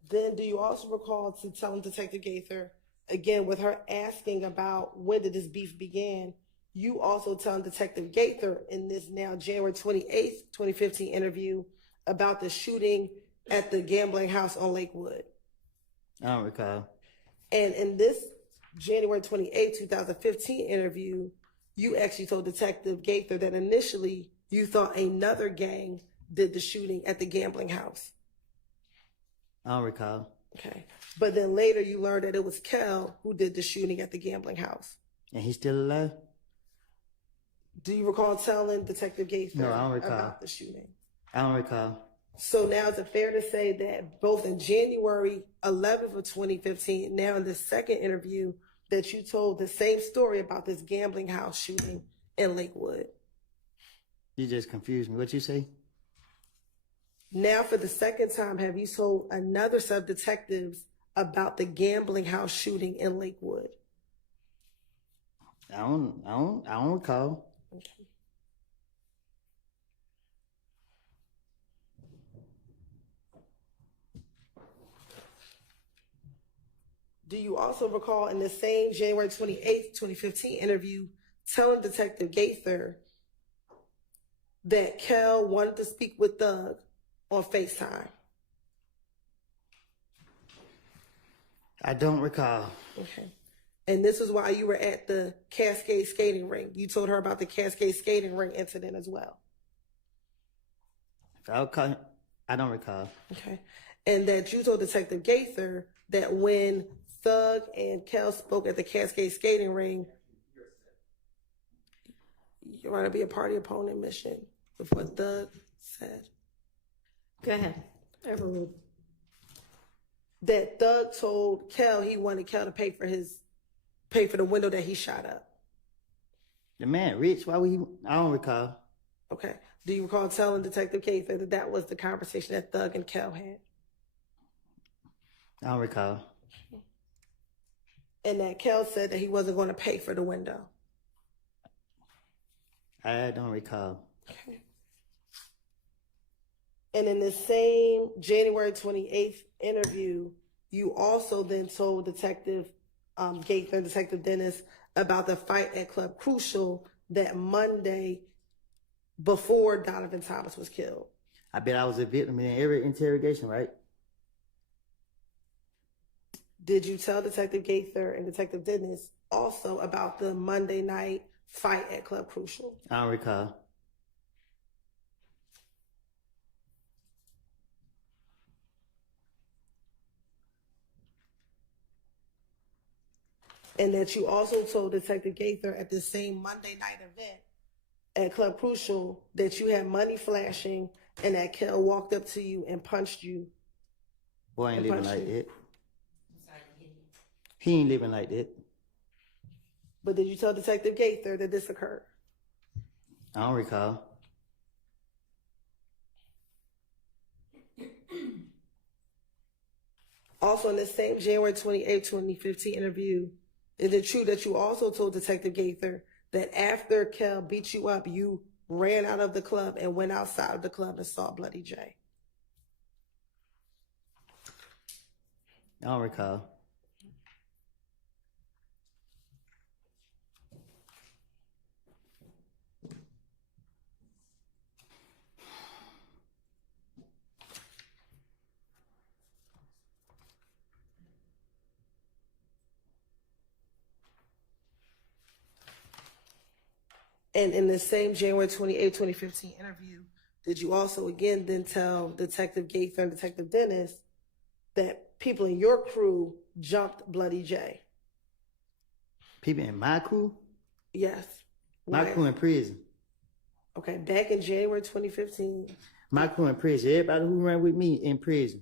Then do you also recall to telling Detective Gaither, again, with her asking about when did this beef begin, you also telling Detective Gaither in this now January 28th, 2015 interview about the shooting at the gambling house on Lakewood? I don't recall. And in this January 28th, 2015 interview, you actually told Detective Gaither that initially you thought another gang did the shooting at the gambling house. I don't recall. Okay. But then later you learned that it was Kel who did the shooting at the gambling house. And he's still alive? Do you recall telling Detective Gaither No, I don't recall. about the shooting? I don't recall. So now is it fair to say that both in January 11th of 2015, now in the second interview, that you told the same story about this gambling house shooting in Lakewood? You just confused me. What you say? Now, for the second time, have you told another set of detectives about the gambling house shooting in Lakewood? I don't recall. Okay. Do you also recall in the same January 28th, 2015 interview telling Detective Gaither that Kel wanted to speak with Doug on FaceTime? I don't recall. Okay. And this is why you were at the Cascade skating ring. You told her about the Cascade skating ring incident as well. I don't recall. Okay. And that you told Detective Gaither that when Thug and Kel spoke at the Cascade skating ring, you're going to be a party opponent mission with what Thug said. Go ahead. Overruled. That Thug told Kel he wanted Kel to pay for the window that he shot up. The man rich, why would he? I don't recall. Okay. Do you recall telling Detective Gaither that that was the conversation that Thug and Kel had? I don't recall. And that Kel said that he wasn't going to pay for the window. I don't recall. Okay. And in the same January 28th interview, you also then told Detective Gaither and Detective Dennis about the fight at Club Crucial that Monday before Donovan Thomas was killed. I bet I was a victim in every interrogation, right? Did you tell Detective Gaither and Detective Dennis also about the Monday night fight at Club Crucial? I don't recall. And that you also told Detective Gaither at the same Monday night event at Club Crucial that you had money flashing and that Kel walked up to you and punched you. Boy ain't living like that. He ain't living like that. But did you tell Detective Gaither that this occurred? I don't recall. Also in the same January 28, 2015 interview, is it true that you also told Detective Gaither that after Kel beat you up, you ran out of the club and went outside of the club and saw Bloody J? I don't recall. And in the same January 28, 2015 interview, did you also again then tell Detective Gaither and Detective Dennis that people in your crew jumped Bloody J? People in my crew? Yes. My Right. crew in prison. Okay, back in January 2015. My crew in prison. Everybody who ran with me in prison.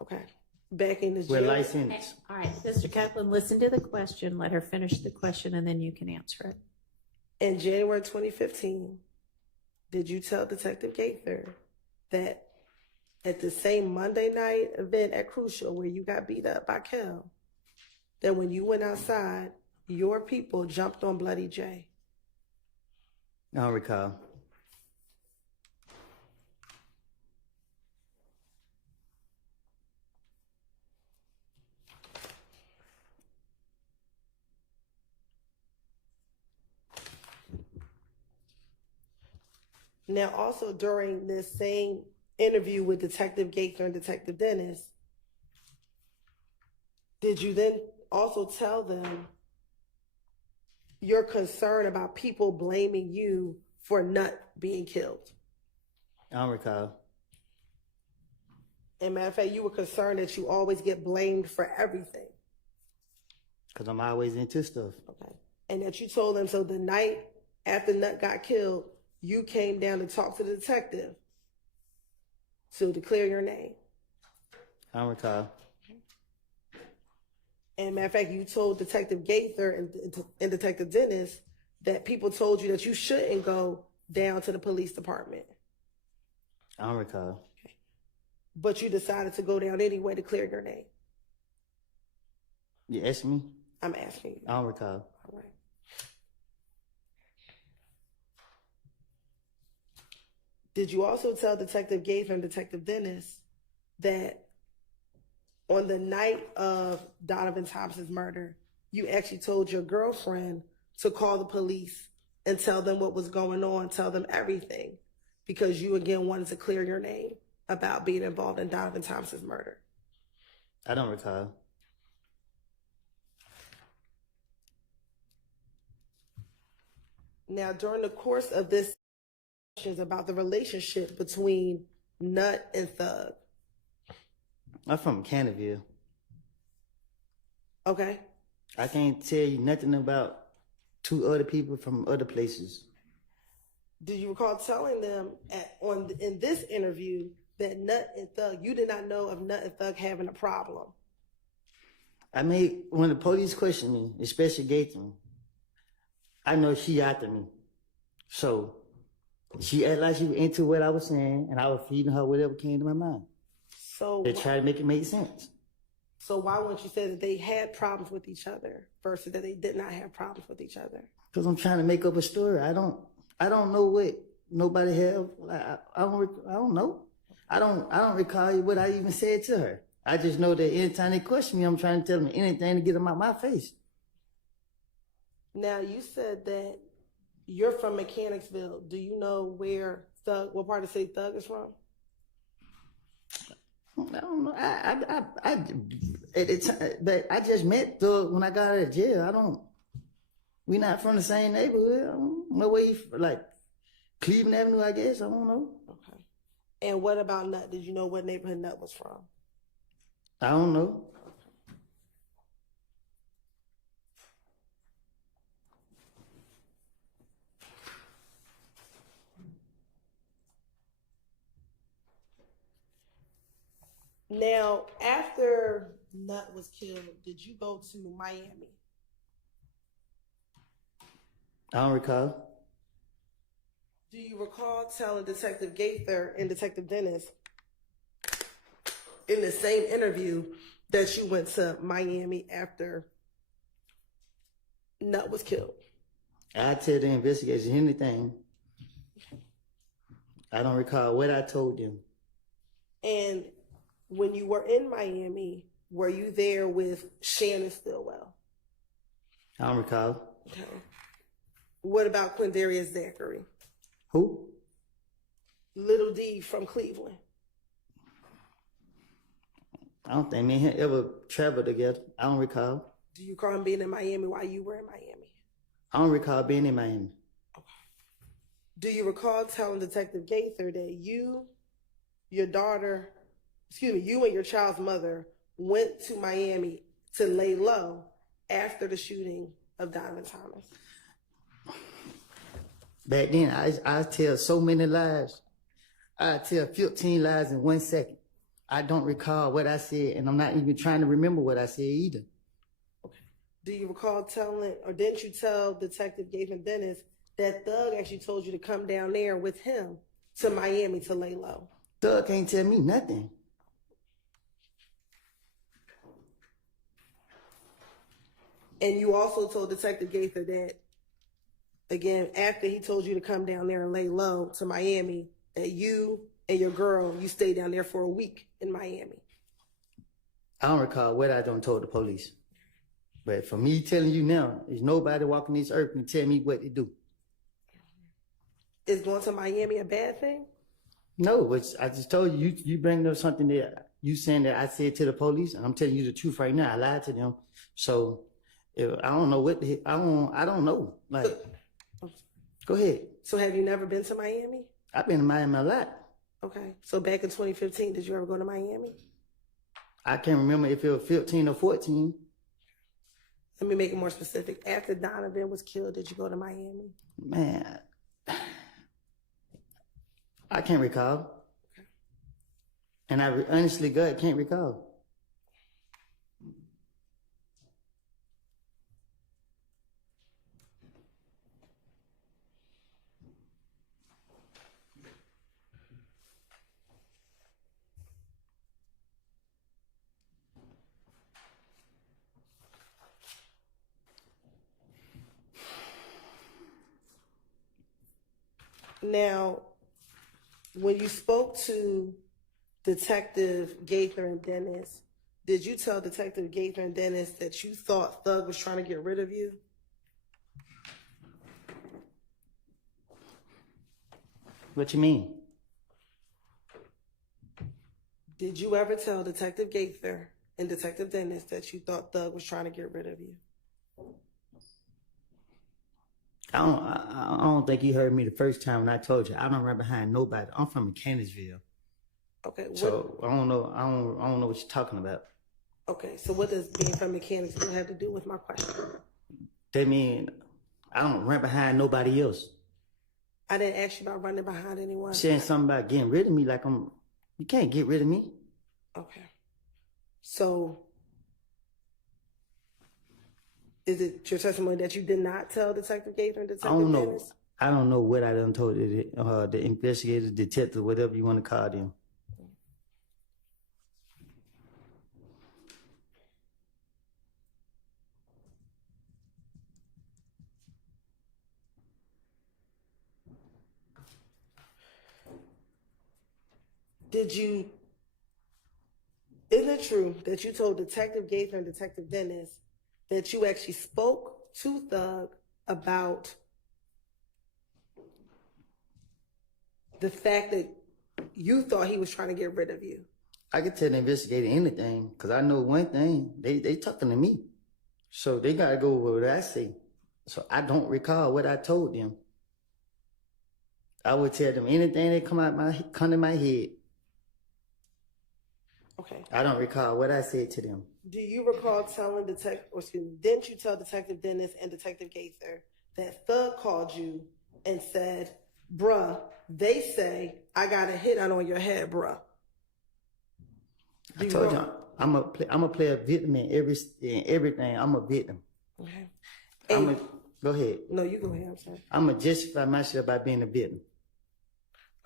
Okay. Back in the With license. All right, Mr. Kaplan, listen to the question. Let her finish the question, and then you can answer it. In January 2015, did you tell Detective Gaither that at the same Monday night event at Crucial where you got beat up by Kel, that when you went outside, your people jumped on Bloody J? I don't recall. Now, also during this same interview with Detective Gaither and Detective Dennis, did you then also tell them your concern about people blaming you for Nut being killed? I don't recall. And matter of fact, you were concerned that you always get blamed for everything. Because I'm always into stuff. Okay. And that you told them, so the night after Nut got killed, you came down to talk to the detective to declare your name. I don't recall. And matter of fact, you told Detective Gaither and Detective Dennis that people told you that you shouldn't go down to the police department. I don't recall. But you decided to go down anyway to clear your name. You asking me? I'm asking you. I don't recall. All right. did you also tell Detective Gaither and Detective Dennis that on the night of Donovan Thompson's murder, you actually told your girlfriend to call the police and tell them what was going on, tell them everything, because you again wanted to clear your name about being involved in Donovan Thompson's murder? I don't recall. Now, during the course of this, questions about the relationship between Nut and Thug. I'm from Canterville. Okay. I can't tell you nothing about two other people from other places. Do you recall telling them in this interview that Nut and Thug, you did not know of Nut and Thug having a problem? I mean, when the police questioned me, especially Gator, I know she after me. So she acted like she was into what I was saying, and I was feeding her whatever came to my mind. So they tried to make it make sense. So why wouldn't you say that they had problems with each other versus that they did not have problems with each other? Because I'm trying to make up a story. I don't know what nobody have. I don't know. I don't recall what I even said to her. I just know that anytime they question me, I'm trying to tell them anything to get them out my face. Now, you said that you're from Mechanicsville. Do you know where Thug, what part of the city Thug is from? I don't know. But I just met Thug when I got out of jail. We not from the same neighborhood. I don't know where like Cleveland Avenue, I guess. I don't know. Okay. And what about Nut? Did you know what neighborhood Nut was from? I don't know. Now, after Nut was killed, did you go to Miami? I don't recall. Do you recall telling Detective Gaither and Detective Dennis in the same interview that you went to Miami after Nut was killed? I tell the investigators anything. I don't recall what I told them. And when you were in Miami, were you there with Shannon Stillwell? I don't recall. Okay. What about Quindarius Zachary? Who? Little D from Cleveland. I don't think me and him ever traveled together. I don't recall. Do you recall him being in Miami while you were in Miami? I don't recall being in Miami. Okay. Do you recall telling Detective Gaither that you and your child's mother went to Miami to lay low after the shooting of Donovan Thomas? Back then, I tell so many lies. I tell 15 lies in 1 second. I don't recall what I said, and I'm not even trying to remember what I said either. Okay. Do you recall telling, or didn't you tell Detective Gavin Dennis that Thug actually told you to come down there with him to Miami to lay low? Thug can't tell me nothing. And you also told Detective Gaither that, again, after he told you to come down there and lay low to Miami, that you and your girl, you stayed down there for a week in Miami. I don't recall what I done told the police. But for me telling you now, there's nobody walking this earth and tell me what to do. Is going to Miami a bad thing? No, I just told you, you bring up something that you saying that I said to the police, and I'm telling you the truth right now. I lied to them. So I don't know what I don't know. Like, go ahead. So have you never been to Miami? I've been to Miami a lot. Okay. So back in 2015, did you ever go to Miami? I can't remember if it was 15 or 14. Let me make it more specific. After Donovan was killed, did you go to Miami? Man, I can't recall. Okay. And I honestly, God, can't recall. Now, when you spoke to Detective Gaither and Dennis, did you tell Detective Gaither and Dennis that you thought Thug was trying to get rid of you? What you mean? Did you ever tell Detective Gaither and Detective Dennis that you thought Thug was trying to get rid of you? I don't think you heard me the first time when I told you. I don't run behind nobody. I'm from Mechanicsville. Okay. So I don't know. I don't know what you're talking about. Okay. So what does being from Mechanicsville have to do with my question? That mean I don't run behind nobody else. I didn't ask you about running behind anyone. Saying something about getting rid of me, like you can't get rid of me. Okay. So, is it your testimony that you did not tell Detective Gaither and Detective I don't know. Dennis? I don't know what I done told the investigator, detective, whatever you want to call them. Isn't it true that you told Detective Gaither and Detective Dennis that you actually spoke to Thug about the fact that you thought he was trying to get rid of you? I could tell the investigator anything, because I know one thing, they talking to me. So they got to go with what I say. So I don't recall what I told them. I would tell them anything that come to my head. Okay. I don't recall what I said to them. Do you recall telling didn't you tell Detective Dennis and Detective Gaither that Thug called you and said, bruh, they say I got a hit out on your head, bruh? I told you I'm a play a victim in everything. I'm a victim. Okay. Go ahead. No, you go ahead. I'm sorry. I'm gonna justify myself by being a victim.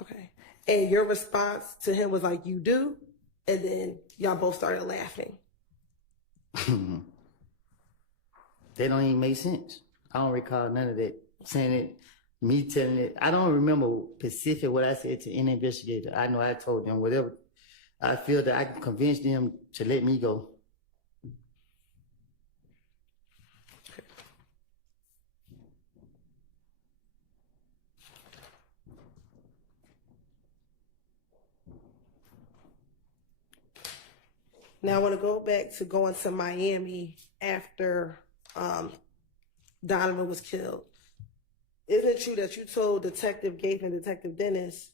Okay. And your response to him was like, you do? And then y'all both started laughing. They don't even make sense. I don't recall none of that. Saying it, me telling it. I don't remember specific what I said to any investigator. I know I told them whatever. I feel that I can convince them to let me go. Now I want to go back to going to Miami after Donovan was killed. Isn't it true that you told Detective Gaither and Detective Dennis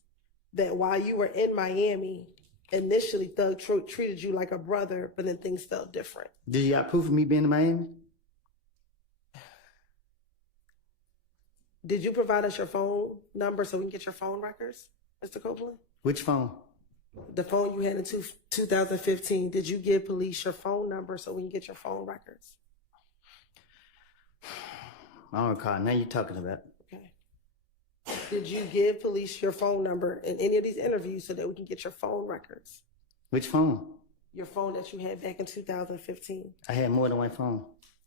that while you were in Miami, initially Thug treated you like a brother, but then things felt different? Did you got proof of me being in Miami? Did you provide us your phone number so we can get your phone records, Mr. Copeland? Which phone? The phone you had in 2015. Did you give police your phone number so we can get your phone records? I don't recall. Now you're talking about. Okay. Did you give police your phone number in any of these interviews so that we can get your phone records? Which phone? Your phone that you had back in 2015. I had more than one phone.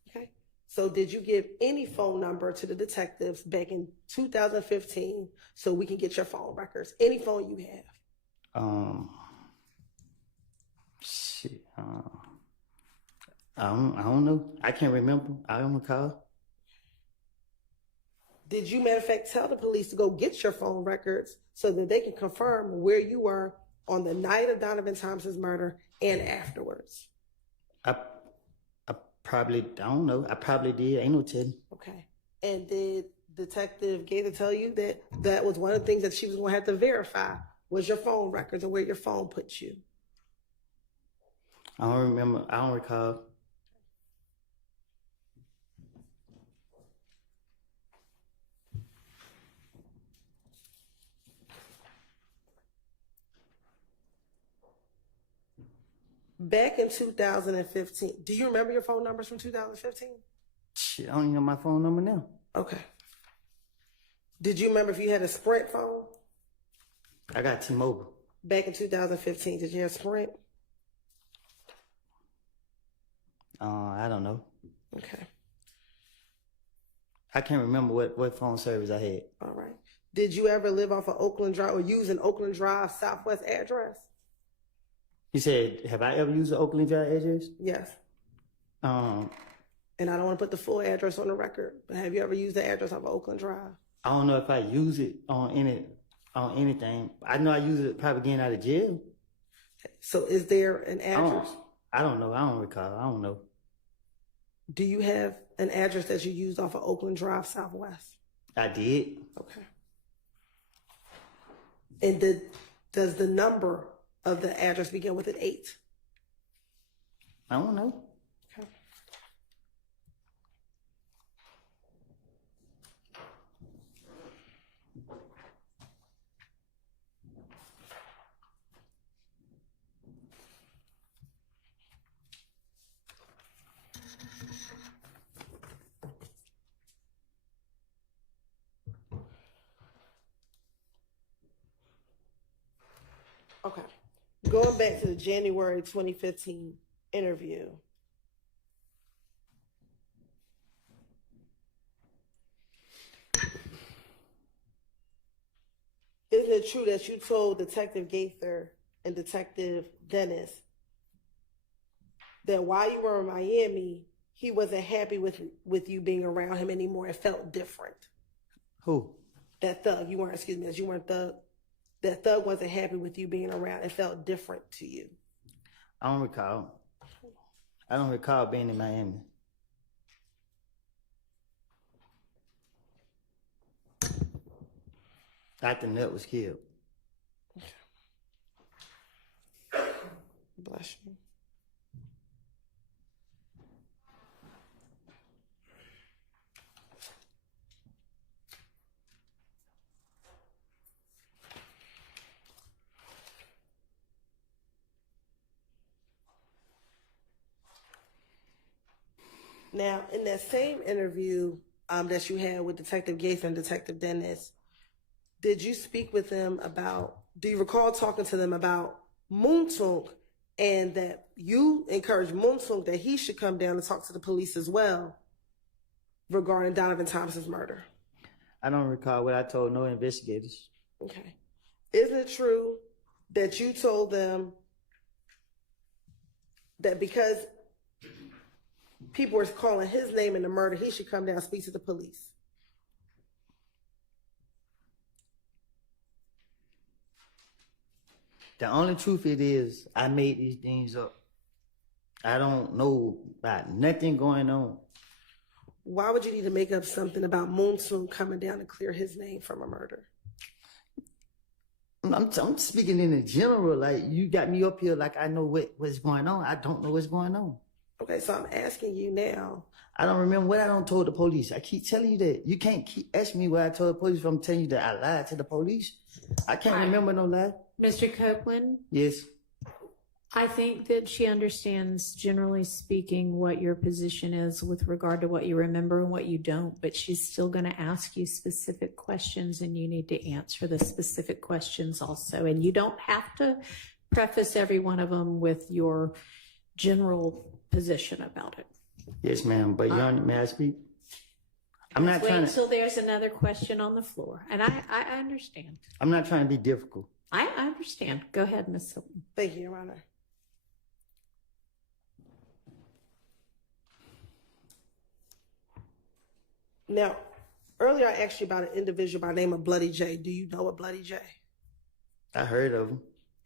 Okay. So did you give any phone number to the detectives back in 2015 so we can get your phone records? Any phone you have? Shit. I don't know. I can't remember. I don't recall. Did you, matter of fact, tell the police to go get your phone records so that they can confirm where you were on the night of Donovan Thompson's murder and afterwards? I probably, I don't know. I probably did. Ain't no telling. Okay. And did Detective Gaither tell you that that was one of the things that she was going to have to verify was your phone records and where your phone put you? I don't remember. I don't recall. Back in 2015, do you remember your phone numbers from 2015? Shit, I don't even know my phone number now. Okay. Did you remember if you had a Sprint phone? I got T-Mobile. Back in 2015, did you have Sprint? I don't know. Okay. I can't remember what phone service I had. All right. Did you ever live off of Oakland Drive or use an Oakland Drive Southwest address? You said, have I ever used the Oakland Drive address? Yes. Um, And I don't want to put the full address on the record, but have you ever used the address of Oakland Drive? I don't know if I use it on anything. I know I use it probably getting out of jail. So is there an address? I don't know. I don't recall. I don't know. Do you have an address that you used off of Oakland Drive Southwest? I did. Okay. And does the number of the address begin with an 8? I don't know. Okay. Okay. Going back to the January 2015 interview. Isn't it true that you told Detective Gaither and Detective Dennis that while you were in Miami, he wasn't happy with you being around him anymore? It felt different. Who? That thug. You weren't thug. That thug wasn't happy with you being around. It felt different to you. I don't recall. I don't recall being in Miami. After Nut was killed. Bless you. Now, in that same interview that you had with Detective Gaither and Detective Dennis, did you speak with them about, do you recall talking to them about Moontunk and that you encouraged Moontunk that he should come down and talk to the police as well regarding Donovan Thompson's murder? I don't recall what I told no investigators. Okay. Isn't it true that you told them that because people were calling his name in the murder, he should come down and speak to the police? The only truth it is, I made these things up. I don't know about nothing going on. Why would you need to make up something about Moonsoon coming down to clear his name from a murder? I'm speaking in a general, like you got me up here like I know what's going on. I don't know what's going on. Okay, so I'm asking you now. I don't remember what I don't told the police. I keep telling you that. You can't keep asking me what I told the police if I'm telling you that I lied to the police. I can't remember no lie. Mr. Copeland, Yes. I think that she understands, generally speaking, what your position is with regard to what you remember and what you don't, but she's still going to ask you specific questions and you need to answer the specific questions also. And you don't have to preface every one of them with your general position about it. Yes, ma'am. But may I speak? I'm not trying Wait to. till there's another question on the floor. And I understand. I'm not trying to be difficult. I understand. Go ahead, Ms. Hilton. Thank you, Your Honor. Now, earlier I asked you about an individual by the name of Bloody J. Do you know a Bloody J? I heard of him.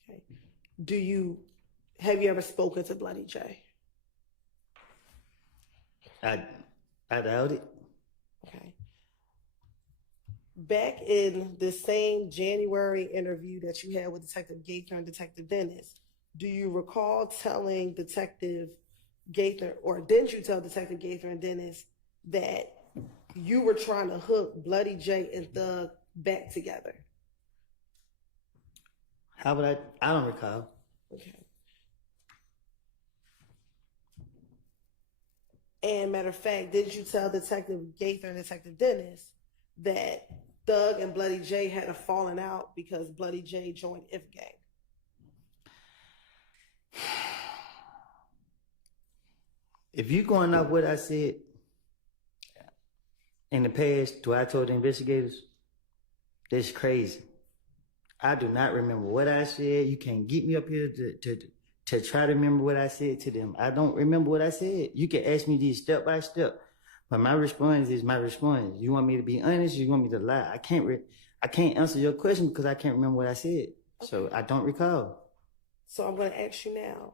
Okay. Have you ever spoken to Bloody J? I doubt it. Okay. Back in the same January interview that you had with Detective Gaither and Detective Dennis, do you recall telling Detective Gaither, or didn't you tell Detective Gaither and Dennis that you were trying to hook Bloody J and Thug back together? How would I don't recall. Okay. And matter of fact, did you tell Detective Gaither and Detective Dennis that Thug and Bloody J had a falling out because Bloody J joined If Gang? If you going off what I said in the past, do I told the investigators? That's crazy. I do not remember what I said. You can't get me up here to try to remember what I said to them. I don't remember what I said. You can ask me these step by step, but my response is my response. You want me to be honest? You want me to lie? I can't answer your question because I can't remember what I said. So I don't recall. So I'm going to ask you now.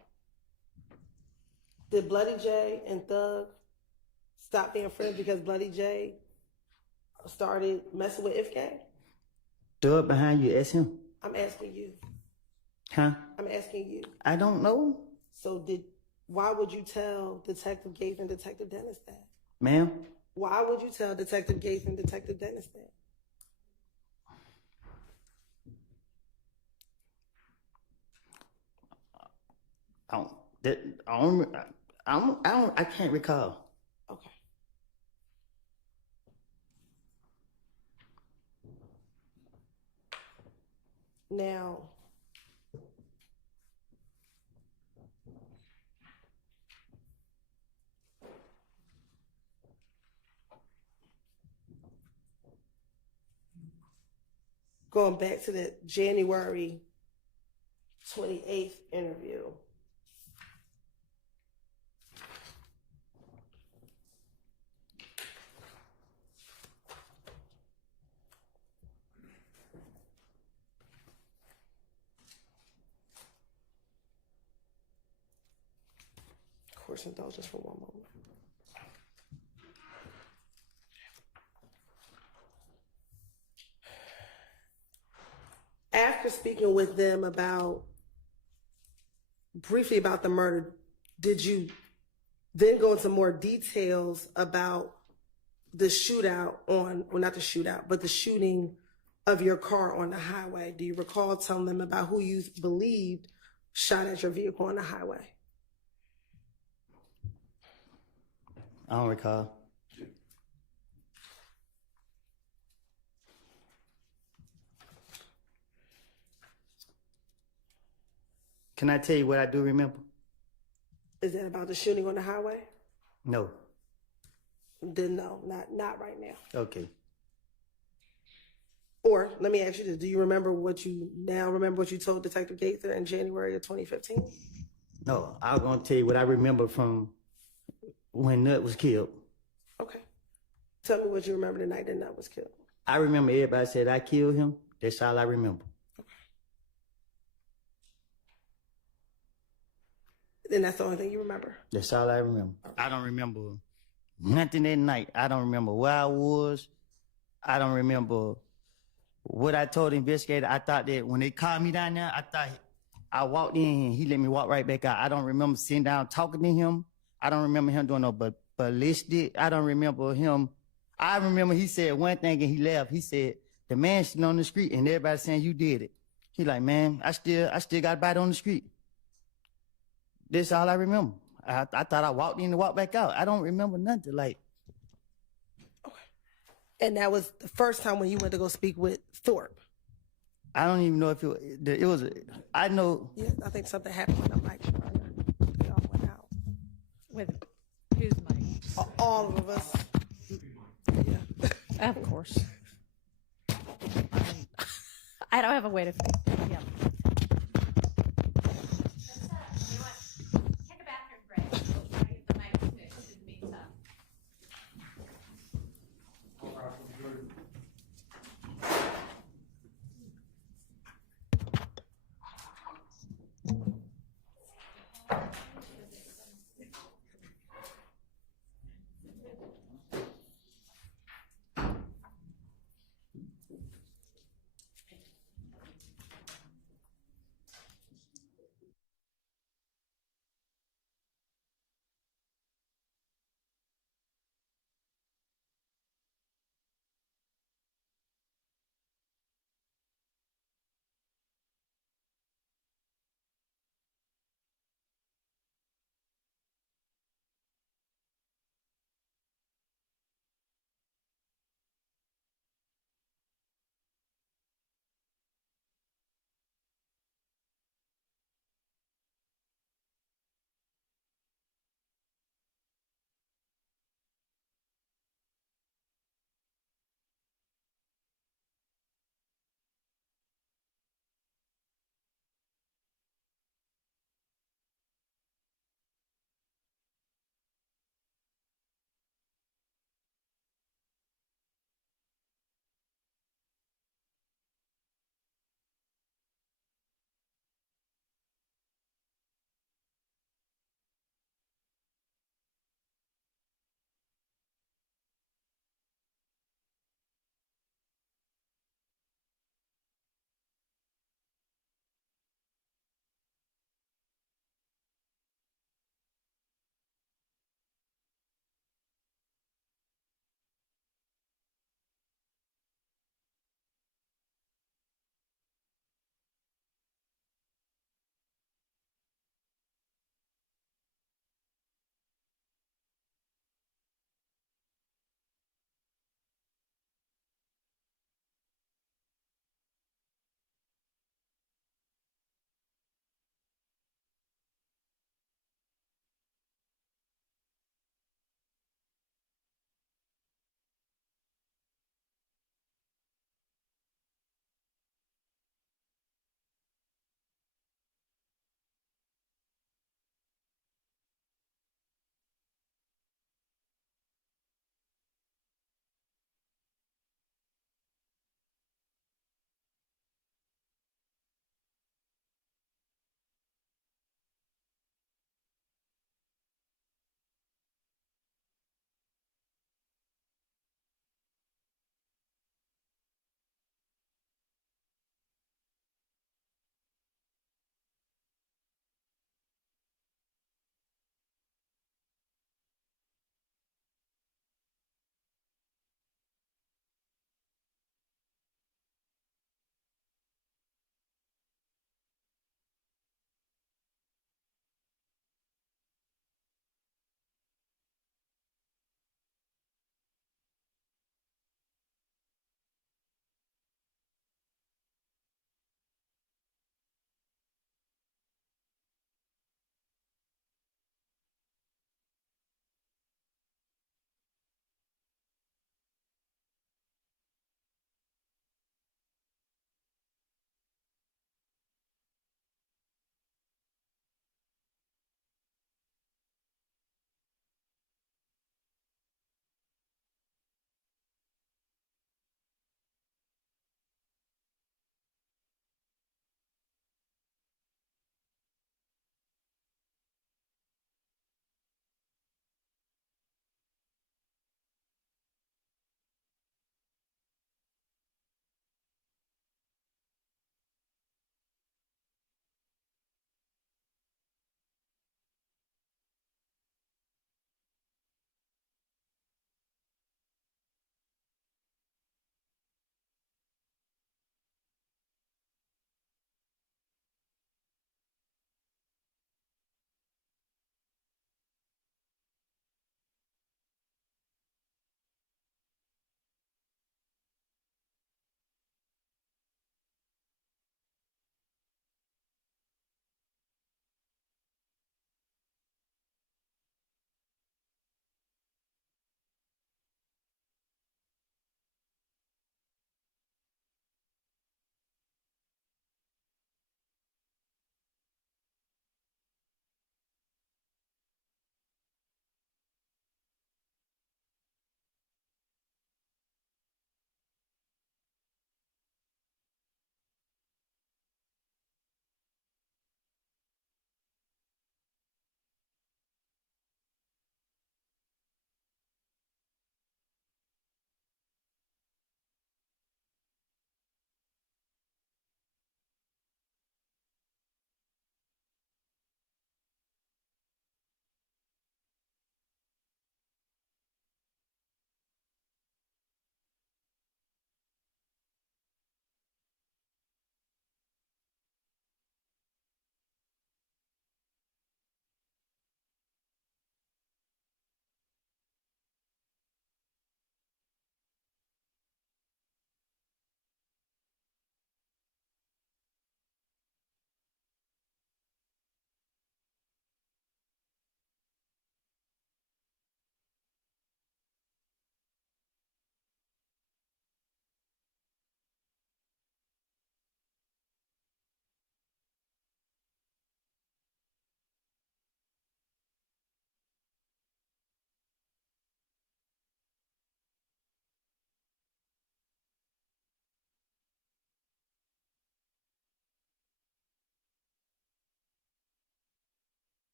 Did Bloody J and Thug stop being friends because Bloody J started messing with Ifgay? Thug behind you, ask him. I'm asking you. Huh? I'm asking you. I don't know. So why would you tell Detective Gates and Detective Dennis that? Ma'am? Why would you tell Detective Gates and Detective Dennis that? I can't recall. Okay. Now, going back to the January 28th interview. Of course, indulgence for one moment. After speaking with them briefly about the murder, did you then go into more details about the shootout not the shootout, but the shooting of your car on the highway? Do you recall telling them about who you believed shot at your vehicle on the highway? I don't recall. Can I tell you what I do remember? Is that about the shooting on the highway? No. Then no, not right now. Okay. Or let me ask you this: do you remember what you told Detective Gaither in January of 2015? No, I was gonna tell you what I remember from when Nut was killed. Okay. Tell me what you remember the night that Nut was killed. I remember everybody said I killed him. That's all I remember. Then that's the only thing you remember. That's all I remember. I don't remember nothing that night. I don't remember where I was. I don't remember what I told the investigator. I thought that when they called me down there, I thought I walked in and he let me walk right back out. I don't remember sitting down talking to him. I don't remember him doing no ballistic. I don't remember him. I remember he said one thing and he left. He said, the man sitting on the street and everybody saying you did it. He like, man, I still got a bite on the street. That's all I remember. I thought I walked in and walked back out. I don't remember nothing. Like, okay. And that was the first time when you went to go speak with Thorpe. I don't even know if it was. I know. Yeah, I think something happened with the mic. They all went out. With whose mic? All of us. Yeah. Of course. I don't have a way to fix it. Yeah.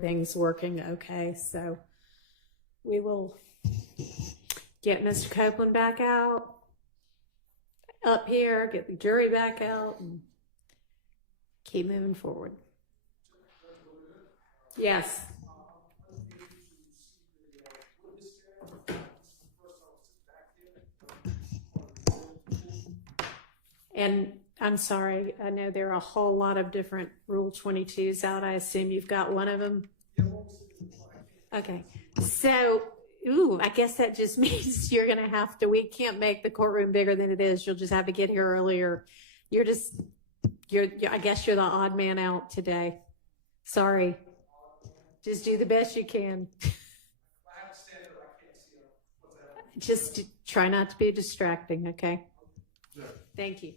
things working okay. So we will get Mr. Copeland back out up here, get the jury back out, and keep moving forward. Yes. And I'm sorry, I know there are a whole lot of different Rule 22s out. I assume you've got one of them? Okay. So, I guess that just means you're going to have to, we can't make the courtroom bigger than it is. You'll just have to get here earlier. I guess you're the odd man out today. Sorry. Just do the best you can. Just try not to be distracting, okay? Thank you.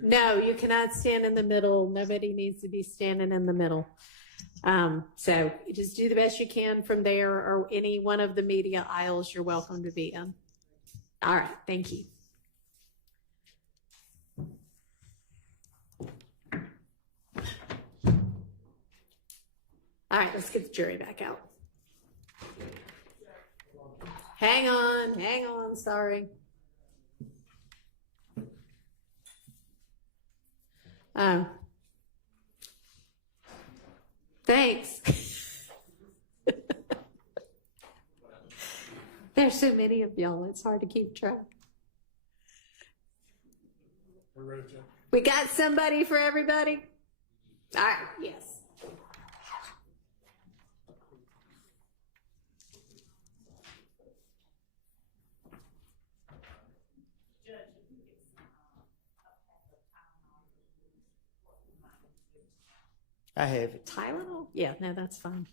No, you cannot stand in the middle. Nobody needs to be standing in the middle. So just do the best you can from there, or any one of the media aisles you're welcome to be in. All right, thank you. All right, let's get the jury back out. Hang on, sorry. Thanks. There's so many of y'all, it's hard to keep track. We got somebody for everybody? All right, yes. I have it. Tylenol? Yeah, no, that's fine.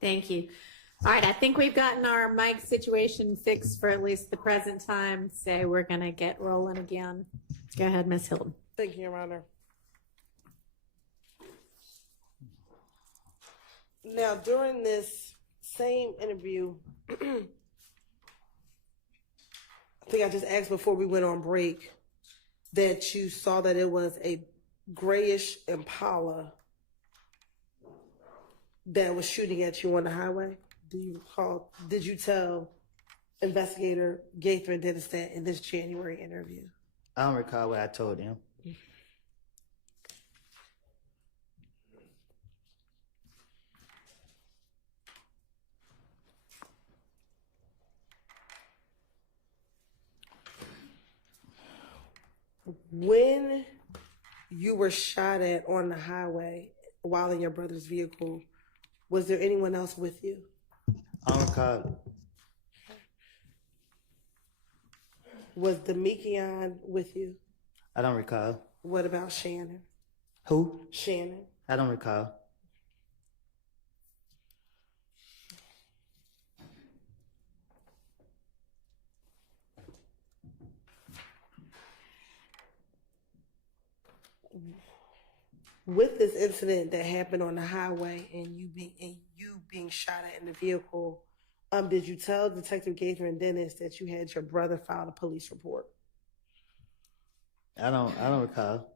Thank you. All right, I think we've gotten our mic situation fixed for at least the present time, so we're going to get rolling again. Go ahead, Ms. Hilton. Thank you, Your Honor. Now, during this same interview, I think I just asked before we went on break that you saw that it was a grayish Impala that was shooting at you on the highway. Do you recall? Did you tell Investigator Gaither and Dennis that in this January interview? I don't recall what I told him. When you were shot at on the highway while in your brother's vehicle, was there anyone else with you? I don't recall. Was Demekion with you? I don't recall. What about Shannon? Who? Shannon. I don't recall. With this incident that happened on the highway and you being shot at in the vehicle, did you tell Detective Gaither and Dennis that you had your brother file a police report? I don't recall.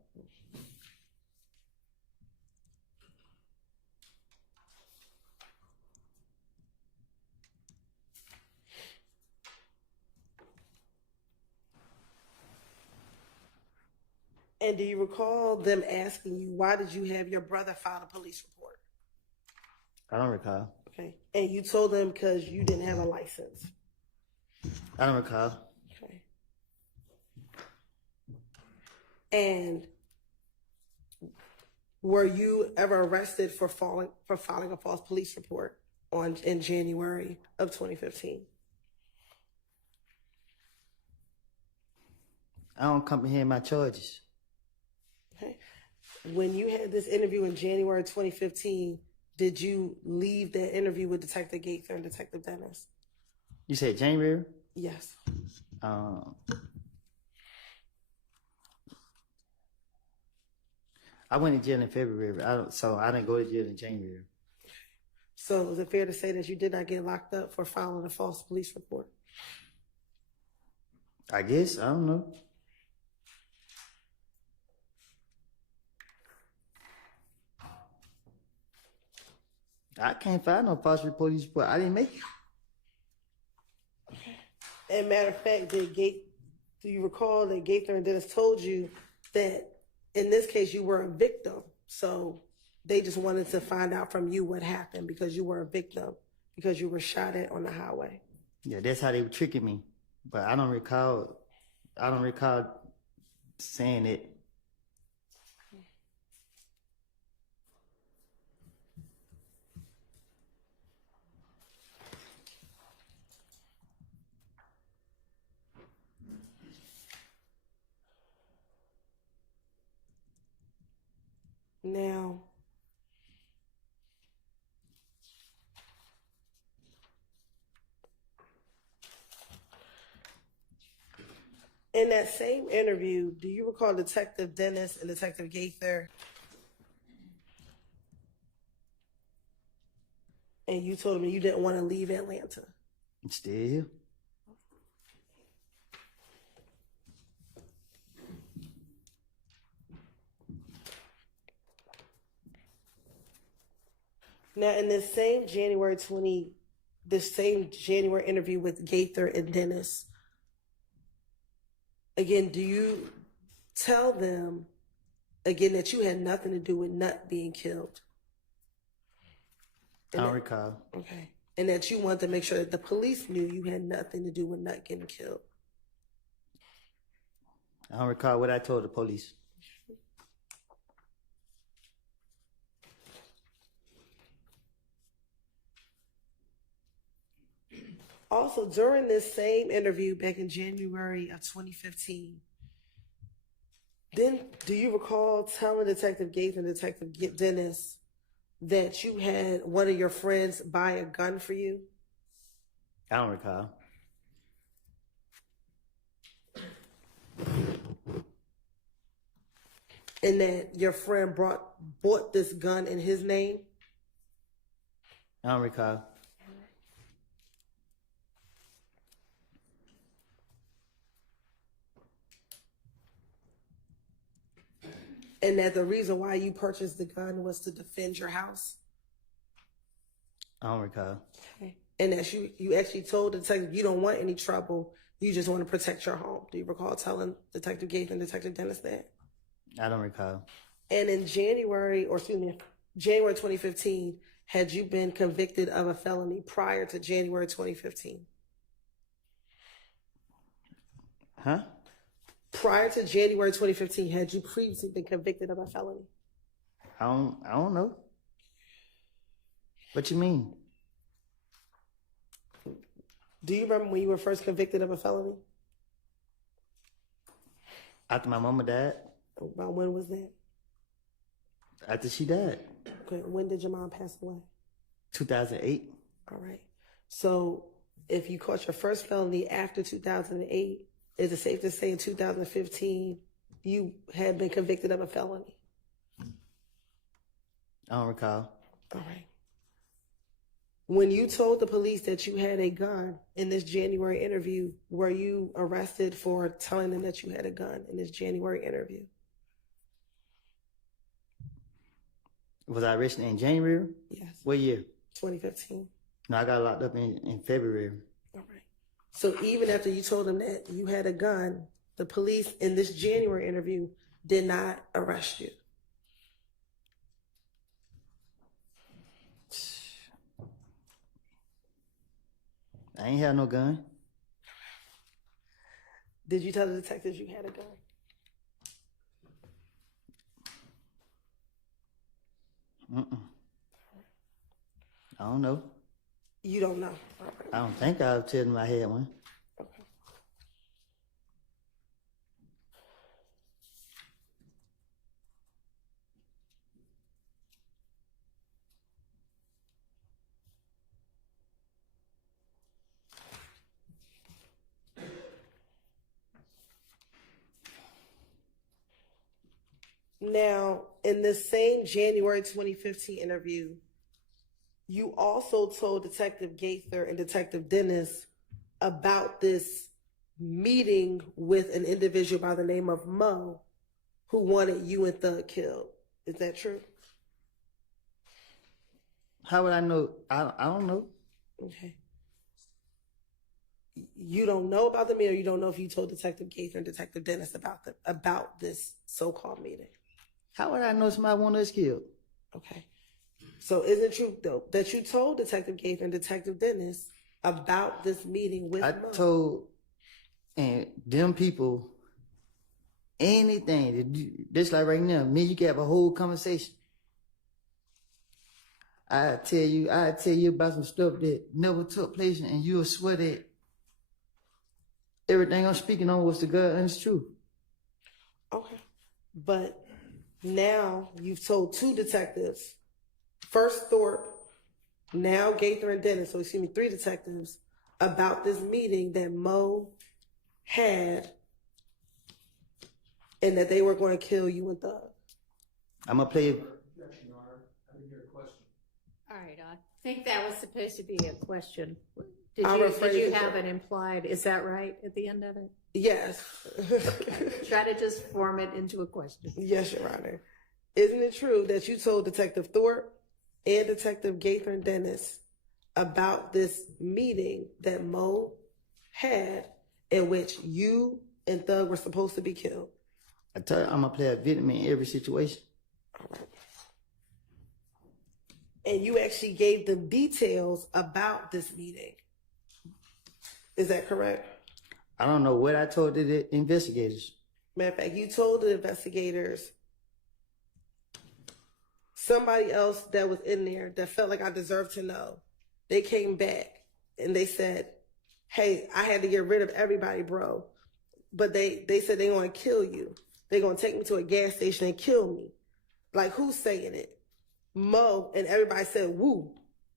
And do you recall them asking you, why did you have your brother file a police report? I don't recall. Okay. And you told them because you didn't have a license. I don't recall. Okay. And were you ever arrested for filing a false police report in January of 2015? I don't comprehend my charges. Okay. When you had this interview in January 2015, did you leave that interview with Detective Gaither and Detective Dennis? You said January? Yes. I went to jail in February. So I didn't go to jail in January. So is it fair to say that you did not get locked up for filing a false police report? I guess. I don't know. I can't find no false police report. I didn't make it. And matter of fact, do you recall that Gaither and Dennis told you that in this case you were a victim? So they just wanted to find out from you what happened because you were a victim, because you were shot at on the highway. Yeah, that's how they were tricking me. But I don't recall saying it. Now, in that same interview, do you recall Detective Dennis and Detective Gaither? And you told them you didn't want to leave Atlanta. I'm still here. Now, in this same January interview with Gaither and Dennis, again, do you tell them again that you had nothing to do with Nut being killed? I don't recall. Okay. And that you wanted to make sure that the police knew you had nothing to do with Nut getting killed? I don't recall what I told the police. Also, during this same interview back in January of 2015, then do you recall telling Detective Gates and Detective Dennis that you had one of your friends buy a gun for you? I don't recall. And that your friend bought this gun in his name? I don't recall. And that the reason why you purchased the gun was to defend your house? I don't recall. Okay. And that you actually told the detective you don't want any trouble, you just want to protect your home. Do you recall telling Detective Gates and Detective Dennis that? I don't recall. And in January 2015, had you been convicted of a felony prior to January 2015? Huh? Prior to January 2015, had you previously been convicted of a felony? I don't know. What you mean? Do you remember when you were first convicted of a felony? After my mama died. About when was that? After she died. Okay, when did your mom pass away? 2008. All right. So if you caught your first felony after 2008, is it safe to say in 2015 you had been convicted of a felony? I don't recall. All right. When you told the police that you had a gun in this January interview, were you arrested for telling them that you had a gun in this January interview? Was I arrested in January? Yes. What year? 2015. No, I got locked up in February. All right. So even after you told them that you had a gun, the police in this January interview did not arrest you. I ain't had no gun. Did you tell the detectives you had a gun? I don't know. You don't know. All right. I don't think I'll tell them I had one. Now, in the same January 2015 interview, you also told Detective Gaither and Detective Dennis about this meeting with an individual by the name of Mo who wanted you and Thug killed. Is that true? How would I know? I don't know. Okay. You don't know about the meeting, or you don't know if you told Detective Gaither and Detective Dennis about this so-called meeting? How would I know somebody want us killed? Okay. So isn't it true, though, that you told Detective Gaither and Detective Dennis about this meeting with I Mo? told them people anything. Just like right now, me, you can have a whole conversation. I tell you about some stuff that never took place, and you'll swear that everything I'm speaking on was the God and it's true. Okay. But now you've told two detectives, first Thorpe, now Gaither and Dennis, so excuse me, three detectives, about this meeting that Mo had and that they were going to kill you and Thug. I'm going to play. Objection, Your Honor. I didn't hear a question. All right, I think that was supposed to be a question. Did I'll you rephrase it. have an implied, is that right, at the end of it? Yes. Try to just form it into a question. Yes, Your Honor. Isn't it true that you told Detective Thorpe and Detective Gaither and Dennis about this meeting that Mo had in which you and Thug were supposed to be killed? I tell you, I'm going to play a victim in every situation. All right. And you actually gave them details about this meeting. Is that correct? I don't know what I told the investigators. Matter of fact, you told the investigators somebody else that was in there that felt like I deserved to know. They came back and they said, hey, I had to get rid of everybody, bro. But they said they're going to kill you. They're going to take me to a gas station and kill me. Like, who's saying it? Mo, and everybody said, woo.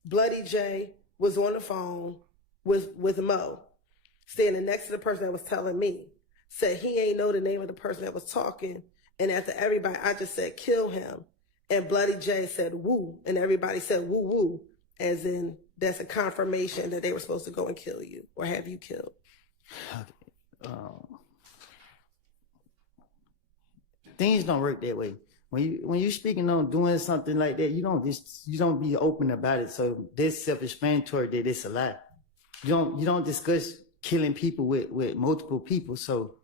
Bloody J was on the phone with Mo, standing next to the person that was telling me. Said he ain't know the name of the person that was talking. And after everybody, I just said, kill him. And Bloody J said, woo. And everybody said, woo, woo. As in, that's a confirmation that they were supposed to go and kill you or have you killed. Things don't work that way. When you speaking on doing something like that, you don't be open about it. So this self-explanatory that it's a lie. You don't discuss killing people with multiple people. So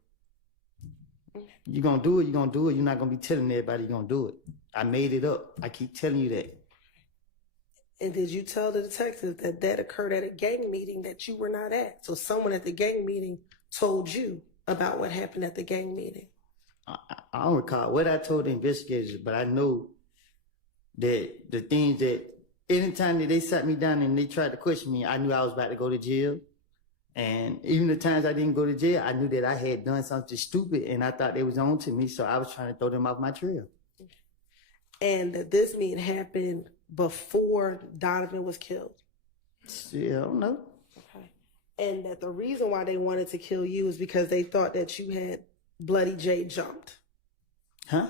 you're gonna do it, you're gonna do it. You're not gonna be telling everybody you're gonna do it. I made it up. I keep telling you that. And did you tell the detective that occurred at a gang meeting that you were not at? So someone at the gang meeting told you about what happened at the gang meeting. I don't recall what I told the investigators, but I know that the things that anytime that they sat me down and they tried to question me, I knew I was about to go to jail. And even the times I didn't go to jail, I knew that I had done something stupid and I thought they was on to me. So I was trying to throw them off my trail. And that this meeting happened before Donovan was killed. Yeah, I don't know. Okay. And that the reason why they wanted to kill you is because they thought that you had Bloody J jumped. Huh?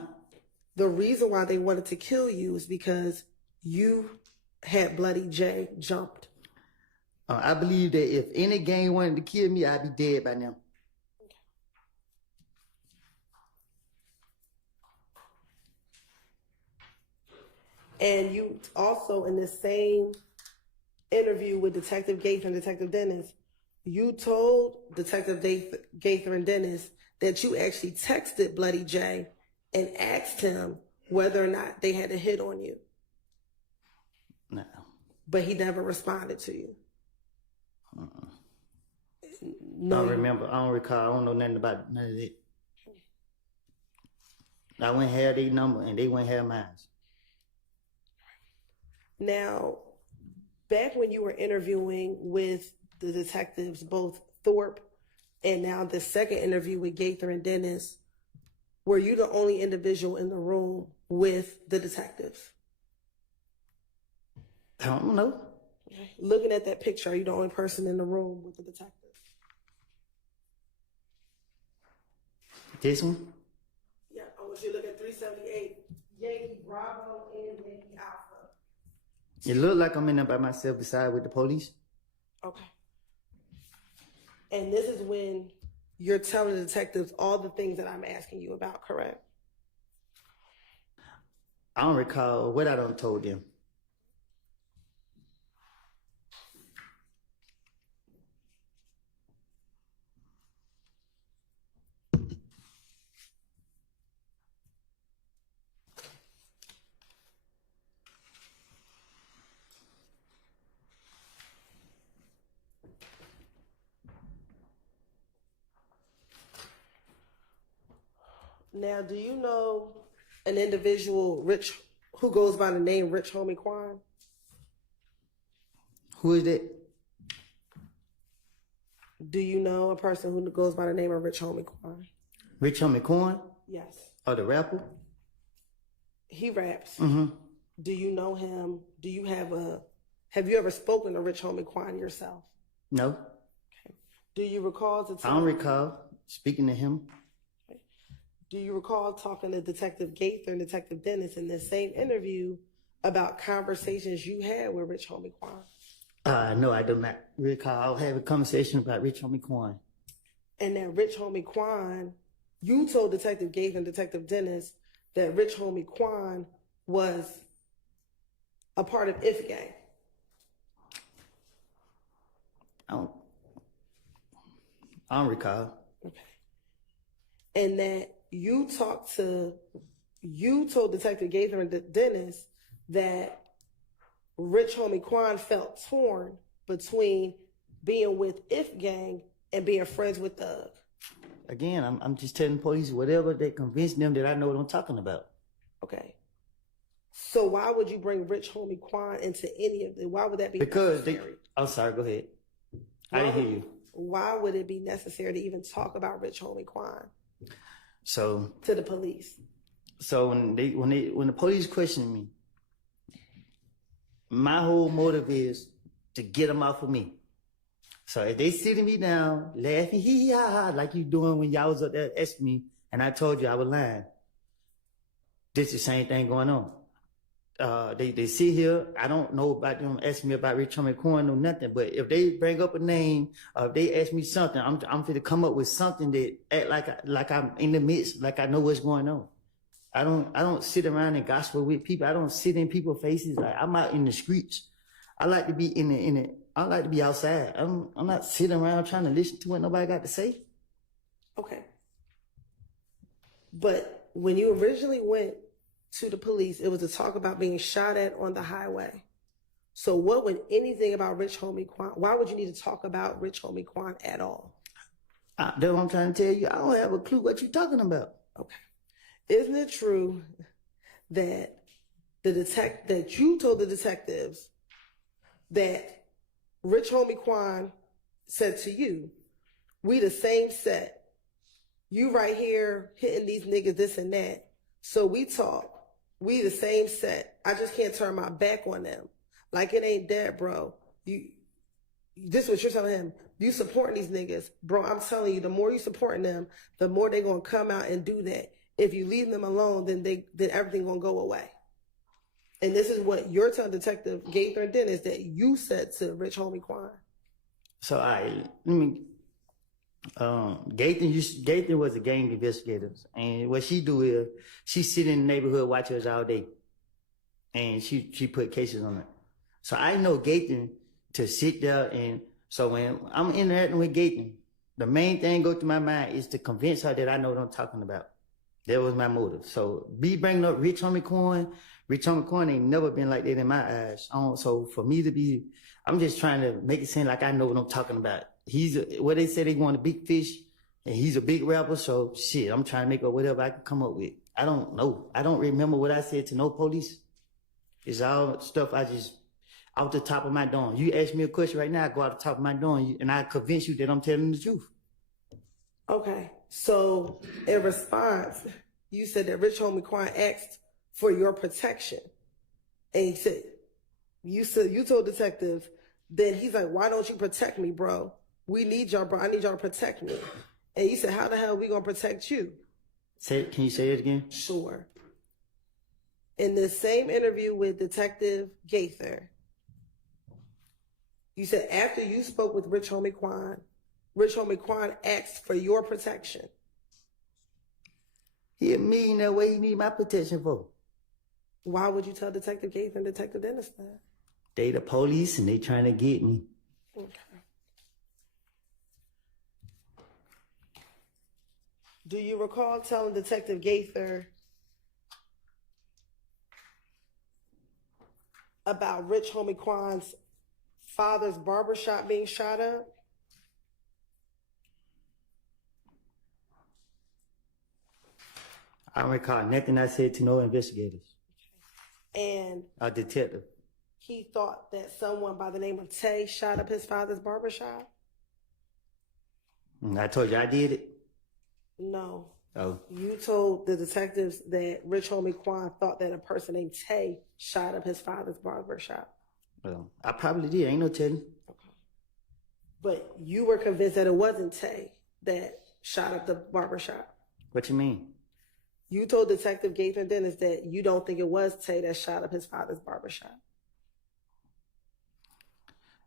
The reason why they wanted to kill you is because you had Bloody J jumped. I believe that if any gang wanted to kill me, I'd be dead by now. And you also, in the same interview with Detective Gaither and Detective Dennis, you told Detective Gaither and Dennis that you actually texted Bloody J and asked him whether or not they had a hit on you. No. But he never responded to you. No, I don't remember. I don't recall. I don't know nothing about none of that. I wouldn't have their number and they wouldn't have mine. Now, back when you were interviewing with the detectives, both Thorpe and now the second interview with Gaither and Dennis, were you the only individual in the room with the detectives? I don't know. Looking at that picture, are you the only person in the room with the detectives? This one? Yeah, I want you to look at 378, Yankee Bravo and Yankee Alpha. It looked like I'm in there by myself beside with the police. Okay. And this is when you're telling the detectives all the things that I'm asking you about, correct? I don't recall what I done told them. Now, do you know an individual who goes by the name Rich Homie Quan? Who is that? Do you know a person who goes by the name of Rich Homie Quan? Rich Homie Quan? Yes. Oh, the rapper? He raps. Mm-hmm. Do you know him? Have you ever spoken to Rich Homie Quan yourself? No. Okay. Do you recall I don't recall speaking to him. Do you recall talking to Detective Gaither and Detective Dennis in this same interview about conversations you had with Rich Homie Quan? No, I do not recall having a conversation about Rich Homie Quan. And that Rich Homie Quan, you told Detective Gaither and Detective Dennis that Rich Homie Quan was a part of If Gang. I don't recall. Okay. And that you told Detective Gaither and Dennis that Rich Homie Quan felt torn between being with If Gang and being friends with Thug. Again, I'm just telling police whatever they convince them that I know what I'm talking about. Okay. So why would you bring Rich Homie Quan into any of it? Why would that be necessary? I'm sorry, go ahead. I didn't hear you. Why would it be necessary to even talk about Rich Homie Quan So to the police? So when the police question me, my whole motive is to get them off of me. So if they sitting me down, laughing, hee ha ha, like you doing when y'all was up there asking me, and I told you I was lying, this is the same thing going on. They sit here, I don't know about them asking me about Rich Homie Quan or nothing, but if they bring up a name, or if they ask me something, I'm going to come up with something that act like I'm in the midst, like I know what's going on. I don't sit around and gospel with people. I don't sit in people's faces. Like, I'm out in the streets. I like to be I like to be outside. I'm not sitting around trying to listen to what nobody got to say. Okay. But when you originally went to the police, it was to talk about being shot at on the highway. So what would anything about Rich Homie Quan, why would you need to talk about Rich Homie Quan at all? That's what I'm trying to tell you. I don't have a clue what you're talking about. Okay. Isn't it true that that you told the detectives that Rich Homie Quan said to you, we the same set. You right here hitting these niggas this and that. So we talk. We the same set. I just can't turn my back on them. Like it ain't that, bro. This is what you're telling him. You supporting these niggas. Bro, I'm telling you, the more you supporting them, the more they gonna come out and do that. If you leave them alone, then everything gonna go away. And this is what you're telling Detective Gaither and Dennis that you said to Rich Homie Quan. So Gaither was a gang investigator, and what she do is she sit in the neighborhood, watch us all day, and she put cases on it. So I know Gaither to sit there, and so when I'm interacting with Gaither, the main thing go through my mind is to convince her that I know what I'm talking about. That was my motive. So bringing up Rich Homie Quan ain't never been like that in my eyes. So for me to be, I'm just trying to make it seem like I know what I'm talking about. What they say they want a big fish, and he's a big rapper. So shit, I'm trying to make up whatever I can come up with. I don't know. I don't remember what I said to no police. It's all stuff I just out the top of my dome. You ask me a question right now, I go out the top of my dome, and I convince you that I'm telling the truth. Okay. So in response, you said that Rich Homie Quan asked for your protection. And he said, you told detectives, then he's like, why don't you protect me, bro? We need y'all, bro. I need y'all to protect me. And you said, how the hell are we going to protect you? Can you say it again? Sure. In the same interview with Detective Gaither, you said after you spoke with Rich Homie Quan asked for your protection. He a millionaire. What he need my protection for? Why would you tell Detective Gaither and Detective Dennis that? They the police and they trying to get me. Okay. Do you recall telling Detective Gaither about Rich Homie Quan's father's barbershop being shot up? I don't recall nothing I said to no investigators. And A detective. he thought that someone by the name of Tay shot up his father's barbershop? I told you I did it. No. Oh, You told the detectives that Rich Homie Quan thought that a person named Tay shot up his father's barbershop. well, I probably did. Ain't no telling. But you were convinced that it wasn't Tay that shot up the barbershop. What you mean? You told Detective Gaither Dennis that you don't think it was Tay that shot up his father's barbershop.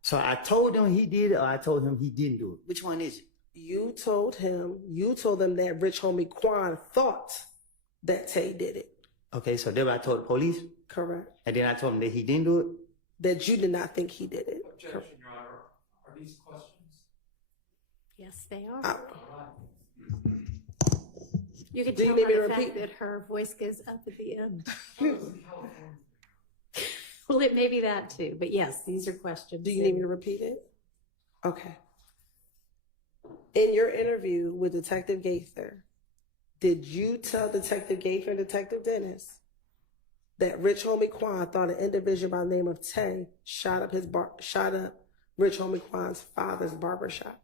So I told him he did it, or I told him he didn't do it. Which one is it? You told them that Rich Homie Quan thought that Tay did it. Okay, so then I told the police, Correct. and then I told him that he didn't do it. That you did not think he did it. Objection, Your Honor. Are these questions? Yes, they are. Uh, You can Do you tell need by me to the fact repeat? that her voice goes up at the end. Well, it may be that too, but yes, these are questions. Do you need me to repeat it? Okay. In your interview with Detective Gaither, did you tell Detective Gaither and Detective Dennis that Rich Homie Quan thought an individual by the name of Tay shot up Rich Homie Quan's father's barbershop?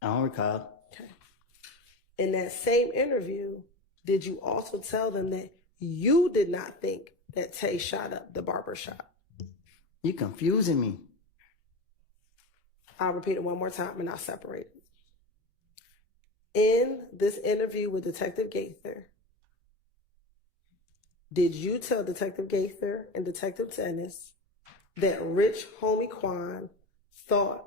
I don't recall. Okay. In that same interview, did you also tell them that you did not think that Tay shot up the barbershop? You confusing me. I'll repeat it one more time and I'll separate it. In this interview with Detective Gaither, did you tell Detective Gaither and Detective Dennis that Rich Homie Quan thought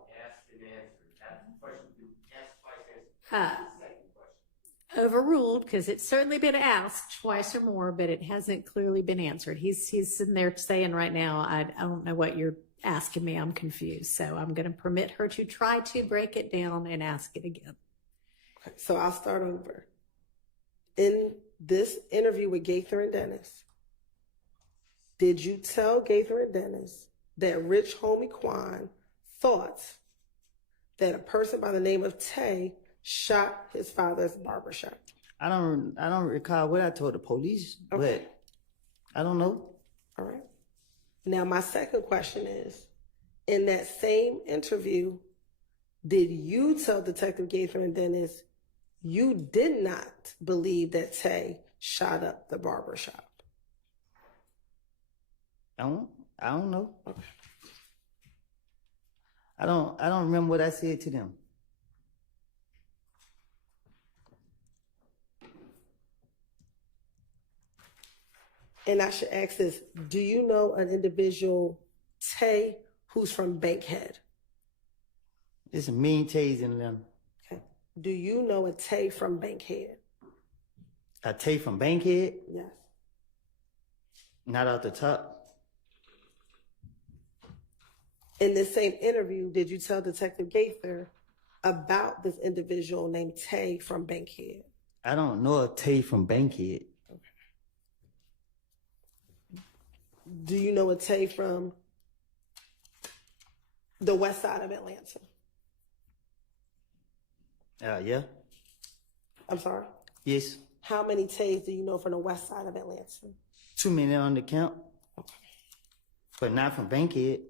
Overruled, because it's certainly been asked twice or more, but it hasn't clearly been answered. He's sitting there saying right now, I don't know what you're asking me. I'm confused. So I'm going to permit her to try to break it down and ask it again. Okay, so I'll start over. In this interview with Gaither and Dennis, did you tell Gaither and Dennis that Rich Homie Quan thought that a person by the name of Tay shot his father's barbershop? I don't recall what I told the police, but I don't know. All right. Now my second question is, in that same interview, did you tell Detective Gaither and Dennis you did not believe that Tay shot up the barbershop? I don't know. Okay. I don't remember what I said to them. And I should ask this, do you know an individual, Tay, who's from Bankhead? There's a million Tays in them. Okay. Do you know a Tay from Bankhead? A Tay from Bankhead? Yes. Not off the top. In this same interview, did you tell Detective Gaither about this individual named Tay from Bankhead? I don't know a Tay from Bankhead. Do you know a Tay from the west side of Atlanta? Yeah. I'm sorry? Yes. How many Tays do you know from the west side of Atlanta? Too many on the count. but not from Bankhead.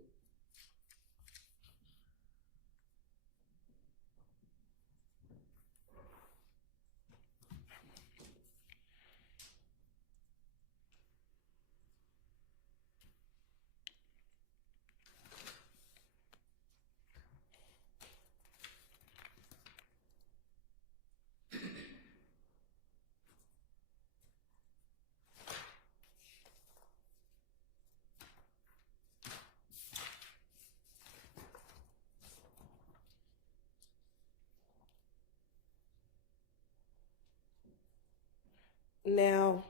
Now,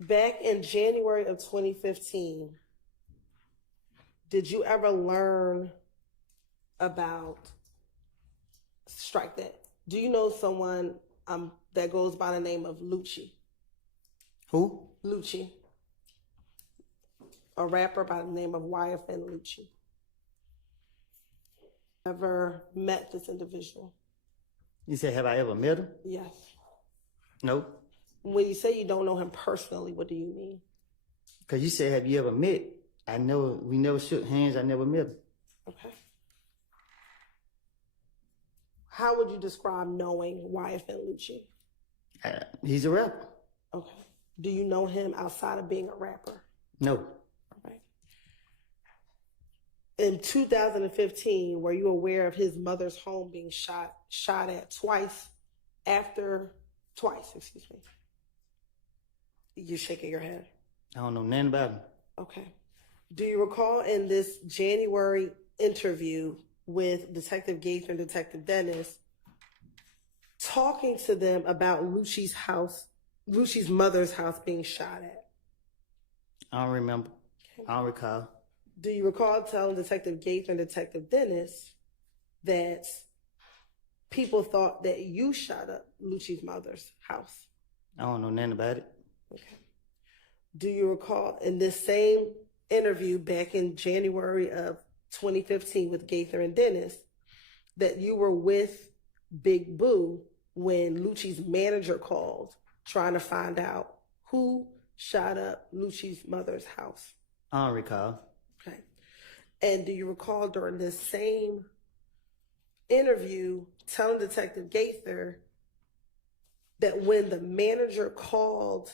back in January of 2015, did you ever learn about, strike that, do you know someone that goes by the name of Lucci? Who? Lucci. A rapper by the name of YFN Lucci. Ever met this individual? You said, have I ever met him? Yes. No. When you say you don't know him personally, what do you mean? Because you said, have you ever met? We never shook hands, I never met him. Okay. How would you describe knowing YFN Lucci? He's a rapper. Okay. Do you know him outside of being a rapper? No. Right. In 2015, were you aware of his mother's home being shot at twice? Excuse me. You're shaking your head. I don't know nothing about him. Okay. Do you recall in this January interview with Detective Gaither and Detective Dennis talking to them about Lucci's mother's house being shot at? I don't remember. I don't recall. Do you recall telling Detective Gaither and Detective Dennis that people thought that you shot up Lucci's mother's house? I don't know nothing about it. Okay. Do you recall in this same interview back in January of 2015 with Gaither and Dennis that you were with Big Boo when Lucci's manager called trying to find out who shot up Lucci's mother's house? I don't recall. Okay. And do you recall during this same interview telling Detective Gaither that when the manager called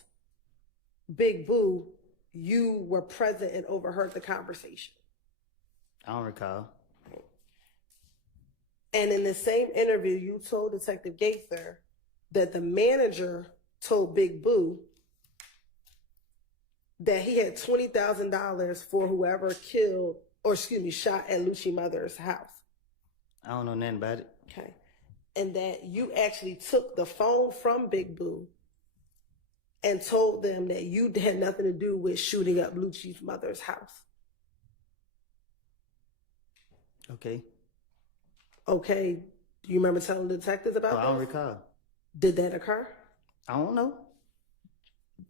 Big Boo, you were present and overheard the conversation? I don't recall. And in the same interview, you told Detective Gaither that the manager told Big Boo that he had $20,000 for whoever shot at Lucci's mother's house. I don't know nothing about it. Okay. And that you actually took the phone from Big Boo and told them that you had nothing to do with shooting up Lucci's mother's house. Okay. Okay. Do you remember telling the detectives about that? I don't recall. Did that occur? I don't know.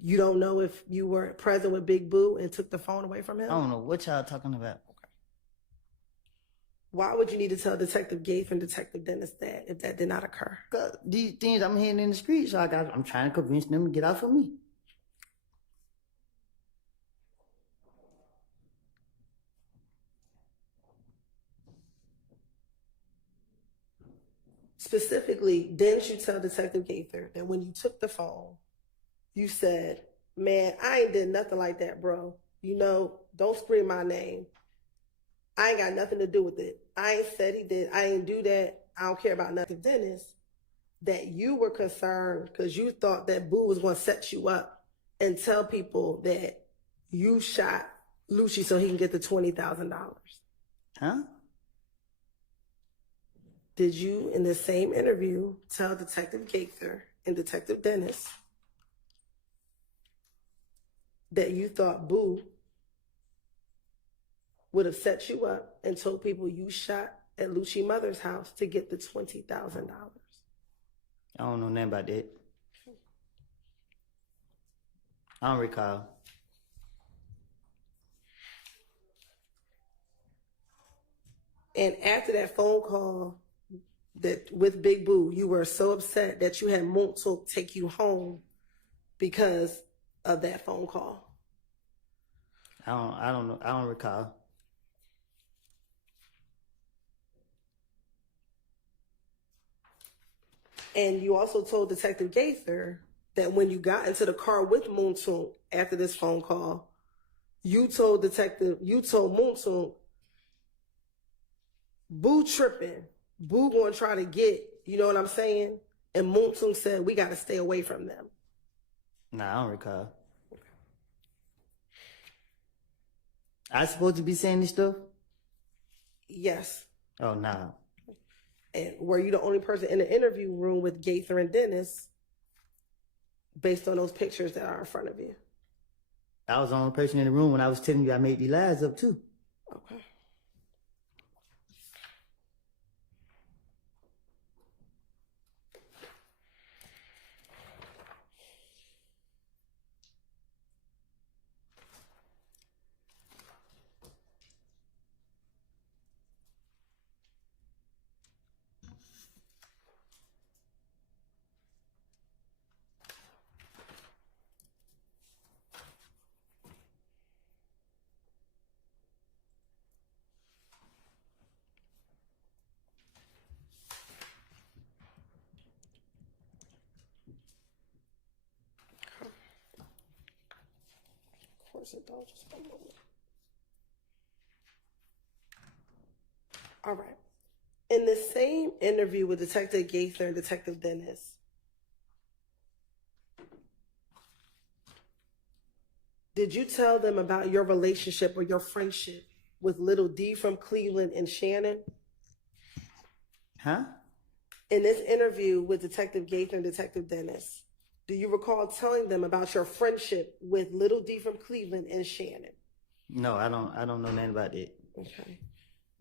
You don't know if you were present with Big Boo and took the phone away from him? I don't know what y'all talking about. Why would you need to tell Detective Gaither and Detective Dennis that if that did not occur? Cause these things I'm hearing in the street, so I'm trying to convince them to get off of me. Specifically, didn't you tell Detective Gaither that when you took the phone, you said, man, I ain't did nothing like that, bro. You know, don't scream my name. I ain't got nothing to do with it. I ain't said he did. I ain't do that. I don't care about nothing. Dennis, that you were concerned because you thought that Boo was going to set you up and tell people that you shot Lucci so he can get the $20,000. Huh? Did you, in the same interview, tell Detective Gaither and Detective Dennis that you thought Boo would have set you up and told people you shot at Lucci's mother's house to get the $20,000? I don't know nothing about that. I don't recall. And after that phone call with Big Boo, you were so upset that you had Montauk take you home because of that phone call. I don't know. I don't recall. And you also told Detective Gaither that when you got into the car with Moonsoon after this phone call, you told Moonsoon, Boo tripping. Boo going to try to get, you know what I'm saying? And Moonsoon said, we got to stay away from them. Nah, I don't recall. I supposed to be saying this stuff? Yes. Oh, nah. And were you the only person in the interview room with Gaither and Dennis based on those pictures that are in front of you? I was the only person in the room when I was telling you I made these lies up too. Okay. Of course it don't. Just one moment. All right. In the same interview with Detective Gaither and Detective Dennis, did you tell them about your relationship or your friendship with Little D from Cleveland and Shannon? Huh? In this interview with Detective Gaither and Detective Dennis, do you recall telling them about your friendship with Little D from Cleveland and Shannon? No, I don't know nothing about that. Okay.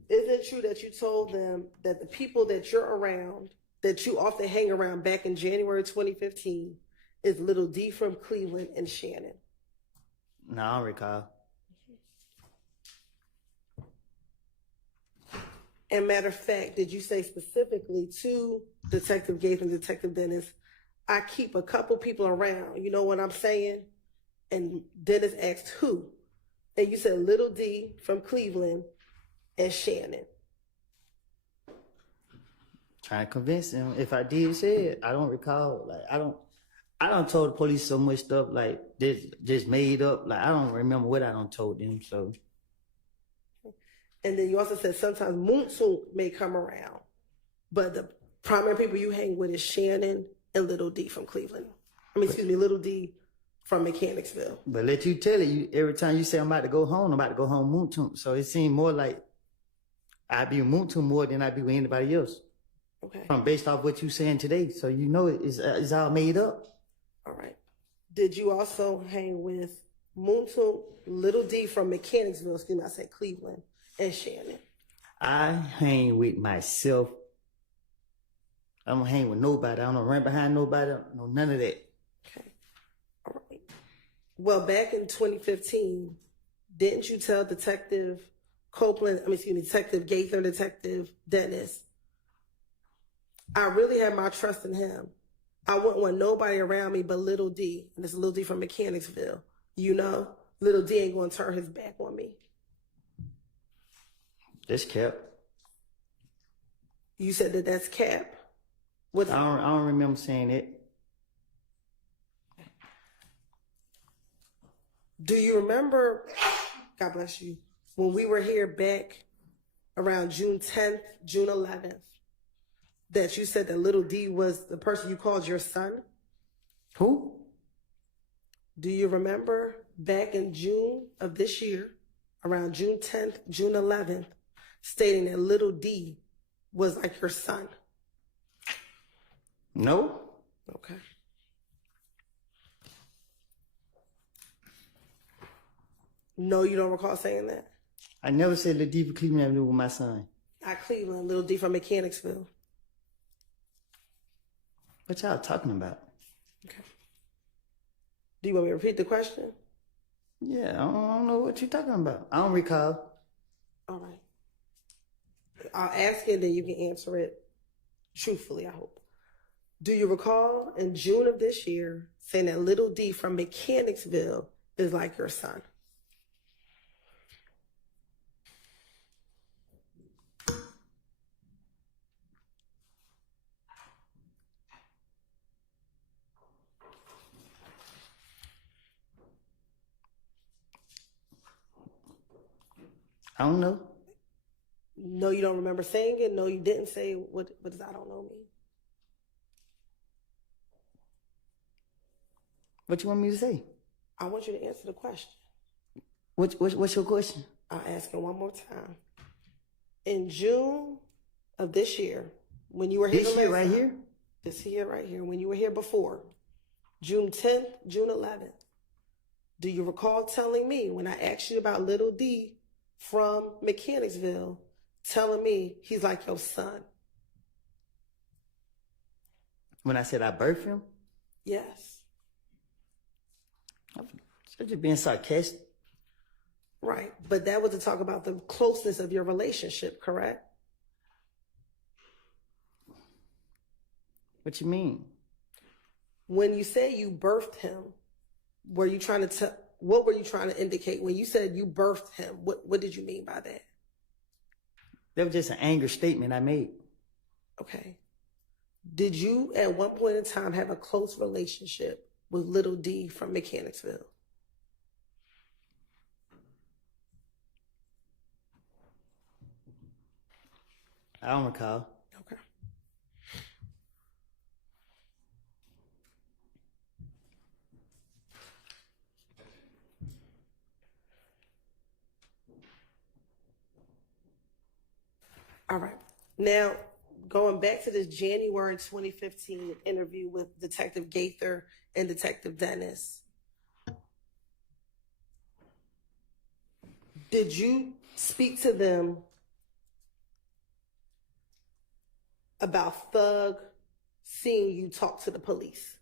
Is it true that you told them that the people that you're around, that you often hang around back in January 2015, is Little D from Cleveland and Shannon? No, I don't recall. And matter of fact, did you say specifically to Detective Gaither and Detective Dennis, I keep a couple people around, you know what I'm saying? And Dennis asked who? And you said Little D from Cleveland and Shannon. Trying to convince him. If I did say it, I don't recall. Like I don't told the police so much stuff like this just made up. Like I don't remember what I don't told them. So. And then you also said sometimes Moonsoon may come around, but the primary people you hang with is Shannon and Little D from Cleveland. Little D from Mechanicsville. But let you tell it, you every time you say I'm about to go home Moonsoon. So it seemed more like I be with Moonsoon more than I be with anybody else. Okay. From based off what you saying today. So you know it's all made up. All right. Did you also hang with Moonsoon, Little D from Mechanicsville, I said Cleveland, and Shannon? I hang with myself. I don't hang with nobody. I don't run behind nobody. I don't know none of that. Okay. All right. Well, back in 2015, didn't you tell Detective Gaither and Detective Dennis, I really have my trust in him. I wouldn't want nobody around me but Little D. And it's Little D from Mechanicsville. You know, Little D ain't going to turn his back on me. That's cap. You said that that's cap. I don't remember saying it. Do you remember, God bless you, when we were here back around June 10th, June 11th, that you said that Little D was the person you called your son? Who? Do you remember back in June of this year, around June 10th, June 11th, stating that Little D was like your son? No. Okay. No, you don't recall saying that? I never said Little D from Cleveland Avenue with my son. Not Cleveland, Little D from Mechanicsville. What y'all talking about? Okay. Do you want me to repeat the question? Yeah, I don't know what you're talking about. I don't recall. All right. I'll ask it, then you can answer it truthfully, I hope. Do you recall in June of this year saying that Little D from Mechanicsville is like your son? I don't know. No, you don't remember saying it? No, you didn't say it. What does I don't know mean? What you want me to say? I want you to answer the question. What's your question? I'll ask it one more time. In June of this year, when you were here This the year last right time- here? This year right here, when you were here before, June 10th, June 11th, do you recall telling me when I asked you about Little D from Mechanicsville, telling me he's like your son? When I said I birthed him? Yes. I'm just being sarcastic. Right. But that was to talk about the closeness of your relationship, correct? What you mean? When you say you birthed him, were you trying to what were you trying to indicate when you said you birthed him? What did you mean by that? That was just an anger statement I made. Okay. Did you at one point in time have a close relationship with Little D from Mechanicsville? I don't recall. Okay. All right. Now, going back to this January 2015 interview with Detective Gaither and Detective Dennis, did you speak to them about Thug seeing you talk to the police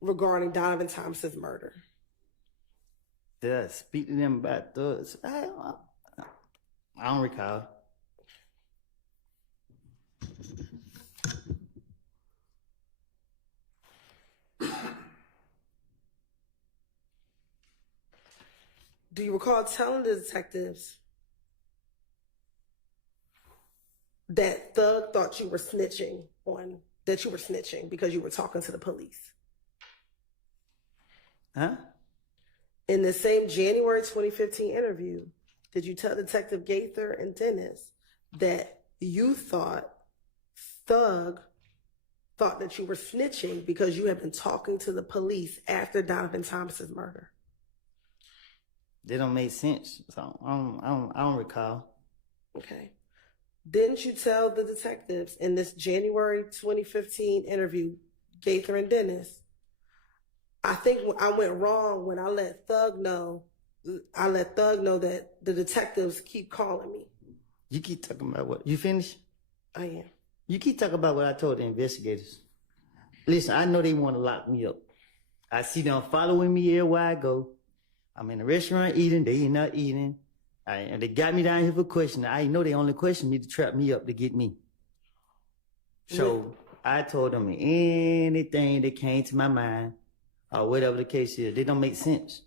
regarding Donovan Thompson's murder? Did I speak to them about thugs? I don't recall. Do you recall telling the detectives that Thug thought you were snitching because you were talking to the police? Huh? In the same January 2015 interview, did you tell Detective Gaither and Dennis that you thought Thug thought that you were snitching because you had been talking to the police after Donovan Thompson's murder? They don't make sense. So I don't recall. Okay. Didn't you tell the detectives in this January 2015 interview, Gaither and Dennis, I think I went wrong when I let Thug know that the detectives keep calling me. You keep talking about what? You finished? I am. You keep talking about what I told the investigators. Listen, I know they want to lock me up. I see them following me everywhere I go. I'm in the restaurant eating, they not eating. And they got me down here for questioning. I know they only question me to trap me up to get me. So I told them anything that came to my mind, or whatever the case is, they don't make sense.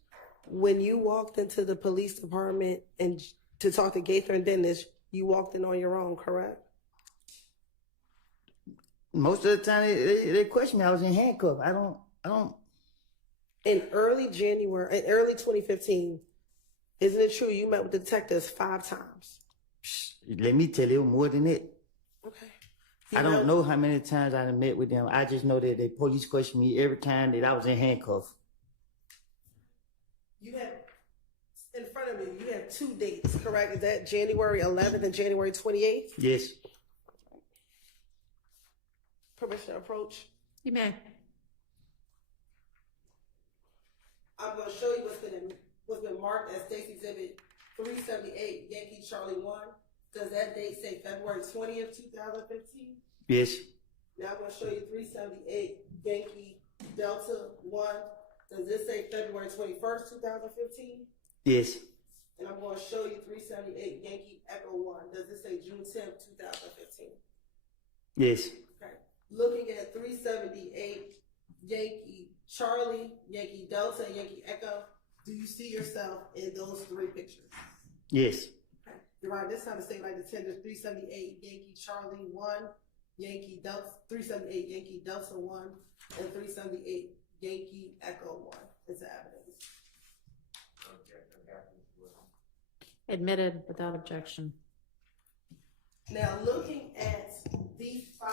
When you walked into the police department and to talk to Gaither and Dennis, you walked in on your own, correct? Most of the time they question me. I was in handcuffs. I don't. In early 2015, isn't it true you met with the detectives 5 times? Let me tell you more than that. Okay. I don't know how many times I met with them. I just know that they police questioned me every time that I was in handcuffs. You have, in front of me, you have 2 dates, correct? Is that January 11th and January 28th? Yes. Permission to approach? You may. I'm going to show you what's been marked as State's Exhibit 378, Yankee Charlie 1. Does that date say February 20th, 2015? Yes. Now I'm going to show you 378, Yankee Delta 1. Does this say February 21st, 2015? Yes. And I'm going to show you 378, Yankee Echo 1. Does this say June 10th, 2015? Yes. Okay. Looking at 378, Yankee Charlie, Yankee Delta, Yankee Echo, do you see yourself in those 3 pictures? Yes. Okay. You're right. This time to say like the tender 378, Yankee Charlie 1, Yankee Delta, 378, Yankee Delta 1, and 378, Yankee Echo 1 is the evidence. Admitted without objection. Now, looking at these 5,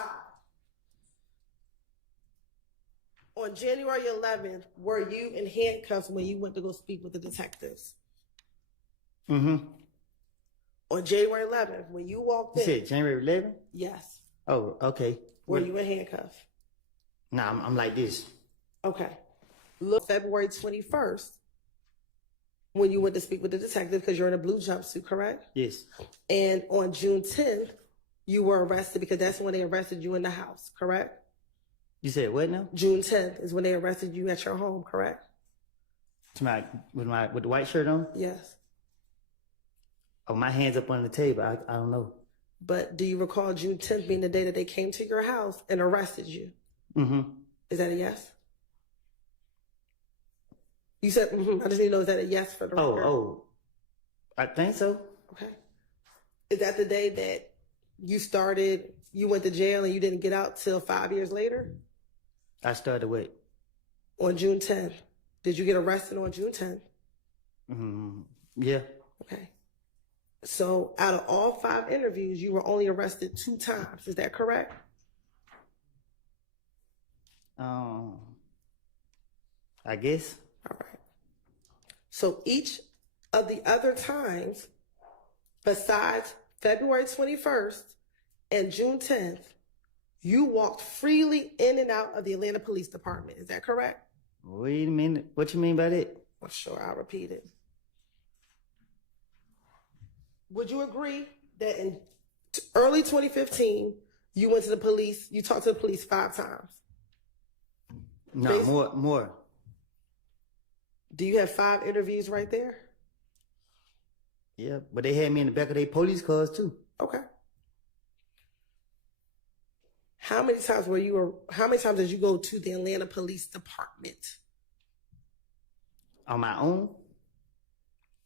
on January 11th, were you in handcuffs when you went to go speak with the detectives? Mm-hmm. On January 11th, when you walked You in, said January 11th? yes, Oh, okay. were you in handcuffs? Nah, I'm like this. Okay. Look, February 21st, when you went to speak with the detective because you're in a blue jumpsuit, correct? Yes. And on June 10th, you were arrested because that's when they arrested you in the house, correct? You said what now? June 10th is when they arrested you at your home, correct? With the white shirt on? Yes. Oh, my hands up on the table. I don't know. But do you recall June 10th being the day that they came to your house and arrested you? Mm-hmm. Is that a yes? You said, mm-hmm. I just need to know, is that a yes for the record? Oh, I think so. Okay. Is that the day that you went to jail and you didn't get out till 5 years later? I started what? On June 10th. Did you get arrested on June 10th? Mm-hmm. Yeah. Okay. So out of all 5 interviews, you were only arrested 2 times. Is that correct? I guess. All right. So each of the other times, besides February 21st and June 10th, you walked freely in and out of the Atlanta Police Department. Is that correct? Wait a minute. What you mean by that? Well, sure, I'll repeat it. Would you agree that in early 2015, you went to the police, you talked to the police 5 times? No, more. Do you have 5 interviews right there? Yeah, but they had me in the back of their police cars too. Okay. How many times did you go to the Atlanta Police Department? On my own?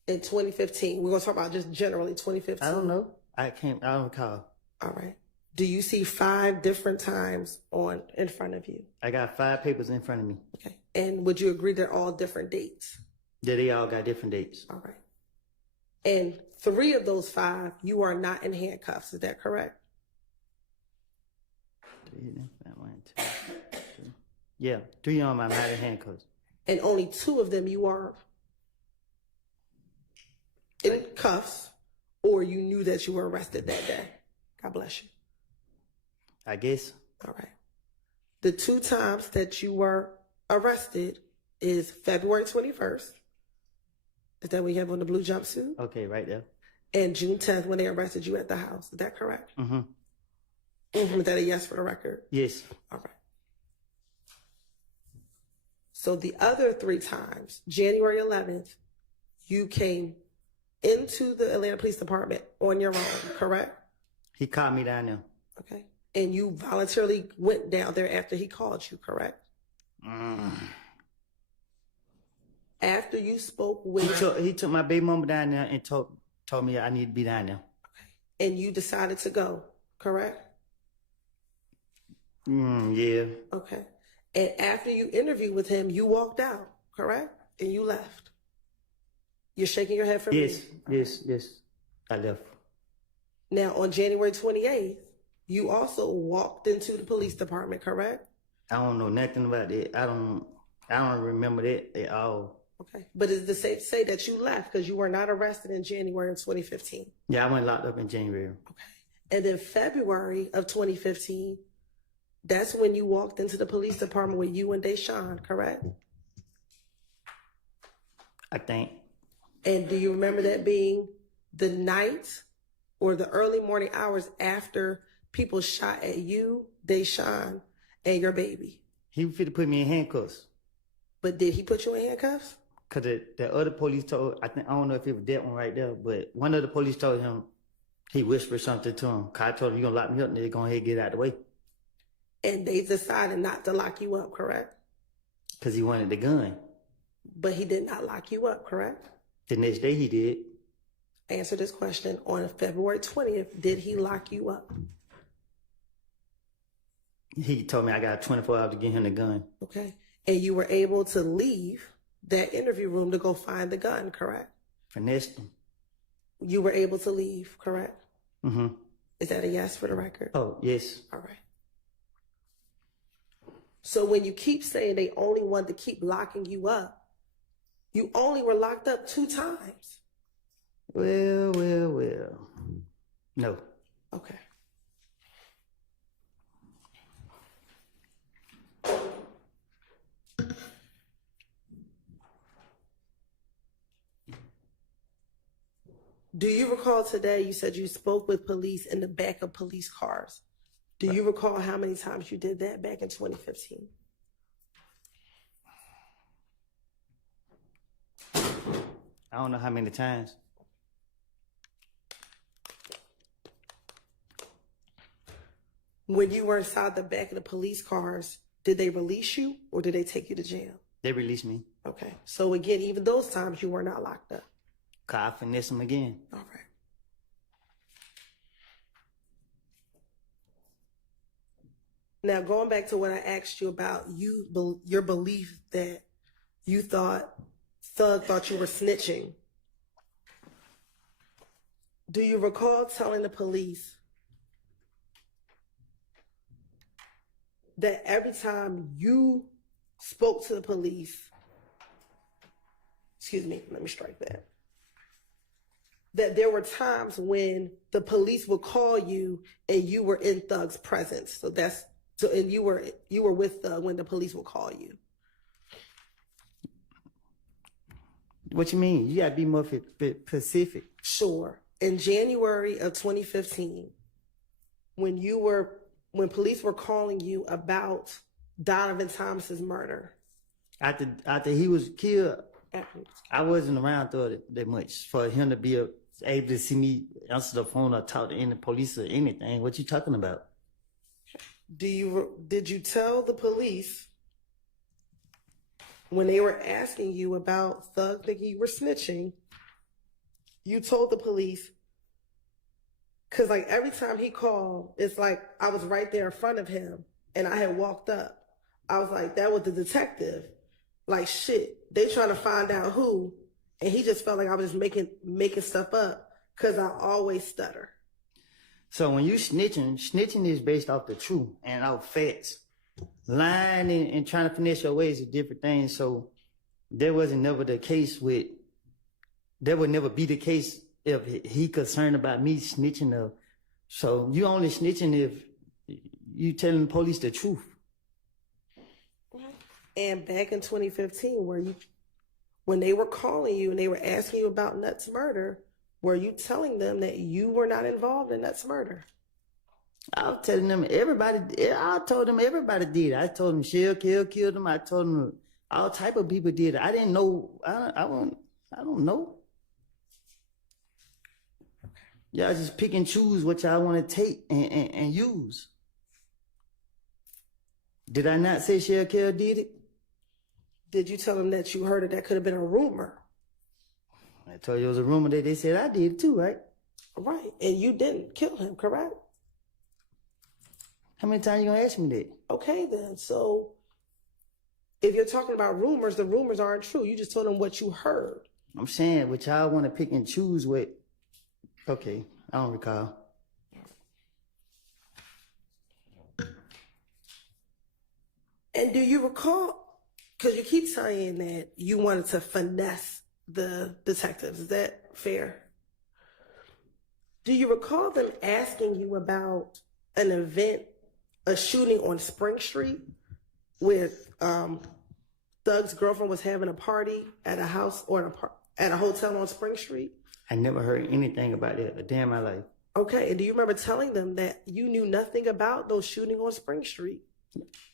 In 2015. We're going to talk about just generally 2015. I don't know. I don't recall. All right. Do you see 5 different times in front of you? I got 5 papers in front of me. Okay. And would you agree they're all different dates? Yeah, they all got different dates. All right. And 3 of those 5, you are not in handcuffs. Is that correct? 3, 1, 2, 3. Yeah, 3 of them I'm not in handcuffs. And only 2 of them you are in cuffs, or you knew that you were arrested that day. God bless you. I guess. All right. The 2 times that you were arrested is February 21st. Is that what you have on the blue jumpsuit? Okay, right there. And June 10th when they arrested you at the house. Is that correct? Mm-hmm. Mm-hmm. Is that a yes for the record? Yes. All right. So the other 3 times, January 11th, you came into the Atlanta Police Department on your own, correct? He called me down there. Okay. And you voluntarily went down there after he called you, correct? After you spoke with... He took my baby mama down there and told me I need to be down there. Okay. And you decided to go, correct? Yeah. Okay. And after you interviewed with him, you walked out, correct? And you left. You're shaking your head for me? Yes. I left. Now, on January 28th, you also walked into the police department, correct? I don't know nothing about that. I don't remember that at all. Okay. But is it safe to say that you left because you were not arrested in January of 2015? Yeah, I went locked up in January. Okay. And then February of 2015, that's when you walked into the police department with you and Deshaun, correct? I think. And do you remember that being the night or the early morning hours after people shot at you, Deshaun, and your baby? He was fit to put me in handcuffs. But did he put you in handcuffs? Because the other police told, I don't know if it was that one right there, but one of the police told him, he whispered something to him. I told him, you're going to lock me up and they're going to get out of the way. And they decided not to lock you up, correct? Because he wanted the gun. But he did not lock you up, correct? The next day he did. Answer this question. On February 20th, did he lock you up? He told me I got 24 hours to get him the gun. Okay. And you were able to leave that interview room to go find the gun, correct? Finessed him. you were able to leave, correct? Mm-hmm. Is that a yes for the record? Oh, yes. All right. So when you keep saying they only wanted to keep locking you up, you only were locked up 2 times. Well. No. Okay. Do you recall today you said you spoke with police in the back of police cars? Do you recall how many times you did that back in 2015? I don't know how many times. When you were inside the back of the police cars, did they release you or did they take you to jail? They released me. Okay. So again, even those times you were not locked up. I finesse them again. All right. Now, going back to what I asked you about, your belief that you thought Thug thought you were snitching. Do you recall telling the police that every time you spoke to the police, excuse me, let me strike that, that there were times when the police would call you and you were in Thug's presence? And you were with Thug when the police would call you. What you mean? You gotta be more specific. Sure. In January of 2015, when police were calling you about Donovan Thomas's murder. After he was killed, I wasn't around that much for him to be able to see me answer the phone or talk to any police or anything. What you talking about? Did you tell the police when they were asking you about Thug thinking you were snitching, you told the police, because like every time he called, it's like I was right there in front of him and I had walked up. I was like, that was the detective. Like, shit, they trying to find out who. And he just felt like I was just making stuff up because I always stutter. So when you snitching is based off the truth and off facts. Lying and trying to finesse your ways is different things. So there wasn't never the case there would never be the case if he concerned about me snitching. So you only snitching if you telling the police the truth. And back in 2015, when they were calling you and they were asking you about Nuts' murder, were you telling them that you were not involved in Nuts' murder? I was telling them I told them everybody did. I told them Shell killed them. I told them all type of people did. I didn't know. I don't know. Y'all just pick and choose what y'all want to take and use. Did I not say Shell did it? Did you tell them that you heard that could have been a rumor? I told you it was a rumor that they said I did too, right? Right. And you didn't kill him, correct? How many times you gonna ask me that? Okay, then. So if you're talking about rumors, the rumors aren't true. You just told them what you heard. I'm saying what y'all want to pick and choose with. Okay, I don't recall. And do you recall, because you keep saying that you wanted to finesse the detectives, is that fair? Do you recall them asking you about an event, a shooting on Spring Street where Thug's girlfriend was having a party at a house or at a hotel on Spring Street? I never heard anything about that a day in my life. Okay, and do you remember telling them that you knew nothing about those shooting on Spring Street?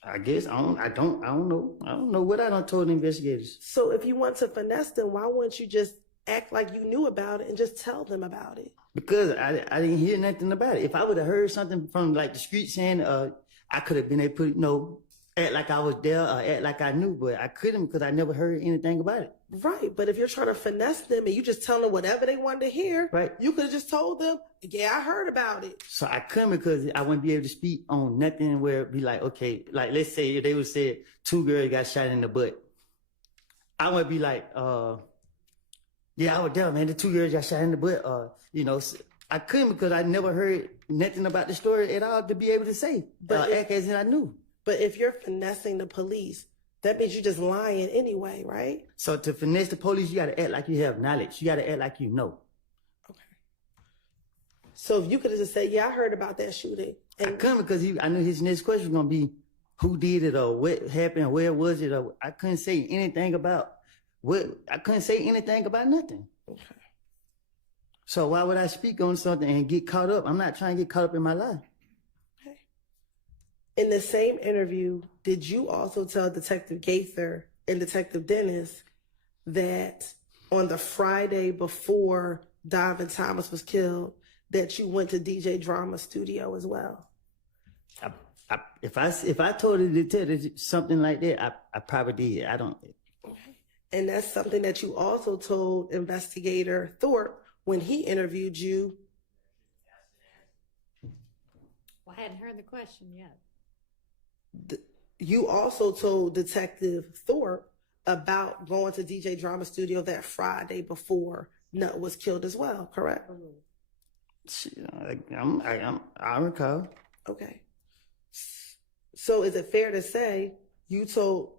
I guess I don't know. I don't know what I done told the investigators. So if you want to finesse them, why wouldn't you just act like you knew about it and just tell them about it? Because I didn't hear nothing about it. If I would have heard something from like the street saying, I could have been able to, act like I was there or act like I knew, but I couldn't because I never heard anything about it. Right, but if you're trying to finesse them and you just tell them whatever they wanted to hear, right, you could have just told them, yeah, I heard about it. So I couldn't because I wouldn't be able to speak on nothing where it'd be like, okay, like let's say if they would say 2 girls got shot in the butt. I would be like, Yeah, I was there, man. The 2 girls got shot in the butt. I couldn't because I never heard nothing about the story at all to be able to say. But Act as if I knew. But if you're finessing the police, that means you're just lying anyway, right? So to finesse the police, you got to act like you have knowledge. You got to act like you know. So if you could have just said, "Yeah, I heard about that shooting," I couldn't because I knew his next question was gonna be, "Who did it or what happened? Or where was it?" Or I couldn't say anything about I couldn't say anything about nothing. Okay. So why would I speak on something and get caught up? I'm not trying to get caught up in my life. In the same interview, did you also tell Detective Gaither and Detective Dennis that on the Friday before Donovan Thomas was killed, that you went to DJ Drama studio as well? If I told the detective something like that, I probably did. I don't. Okay. And that's something that you also told Investigator Thorpe when he interviewed you. Well, I hadn't heard the question yet. You also told Detective Thorpe about going to DJ Drama studio that Friday before Nut was killed as well, correct? I recall. Okay. So is it fair to say you told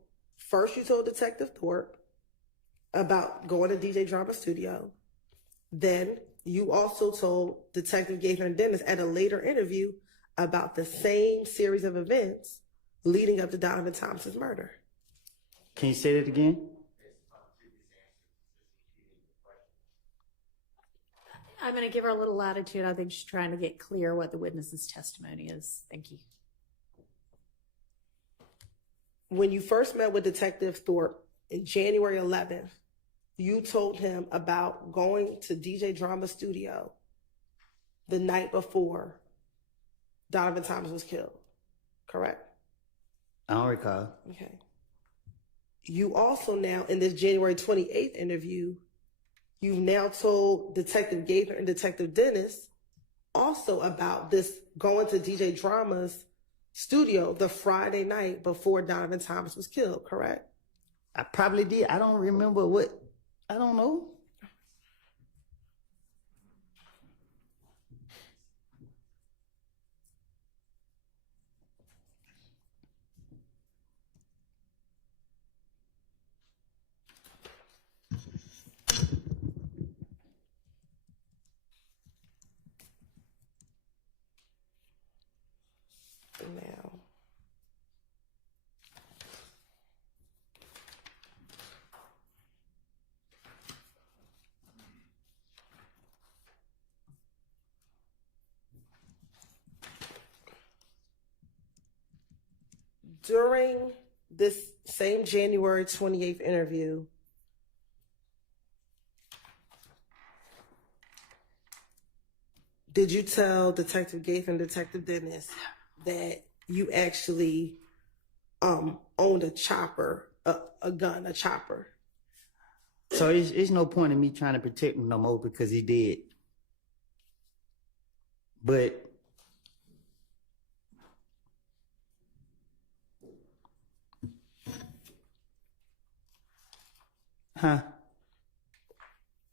Detective Thorpe about going to DJ Drama studio, then you also told Detective Gaither and Dennis at a later interview about the same series of events leading up to Donovan Thomas's murder? Can you say that again? I'm going to give her a little latitude. I think she's trying to get clear what the witness's testimony is. Thank you. When you first met with Detective Thorpe in January 11th, you told him about going to DJ Drama studio the night before Donovan Thomas was killed, correct? I don't recall. Okay. You also now, in this January 28th interview, you've now told Detective Gaither and Detective Dennis also about this going to DJ Drama's studio the Friday night before Donovan Thomas was killed, correct? I probably did. I don't remember what. I don't know. Now, during this same January 28th interview, did you tell Detective Gaither and Detective Dennis that you actually owned a chopper, a gun, a chopper? So it's no point in me trying to protect him no more because he did. But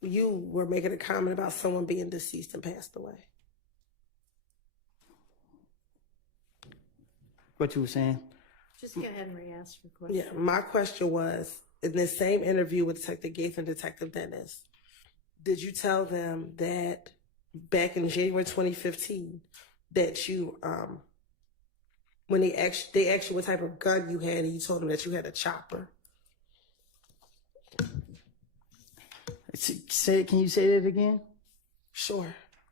you were making a comment about someone being deceased and passed away. What you were saying? Just go ahead and re-ask your question. Yeah, my question was, in this same interview with Detective Gaither and Detective Dennis, did you tell them that back in January 2015 that you, when they asked you what type of gun you had, and you told them that you had a chopper? Can you say that again? Sure.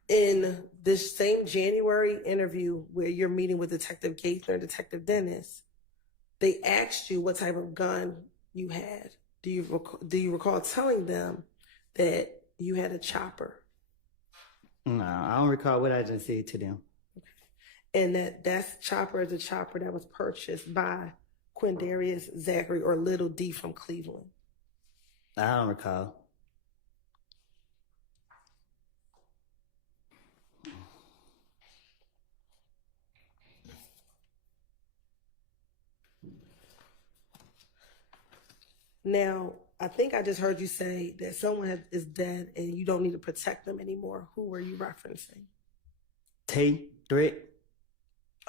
In this same January interview where you're meeting with Detective Gaither and Detective Dennis, they asked you what type of gun you had. Do you recall telling them that you had a chopper? No, I don't recall what I just said to them. And that chopper is a chopper that was purchased by Quindarius Zachary or Little D from Cleveland. I don't recall. Now, I think I just heard you say that someone is dead and you don't need to protect them anymore. Who were you referencing? Tay Threat.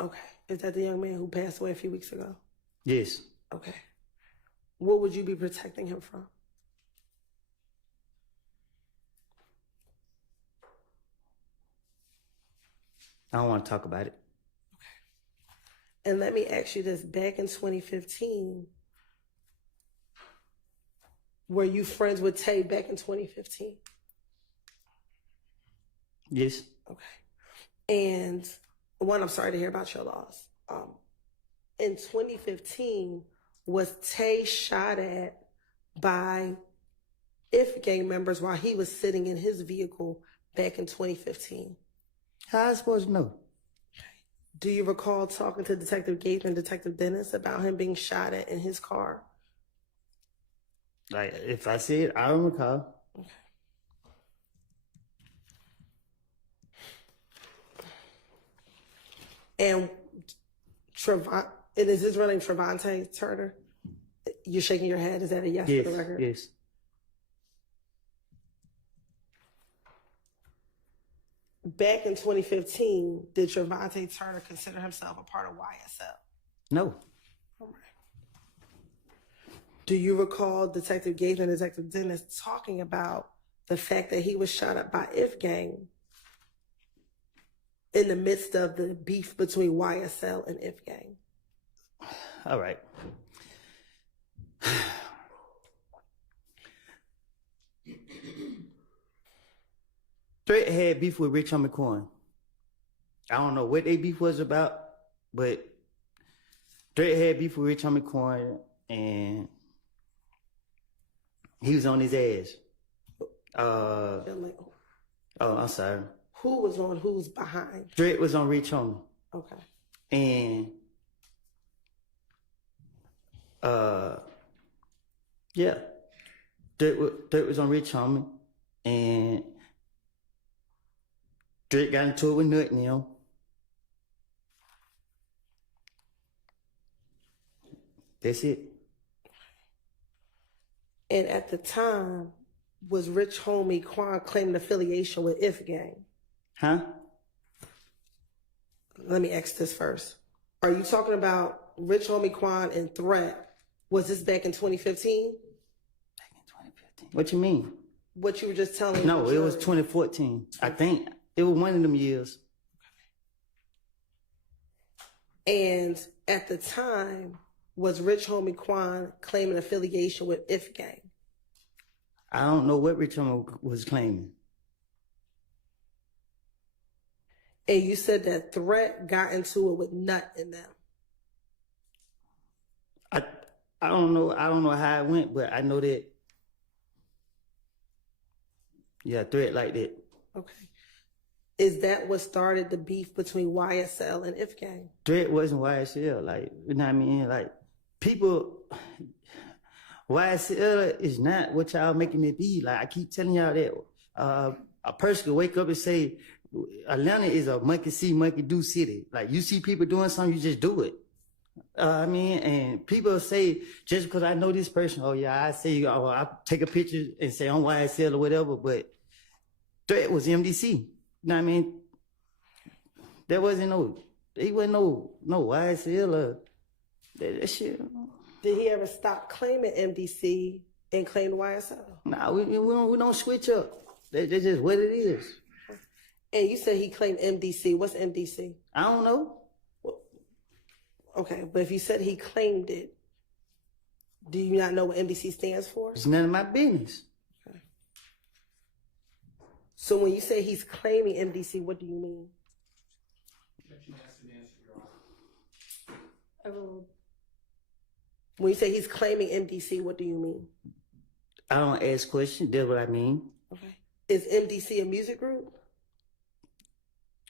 Okay. Is that the young man who passed away a few weeks ago? Yes. Okay. What would you be protecting him from? I don't want to talk about it. And let me ask you this, back in 2015, were you friends with Tay back in 2015? Yes. Okay. And one, I'm sorry to hear about your loss. In 2015, was Tay shot at by IF gang members while he was sitting in his vehicle back in 2015? How am I supposed to know? Do you recall talking to Detective Gates and Detective Dennis about him being shot at in his car? Like, if I see it, I don't recall. Okay. And is his real name Trevante Turner? You're shaking your head. Is that a yes for the record? Yes. Back in 2015, did Trevante Turner consider himself a part of YSL? No. All right. Do you recall Detective Gates and Detective Dennis talking about the fact that he was shot up by IF gang in the midst of the beef between YSL and IF gang? All right. Threat had beef with Rich Homie Quan. I don't know what they beef was about, but Threat had beef with Rich Homie Quan, and he was on his ass. I'm sorry. Who was on who's behind? Threat was on Rich Homie. Okay. And yeah, Threat was on Rich Homie, and Threat got into it with Nut and him. That's it. And at the time, was Rich Homie Quan claiming affiliation with IF gang? Huh? Let me ask this first. Are you talking about Rich Homie Quan and Threat? Was this back in 2015? Back in 2015. What you mean? What you were just telling me? No, it was 2014. I think it was one of them years. And at the time, was Rich Homie Quan claiming affiliation with IF gang? I don't know what Rich Homie was claiming. And you said that Threat got into it with Nut in them. I don't know how it went, but I know that, yeah, Threat like that. Okay. Is that what started the beef between YSL and IF gang? Threat wasn't YSL, like, you know what I mean? Like, people, YSL is not what y'all making it be. Like, I keep telling y'all that a person can wake up and say, Atlanta is a monkey see, monkey do city. Like, you see people doing something, you just do it. And people say, just because I know this person, oh yeah, I say, oh, I take a picture and say I'm YSL or whatever, but Threat was MDC. You know what I mean? There wasn't he wasn't no YSL or that shit. Did he ever stop claiming MDC and claim YSL? Nah, we don't switch up. That's just what it is. And you said he claimed MDC. What's MDC? I don't know. Okay, but if you said he claimed it, do you not know what MDC stands for? It's none of my business. Okay. So when you say he's claiming MDC, what do you mean? When you say he's claiming MDC, what do you mean? I don't ask questions. That's what I mean. Okay. Is MDC a music group?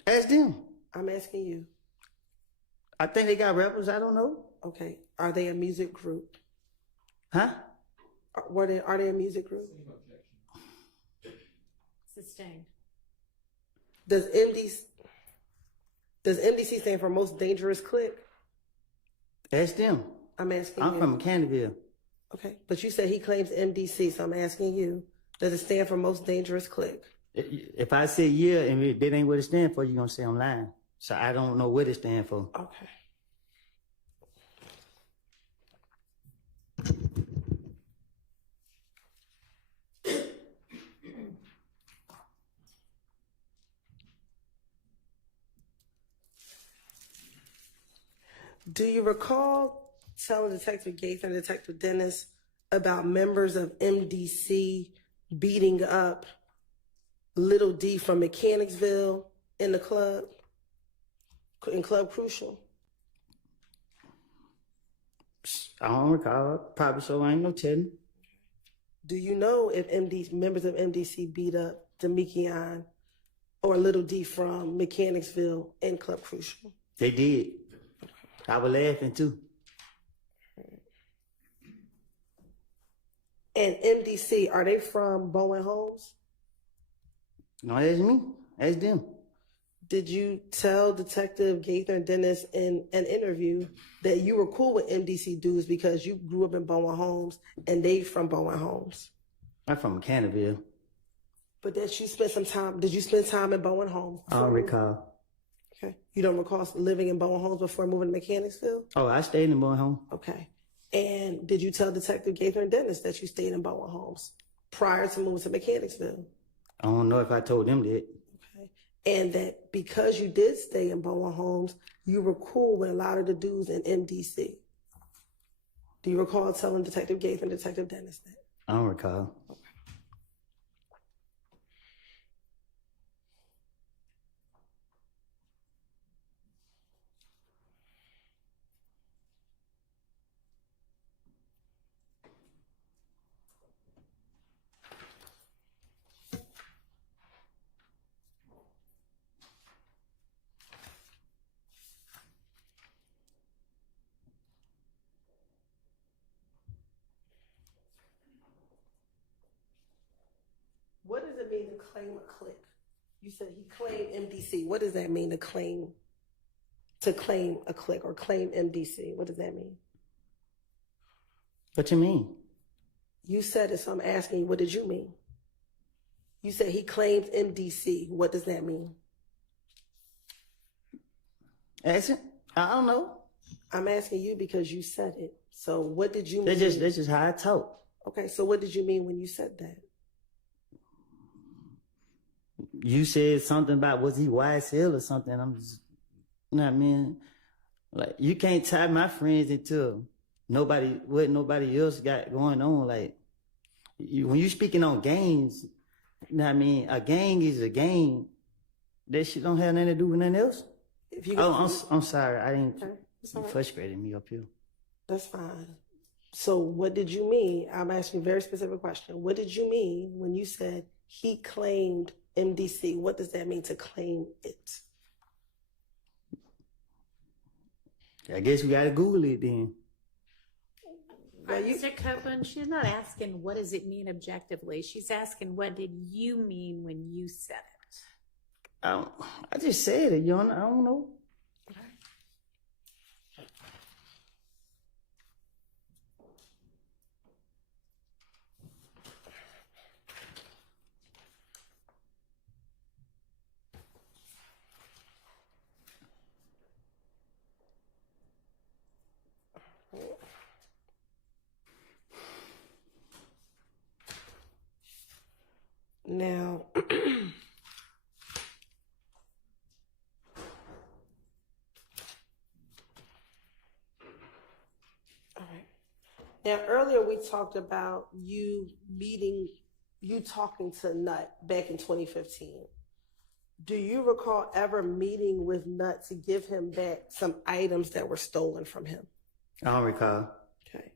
Ask them. I'm asking you. I think they got rappers. I don't know. Okay. Are they a music group? Huh? Are they a music group? Sustained. Does MDC stand for Most Dangerous Clique? Ask them. I'm asking I'm you. from Candyville. Okay, but you said he claims MDC, so I'm asking you, does it stand for most dangerous clique? If I say yeah and that ain't what it stands for, you're gonna say I'm lying. So I don't know what it stands for. Okay. Do you recall telling Detective Gaither and Detective Dennis about members of MDC beating up Little D from Mechanicsville in the club, in Club Crucial? I don't recall. Probably so. I ain't no telling. Do you know if members of MDC beat up Demekion or Little D from Mechanicsville in Club Crucial? They did. I was laughing too. And MDC, are they from Bowen Homes? No, that's me. That's them. Did you tell Detective Gaither and Dennis in an interview that you were cool with MDC dudes because you grew up in Bowen Homes and they from Bowen Homes? I'm from Canterville. But that you spent some time, did you spend time in Bowen Homes? I don't recall. Okay. You don't recall living in Bowen Homes before moving to Mechanicsville? Oh, I stayed in Bowen Home. Okay. And did you tell Detective Gaither and Dennis that you stayed in Bowen Homes prior to moving to Mechanicsville? I don't know if I told them that. Okay. And that because you did stay in Bowen Homes, you were cool with a lot of the dudes in MDC. Do you recall telling Detective Gaither and Detective Dennis that? I don't recall. What does it mean to claim a clique? You said he claimed MDC. What does that mean to claim a clique or claim MDC? What does that mean? What you mean? You said it, so I'm asking you, what did you mean? You said he claims MDC. What does that mean? Ask it? I don't know. I'm asking you because you said it. So what did you mean? That's just how I talk. Okay, so what did you mean when you said that? You said something about was he YSL or something. I'm just, you know what I mean? Like, you can't tie my friends into what nobody else got going on. Like, when you speaking on gangs, you know what I mean? A gang is a gang. That shit don't have nothing to do with nothing else. I'm sorry. I didn't. Okay, You frustrated me up here. That's fine. So what did you mean? I'm asking a very specific question. What did you mean when you said he claimed MDC? What does that mean to claim it? I guess we gotta Google it then. Mr. Copeland, she's not asking what does it mean objectively. She's asking what did you mean when you said it? I just said it, I don't know. Now, now earlier we talked about you talking to Nut back in 2015. Do you recall ever meeting with Nut to give him back some items that were stolen from him? I don't recall. Okay.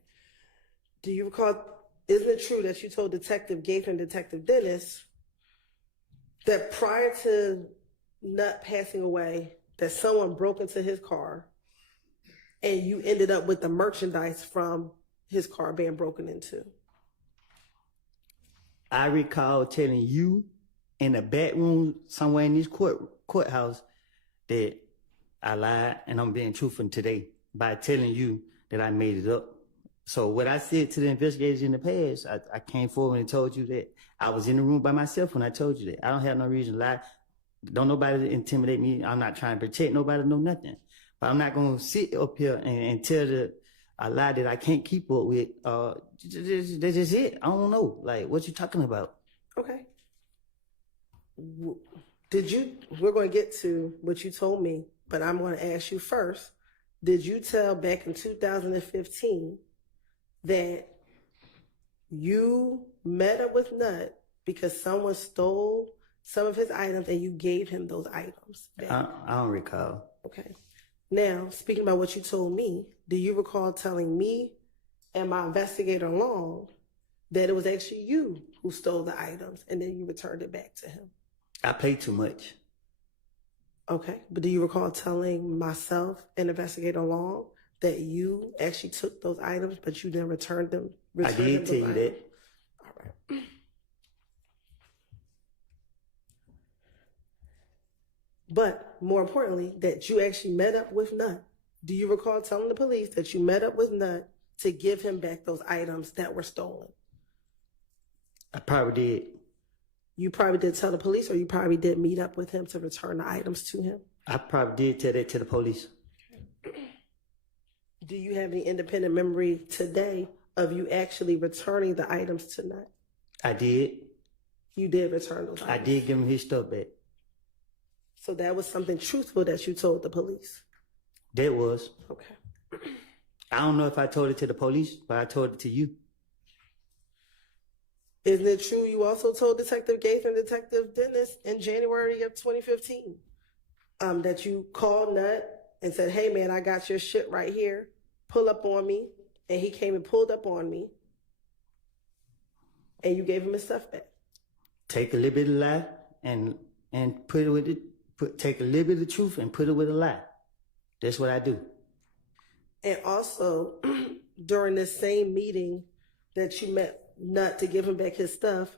Do you recall, isn't it true that you told Detective Gaither and Detective Dennis that prior to Nut passing away, that someone broke into his car and you ended up with the merchandise from his car being broken into? I recall telling you in the back room somewhere in this courthouse that I lied, and I'm being truthful today by telling you that I made it up. So what I said to the investigators in the past, I came forward and told you that I was in the room by myself when I told you that. I don't have no reason to lie. Don't nobody intimidate me. I'm not trying to protect nobody, no nothing. But I'm not gonna sit up here and tell a lie that I can't keep up with. That's just it. I don't know. Like, what you talking about? Okay. We're going to get to what you told me, but I'm going to ask you first. Did you tell back in 2015 that you met up with Nut because someone stole some of his items and you gave him those items back? I don't recall. Okay. Now, speaking about what you told me, do you recall telling me and my investigator Long that it was actually you who stole the items and then you returned it back to him? I paid too much. Okay. But do you recall telling myself and investigator Long that you actually took those items, but you didn't return them? I did tell you that. All right. But more importantly, that you actually met up with Nut. Do you recall telling the police that you met up with Nut to give him back those items that were stolen? I probably did. You probably did tell the police, or you probably did meet up with him to return the items to him? I probably did tell that to the police. Do you have any independent memory today of you actually returning the items to Nut? I did. You did return those items? I did give him his stuff back. So that was something truthful that you told the police? That was. Okay. I don't know if I told it to the police, but I told it to you. Isn't it true you also told Detective Gaither and Detective Dennis in January of 2015 that you called Nut and said, hey man, I got your shit right here, pull up on me, and he came and pulled up on me and you gave him his stuff back? Take a little bit of lie and put it with it. Take a little bit of truth and put it with a lie. That's what I do. And also, during this same meeting that you met Nut to give him back his stuff,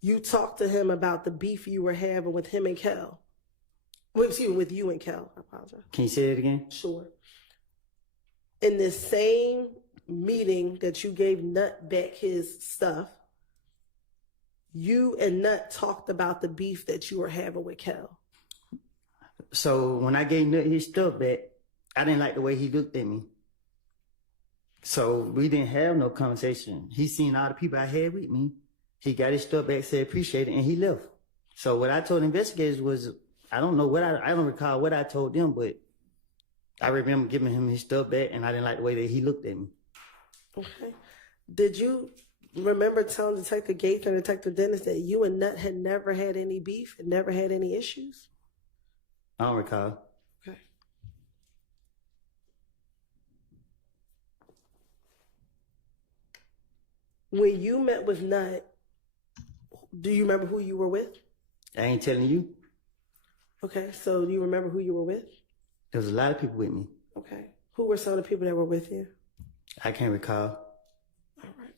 you talked to him about the beef you were having with him and Kel. Well, excuse me, with you and Kel. I apologize. Can you say it again? Sure. In this same meeting that you gave Nut back his stuff, you and Nut talked about the beef that you were having with Kel. So when I gave Nut his stuff back, I didn't like the way he looked at me. So we didn't have no conversation. He seen all the people I had with me. He got his stuff back, said appreciate it, and he left. So what I told investigators was, I don't know what I don't recall what I told them, but I remember giving him his stuff back, and I didn't like the way that he looked at me. Okay. Did you remember telling Detective Gaither and Detective Dennis that you and Nut had never had any beef and never had any issues? I don't recall. Okay. When you met with Nut, do you remember who you were with? I ain't telling you. Okay, so do you remember who you were with? There was a lot of people with me. Okay. Who were some of the people that were with you? I can't recall. All right.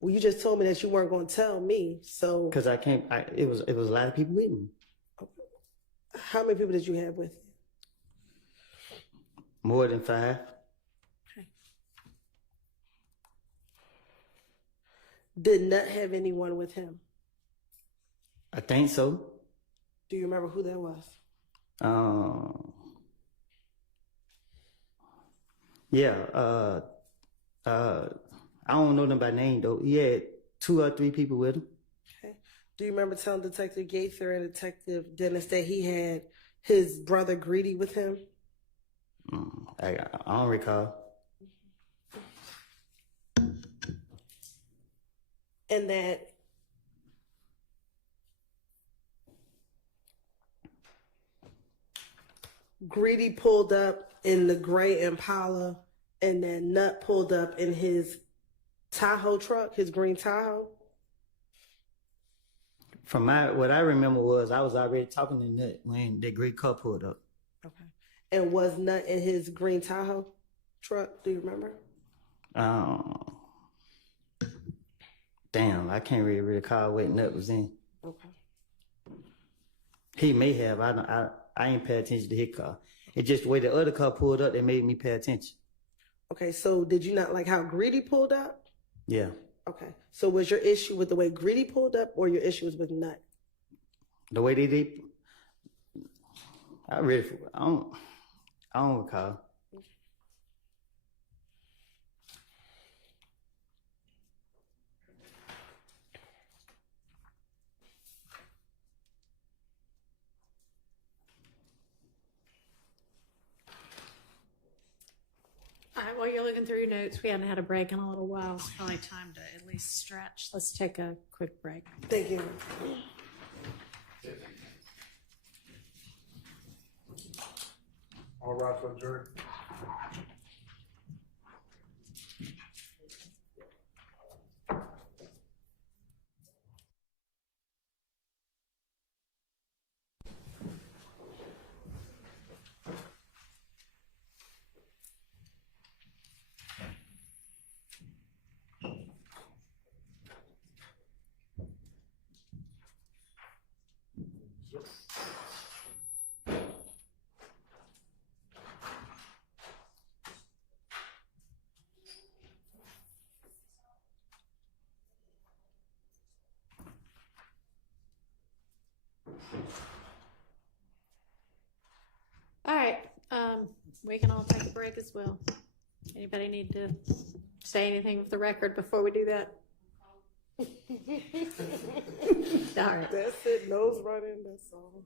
Well, you just told me that you weren't going to tell me, so. Because I can't, it was a lot of people with me. How many people did you have with you? More than 5. Okay. Did Nut have anyone with him? I think so. Do you remember who that was? Yeah, I don't know them by name though. He had 2 or 3 people with him. Okay. Do you remember telling Detective Gaither and Detective Dennis that he had his brother Greedy with him? I don't recall. And that Greedy pulled up in the gray Impala and then Nut pulled up in his Tahoe truck, his green Tahoe? From what I remember was I was already talking to Nut when that gray car pulled up. Okay. And was Nut in his green Tahoe truck? Do you remember? Damn, I can't really recall what Nut was in. Okay. He may have. I ain't pay attention to his car. It's just the way the other car pulled up that made me pay attention. Okay, so did you not like how Greedy pulled up? Yeah. Okay, so was your issue with the way Greedy pulled up, or your issue was with Nut? The way they did, I don't recall. All right, while you're looking through your notes, we hadn't had a break in a little while. It's probably time to at least stretch. Let's take a quick break. Thank you. All right, for adjourn. All right, we can all take a break as well. Anybody need to say anything with the record before we do that? All right. That's it. Nose running. That's all.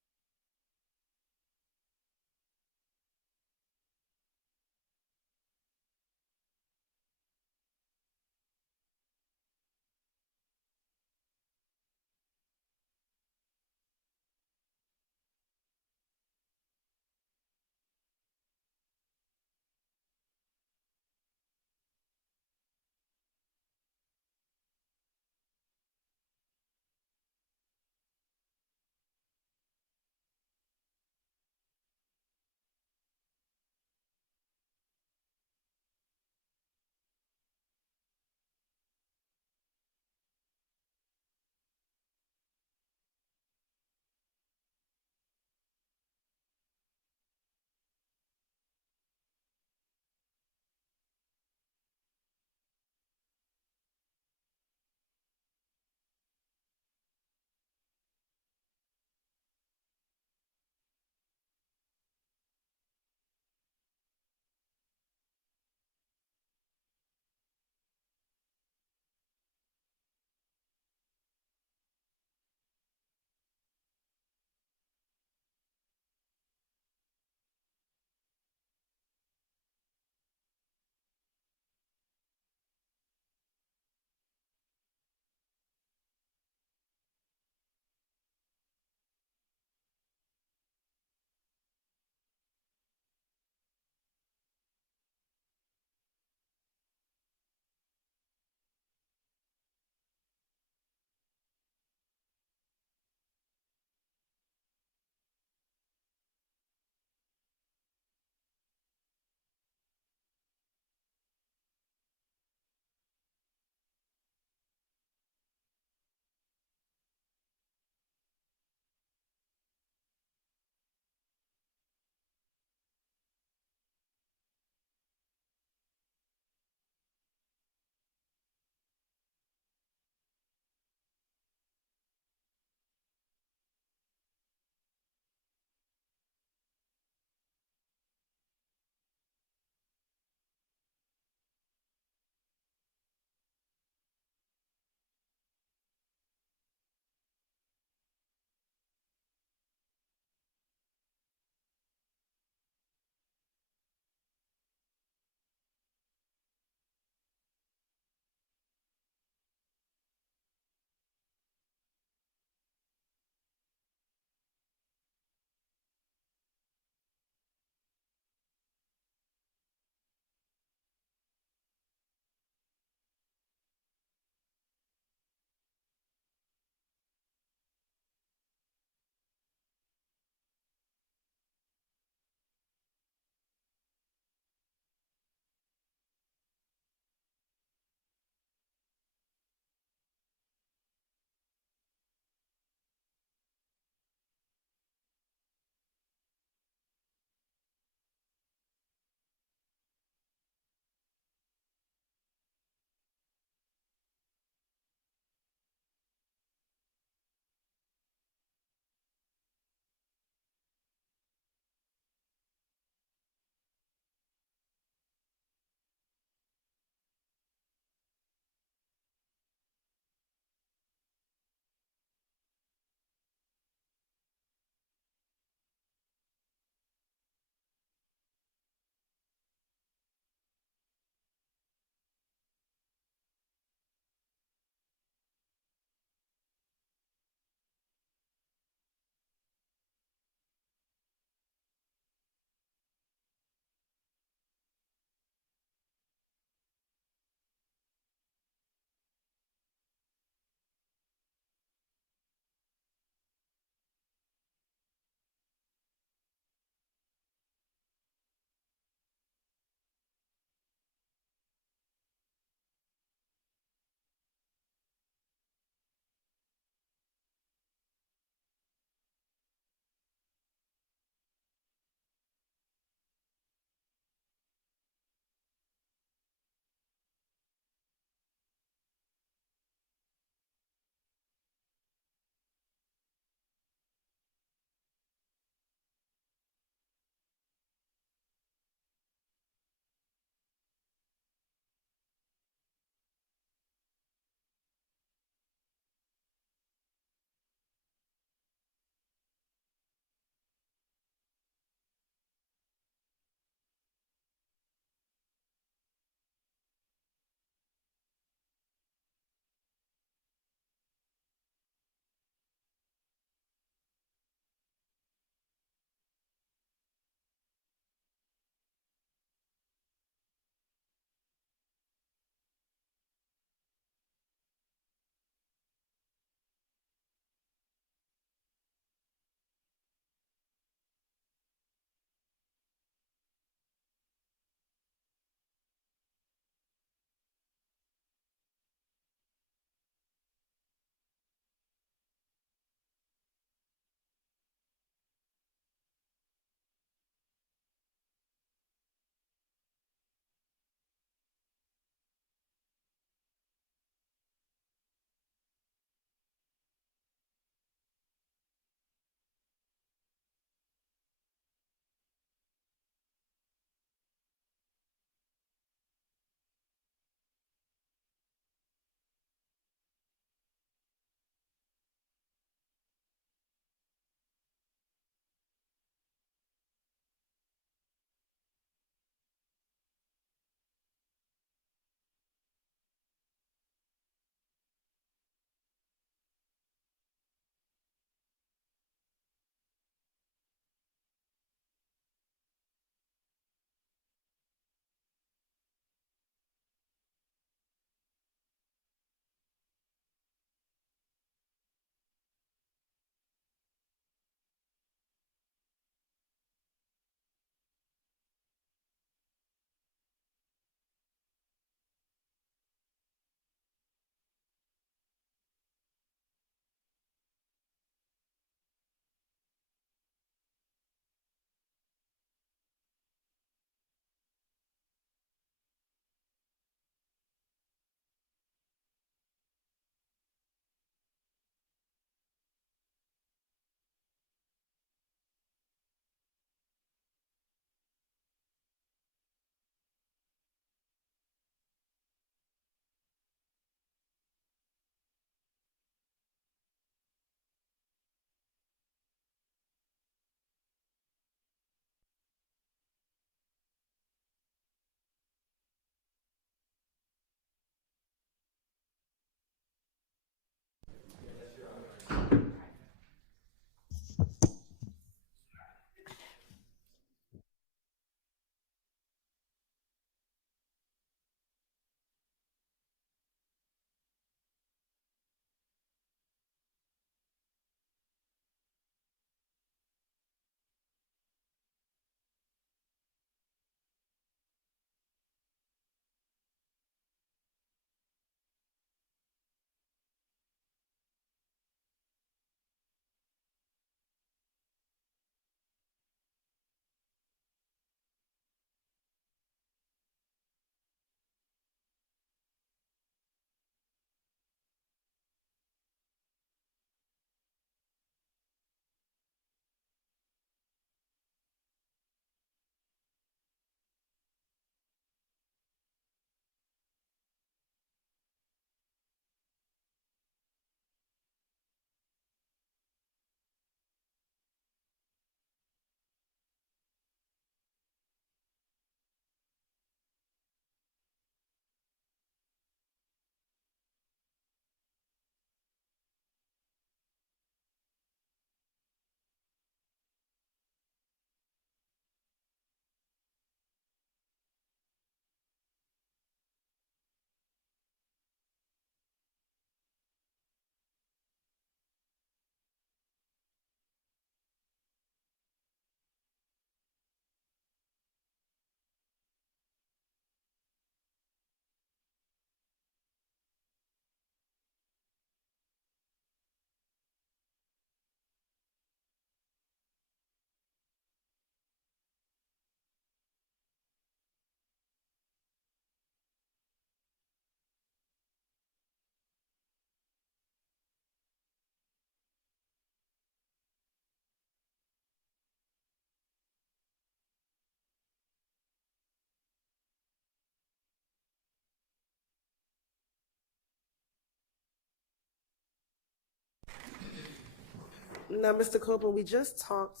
Now, Mr. Copeland, we just talked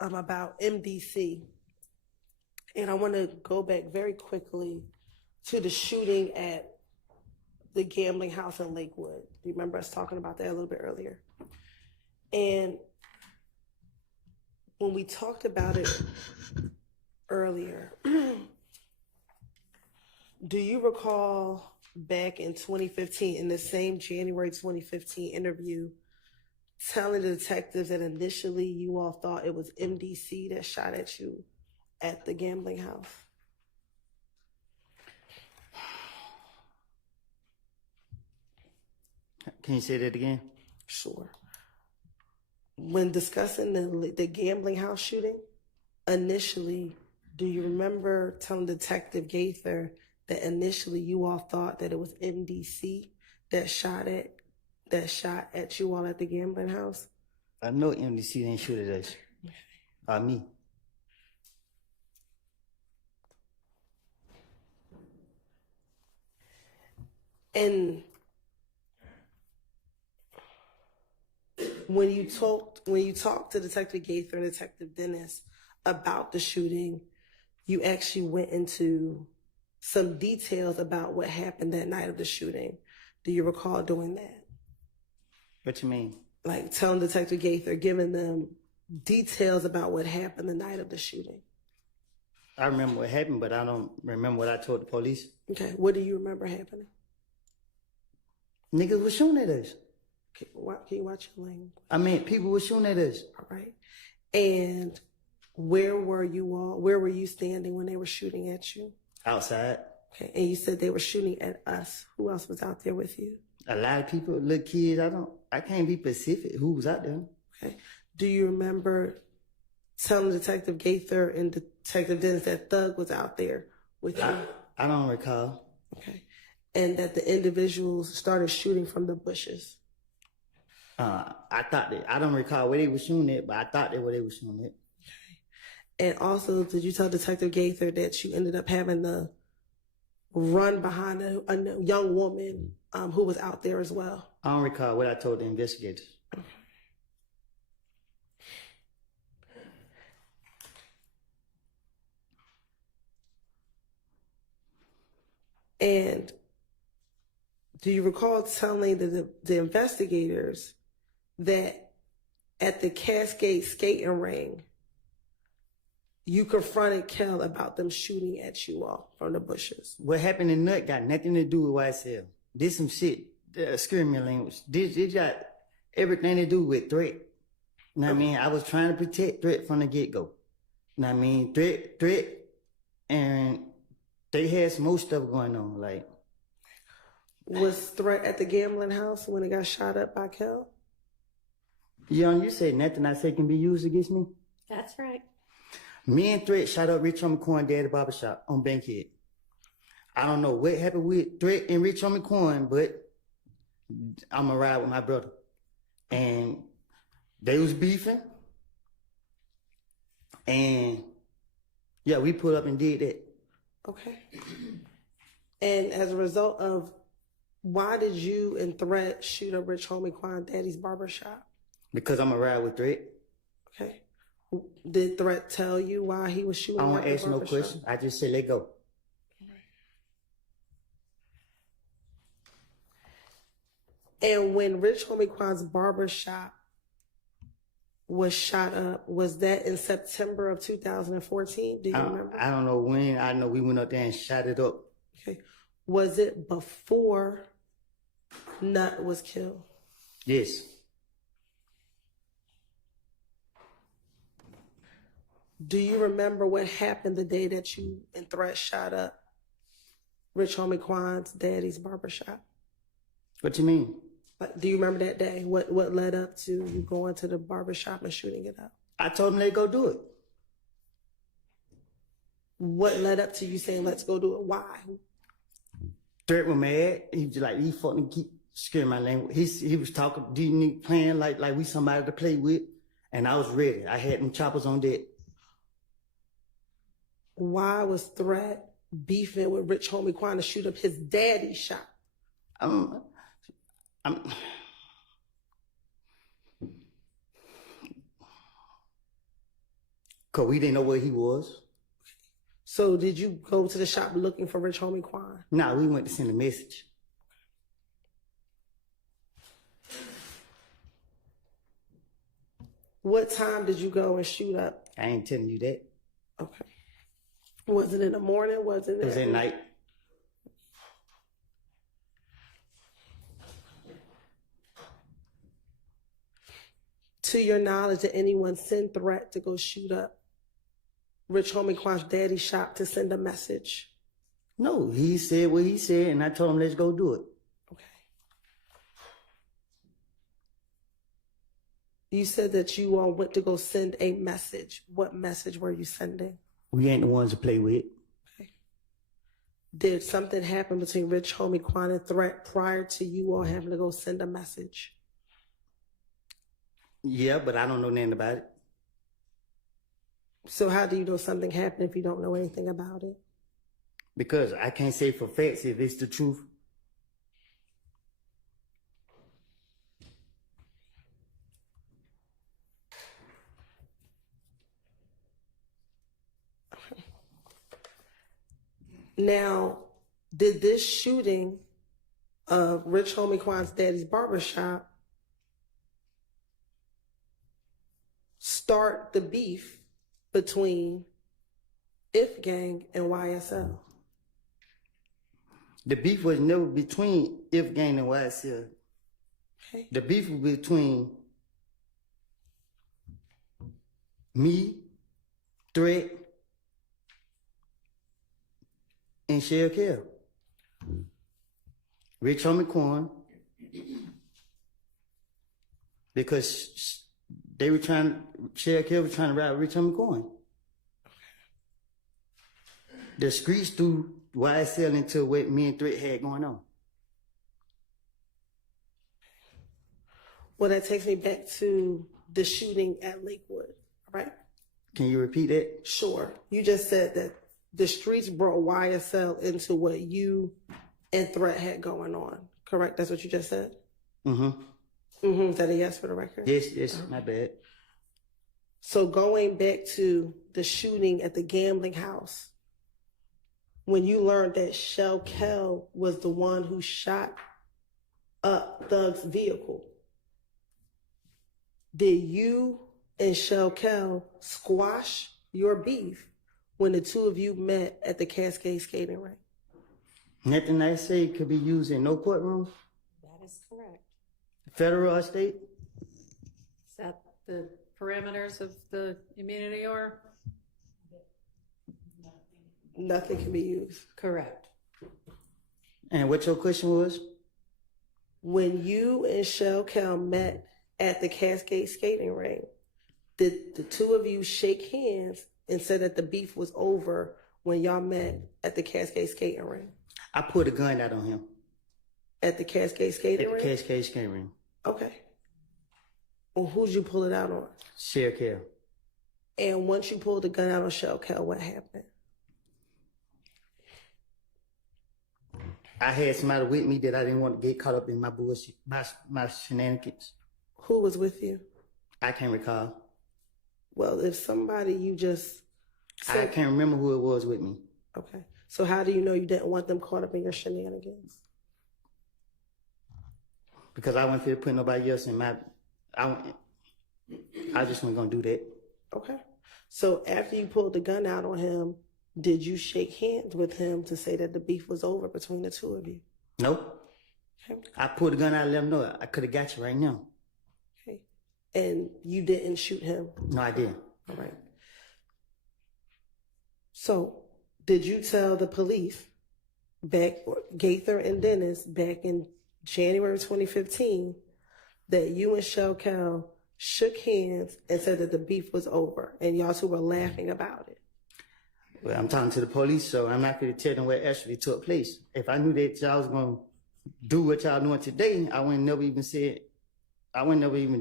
about MDC, and I want to go back very quickly to the shooting at the gambling house in Lakewood. Do you remember us talking about that a little bit earlier? And when we talked about it earlier, do you recall back in 2015, in the same January 2015 interview, telling the detectives that initially you all thought it was MDC that shot at you at the gambling house? Can you say that again? Sure. When discussing the gambling house shooting, initially, do you remember telling Detective Gaither that initially you all thought that it was MDC that shot at you all at the gambling house? I know MDC didn't shoot at us. Me. And when you talked to Detective Gaither and Detective Dennis about the shooting, you actually went into some details about what happened that night of the shooting. Do you recall doing that? What you mean? Like telling Detective Gaither, giving them details about what happened the night of the shooting. I remember what happened, but I don't remember what I told the police. Okay, what do you remember happening? Niggas was shooting at us. Can you watch your language? I mean, people were shooting at us. All right. And where were you all? Where were you standing when they were shooting at you? Outside. Okay. And you said they were shooting at us. Who else was out there with you? A lot of people, little kids. I can't be specific who was out there. Okay. Do you remember telling Detective Gaither and Detective Dennis that Thug was out there with you? I don't recall. Okay. And that the individuals started shooting from the bushes? I don't recall where they were shooting at, but I thought they were shooting at. And also, did you tell Detective Gaither that you ended up having to run behind a young woman who was out there as well? I don't recall what I told the investigators. And do you recall telling the investigators that at the Cascade skating ring, you confronted Kel about them shooting at you all from the bushes? What happened in Nut got nothing to do with YSL. This some shit, excuse me language. This got everything to do with Threat. You know what I mean? I was trying to protect Threat from the get-go. You know what I mean? Threat, and they had some more stuff going on, like. Was Threat at the gambling house when it got shot up by Kel? Young, you said nothing I say can be used against me? That's right. Me and Threat shot up Rich Homie Coin Daddy Barbershop on Bankhead. I don't know what happened with Threat and Rich Homie Coin, but I'm going to ride with my brother. And they was beefing. And yeah, we put up and did that. Okay. And as a result of, why did you and Threat shoot up Rich Homie Quan Daddy's barbershop? Because I'm going to ride with Threat. Okay. Did Threat tell you why he was shooting? I don't at the ask no barbershop? question. I just say let go. And when Rich Homie Quan's barbershop was shot up, was that in September of 2014? Do you remember? I don't know when. I know we went up there and shot it up. Okay. Was it before Nut was killed? Yes. Do you remember what happened the day that you and Threat shot up Rich Homie Quan's daddy's barbershop? What you mean? Like, do you remember that day? What led up to you going to the barbershop and shooting it up? I told them they go do it. What led up to you saying, let's go do it? Why? Threat was mad. He was like, he fucking keep scaring my language. He was talking, playing like we somebody to play with. And I was ready. I had them choppers on deck. Why was Threat beefing with Rich Homie Quan to shoot up his daddy's shop? Cause we didn't know where he was. So did you go to the shop looking for Rich Homie Quan? Nah, we went to send a message. What time did you go and shoot up? I ain't telling you that. Okay. Was it in the morning? It was at night. To your knowledge, did anyone send threat to go shoot up Rich Homie Quan's daddy's shop to send a message? No, he said what he said, and I told him, let's go do it. You said that you all went to go send a message. What message were you sending? We ain't the ones to play with. Did something happen between Rich Homie Quan and Threat prior to you all having to go send a message? Yeah, but I don't know nothing about it. So how do you know something happened if you don't know anything about it? Because I can't say for facts if it's the truth. Now, did this shooting of Rich Homie Quan's daddy's barbershop start the beef between If Gang and YSL? The beef was never between If Gang and YSL. Okay. The beef was between me, Threat, and Shell Kell. Rich Homie Quan, because they were Shell Kell was trying to ride Rich Homie Quan. The streets threw YSL into what me and Threat had going on. Well, that takes me back to the shooting at Lakewood, right? Can you repeat that? Sure. You just said that the streets brought YSL into what you and Threat had going on, correct? That's what you just said? Mm-hmm. Mm-hmm. Is that a yes for the record? Yes, my bad. So going back to the shooting at the gambling house, when you learned that Shell Kell was the one who shot up Thug's vehicle, did you and Shell Kell squash your beef when the two of you met at the Cascade skating rink? Nothing I say could be used in no courtroom, That is correct. federal or state. Is that the parameters of the immunity or? Nothing can be used. Correct. And what your question was? When you and Shell Kell met at the Cascade skating rink, did the two of you shake hands and said that the beef was over when y'all met at the Cascade skating rink? I pulled a gun out on him. At the Cascade skating At the rink? Cascade skating ring. Okay. Well, who'd you pull it out on? Shell Kell. And once you pulled the gun out on Shell Kell, what happened? I had somebody with me that I didn't want to get caught up in my bullshit, my shenanigans. Who was with you? I can't recall. Well, if somebody you just I said, can't remember who it was with me. okay. So how do you know you didn't want them caught up in your shenanigans? Because I wasn't fit to put nobody else in my. I just wasn't gonna do that. Okay. So after you pulled the gun out on him, did you shake hands with him to say that the beef was over between the two of you? Nope. Okay. I pulled the gun out and let him know I could have got you right now. Okay. And you didn't shoot him? No, I didn't. All right. So did you tell the police Gaither and Dennis back in January 2015 that you and Shell Kell shook hands and said that the beef was over and y'all two were laughing about it? Well, I'm talking to the police, so I'm not going to tell them what actually took place. If I knew that y'all was going to do what y'all doing today, I wouldn't never even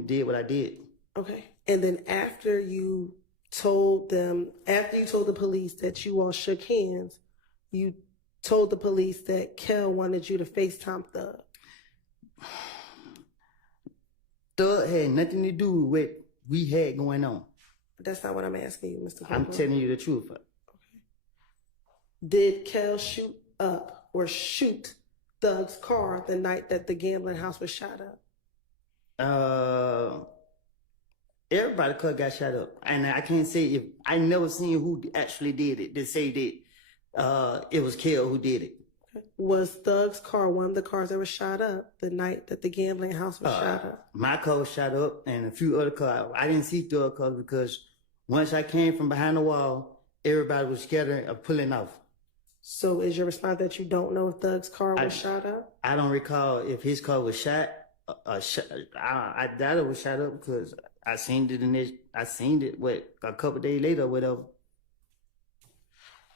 did what I did. Okay. And then after you told the police that you all shook hands, you told the police that Kell wanted you to FaceTime Thug. Thug had nothing to do with what we had going on. That's not what I'm asking you, Mr. I'm Copeland. telling you the truth. Did Kel shoot up or shoot Thug's car the night that the gambling house was shot up? Everybody could got shot up, and I can't say if I never seen who actually did it. They say that it was Kel who did it. Was Thug's car one of the cars that was shot up the night that the gambling house was shot up? My car was shot up, and a few other cars. I didn't see Thug's car because once I came from behind the wall, everybody was scattering or pulling off. So is your response that you don't know if Thug's car was shot up? I don't recall if his car was shot. I doubt it was shot up because I seen it a couple days later or whatever.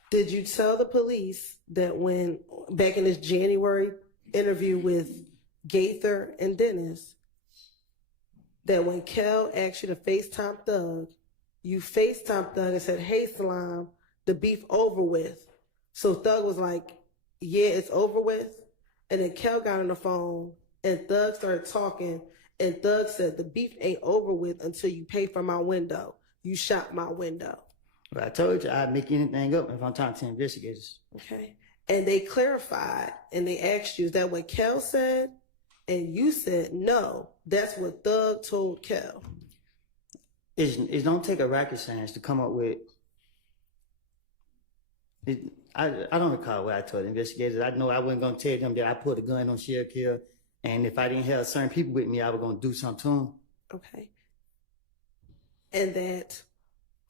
Did you tell the police that when back in this January interview with Gaither and Dennis, that when Kel asked you to FaceTime Thug, you FaceTime Thug and said, "Hey, Salam, the beef over with." So Thug was like, "Yeah, it's over with." And then Kel got on the phone and Thug started talking, and Thug said, "The beef ain't over with until you pay for my window. You shot my window." But I told you I'd make anything up if I'm talking to investigators. Okay. And they clarified and they asked you, is that what Kel said? And you said, no, that's what Thug told Kel. It don't take a rocket science to come up with. I don't recall what I told investigators. I know I wasn't going to tell them that I put a gun on Sheriff Kel, and if I didn't have certain people with me, I was going to do something to them. Okay. And that,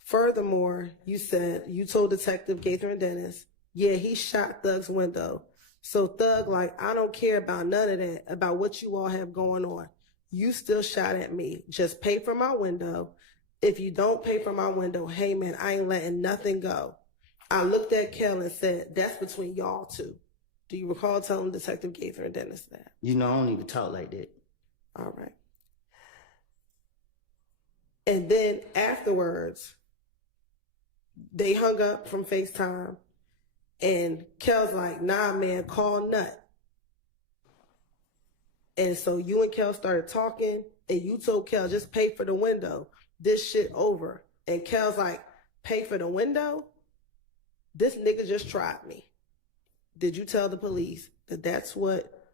furthermore, you said, you told Detective Gaither and Dennis, yeah, he shot Thug's window. So Thug, like, I don't care about none of that, about what you all have going on. You still shot at me. Just pay for my window. If you don't pay for my window, hey man, I ain't letting nothing go. I looked at Kel and said, that's between y'all two. Do you recall telling Detective Gaither and Dennis that? You know, I don't even talk like that. All right. And then afterwards, they hung up from FaceTime, and Kel's like, nah, man, call Nut. And so you and Kel started talking, and you told Kel, just pay for the window. This shit over. And Kel's like, pay for the window? This nigga just tried me. Did you tell the police that that's what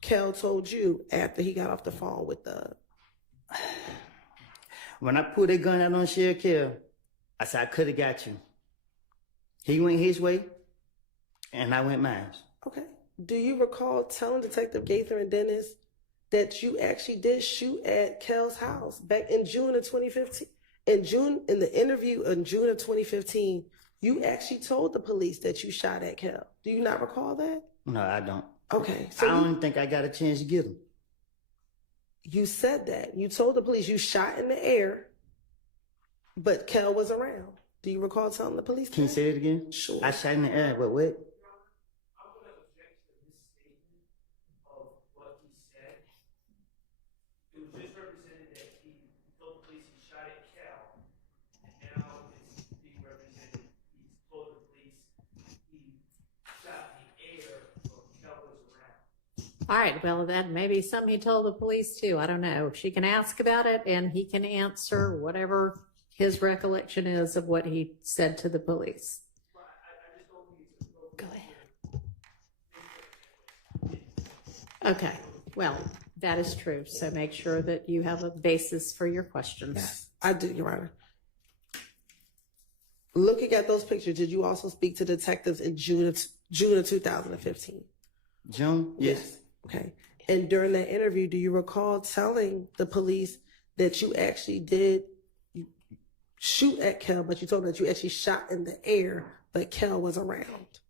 Kel told you after he got off the phone with Thug? When I pulled that gun out on Sheriff Kel, I said, I could have got you. He went his way, and I went mine. Okay. Do you recall telling Detective Gaither and Dennis that you actually did shoot at Kel's house back in June of 2015? In the interview in June of 2015, you actually told the police that you shot at Kel. Do you not recall that? No, I don't. Okay. So I don't think I got a chance to get him. You said that. You told the police you shot in the air, but Kel was around. Do you recall telling the police Can you that? say it again? Sure. I shot in the air, but what? All right, well, that may be something he told the police too. I don't know. She can ask about it and he can answer whatever his recollection is of what he said to the police. Go ahead. Okay, well, that is true. So make sure that you have a basis for your questions. Yes, I do, Your Honor. Looking at those pictures, did you also speak to detectives in June of 2015? June? Yes. Okay. And during that interview, do you recall telling the police that you actually did shoot at Kel, but you told them that you actually shot in the air, but Kel was around?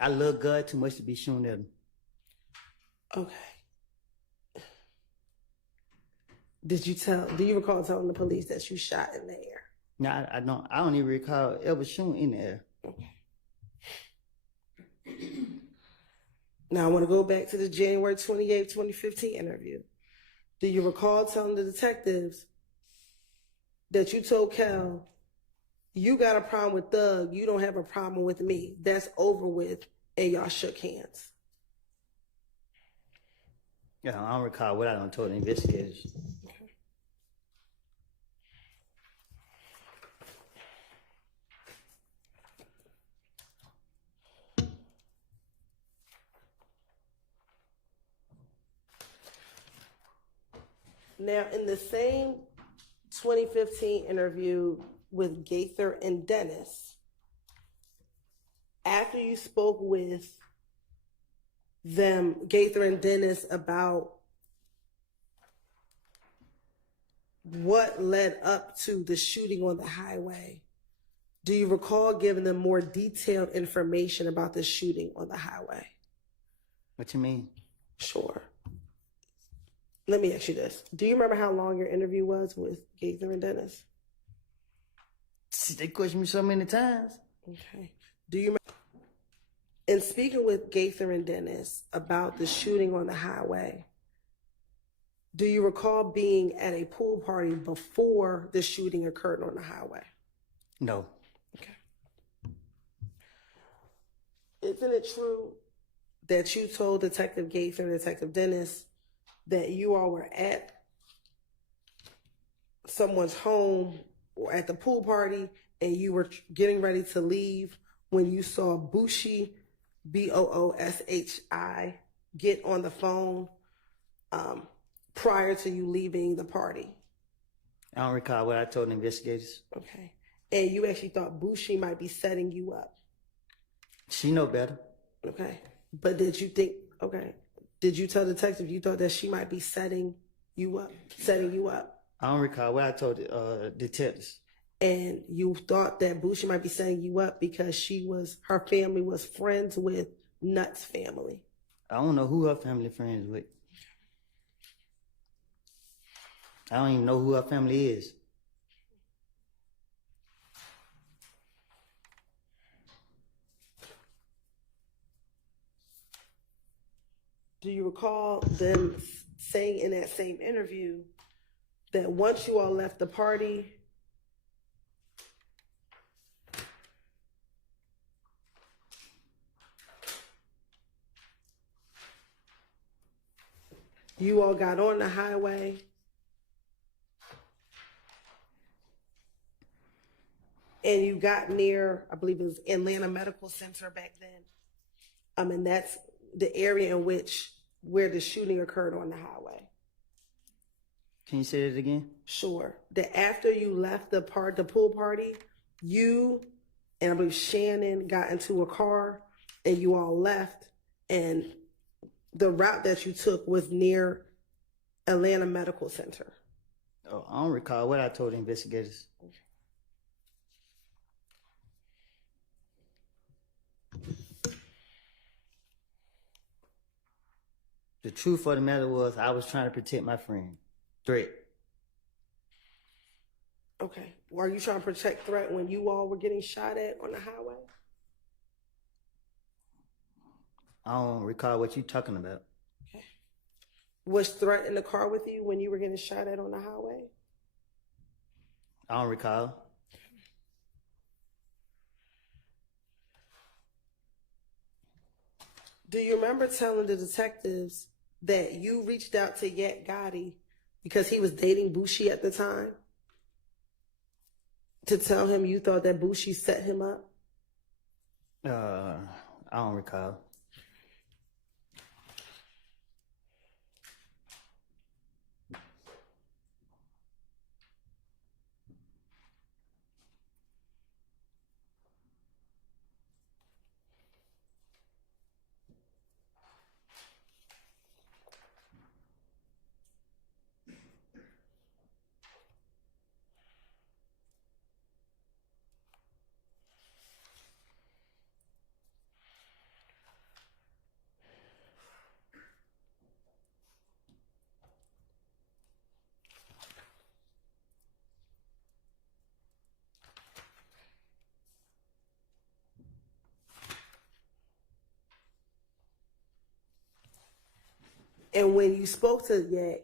I love God too much to be shooting at him. Okay. Do you recall telling the police that you shot in the air? No, I don't. I don't even recall ever shooting in the air. Okay. Now I want to go back to the January 28th, 2015 interview. Do you recall telling the detectives that you told Kel, you got a problem with Thug, you don't have a problem with me. That's over with, and y'all shook hands? Yeah, I don't recall what I done told the investigators. Now, in the same 2015 interview with Gaither and Dennis, after you spoke with them, Gaither and Dennis, about what led up to the shooting on the highway, do you recall giving them more detailed information about the shooting on the highway? What you mean? Sure. Let me ask you this. Do you remember how long your interview was with Gaither and Dennis? They questioned me so many times. Okay. Do you remember, in speaking with Gaither and Dennis about the shooting on the highway, do you recall being at a pool party before the shooting occurred on the highway? No. Okay. Isn't it true that you told Detective Gaither and Detective Dennis that you all were at someone's home or at the pool party and you were getting ready to leave when you saw Booshi, Booshi, get on the phone prior to you leaving the party? I don't recall what I told the investigators. Okay. And you actually thought Booshi might be setting you up? She know better. Okay. But did you think, okay, did you tell the detective you thought that she might be setting you up? I don't recall what I told the detectives. And you thought that Booshi might be setting you up because her family was friends with Nutt's family? I don't know who her family friends with. I don't even know who her family is. Do you recall them saying in that same interview that once you all left the party, you all got on the highway and you got near, I believe it was Atlanta Medical Center back then? And that's the area in where the shooting occurred on the highway. Can you say that again? Sure. That after you left the pool party, you and I believe Shannon got into a car and you all left, and the route that you took was near Atlanta Medical Center. Oh, I don't recall what I told the investigators. The truth of the matter was I was trying to protect my friend. Threat. Okay. Were you trying to protect Threat when you all were getting shot at on the highway? I don't recall what you're talking about. Okay. Was Threat in the car with you when you were getting shot at on the highway? I don't recall. Do you remember telling the detectives that you reached out to Yet Gotti because he was dating Booshi at the time, to tell him you thought that Booshi set him up? I don't recall. And when you spoke to Yak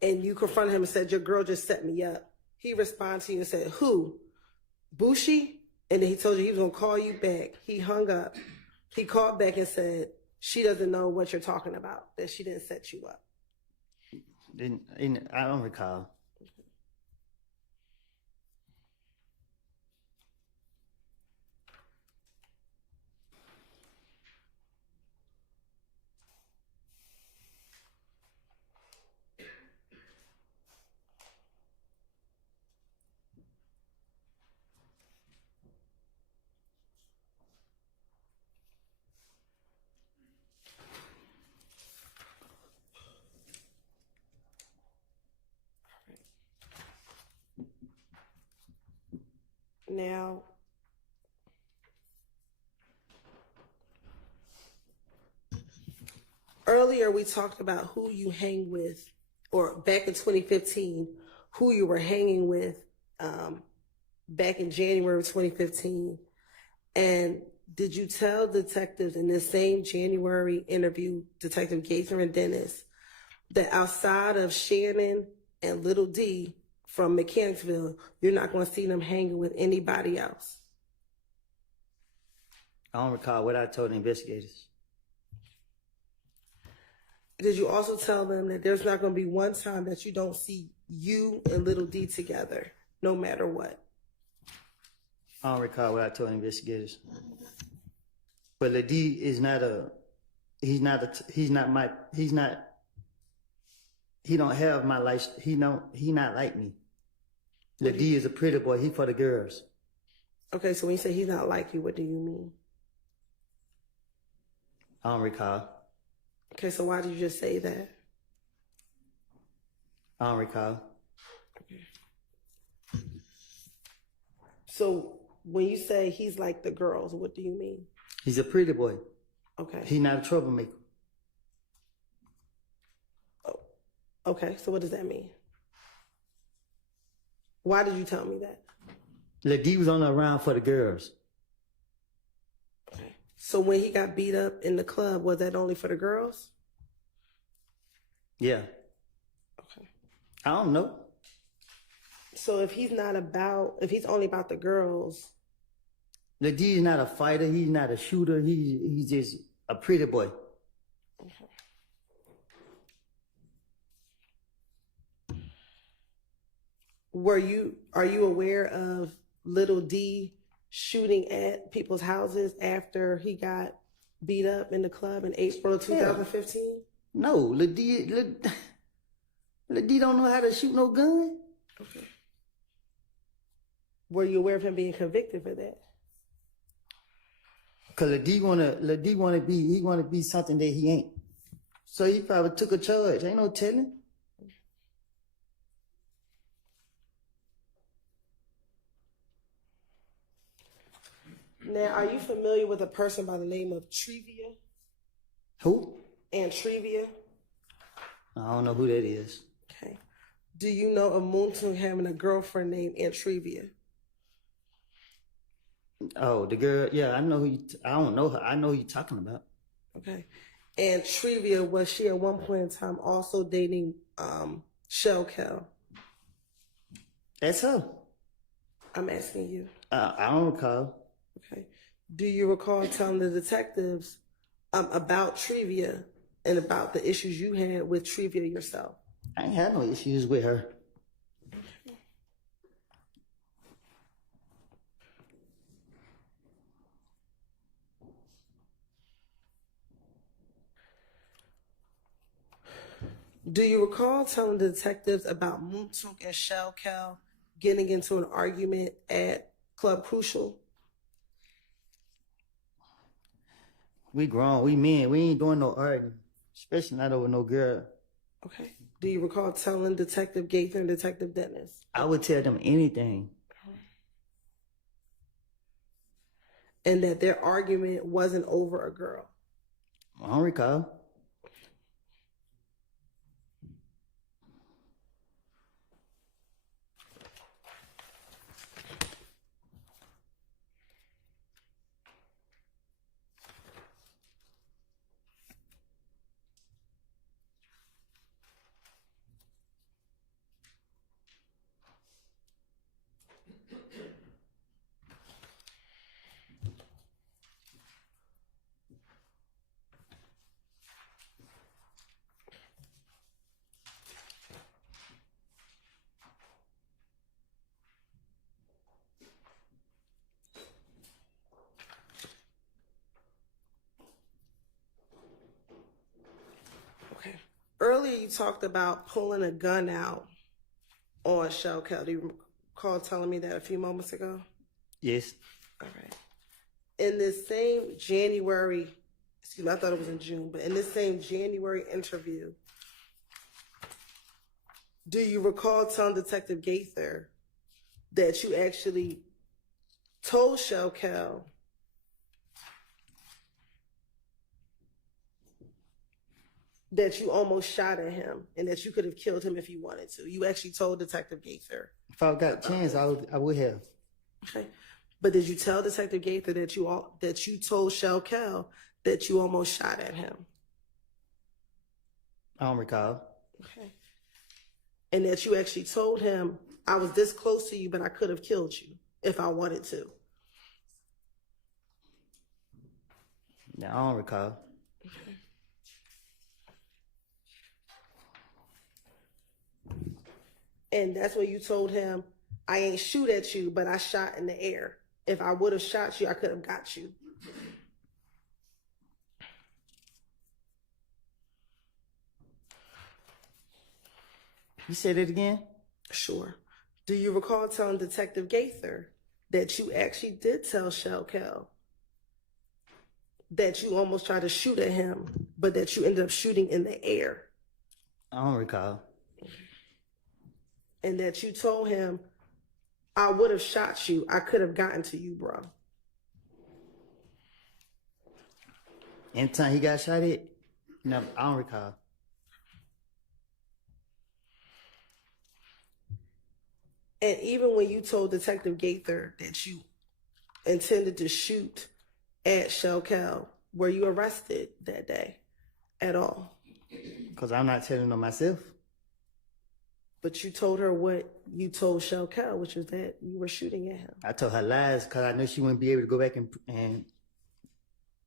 and you confronted him and said, your girl just set me up, he responded to you and said, who? Booshi? And then he told you he was going to call you back. He hung up. He called back and said, she doesn't know what you're talking about, that she didn't set you up. I don't recall. Now, earlier we talked about who you hang with, or back in 2015, who you were hanging with back in January of 2015. And did you tell detectives in this same January interview, Detective Gaither and Dennis, that outside of Shannon and Little D from Mechanicsville, you're not going to see them hanging with anybody else? I don't recall what I told the investigators. Did you also tell them that there's not going to be one time that you don't see you and Little D together, no matter what? I don't recall what I told the investigators. But Lady is not he don't have my life, he not like me. Lady is a pretty boy, he for the girls. Okay, so when you say he's not like you, what do you mean? I don't recall. Okay, so why did you just say that? I don't recall. So when you say he's like the girls, what do you mean? He's a pretty boy. Okay. He's not a troublemaker. Oh, okay, so what does that mean? Why did you tell me that? Lady was only around for the girls. Okay. So when he got beat up in the club, was that only for the girls? Yeah. Okay. I don't know. So if he's only about the girls. Lady is not a fighter, he's not a shooter, he's just a pretty boy. Okay. Are you aware of Little D shooting at people's houses after he got beat up in the club in April of 2015? No, Lady don't know how to shoot no gun. Okay. Were you aware of him being convicted for that? Cause Lady wanna be something that he ain't. So he probably took a charge. Ain't no telling. Now, are you familiar with a person by the name of Trevia? Who? Antrevia? I don't know who that is. Okay. Do you know of Moontung having a girlfriend named Antrevia? Oh, the girl. Yeah, I know who. I don't know her. I know who you're talking about. Okay. And Trevia, was she at one point in time also dating Shell Kel? That's her. I'm asking you. I don't recall. Okay. Do you recall telling the detectives about Trevia and about the issues you had with Trevia yourself? I ain't had no issues with her. Do you recall telling the detectives about Moontung and Shell Kel getting into an argument at Club Crucial? We grown, we men, we ain't doing no arguing, especially not over no girl. Okay. Do you recall telling Detective Gaither and Detective Dennis? I would tell them anything. And that their argument wasn't over a girl? I don't recall. Okay. Earlier you talked about pulling a gun out on Shell Kel. Do you recall telling me that a few moments ago? Yes. All right. In this same January, excuse me, I thought it was in June, but in this same January interview, do you recall telling Detective Gaither that you actually told Shelkel that you almost shot at him and that you could have killed him if you wanted to. You actually told Detective Gaither. If I got a chance, I would have. Okay. But did you tell Detective Gaither that you told Shelkel that you almost shot at him? I don't recall. Okay. And that you actually told him, I was this close to you, but I could have killed you if I wanted to. No, I don't recall. Okay. And that's when you told him, I ain't shoot at you, but I shot in the air. If I would have shot you, I could have got you. You said it again? Sure. Do you recall telling Detective Gaither that you actually did tell Shelkel that you almost tried to shoot at him, but that you ended up shooting in the air? I don't recall. And that you told him, I would have shot you. I could have gotten to you, bro. Anytime he got shot at? No, I don't recall. And even when you told Detective Gaither that you intended to shoot at Shelkel, were you arrested that day at all? Because I'm not telling on myself. But you told her what you told Shelkel, which was that you were shooting at him. I told her lies because I knew she wouldn't be able to go back and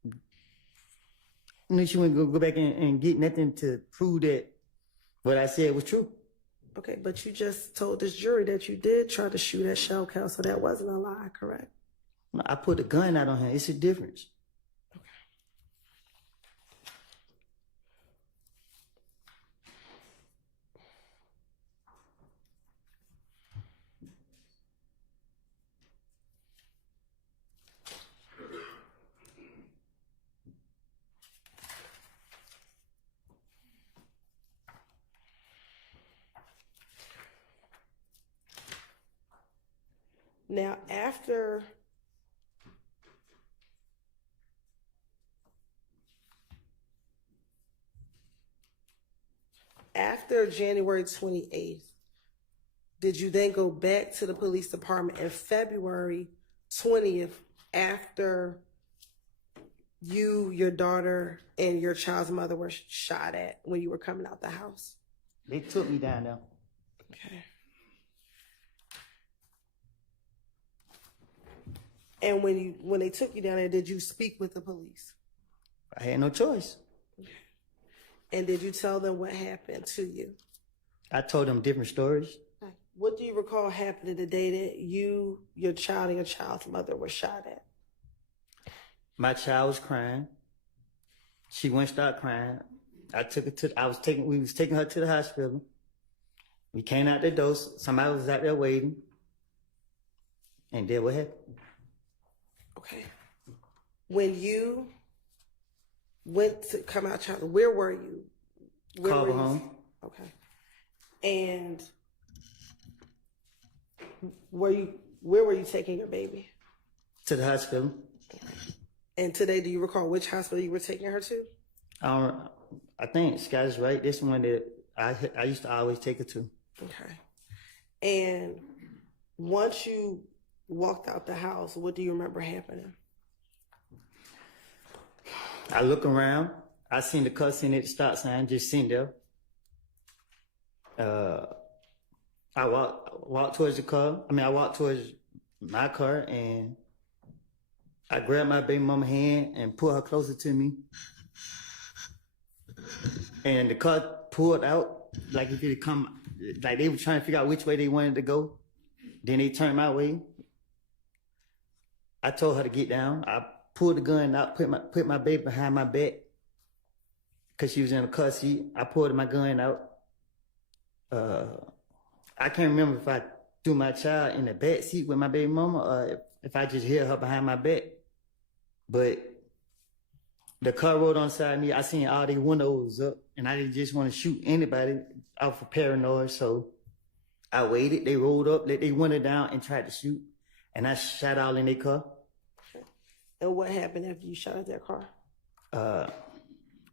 I knew she wouldn't go back and get nothing to prove that what I said was true. Okay, but you just told this jury that you did try to shoot at Shelkel, so that wasn't a lie, correct? No, I put a gun out on her. It's a difference. Now, after January 28th, did you then go back to the police department in February 20th after you, your daughter, and your child's mother were shot at when you were coming out the house? They took me down there. Okay. And when they took you down there, did you speak with the police? I had no choice. And did you tell them what happened to you? I told them different stories. What do you recall happening the day that you, your child, and your child's mother were shot at? My child was crying. She wouldn't stop crying. We was taking her to the hospital. We came out the door. Somebody was out there waiting. And then what happened? Okay. When you went to come out, child, where were you? Carver home. Okay. And where were you taking your baby? To the hospital. And today, do you recall which hospital you were taking her to? I think Scott is right. This one that I used to always take her to. Okay. And once you walked out the house, what do you remember happening? I look around. I seen the car sitting at the stop sign, just sitting there. I walked towards the car. I walked towards my car, and I grabbed my baby mama's hand and pulled her closer to me. And the car pulled out like if it come, like they were trying to figure out which way they wanted to go. Then they turned my way. I told her to get down. I pulled the gun out, put my baby behind my back because she was in a car seat. I pulled my gun out. I can't remember if I threw my child in the back seat with my baby mama or if I just held her behind my back. But the car rolled on side of me. I seen all the windows up, and I didn't just want to shoot anybody out for paranoia. So I waited. They rolled up, let their window down, and tried to shoot. and I shot all in their car. And what happened after you shot at their car?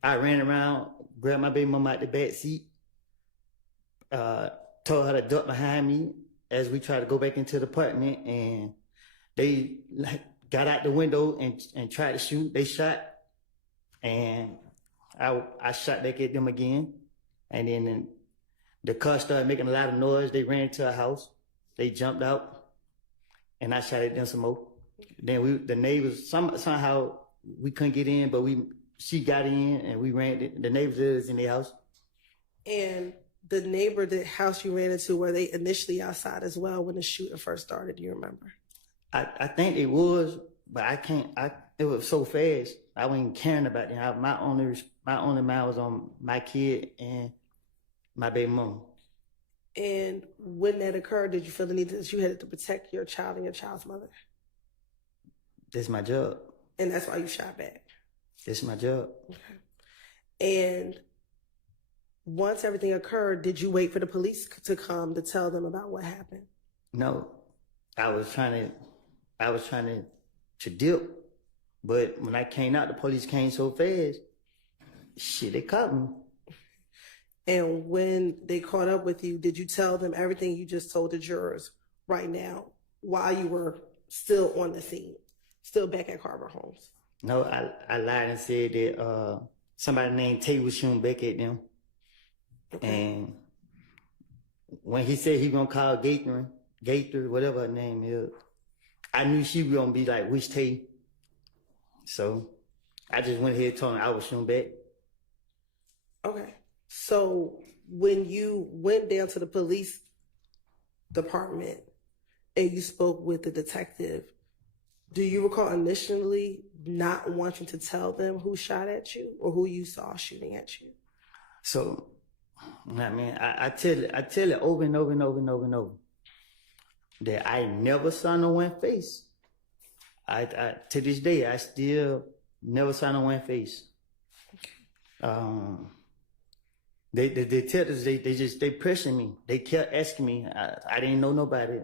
I ran around, grabbed my baby mama out the back seat, told her to duck behind me as we tried to go back into the apartment, and they got out the window and tried to shoot. They shot, and I shot back at them again, and then the car started making a lot of noise. They ran to a house. They jumped out, and I shot at them some more. Then the neighbors, somehow we couldn't get in, but she got in, and we ran. The neighbors was in their house. And the neighbor, the house you ran into, were they initially outside as well when the shooting first started? Do you remember? I think it was, but I can't. It was so fast. I wasn't caring about them. My only mind was on my kid and my baby mom. And when that occurred, did you feel the need that you had to protect your child and your child's mother? That's my job. And that's why you shot back. That's my job. Okay. And once everything occurred, did you wait for the police to come to tell them about what happened? No, I was trying to dip, but when I came out, the police came so fast. Shit, they caught me. And when they caught up with you, did you tell them everything you just told the jurors right now while you were still on the scene, still back at Carver Homes? No, I lied and said that somebody named Tay was shooting back at them. And when he said he gonna call Gator, whatever her name is, I knew she was gonna be like, which Tay? So I just went ahead and told him I was shooting back. Okay. So when you went down to the police department and you spoke with the detective, do you recall initially not wanting to tell them who shot at you or who you saw shooting at you? So, I mean, I tell it over and over and over and over and over that I never saw no one face. I to this day, I still never saw no one face. The detectives, they pressured me. They kept asking me. I didn't know nobody.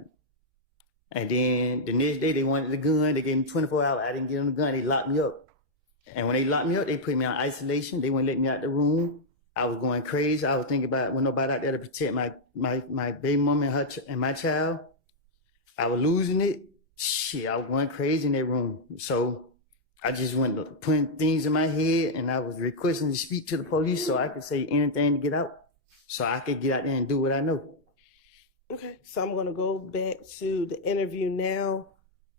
And then the next day they wanted the gun. They gave me 24 hours. I didn't give them the gun. They locked me up. And when they locked me up, they put me on isolation. They wouldn't let me out the room. I was going crazy. I was thinking about when nobody out there to protect my baby mom and my child. I was losing it. Shit, I was going crazy in that room. So I just went putting things in my head, and I was requesting to speak to the police so I could say anything to get out, so I could get out there and do what I know. Okay, so I'm going to go back to the interview now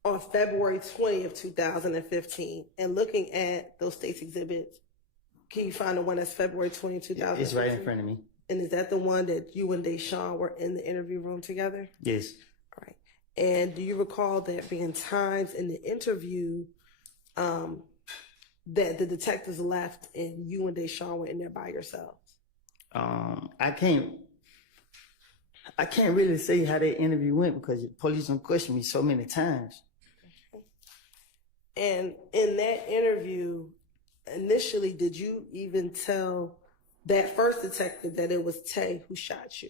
on February 20th, 2015, and looking at those state's exhibits. Can you find the one that's February 20th, 2015? It's right in front of me. And is that the one that you and Deshaun were in the interview room together? Yes. All right. And do you recall there being times in the interview that the detectives left and you and Deshaun were in there by yourselves? I can't really say how that interview went because the police don't question me so many times. And in that interview, initially, did you even tell that first detective that it was Tay who shot you?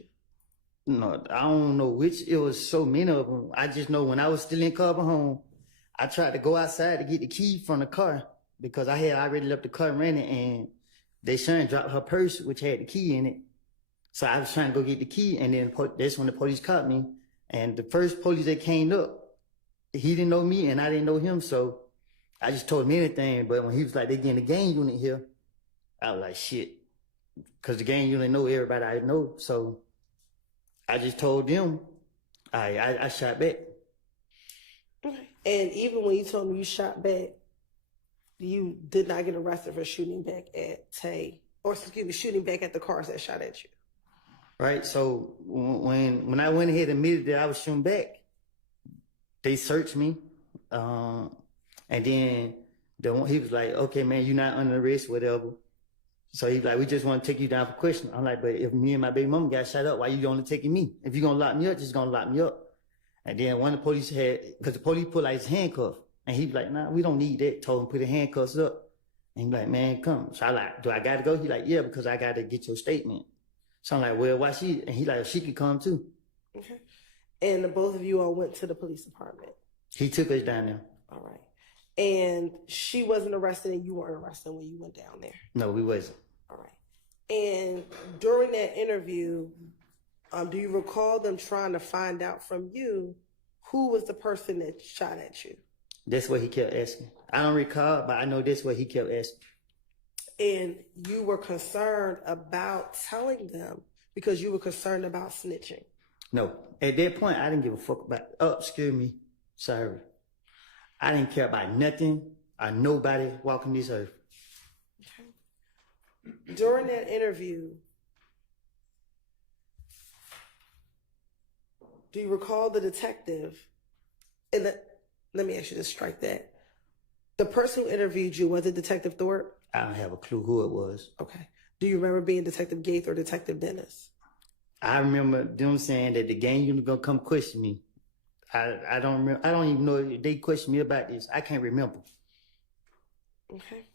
No, I don't know which. It was so many of them. I just know when I was still in Carver Home, I tried to go outside to get the key from the car because I had already left the car running, and Deshaun dropped her purse, which had the key in it. So I was trying to go get the key, and then that's when the police caught me. And the first police that came up, he didn't know me, and I didn't know him, so I just told him anything. But when he was like, they getting the gang unit here, I was like, shit. Because the gang unit know everybody I know, so I just told them I shot back. Okay. And even when you told me you shot back, you did not get arrested for shooting back at Tay, or excuse me, shooting back at the cars that shot at you. Right. So when I went ahead and admitted that I was shooting back, they searched me, and then he was like, "Okay, man, you're not under arrest, whatever." So he's like, "We just want to take you down for questioning." I'm like, "But if me and my baby mama got shot up, why you only taking me? If you're gonna lock me up, just gonna lock me up." And then one of the police because the police put like his handcuff, and he was like, "Nah, we don't need that." Told him put the handcuffs up, and he was like, "Man, come." So I like, "Do I gotta go?" He like, "Yeah, because I gotta get your statement." So I'm like, "Well, why she?" And he like, "She could come too." Okay. And the both of you all went to the police department. He took us down there. All right. And she wasn't arrested and you weren't arrested when you went down there. No, we wasn't. All right. And during that interview, do you recall them trying to find out from you who was the person that shot at you? That's what he kept asking. I don't recall, but I know that's what he kept asking. And you were concerned about telling them because you were concerned about snitching. No, at that point, I didn't give a fuck about. Oh, excuse me, sorry. I didn't care about nothing or nobody walking this earth. Okay. During that interview, do you recall the detective? And let me ask you to strike that. The person who interviewed you, was it Detective Thorpe? I don't have a clue who it was. Okay. Do you remember being Detective Gaith or Detective Dennis? I remember them saying that the gang unit gonna come question me. I don't remember. I don't even know if they questioned me about this. I can't remember. Okay.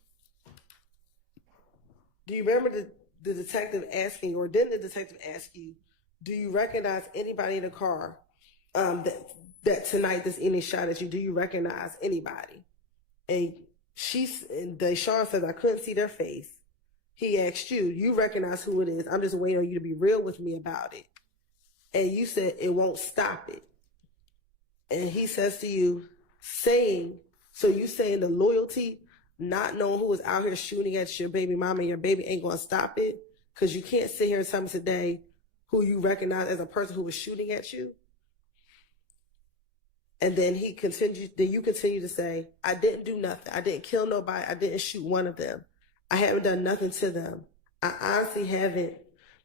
Do you remember the detective asking, or didn't the detective ask you, do you recognize anybody in the car that tonight this evening shot at you? Do you recognize anybody? And Deshaun says, I couldn't see their face. He asked you, you recognize who it is. I'm just waiting on you to be real with me about it. And you said, it won't stop it. And he says to you, so you saying the loyalty, not knowing who was out here shooting at your baby mama and your baby ain't going to stop it? Because you can't sit here and tell me today who you recognize as a person who was shooting at you. And then you continue to say, I didn't do nothing. I didn't kill nobody. I didn't shoot one of them. I haven't done nothing to them. I honestly haven't.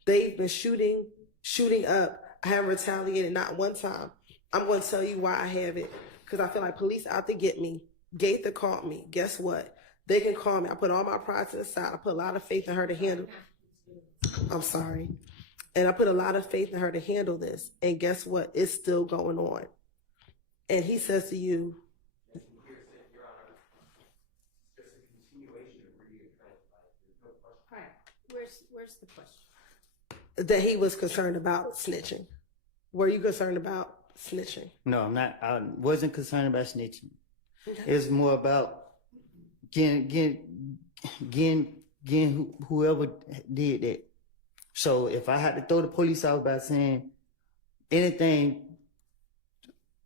They've been shooting up. I haven't retaliated not one time. I'm going to tell you why I haven't. Because I feel like police out to get me. Gaither called me. Guess what? They can call me. I put all my pride to the side. I put a lot of faith in her to handle. I'm sorry. And I put a lot of faith in her to handle this. And guess what? It's still going on. And he says to you, All right, where's the question? that he was concerned about snitching. Were you concerned about snitching? No, I'm not. I wasn't concerned about snitching. Okay. It's more about getting whoever did that. So if I had to throw the police out by saying anything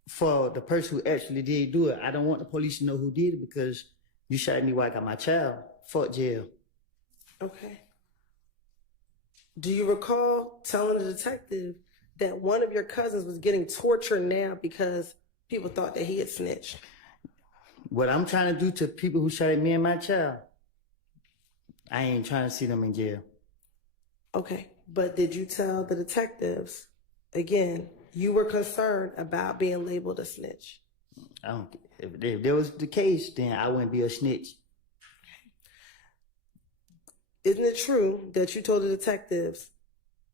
for the person who actually did do it, I don't want the police to know who did it because you shot me while I got my child. Fuck jail. Okay. Do you recall telling the detective that one of your cousins was getting tortured now because people thought that he had snitched? What I'm trying to do to people who shot at me and my child, I ain't trying to see them in jail. Okay, but did you tell the detectives, again, you were concerned about being labeled a snitch? If that was the case, then I wouldn't be a snitch. Isn't it true that you told the detectives,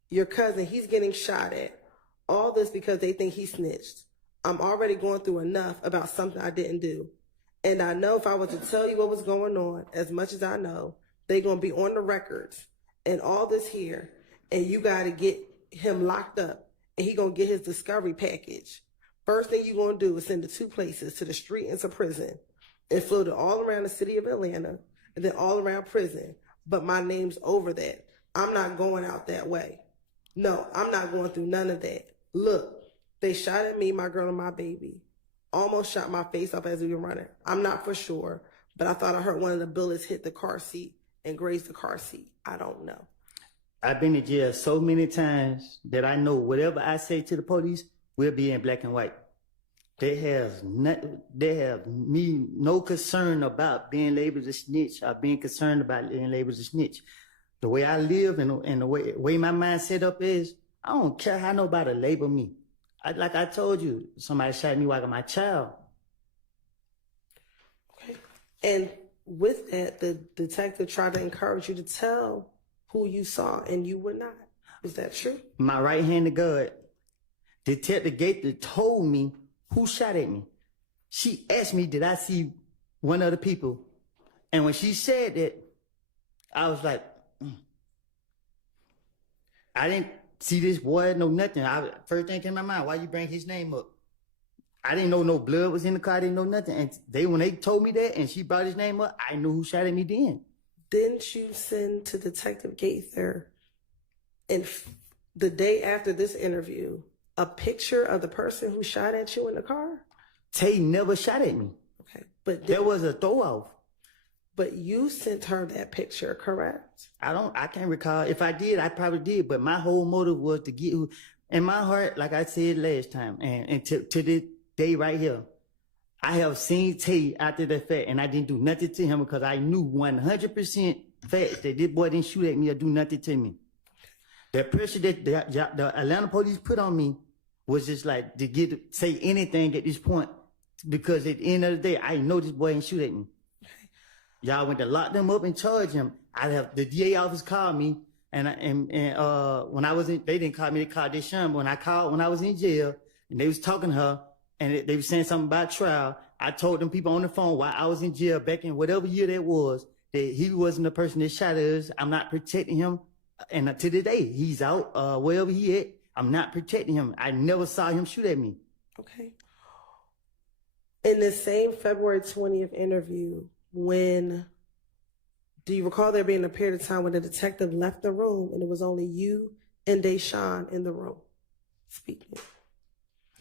your cousin, he's getting shot at, all this because they think he snitched? I'm already going through enough about something I didn't do. And I know if I was to tell you what was going on, as much as I know, they're going to be on the records and all this here, and you got to get him locked up, and he going to get his discovery package. First thing you're going to do is send the two places, to the street and to prison, and float it all around the city of Atlanta, and then all around prison. But my name's over that. I'm not going out that way. No, I'm not going through none of that. Look, they shot at me, my girl, and my baby. Almost shot my face off as we were running. I'm not for sure, but I thought I heard one of the bullets hit the car seat and grazed the car seat. I don't know. I've been to jail so many times that I know whatever I say to the police will be in black and white. They have me no concern about being labeled a snitch or being concerned about being labeled a snitch. The way I live and the way my mind set up is, I don't care how nobody label me. Like I told you, somebody shot me while I got my child. Okay. And with that, the detective tried to encourage you to tell who you saw, and you would not. Is that true? My right-handed guard, Detective Gaither, told me who shot at me. She asked me, did I see one of the people? And when she said that, I was like, I didn't see this boy, no nothing. First thing came to my mind, why you bring his name up? I didn't know no blood was in the car. I didn't know nothing. And when they told me that and she brought his name up, I knew who shot at me then. Didn't you send to Detective Gaither, and the day after this interview, a picture of the person who shot at you in the car? Tay never shot at me. Okay, but there was a throw off. But you sent her that picture, correct? I can't recall. If I did, I probably did. But my whole motive was to get who, in my heart, like I said last time, and to this day right here, I have seen Tay after the fact, and I didn't do nothing to him because I knew 100% fact that this boy didn't shoot at me or do nothing to me. The pressure that the Atlanta police put on me was just like to say anything at this point, because at the end of the day, I know this boy didn't shoot at me. Y'all went to lock them up and charge him. The DA office called me, and when I was in, they didn't call me, they called Deshaun. But when I was in jail, and they was talking to her, and they was saying something about trial, I told them people on the phone while I was in jail back in whatever year that was, that he wasn't the person that shot us. I'm not protecting him. And to this day, he's out wherever he at. I'm not protecting him. I never saw him shoot at me. Okay. In the same February 20th interview, do you recall there being a period of time when the detective left the room and it was only you and Deshaun in the room speaking?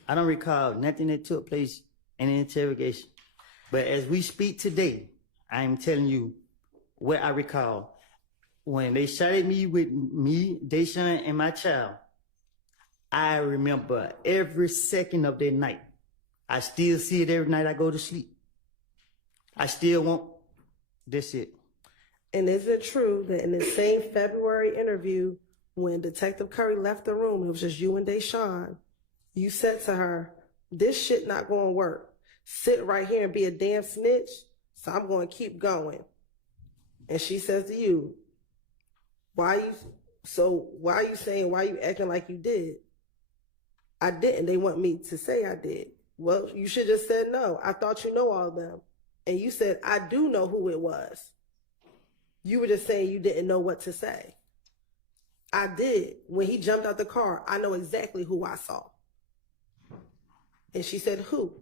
I don't recall nothing that took place in the interrogation. But as we speak today, I'm telling you what I recall. When they shot at me with me, Deshaun, and my child, I remember every second of that night. I still see it every night I go to sleep. I still want this it. And is it true that in the same February interview, when Detective Curry left the room, it was just you and Deshaun, you said to her, this shit not going to work. Sit right here and be a damn snitch, so I'm going to keep going. And she says to you, why are you acting like you did? I didn't. They want me to say I did. Well, you should just said no. I thought you know all of them. And you said, I do know who it was. You were just saying you didn't know what to say. I did. When he jumped out the car, I know exactly who I saw. And she said, who?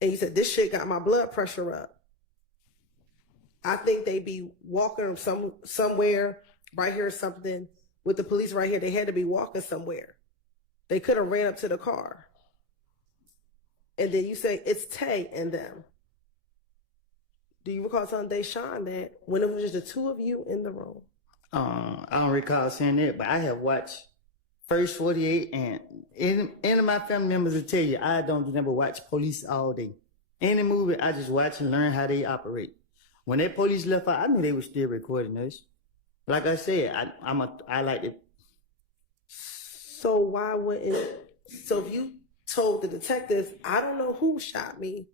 And he said, this shit got my blood pressure up. I think they be walking somewhere right here or something with the police right here. They had to be walking somewhere. They could have ran up to the car. And then you say, it's Tay and them. Do you recall telling Deshaun that when it was just the two of you in the room? I don't recall saying that, but I have watched First 48, and any of my family members will tell you, I don't remember watch police all day. Any movie, I just watch and learn how they operate. When that police left out, I knew they were still recording us. Like I said, I like it. So why wouldn't, so if you told the detectives, I don't know who shot me,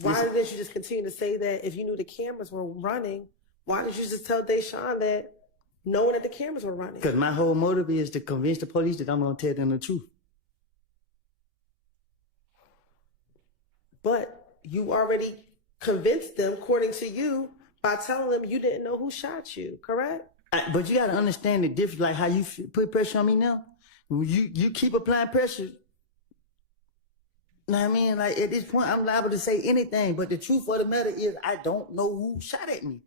why didn't you just continue to say that if you knew the cameras were running? Why didn't you just tell Deshaun that knowing that the cameras were running? Because my whole motive is to convince the police that I'm going to tell them the truth. But you already convinced them, according to you, by telling them you didn't know who shot you, correct? But you got to understand the difference, like how you put pressure on me now. You keep applying pressure. Know what I mean? Like at this point, I'm liable to say anything. But the truth of the matter is, I don't know who shot at me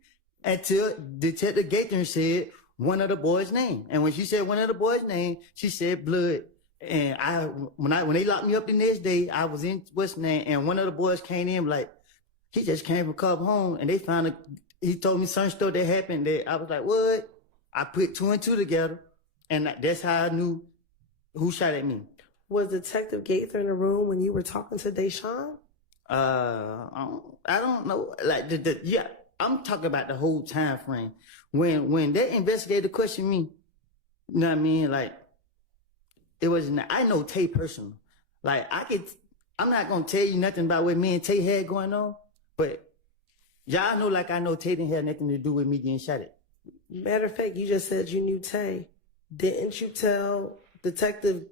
until Detective Gaither said one of the boys' name. And when she said one of the boys' name, she said Blood. And when they locked me up the next day, I was in what's name, and one of the boys came in like he just came from Cub home, and they found he told me some stuff that happened. That I was like, what? I put two and two together, and that's how I knew who shot at me. Was Detective Gaither in the room when you were talking to Deshaun? I don't know. Like yeah, I'm talking about the whole time frame. When that investigator questioned me, you know what I mean? Like it wasn't. I know Tay personal. Like I'm not gonna tell you nothing about what me and Tay had going on, but y'all know, like I know Tay didn't have nothing to do with me getting shot at. Matter of fact, you just said you knew Tay. Didn't you tell Detective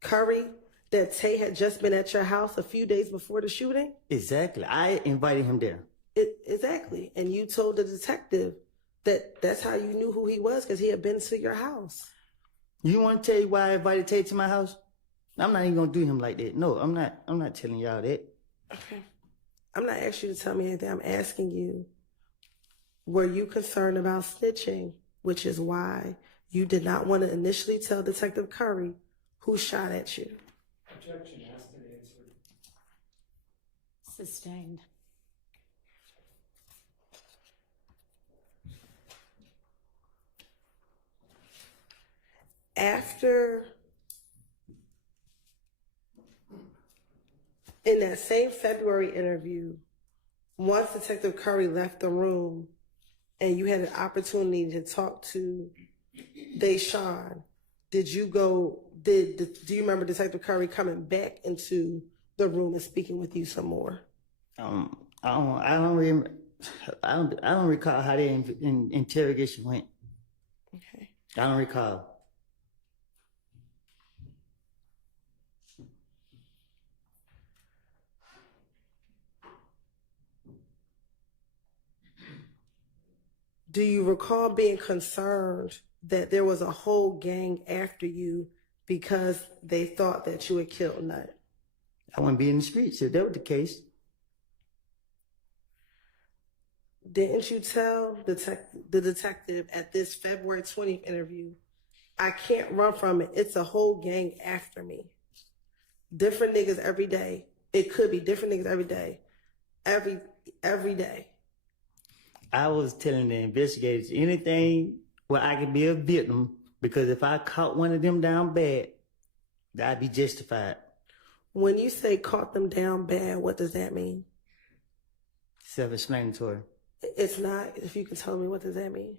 Curry that Tay had just been at your house a few days before the shooting? Exactly. I invited him there. Exactly. And you told the detective that's how you knew who he was, because he had been to your house. You want to tell you why I invited Tay to my house? I'm not even gonna do him like that. No, I'm not telling y'all that. Okay. I'm not asking you to tell me anything. I'm asking you, were you concerned about snitching, which is why you did not want to initially tell Detective Curry who shot at you? Objection has to be answered. Sustained. After, in that same February interview, once Detective Curry left the room and you had an opportunity to talk to Deshaun, do you remember Detective Curry coming back into the room and speaking with you some more? I don't recall how the interrogation went. Okay. I don't recall. Do you recall being concerned that there was a whole gang after you because they thought that you had killed Nut? I wouldn't be in the streets if that was the case. Didn't you tell the detective at this February 20th interview, I can't run from it. It's a whole gang after me. Different niggas every day. It could be different niggas every day. Every day. I was telling the investigators anything where I could be a victim, because if I caught one of them down bad, I'd be justified. When you say caught them down bad, what does that mean? Self-explanatory. It's not. If you can tell me, what does that mean?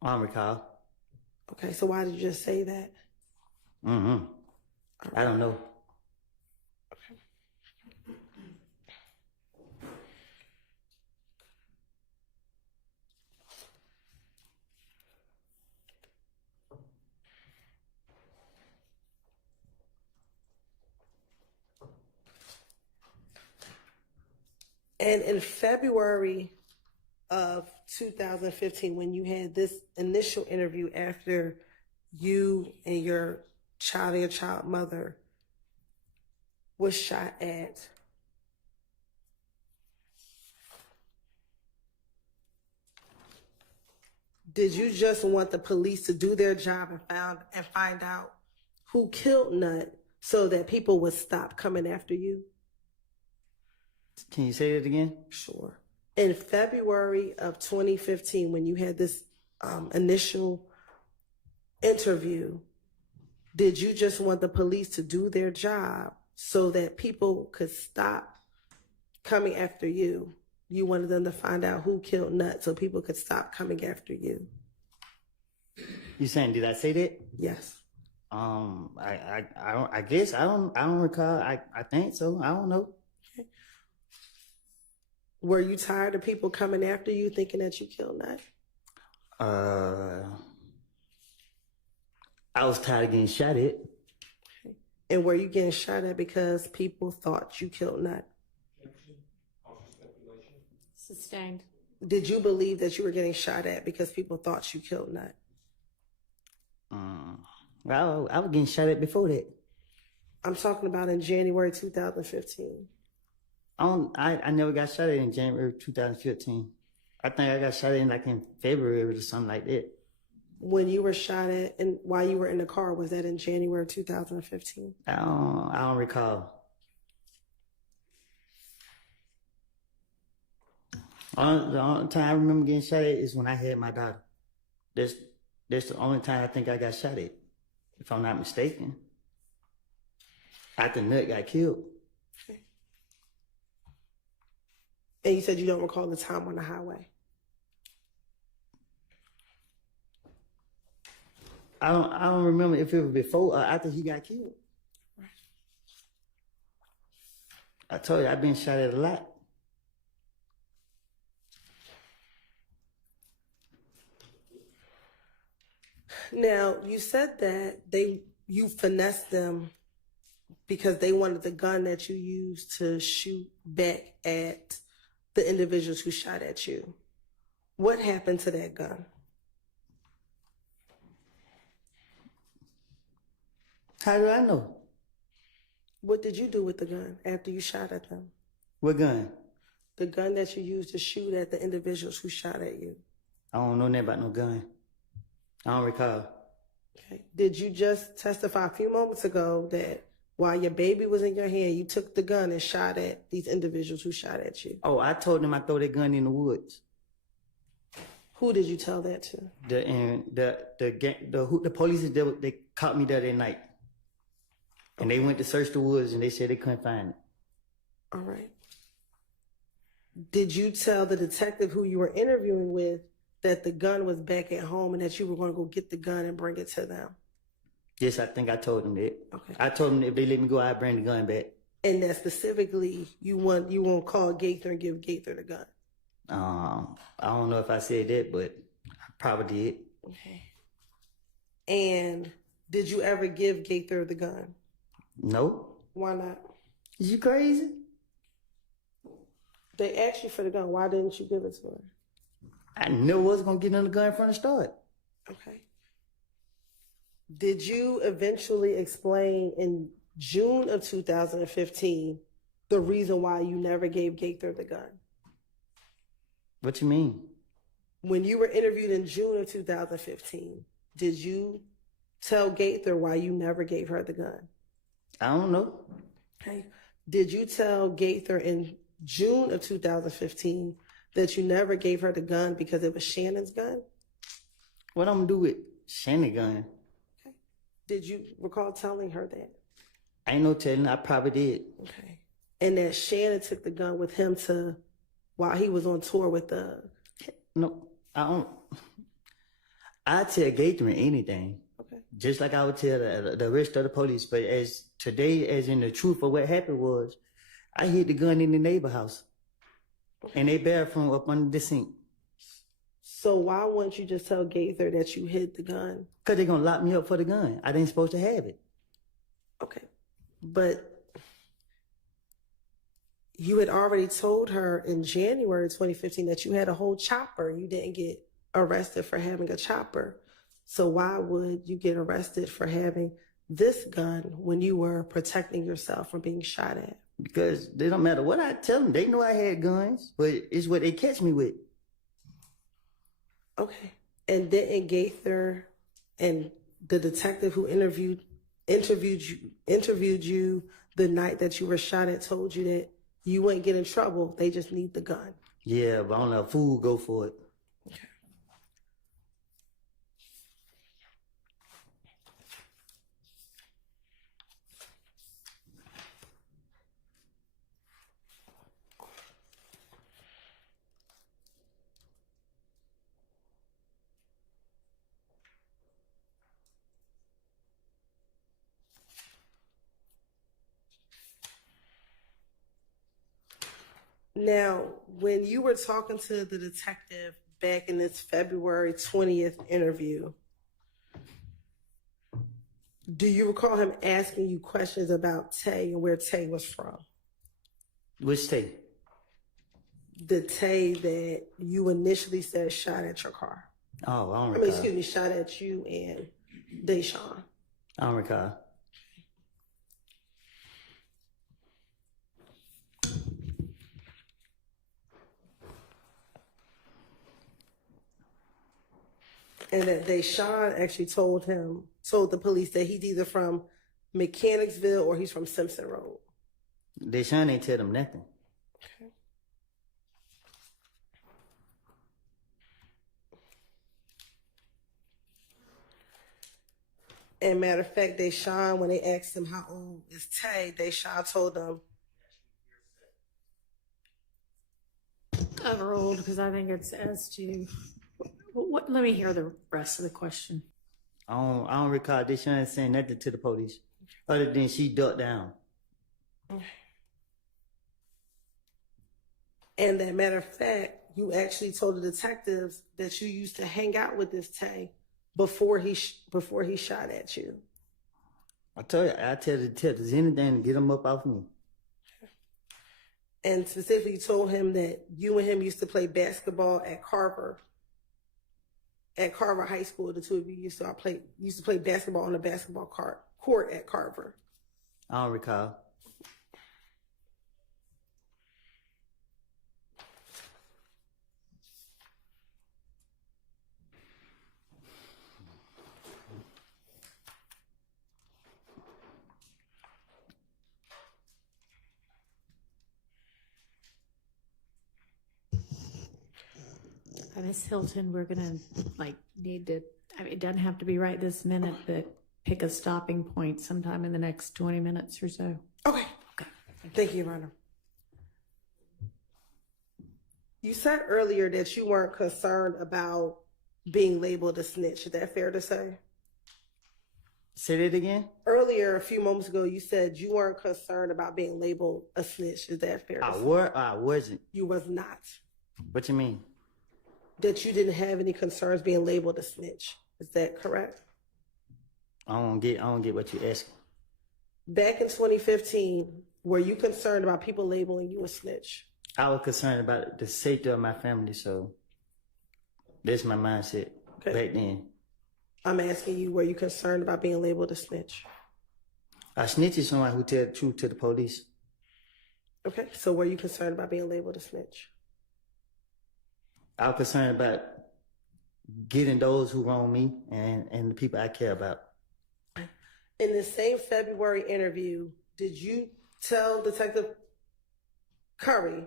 I don't recall. Okay, so why did you just say that? I don't know. And in February of 2015, when you had this initial interview after you and your child mother was shot at, did you just want the police to do their job and find out who killed Nut so that people would stop coming after you? Can you say that again? Sure. In February of 2015, when you had this initial interview, did you just want the police to do their job so that people could stop coming after you? You wanted them to find out who killed Nut so people could stop coming after you. You saying, did I say that? Yes. I guess I don't recall. I think so. I don't know. Were you tired of people coming after you thinking that you killed Nut? I was tired of getting shot at. And were you getting shot at because people thought you killed Nut? Sustained. Did you believe that you were getting shot at because people thought you killed Nut? Well, I was getting shot at before that. I'm talking about in January 2015. I never got shot at in January 2015. I think I got shot at in February or something like that. When you were shot at and while you were in the car, was that in January 2015? I don't recall. The only time I remember getting shot at is when I had my daughter. That's the only time I think I got shot at, if I'm not mistaken. After Nut got killed. And you said you don't recall the time on the highway. I don't remember if it was before or after he got killed. I told you, I've been shot at a lot. Now, you said that you finessed them because they wanted the gun that you used to shoot back at the individuals who shot at you. What happened to that gun? How do I know? What did you do with the gun after you shot at them? What gun? The gun that you used to shoot at the individuals who shot at you. I don't know nothing about no gun. I don't recall. Okay. Did you just testify a few moments ago that while your baby was in your hand, you took the gun and shot at these individuals who shot at you? Oh, I told them I throw that gun in the woods. Who did you tell that to? The police they caught me there that night, and they went to search the woods and they said they couldn't find it. All right. Did you tell the detective who you were interviewing with that the gun was back at home and that you were going to go get the gun and bring it to them? Yes, I think I told them that. Okay. I told them if they let me go, I'd bring the gun back. And that specifically, you won't call Gaither and give Gaither the gun. I don't know if I said that, but I probably did. Okay. And did you ever give Gaither the gun? No. Why not? Is you crazy? They asked you for the gun. Why didn't you give it to her? I knew I wasn't gonna get in the gun from the start. Okay. Did you eventually explain in June of 2015 the reason why you never gave Gaither the gun? What you mean? When you were interviewed in June of 2015, did you tell Gaither why you never gave her the gun? I don't know. Okay. Did you tell Gaither in June of 2015 that you never gave her the gun because it was Shannon's gun? What I'm gonna do with Shannon's gun? Okay. Did you recall telling her that? Ain't no telling. I probably did. Okay. And that Shannon took the gun with him while he was on tour with the... No, I don't. I tell Gaither anything. Okay. Just like I would tell the rest of the police. But as today, as in the truth of what happened was, I hid the gun in the neighbor house. And they bathroom up under the sink. So why wouldn't you just tell Gaither that you hid the gun? Because they're going to lock me up for the gun. I ain't supposed to have it. Okay. But you had already told her in January 2015 that you had a whole chopper. You didn't get arrested for having a chopper. So why would you get arrested for having this gun when you were protecting yourself from being shot at? Because they don't matter what I tell them. They know I had guns, but it's what they catch me with. Okay. And didn't Gaither and the detective who interviewed you the night that you were shot at told you that you wouldn't get in trouble, they just need the gun? Yeah, but I don't know, a fool go for it. Okay. Now, when you were talking to the detective back in this February 20th interview, do you recall him asking you questions about Tay and where Tay was from? Which Tay? The Tay that you initially said shot at your car. Oh, I don't I recall. mean, excuse me, shot at you and Deshaun. I don't recall. And that Deshaun actually told the police that he's either from Mechanicsville or he's from Simpson Road. Deshaun ain't tell them nothing. Okay. And matter of fact, Deshaun, when they asked him how old is Tay, Deshaun told them Overruled, because I think it's as to let me hear the rest of the question. I don't recall Deshaun saying nothing to the police other than she ducked down. And that matter of fact, you actually told the detectives that you used to hang out with this Tay before he shot at you. I tell you, I tell the detectives anything to get them up off me. And specifically told him that you and him used to play basketball at Carver High School. The two of you used to play basketball on the basketball court at Carver? I don't recall. Miss Hilton, we're gonna need to, I mean, it doesn't have to be right this minute, but pick a stopping point sometime in the next 20 minutes or so. Okay. Thank you, Your Honor. You said earlier that you weren't concerned about being labeled a snitch. Is that fair to say? Say that again? Earlier, a few moments ago, you said you weren't concerned about being labeled a snitch. Is that fair to say? I wasn't. You was not. What you mean? That you didn't have any concerns being labeled a snitch. Is that correct? I don't get what you're asking. Back in 2015, were you concerned about people labeling you a snitch? I was concerned about the safety of my family, so that's my mindset back then. I'm asking you, were you concerned about being labeled a snitch? A snitch is someone who tells the truth to the police. Okay, so were you concerned about being labeled a snitch? I was concerned about getting those who wrong me and the people I care about. In the same February interview, did you tell Detective Curry,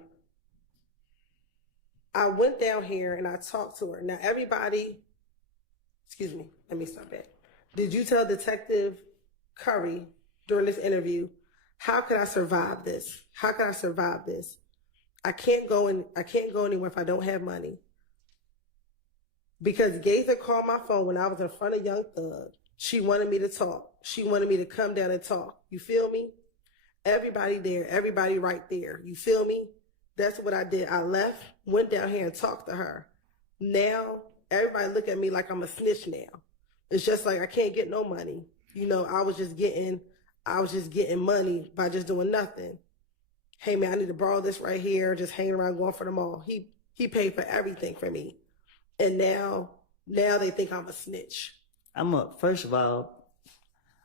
I went down here and I talked to her. Now everybody, excuse me, let me start back. Did you tell Detective Curry during this interview, how can I survive this? How can I survive this? I can't go anywhere if I don't have money. Because Gaither called my phone when I was in front of Young Thug. She wanted me to talk. She wanted me to come down and talk. You feel me? Everybody there, everybody right there. You feel me? That's what I did. I left, went down here and talked to her. Now, everybody look at me like I'm a snitch now. It's just like I can't get no money. You know, I was just getting money by just doing nothing. Hey man, I need to borrow this right here, just hanging around going for the mall. He paid for everything for me. And now they think I'm a snitch. First of all,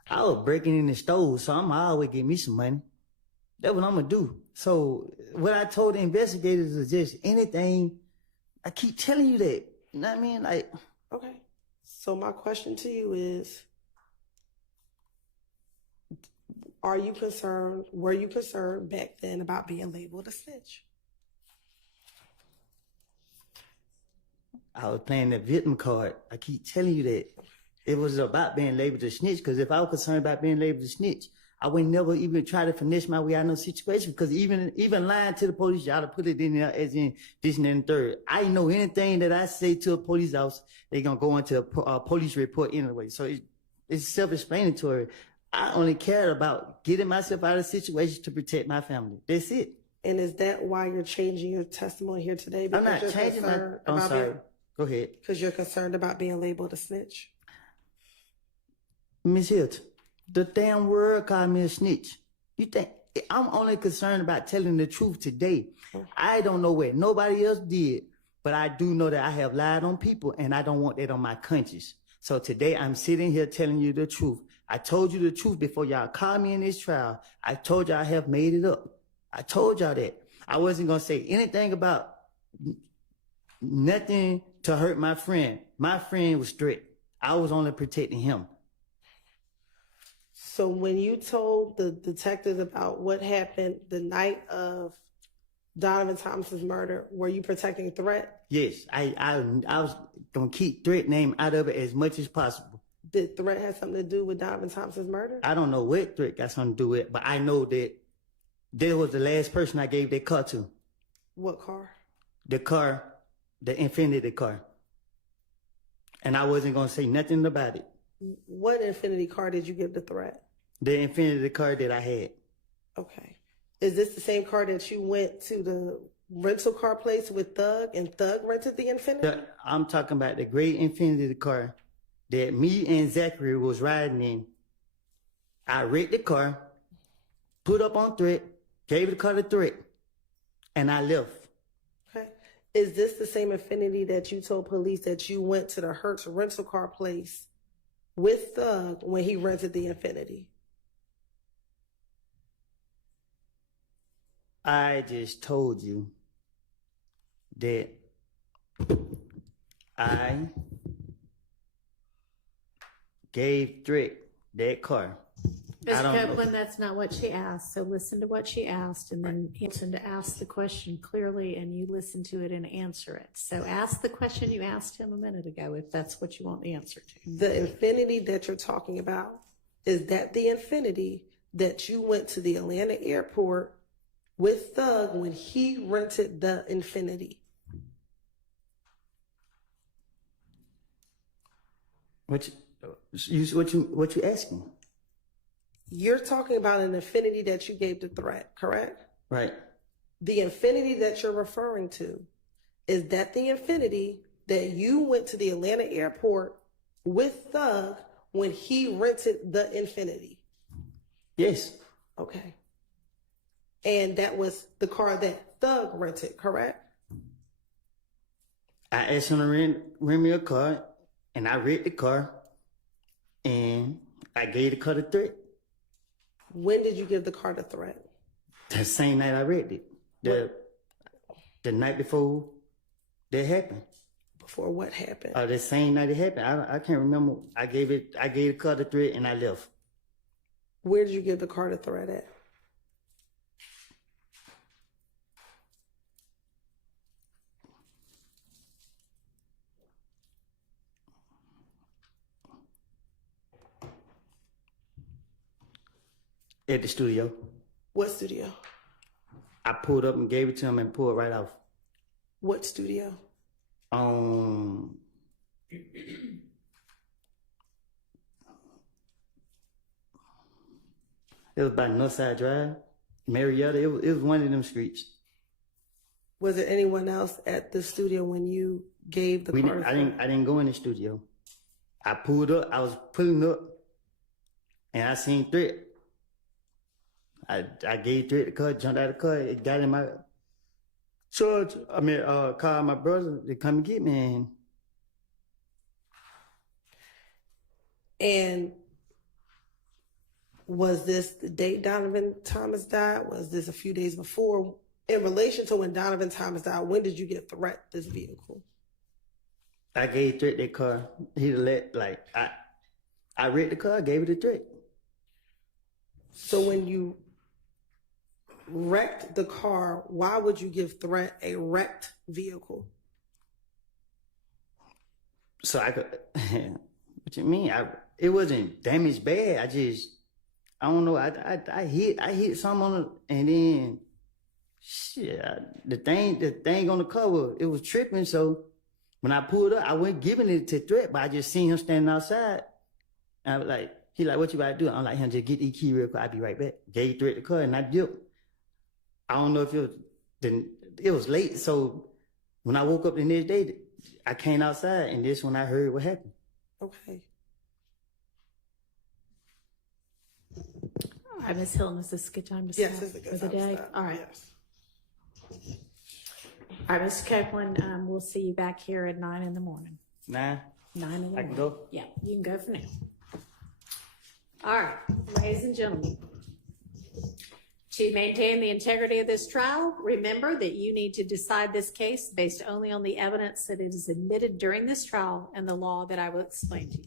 I was breaking in the stores, so I'm always get me some money. That's what I'm gonna do. So what I told the investigators is just anything. I keep telling you that. You know what I mean? Like, okay. So my question to you is, were you concerned back then about being labeled a snitch? I was playing the victim card. I keep telling you that. It was about being labeled a snitch, because if I was concerned about being labeled a snitch, I would never even try to finesse my way out of no situation, because even lying to the police, y'all to put it in there as in this and then third. I know anything that I say to a police officer, they're going to go into a police report anyway. So it's self-explanatory. I only cared about getting myself out of the situation to protect my family. That's it. And is that why you're changing your testimony here today? I'm not changing I'm sorry. Go ahead. Because you're concerned about being labeled a snitch? Miss Hilton, the damn word called me a snitch. You think I'm only concerned about telling the truth today? I don't know what nobody else did, but I do know that I have lied on people, and I don't want that on my conscience. So today I'm sitting here telling you the truth. I told you the truth before y'all called me in this trial. I told y'all I have made it up. I told y'all that. I wasn't going to say anything about nothing to hurt my friend. My friend was straight. I was only protecting him. So when you told the detectives about what happened the night of Donovan Thomas's murder, were you protecting Threat? Yes, I was going to keep Threat name out of it as much as possible. Did Threat have something to do with Donovan Thomas's murder? I don't know what Threat got something to do with it, but I know that there was the last person I gave that car to. What car? The car, the Infiniti car. And I wasn't going to say nothing about it. What Infiniti car did you give the Threat? The Infiniti car that I had. Okay. Is this the same car that you went to the rental car place with Thug and Thug rented the Infiniti? I'm talking about the gray Infiniti car that me and Zachary was riding in. I wrecked the car, put up on Threat, gave the car to Threat, and I left. Okay. Is this the same Infiniti that you told police that you went to the Hertz rental car place with Thug when he rented the Infinity? I just told you that I gave Drake that car. Ms. I don't know. Copeland, that's not what she asked. So listen to what she asked and then listen to ask the question clearly and you listen to it and answer it. So ask the question you asked him a minute ago if that's what you want the answer to. The Infinity that you're talking about, is that the Infinity that you went to the Atlanta airport with Thug when he rented the Infinity? What you asking? You're talking about an Infinity that you gave the Threat, correct? Right. The Infinity that you're referring to, is that the Infinity that you went to the Atlanta airport with Thug when he rented the Infinity? Yes. Okay. And that was the car that Thug rented, correct? I asked him to rent me a car, and I rented the car, and I gave the car to Threat. When did you give the car to Threat? The same night I rented it. The night before that happened. Before what happened? The same night it happened. I can't remember. I gave the car to Threat, and I left. Where did you give the car to Threat at? At the studio. What studio? I pulled up and gave it to him and pulled right off. What studio? It was by Northside Drive, Marietta. It was one of them streets. Was there anyone else at the studio when you gave the car? I didn't go in the studio. I pulled up. I was pulling up, and I seen Threat. I gave Threat the car, jumped out of the car, it got in my called my brother to come and get me. And was this the date Donovan Thomas died? Was this a few days before? In relation to when Donovan Thomas died, when did you give Threat this vehicle? I gave Threat that car. He I rented the car, gave it to Threat. So when you wrecked the car, why would you give Threat a wrecked vehicle? So I could. What you mean? It wasn't damaged bad. I don't know. I hit something on it, and then shit. The thing on the cover, it was tripping. So when I pulled up, I wasn't giving it to Threat, but I just seen him standing outside. And I was like, he like, what you about to do? I'm like, just get the key real quick. I'll be right back. Gave Threat the car, and I dipped. I don't know if it was late. So when I woke up the next day, I came outside, and this when I heard what happened. Okay. All right, Ms. Hilton, is this a good time to Yes, stop it's a good for the time to day? stop. All right. Yes. All right, Mr. Copeland, we'll see you back here at 9 in the morning. 9? 9 in the morning. I can go? Yeah, you can go for now. All right, ladies and gentlemen. To maintain the integrity of this trial, remember that you need to decide this case based only on the evidence that is admitted during this trial and the law that I will explain to you.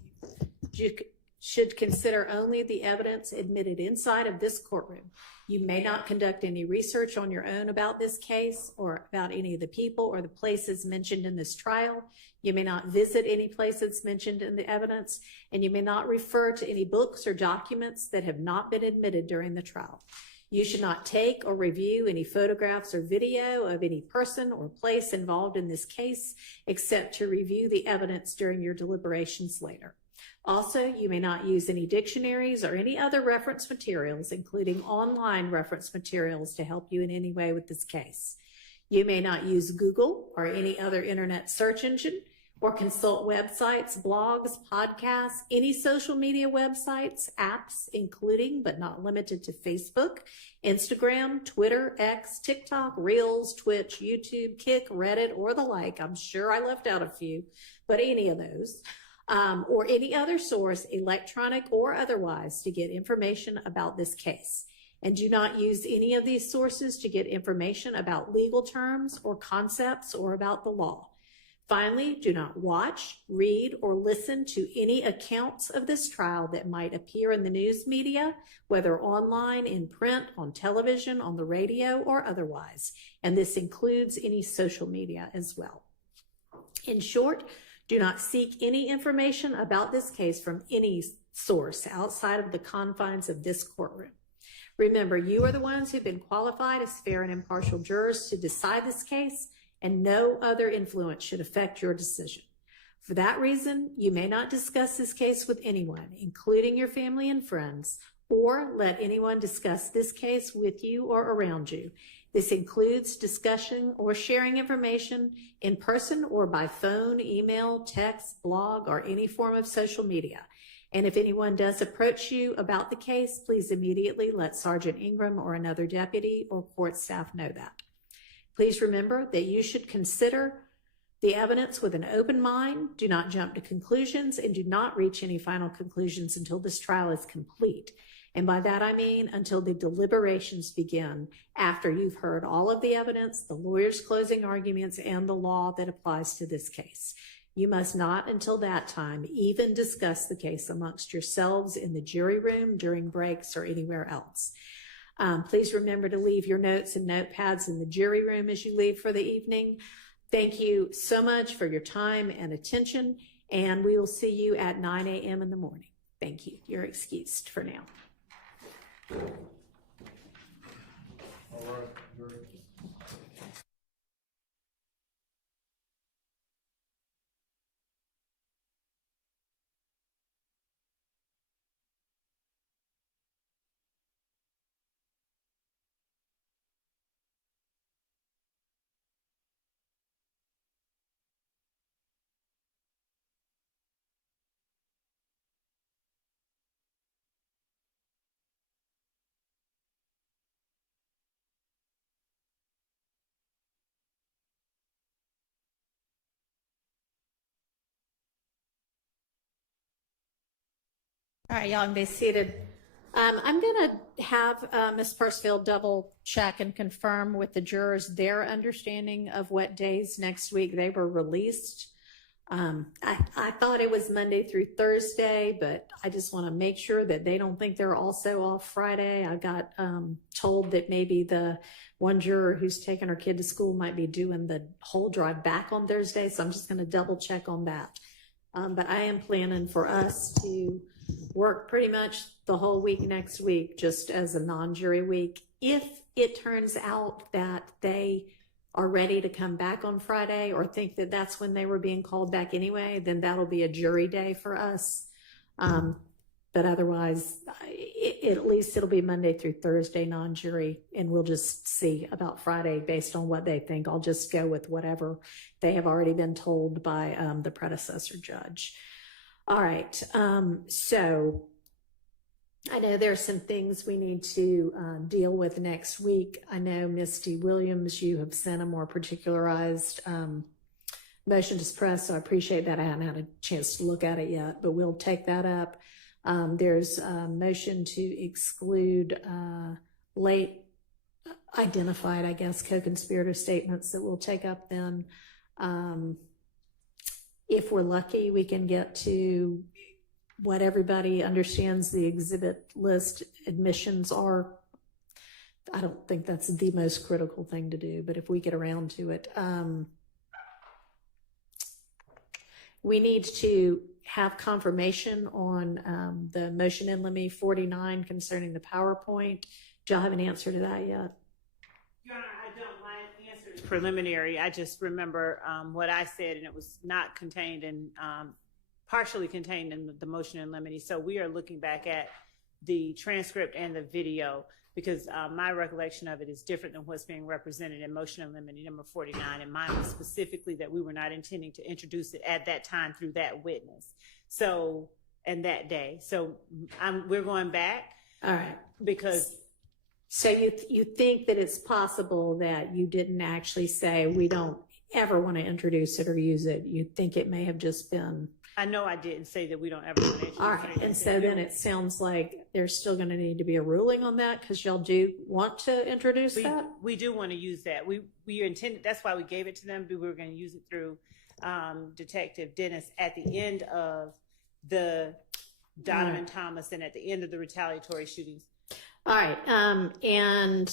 You should consider only the evidence admitted inside of this courtroom. You may not conduct any research on your own about this case or about any of the people or the places mentioned in this trial. You may not visit any places mentioned in the evidence, and you may not refer to any books or documents that have not been admitted during the trial. You should not take or review any photographs or video of any person or place involved in this case, except to review the evidence during your deliberations later. Also, you may not use any dictionaries or any other reference materials, including online reference materials, to help you in any way with this case. You may not use Google or any other internet search engine, or consult websites, blogs, podcasts, any social media websites, apps, including but not limited to Facebook, Instagram, Twitter, X, TikTok, Reels, Twitch, YouTube, Kick, Reddit, or the like. I'm sure I left out a few, but any of those. or any other source, electronic or otherwise, to get information about this case. And do not use any of these sources to get information about legal terms or concepts or about the law. Finally, do not watch, read, or listen to any accounts of this trial that might appear in the news media, whether online, in print, on television, on the radio, or otherwise. And this includes any social media as well. In short, do not seek any information about this case from any source outside of the confines of this courtroom. Remember, you are the ones who've been qualified as fair and impartial jurors to decide this case, and no other influence should affect your decision. For that reason, you may not discuss this case with anyone, including your family and friends, or let anyone discuss this case with you or around you. This includes discussion or sharing information in person or by phone, email, text, blog, or any form of social media. And if anyone does approach you about the case, please immediately let Sergeant Ingram or another deputy or court staff know that. Please remember that you should consider the evidence with an open mind, do not jump to conclusions, and do not reach any final conclusions until this trial is complete. And by that I mean until the deliberations begin, after you've heard all of the evidence, the lawyer's closing arguments, and the law that applies to this case. You must not, until that time, even discuss the case amongst yourselves in the jury room, during breaks, or anywhere else. Please remember to leave your notes and notepads in the jury room as you leave for the evening. Thank you so much for your time and attention, and we will see you at 9 a.m. in the morning. Thank you. You're excused for now. All right. All right, y'all can be seated. I'm going to have Ms. Pursfield double check and confirm with the jurors their understanding of what days next week they were released. I thought it was Monday through Thursday, but I just want to make sure that they don't think they're also off Friday. I got told that maybe the one juror who's taking her kid to school might be doing the whole drive back on Thursday, so I'm just going to double check on that. But I am planning for us to work pretty much the whole week next week just as a non-jury week. If it turns out that they are ready to come back on Friday or think that that's when they were being called back anyway, then that'll be a jury day for us. But otherwise, at least it'll be Monday through Thursday non-jury, and we'll just see about Friday based on what they think. I'll just go with whatever they have already been told by the predecessor judge. All right, so I know there's some things we need to deal with next week. I know, Misty Williams, you have sent a more particularized motion to suppress, so I appreciate that. I haven't had a chance to look at it yet, but we'll take that up. There's a motion to exclude late identified, I guess, co-conspirator statements that we'll take up then. If we're lucky, we can get to what everybody understands the exhibit list admissions are. I don't think that's the most critical thing to do, but if we get around to it, we need to have confirmation on the motion in limine 49 concerning the PowerPoint. Do y'all have an answer to that yet? Your Honor, I don't. My answer is preliminary. I just remember what I said, and it was not contained in, partially contained in the motion in limine. So we are looking back at the transcript and the video because my recollection of it is different than what's being represented in motion in limine number 49. And mine was specifically that we were not intending to introduce it at that time through that witness. So, and that day. So we're going back. All right. Because. So you think that it's possible that you didn't actually say we don't ever want to introduce it or use it. You'd think it may have just been. I know I didn't say that we don't ever want to All right, and so then it sounds like there's still going to need to be a ruling on that because y'all do want to introduce that? We do want to use that. We intended, that's why we gave it to them. We were going to use it through Detective Dennis at the end of the Donovan Thomas and at the end of the retaliatory shootings. All right, and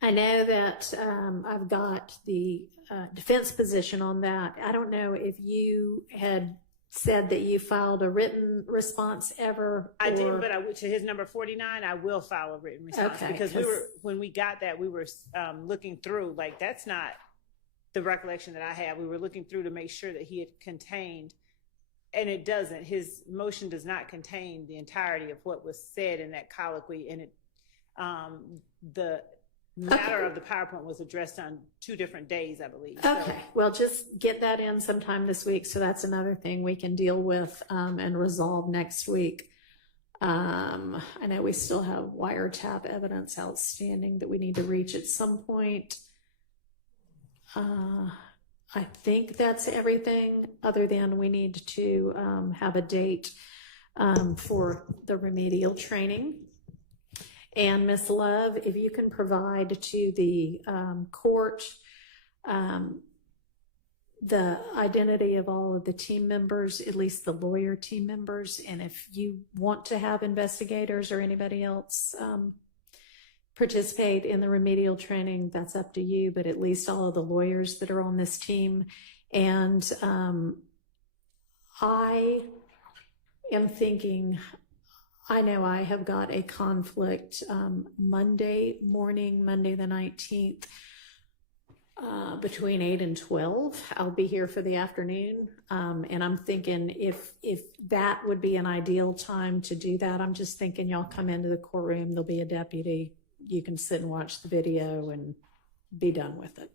I know that I've got the defense position on that. I don't know if you had said that you filed a written response ever. I did, but to his number 49, I will file a written response because when we got that, we were looking through, like, that's not the recollection that I have. We were looking through to make sure that he had contained, and it doesn't. His motion does not contain the entirety of what was said in that colloquy, and the matter of the PowerPoint was addressed on 2 different days, I believe. Okay, well, just get that in sometime this week. So that's another thing we can deal with and resolve next week. I know we still have wiretap evidence outstanding that we need to reach at some point. I think that's everything other than we need to have a date for the remedial training. And Ms. Love, if you can provide to the court the identity of all of the team members, at least the lawyer team members, and if you want to have investigators or anybody else participate in the remedial training, that's up to you, but at least all of the lawyers that are on this team. And I am thinking, I know I have got a conflict Monday morning, Monday the 19th, between 8 and 12. I'll be here for the afternoon. And I'm thinking if that would be an ideal time to do that, I'm just thinking y'all come into the courtroom, there'll be a deputy. You can sit and watch the video and be done with it.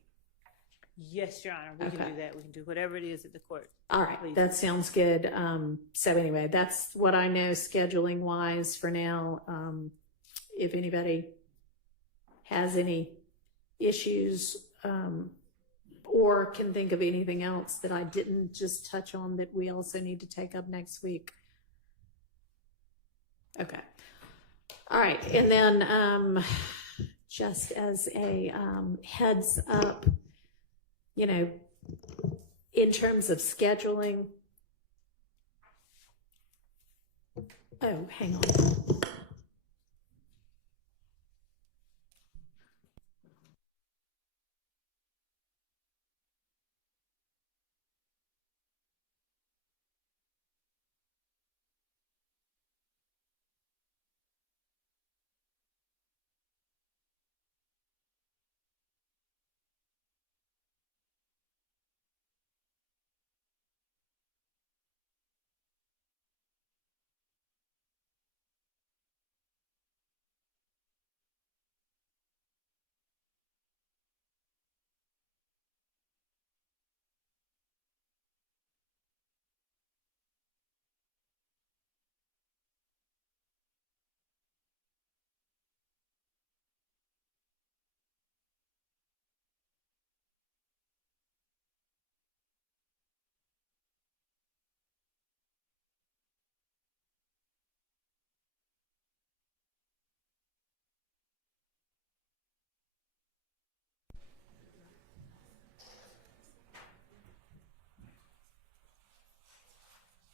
Yes, Your Honor, we can do that. We can do whatever it is at the court. All right, that sounds good. So anyway, that's what I know scheduling wise for now. If anybody has any issues or can think of anything else that I didn't just touch on that we also need to take up next week. Okay. All right, and then just as a heads up, you know, in terms of scheduling. Oh, hang on.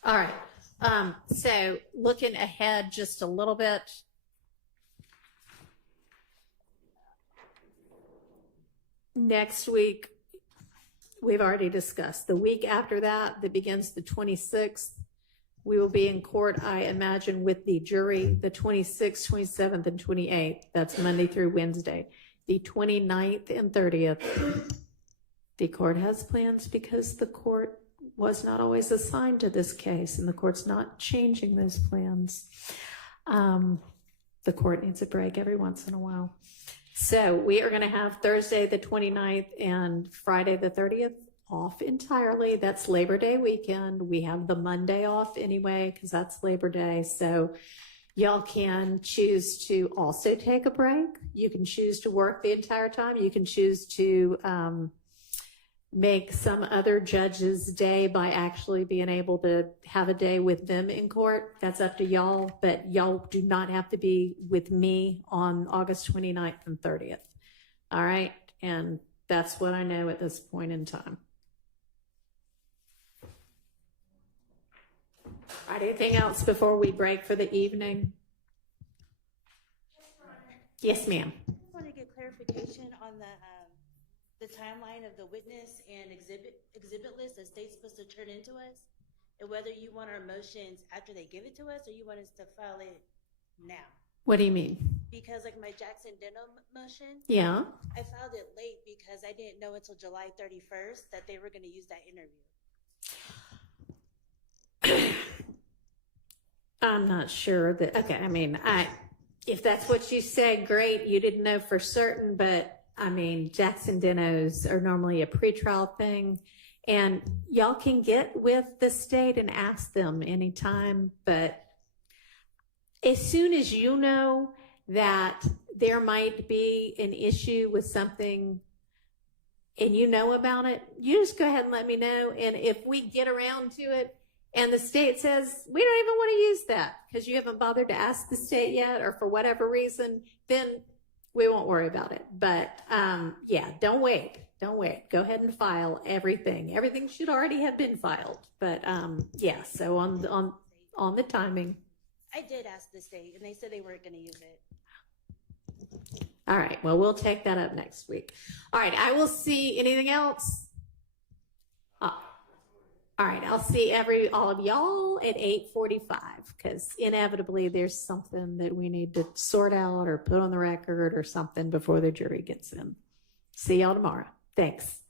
All right. So looking ahead just a little bit. Next week, we've already discussed. The week after that, that begins the 26th, we will be in court, I imagine, with the jury, the 26th, 27th, and 28th. That's Monday through Wednesday. The 29th and 30th, the court has plans because the court was not always assigned to this case, and the court's not changing those plans. The court needs a break every once in a while. So we are going to have Thursday the 29th and Friday the 30th off entirely. That's Labor Day weekend. We have the Monday off anyway because that's Labor Day. So Y'all can choose to also take a break. You can choose to work the entire time. You can choose to make some other judge's day by actually being able to have a day with them in court. That's up to y'all, but y'all do not have to be with me on August 29th and 30th. All right? And that's what I know at this point in time. All right, anything else before we break for the evening? Yes, ma'am. I just want to get clarification on the timeline of the witness and exhibit list the state's supposed to turn into us, and whether you want our motions after they give it to us or you want us to file it now. What do you mean? Because like my Jackson Denham motion, Yeah. I filed it late because I didn't know until July 31st that they were going to use that interview. I'm not sure that, okay, I mean, if that's what you said, great, you didn't know for certain, but I mean, Jackson Denos are normally a pretrial thing, and y'all can get with the state and ask them anytime, but as soon as you know that there might be an issue with something and you know about it, you just go ahead and let me know, and if we get around to it, and the state says, we don't even want to use that because you haven't bothered to ask the state yet or for whatever reason, then we won't worry about it. But yeah, don't wait. Don't wait. Go ahead and file everything. Everything should already have been filed. But yeah, so on the timing. I did ask the state, and they said they weren't going to use it. All right. Well, we'll take that up next week. All right. I will see. Anything else? All right, I'll see all of y'all at 8:45 because inevitably there's something that we need to sort out or put on the record or something before the jury gets in. See y'all tomorrow. Thanks.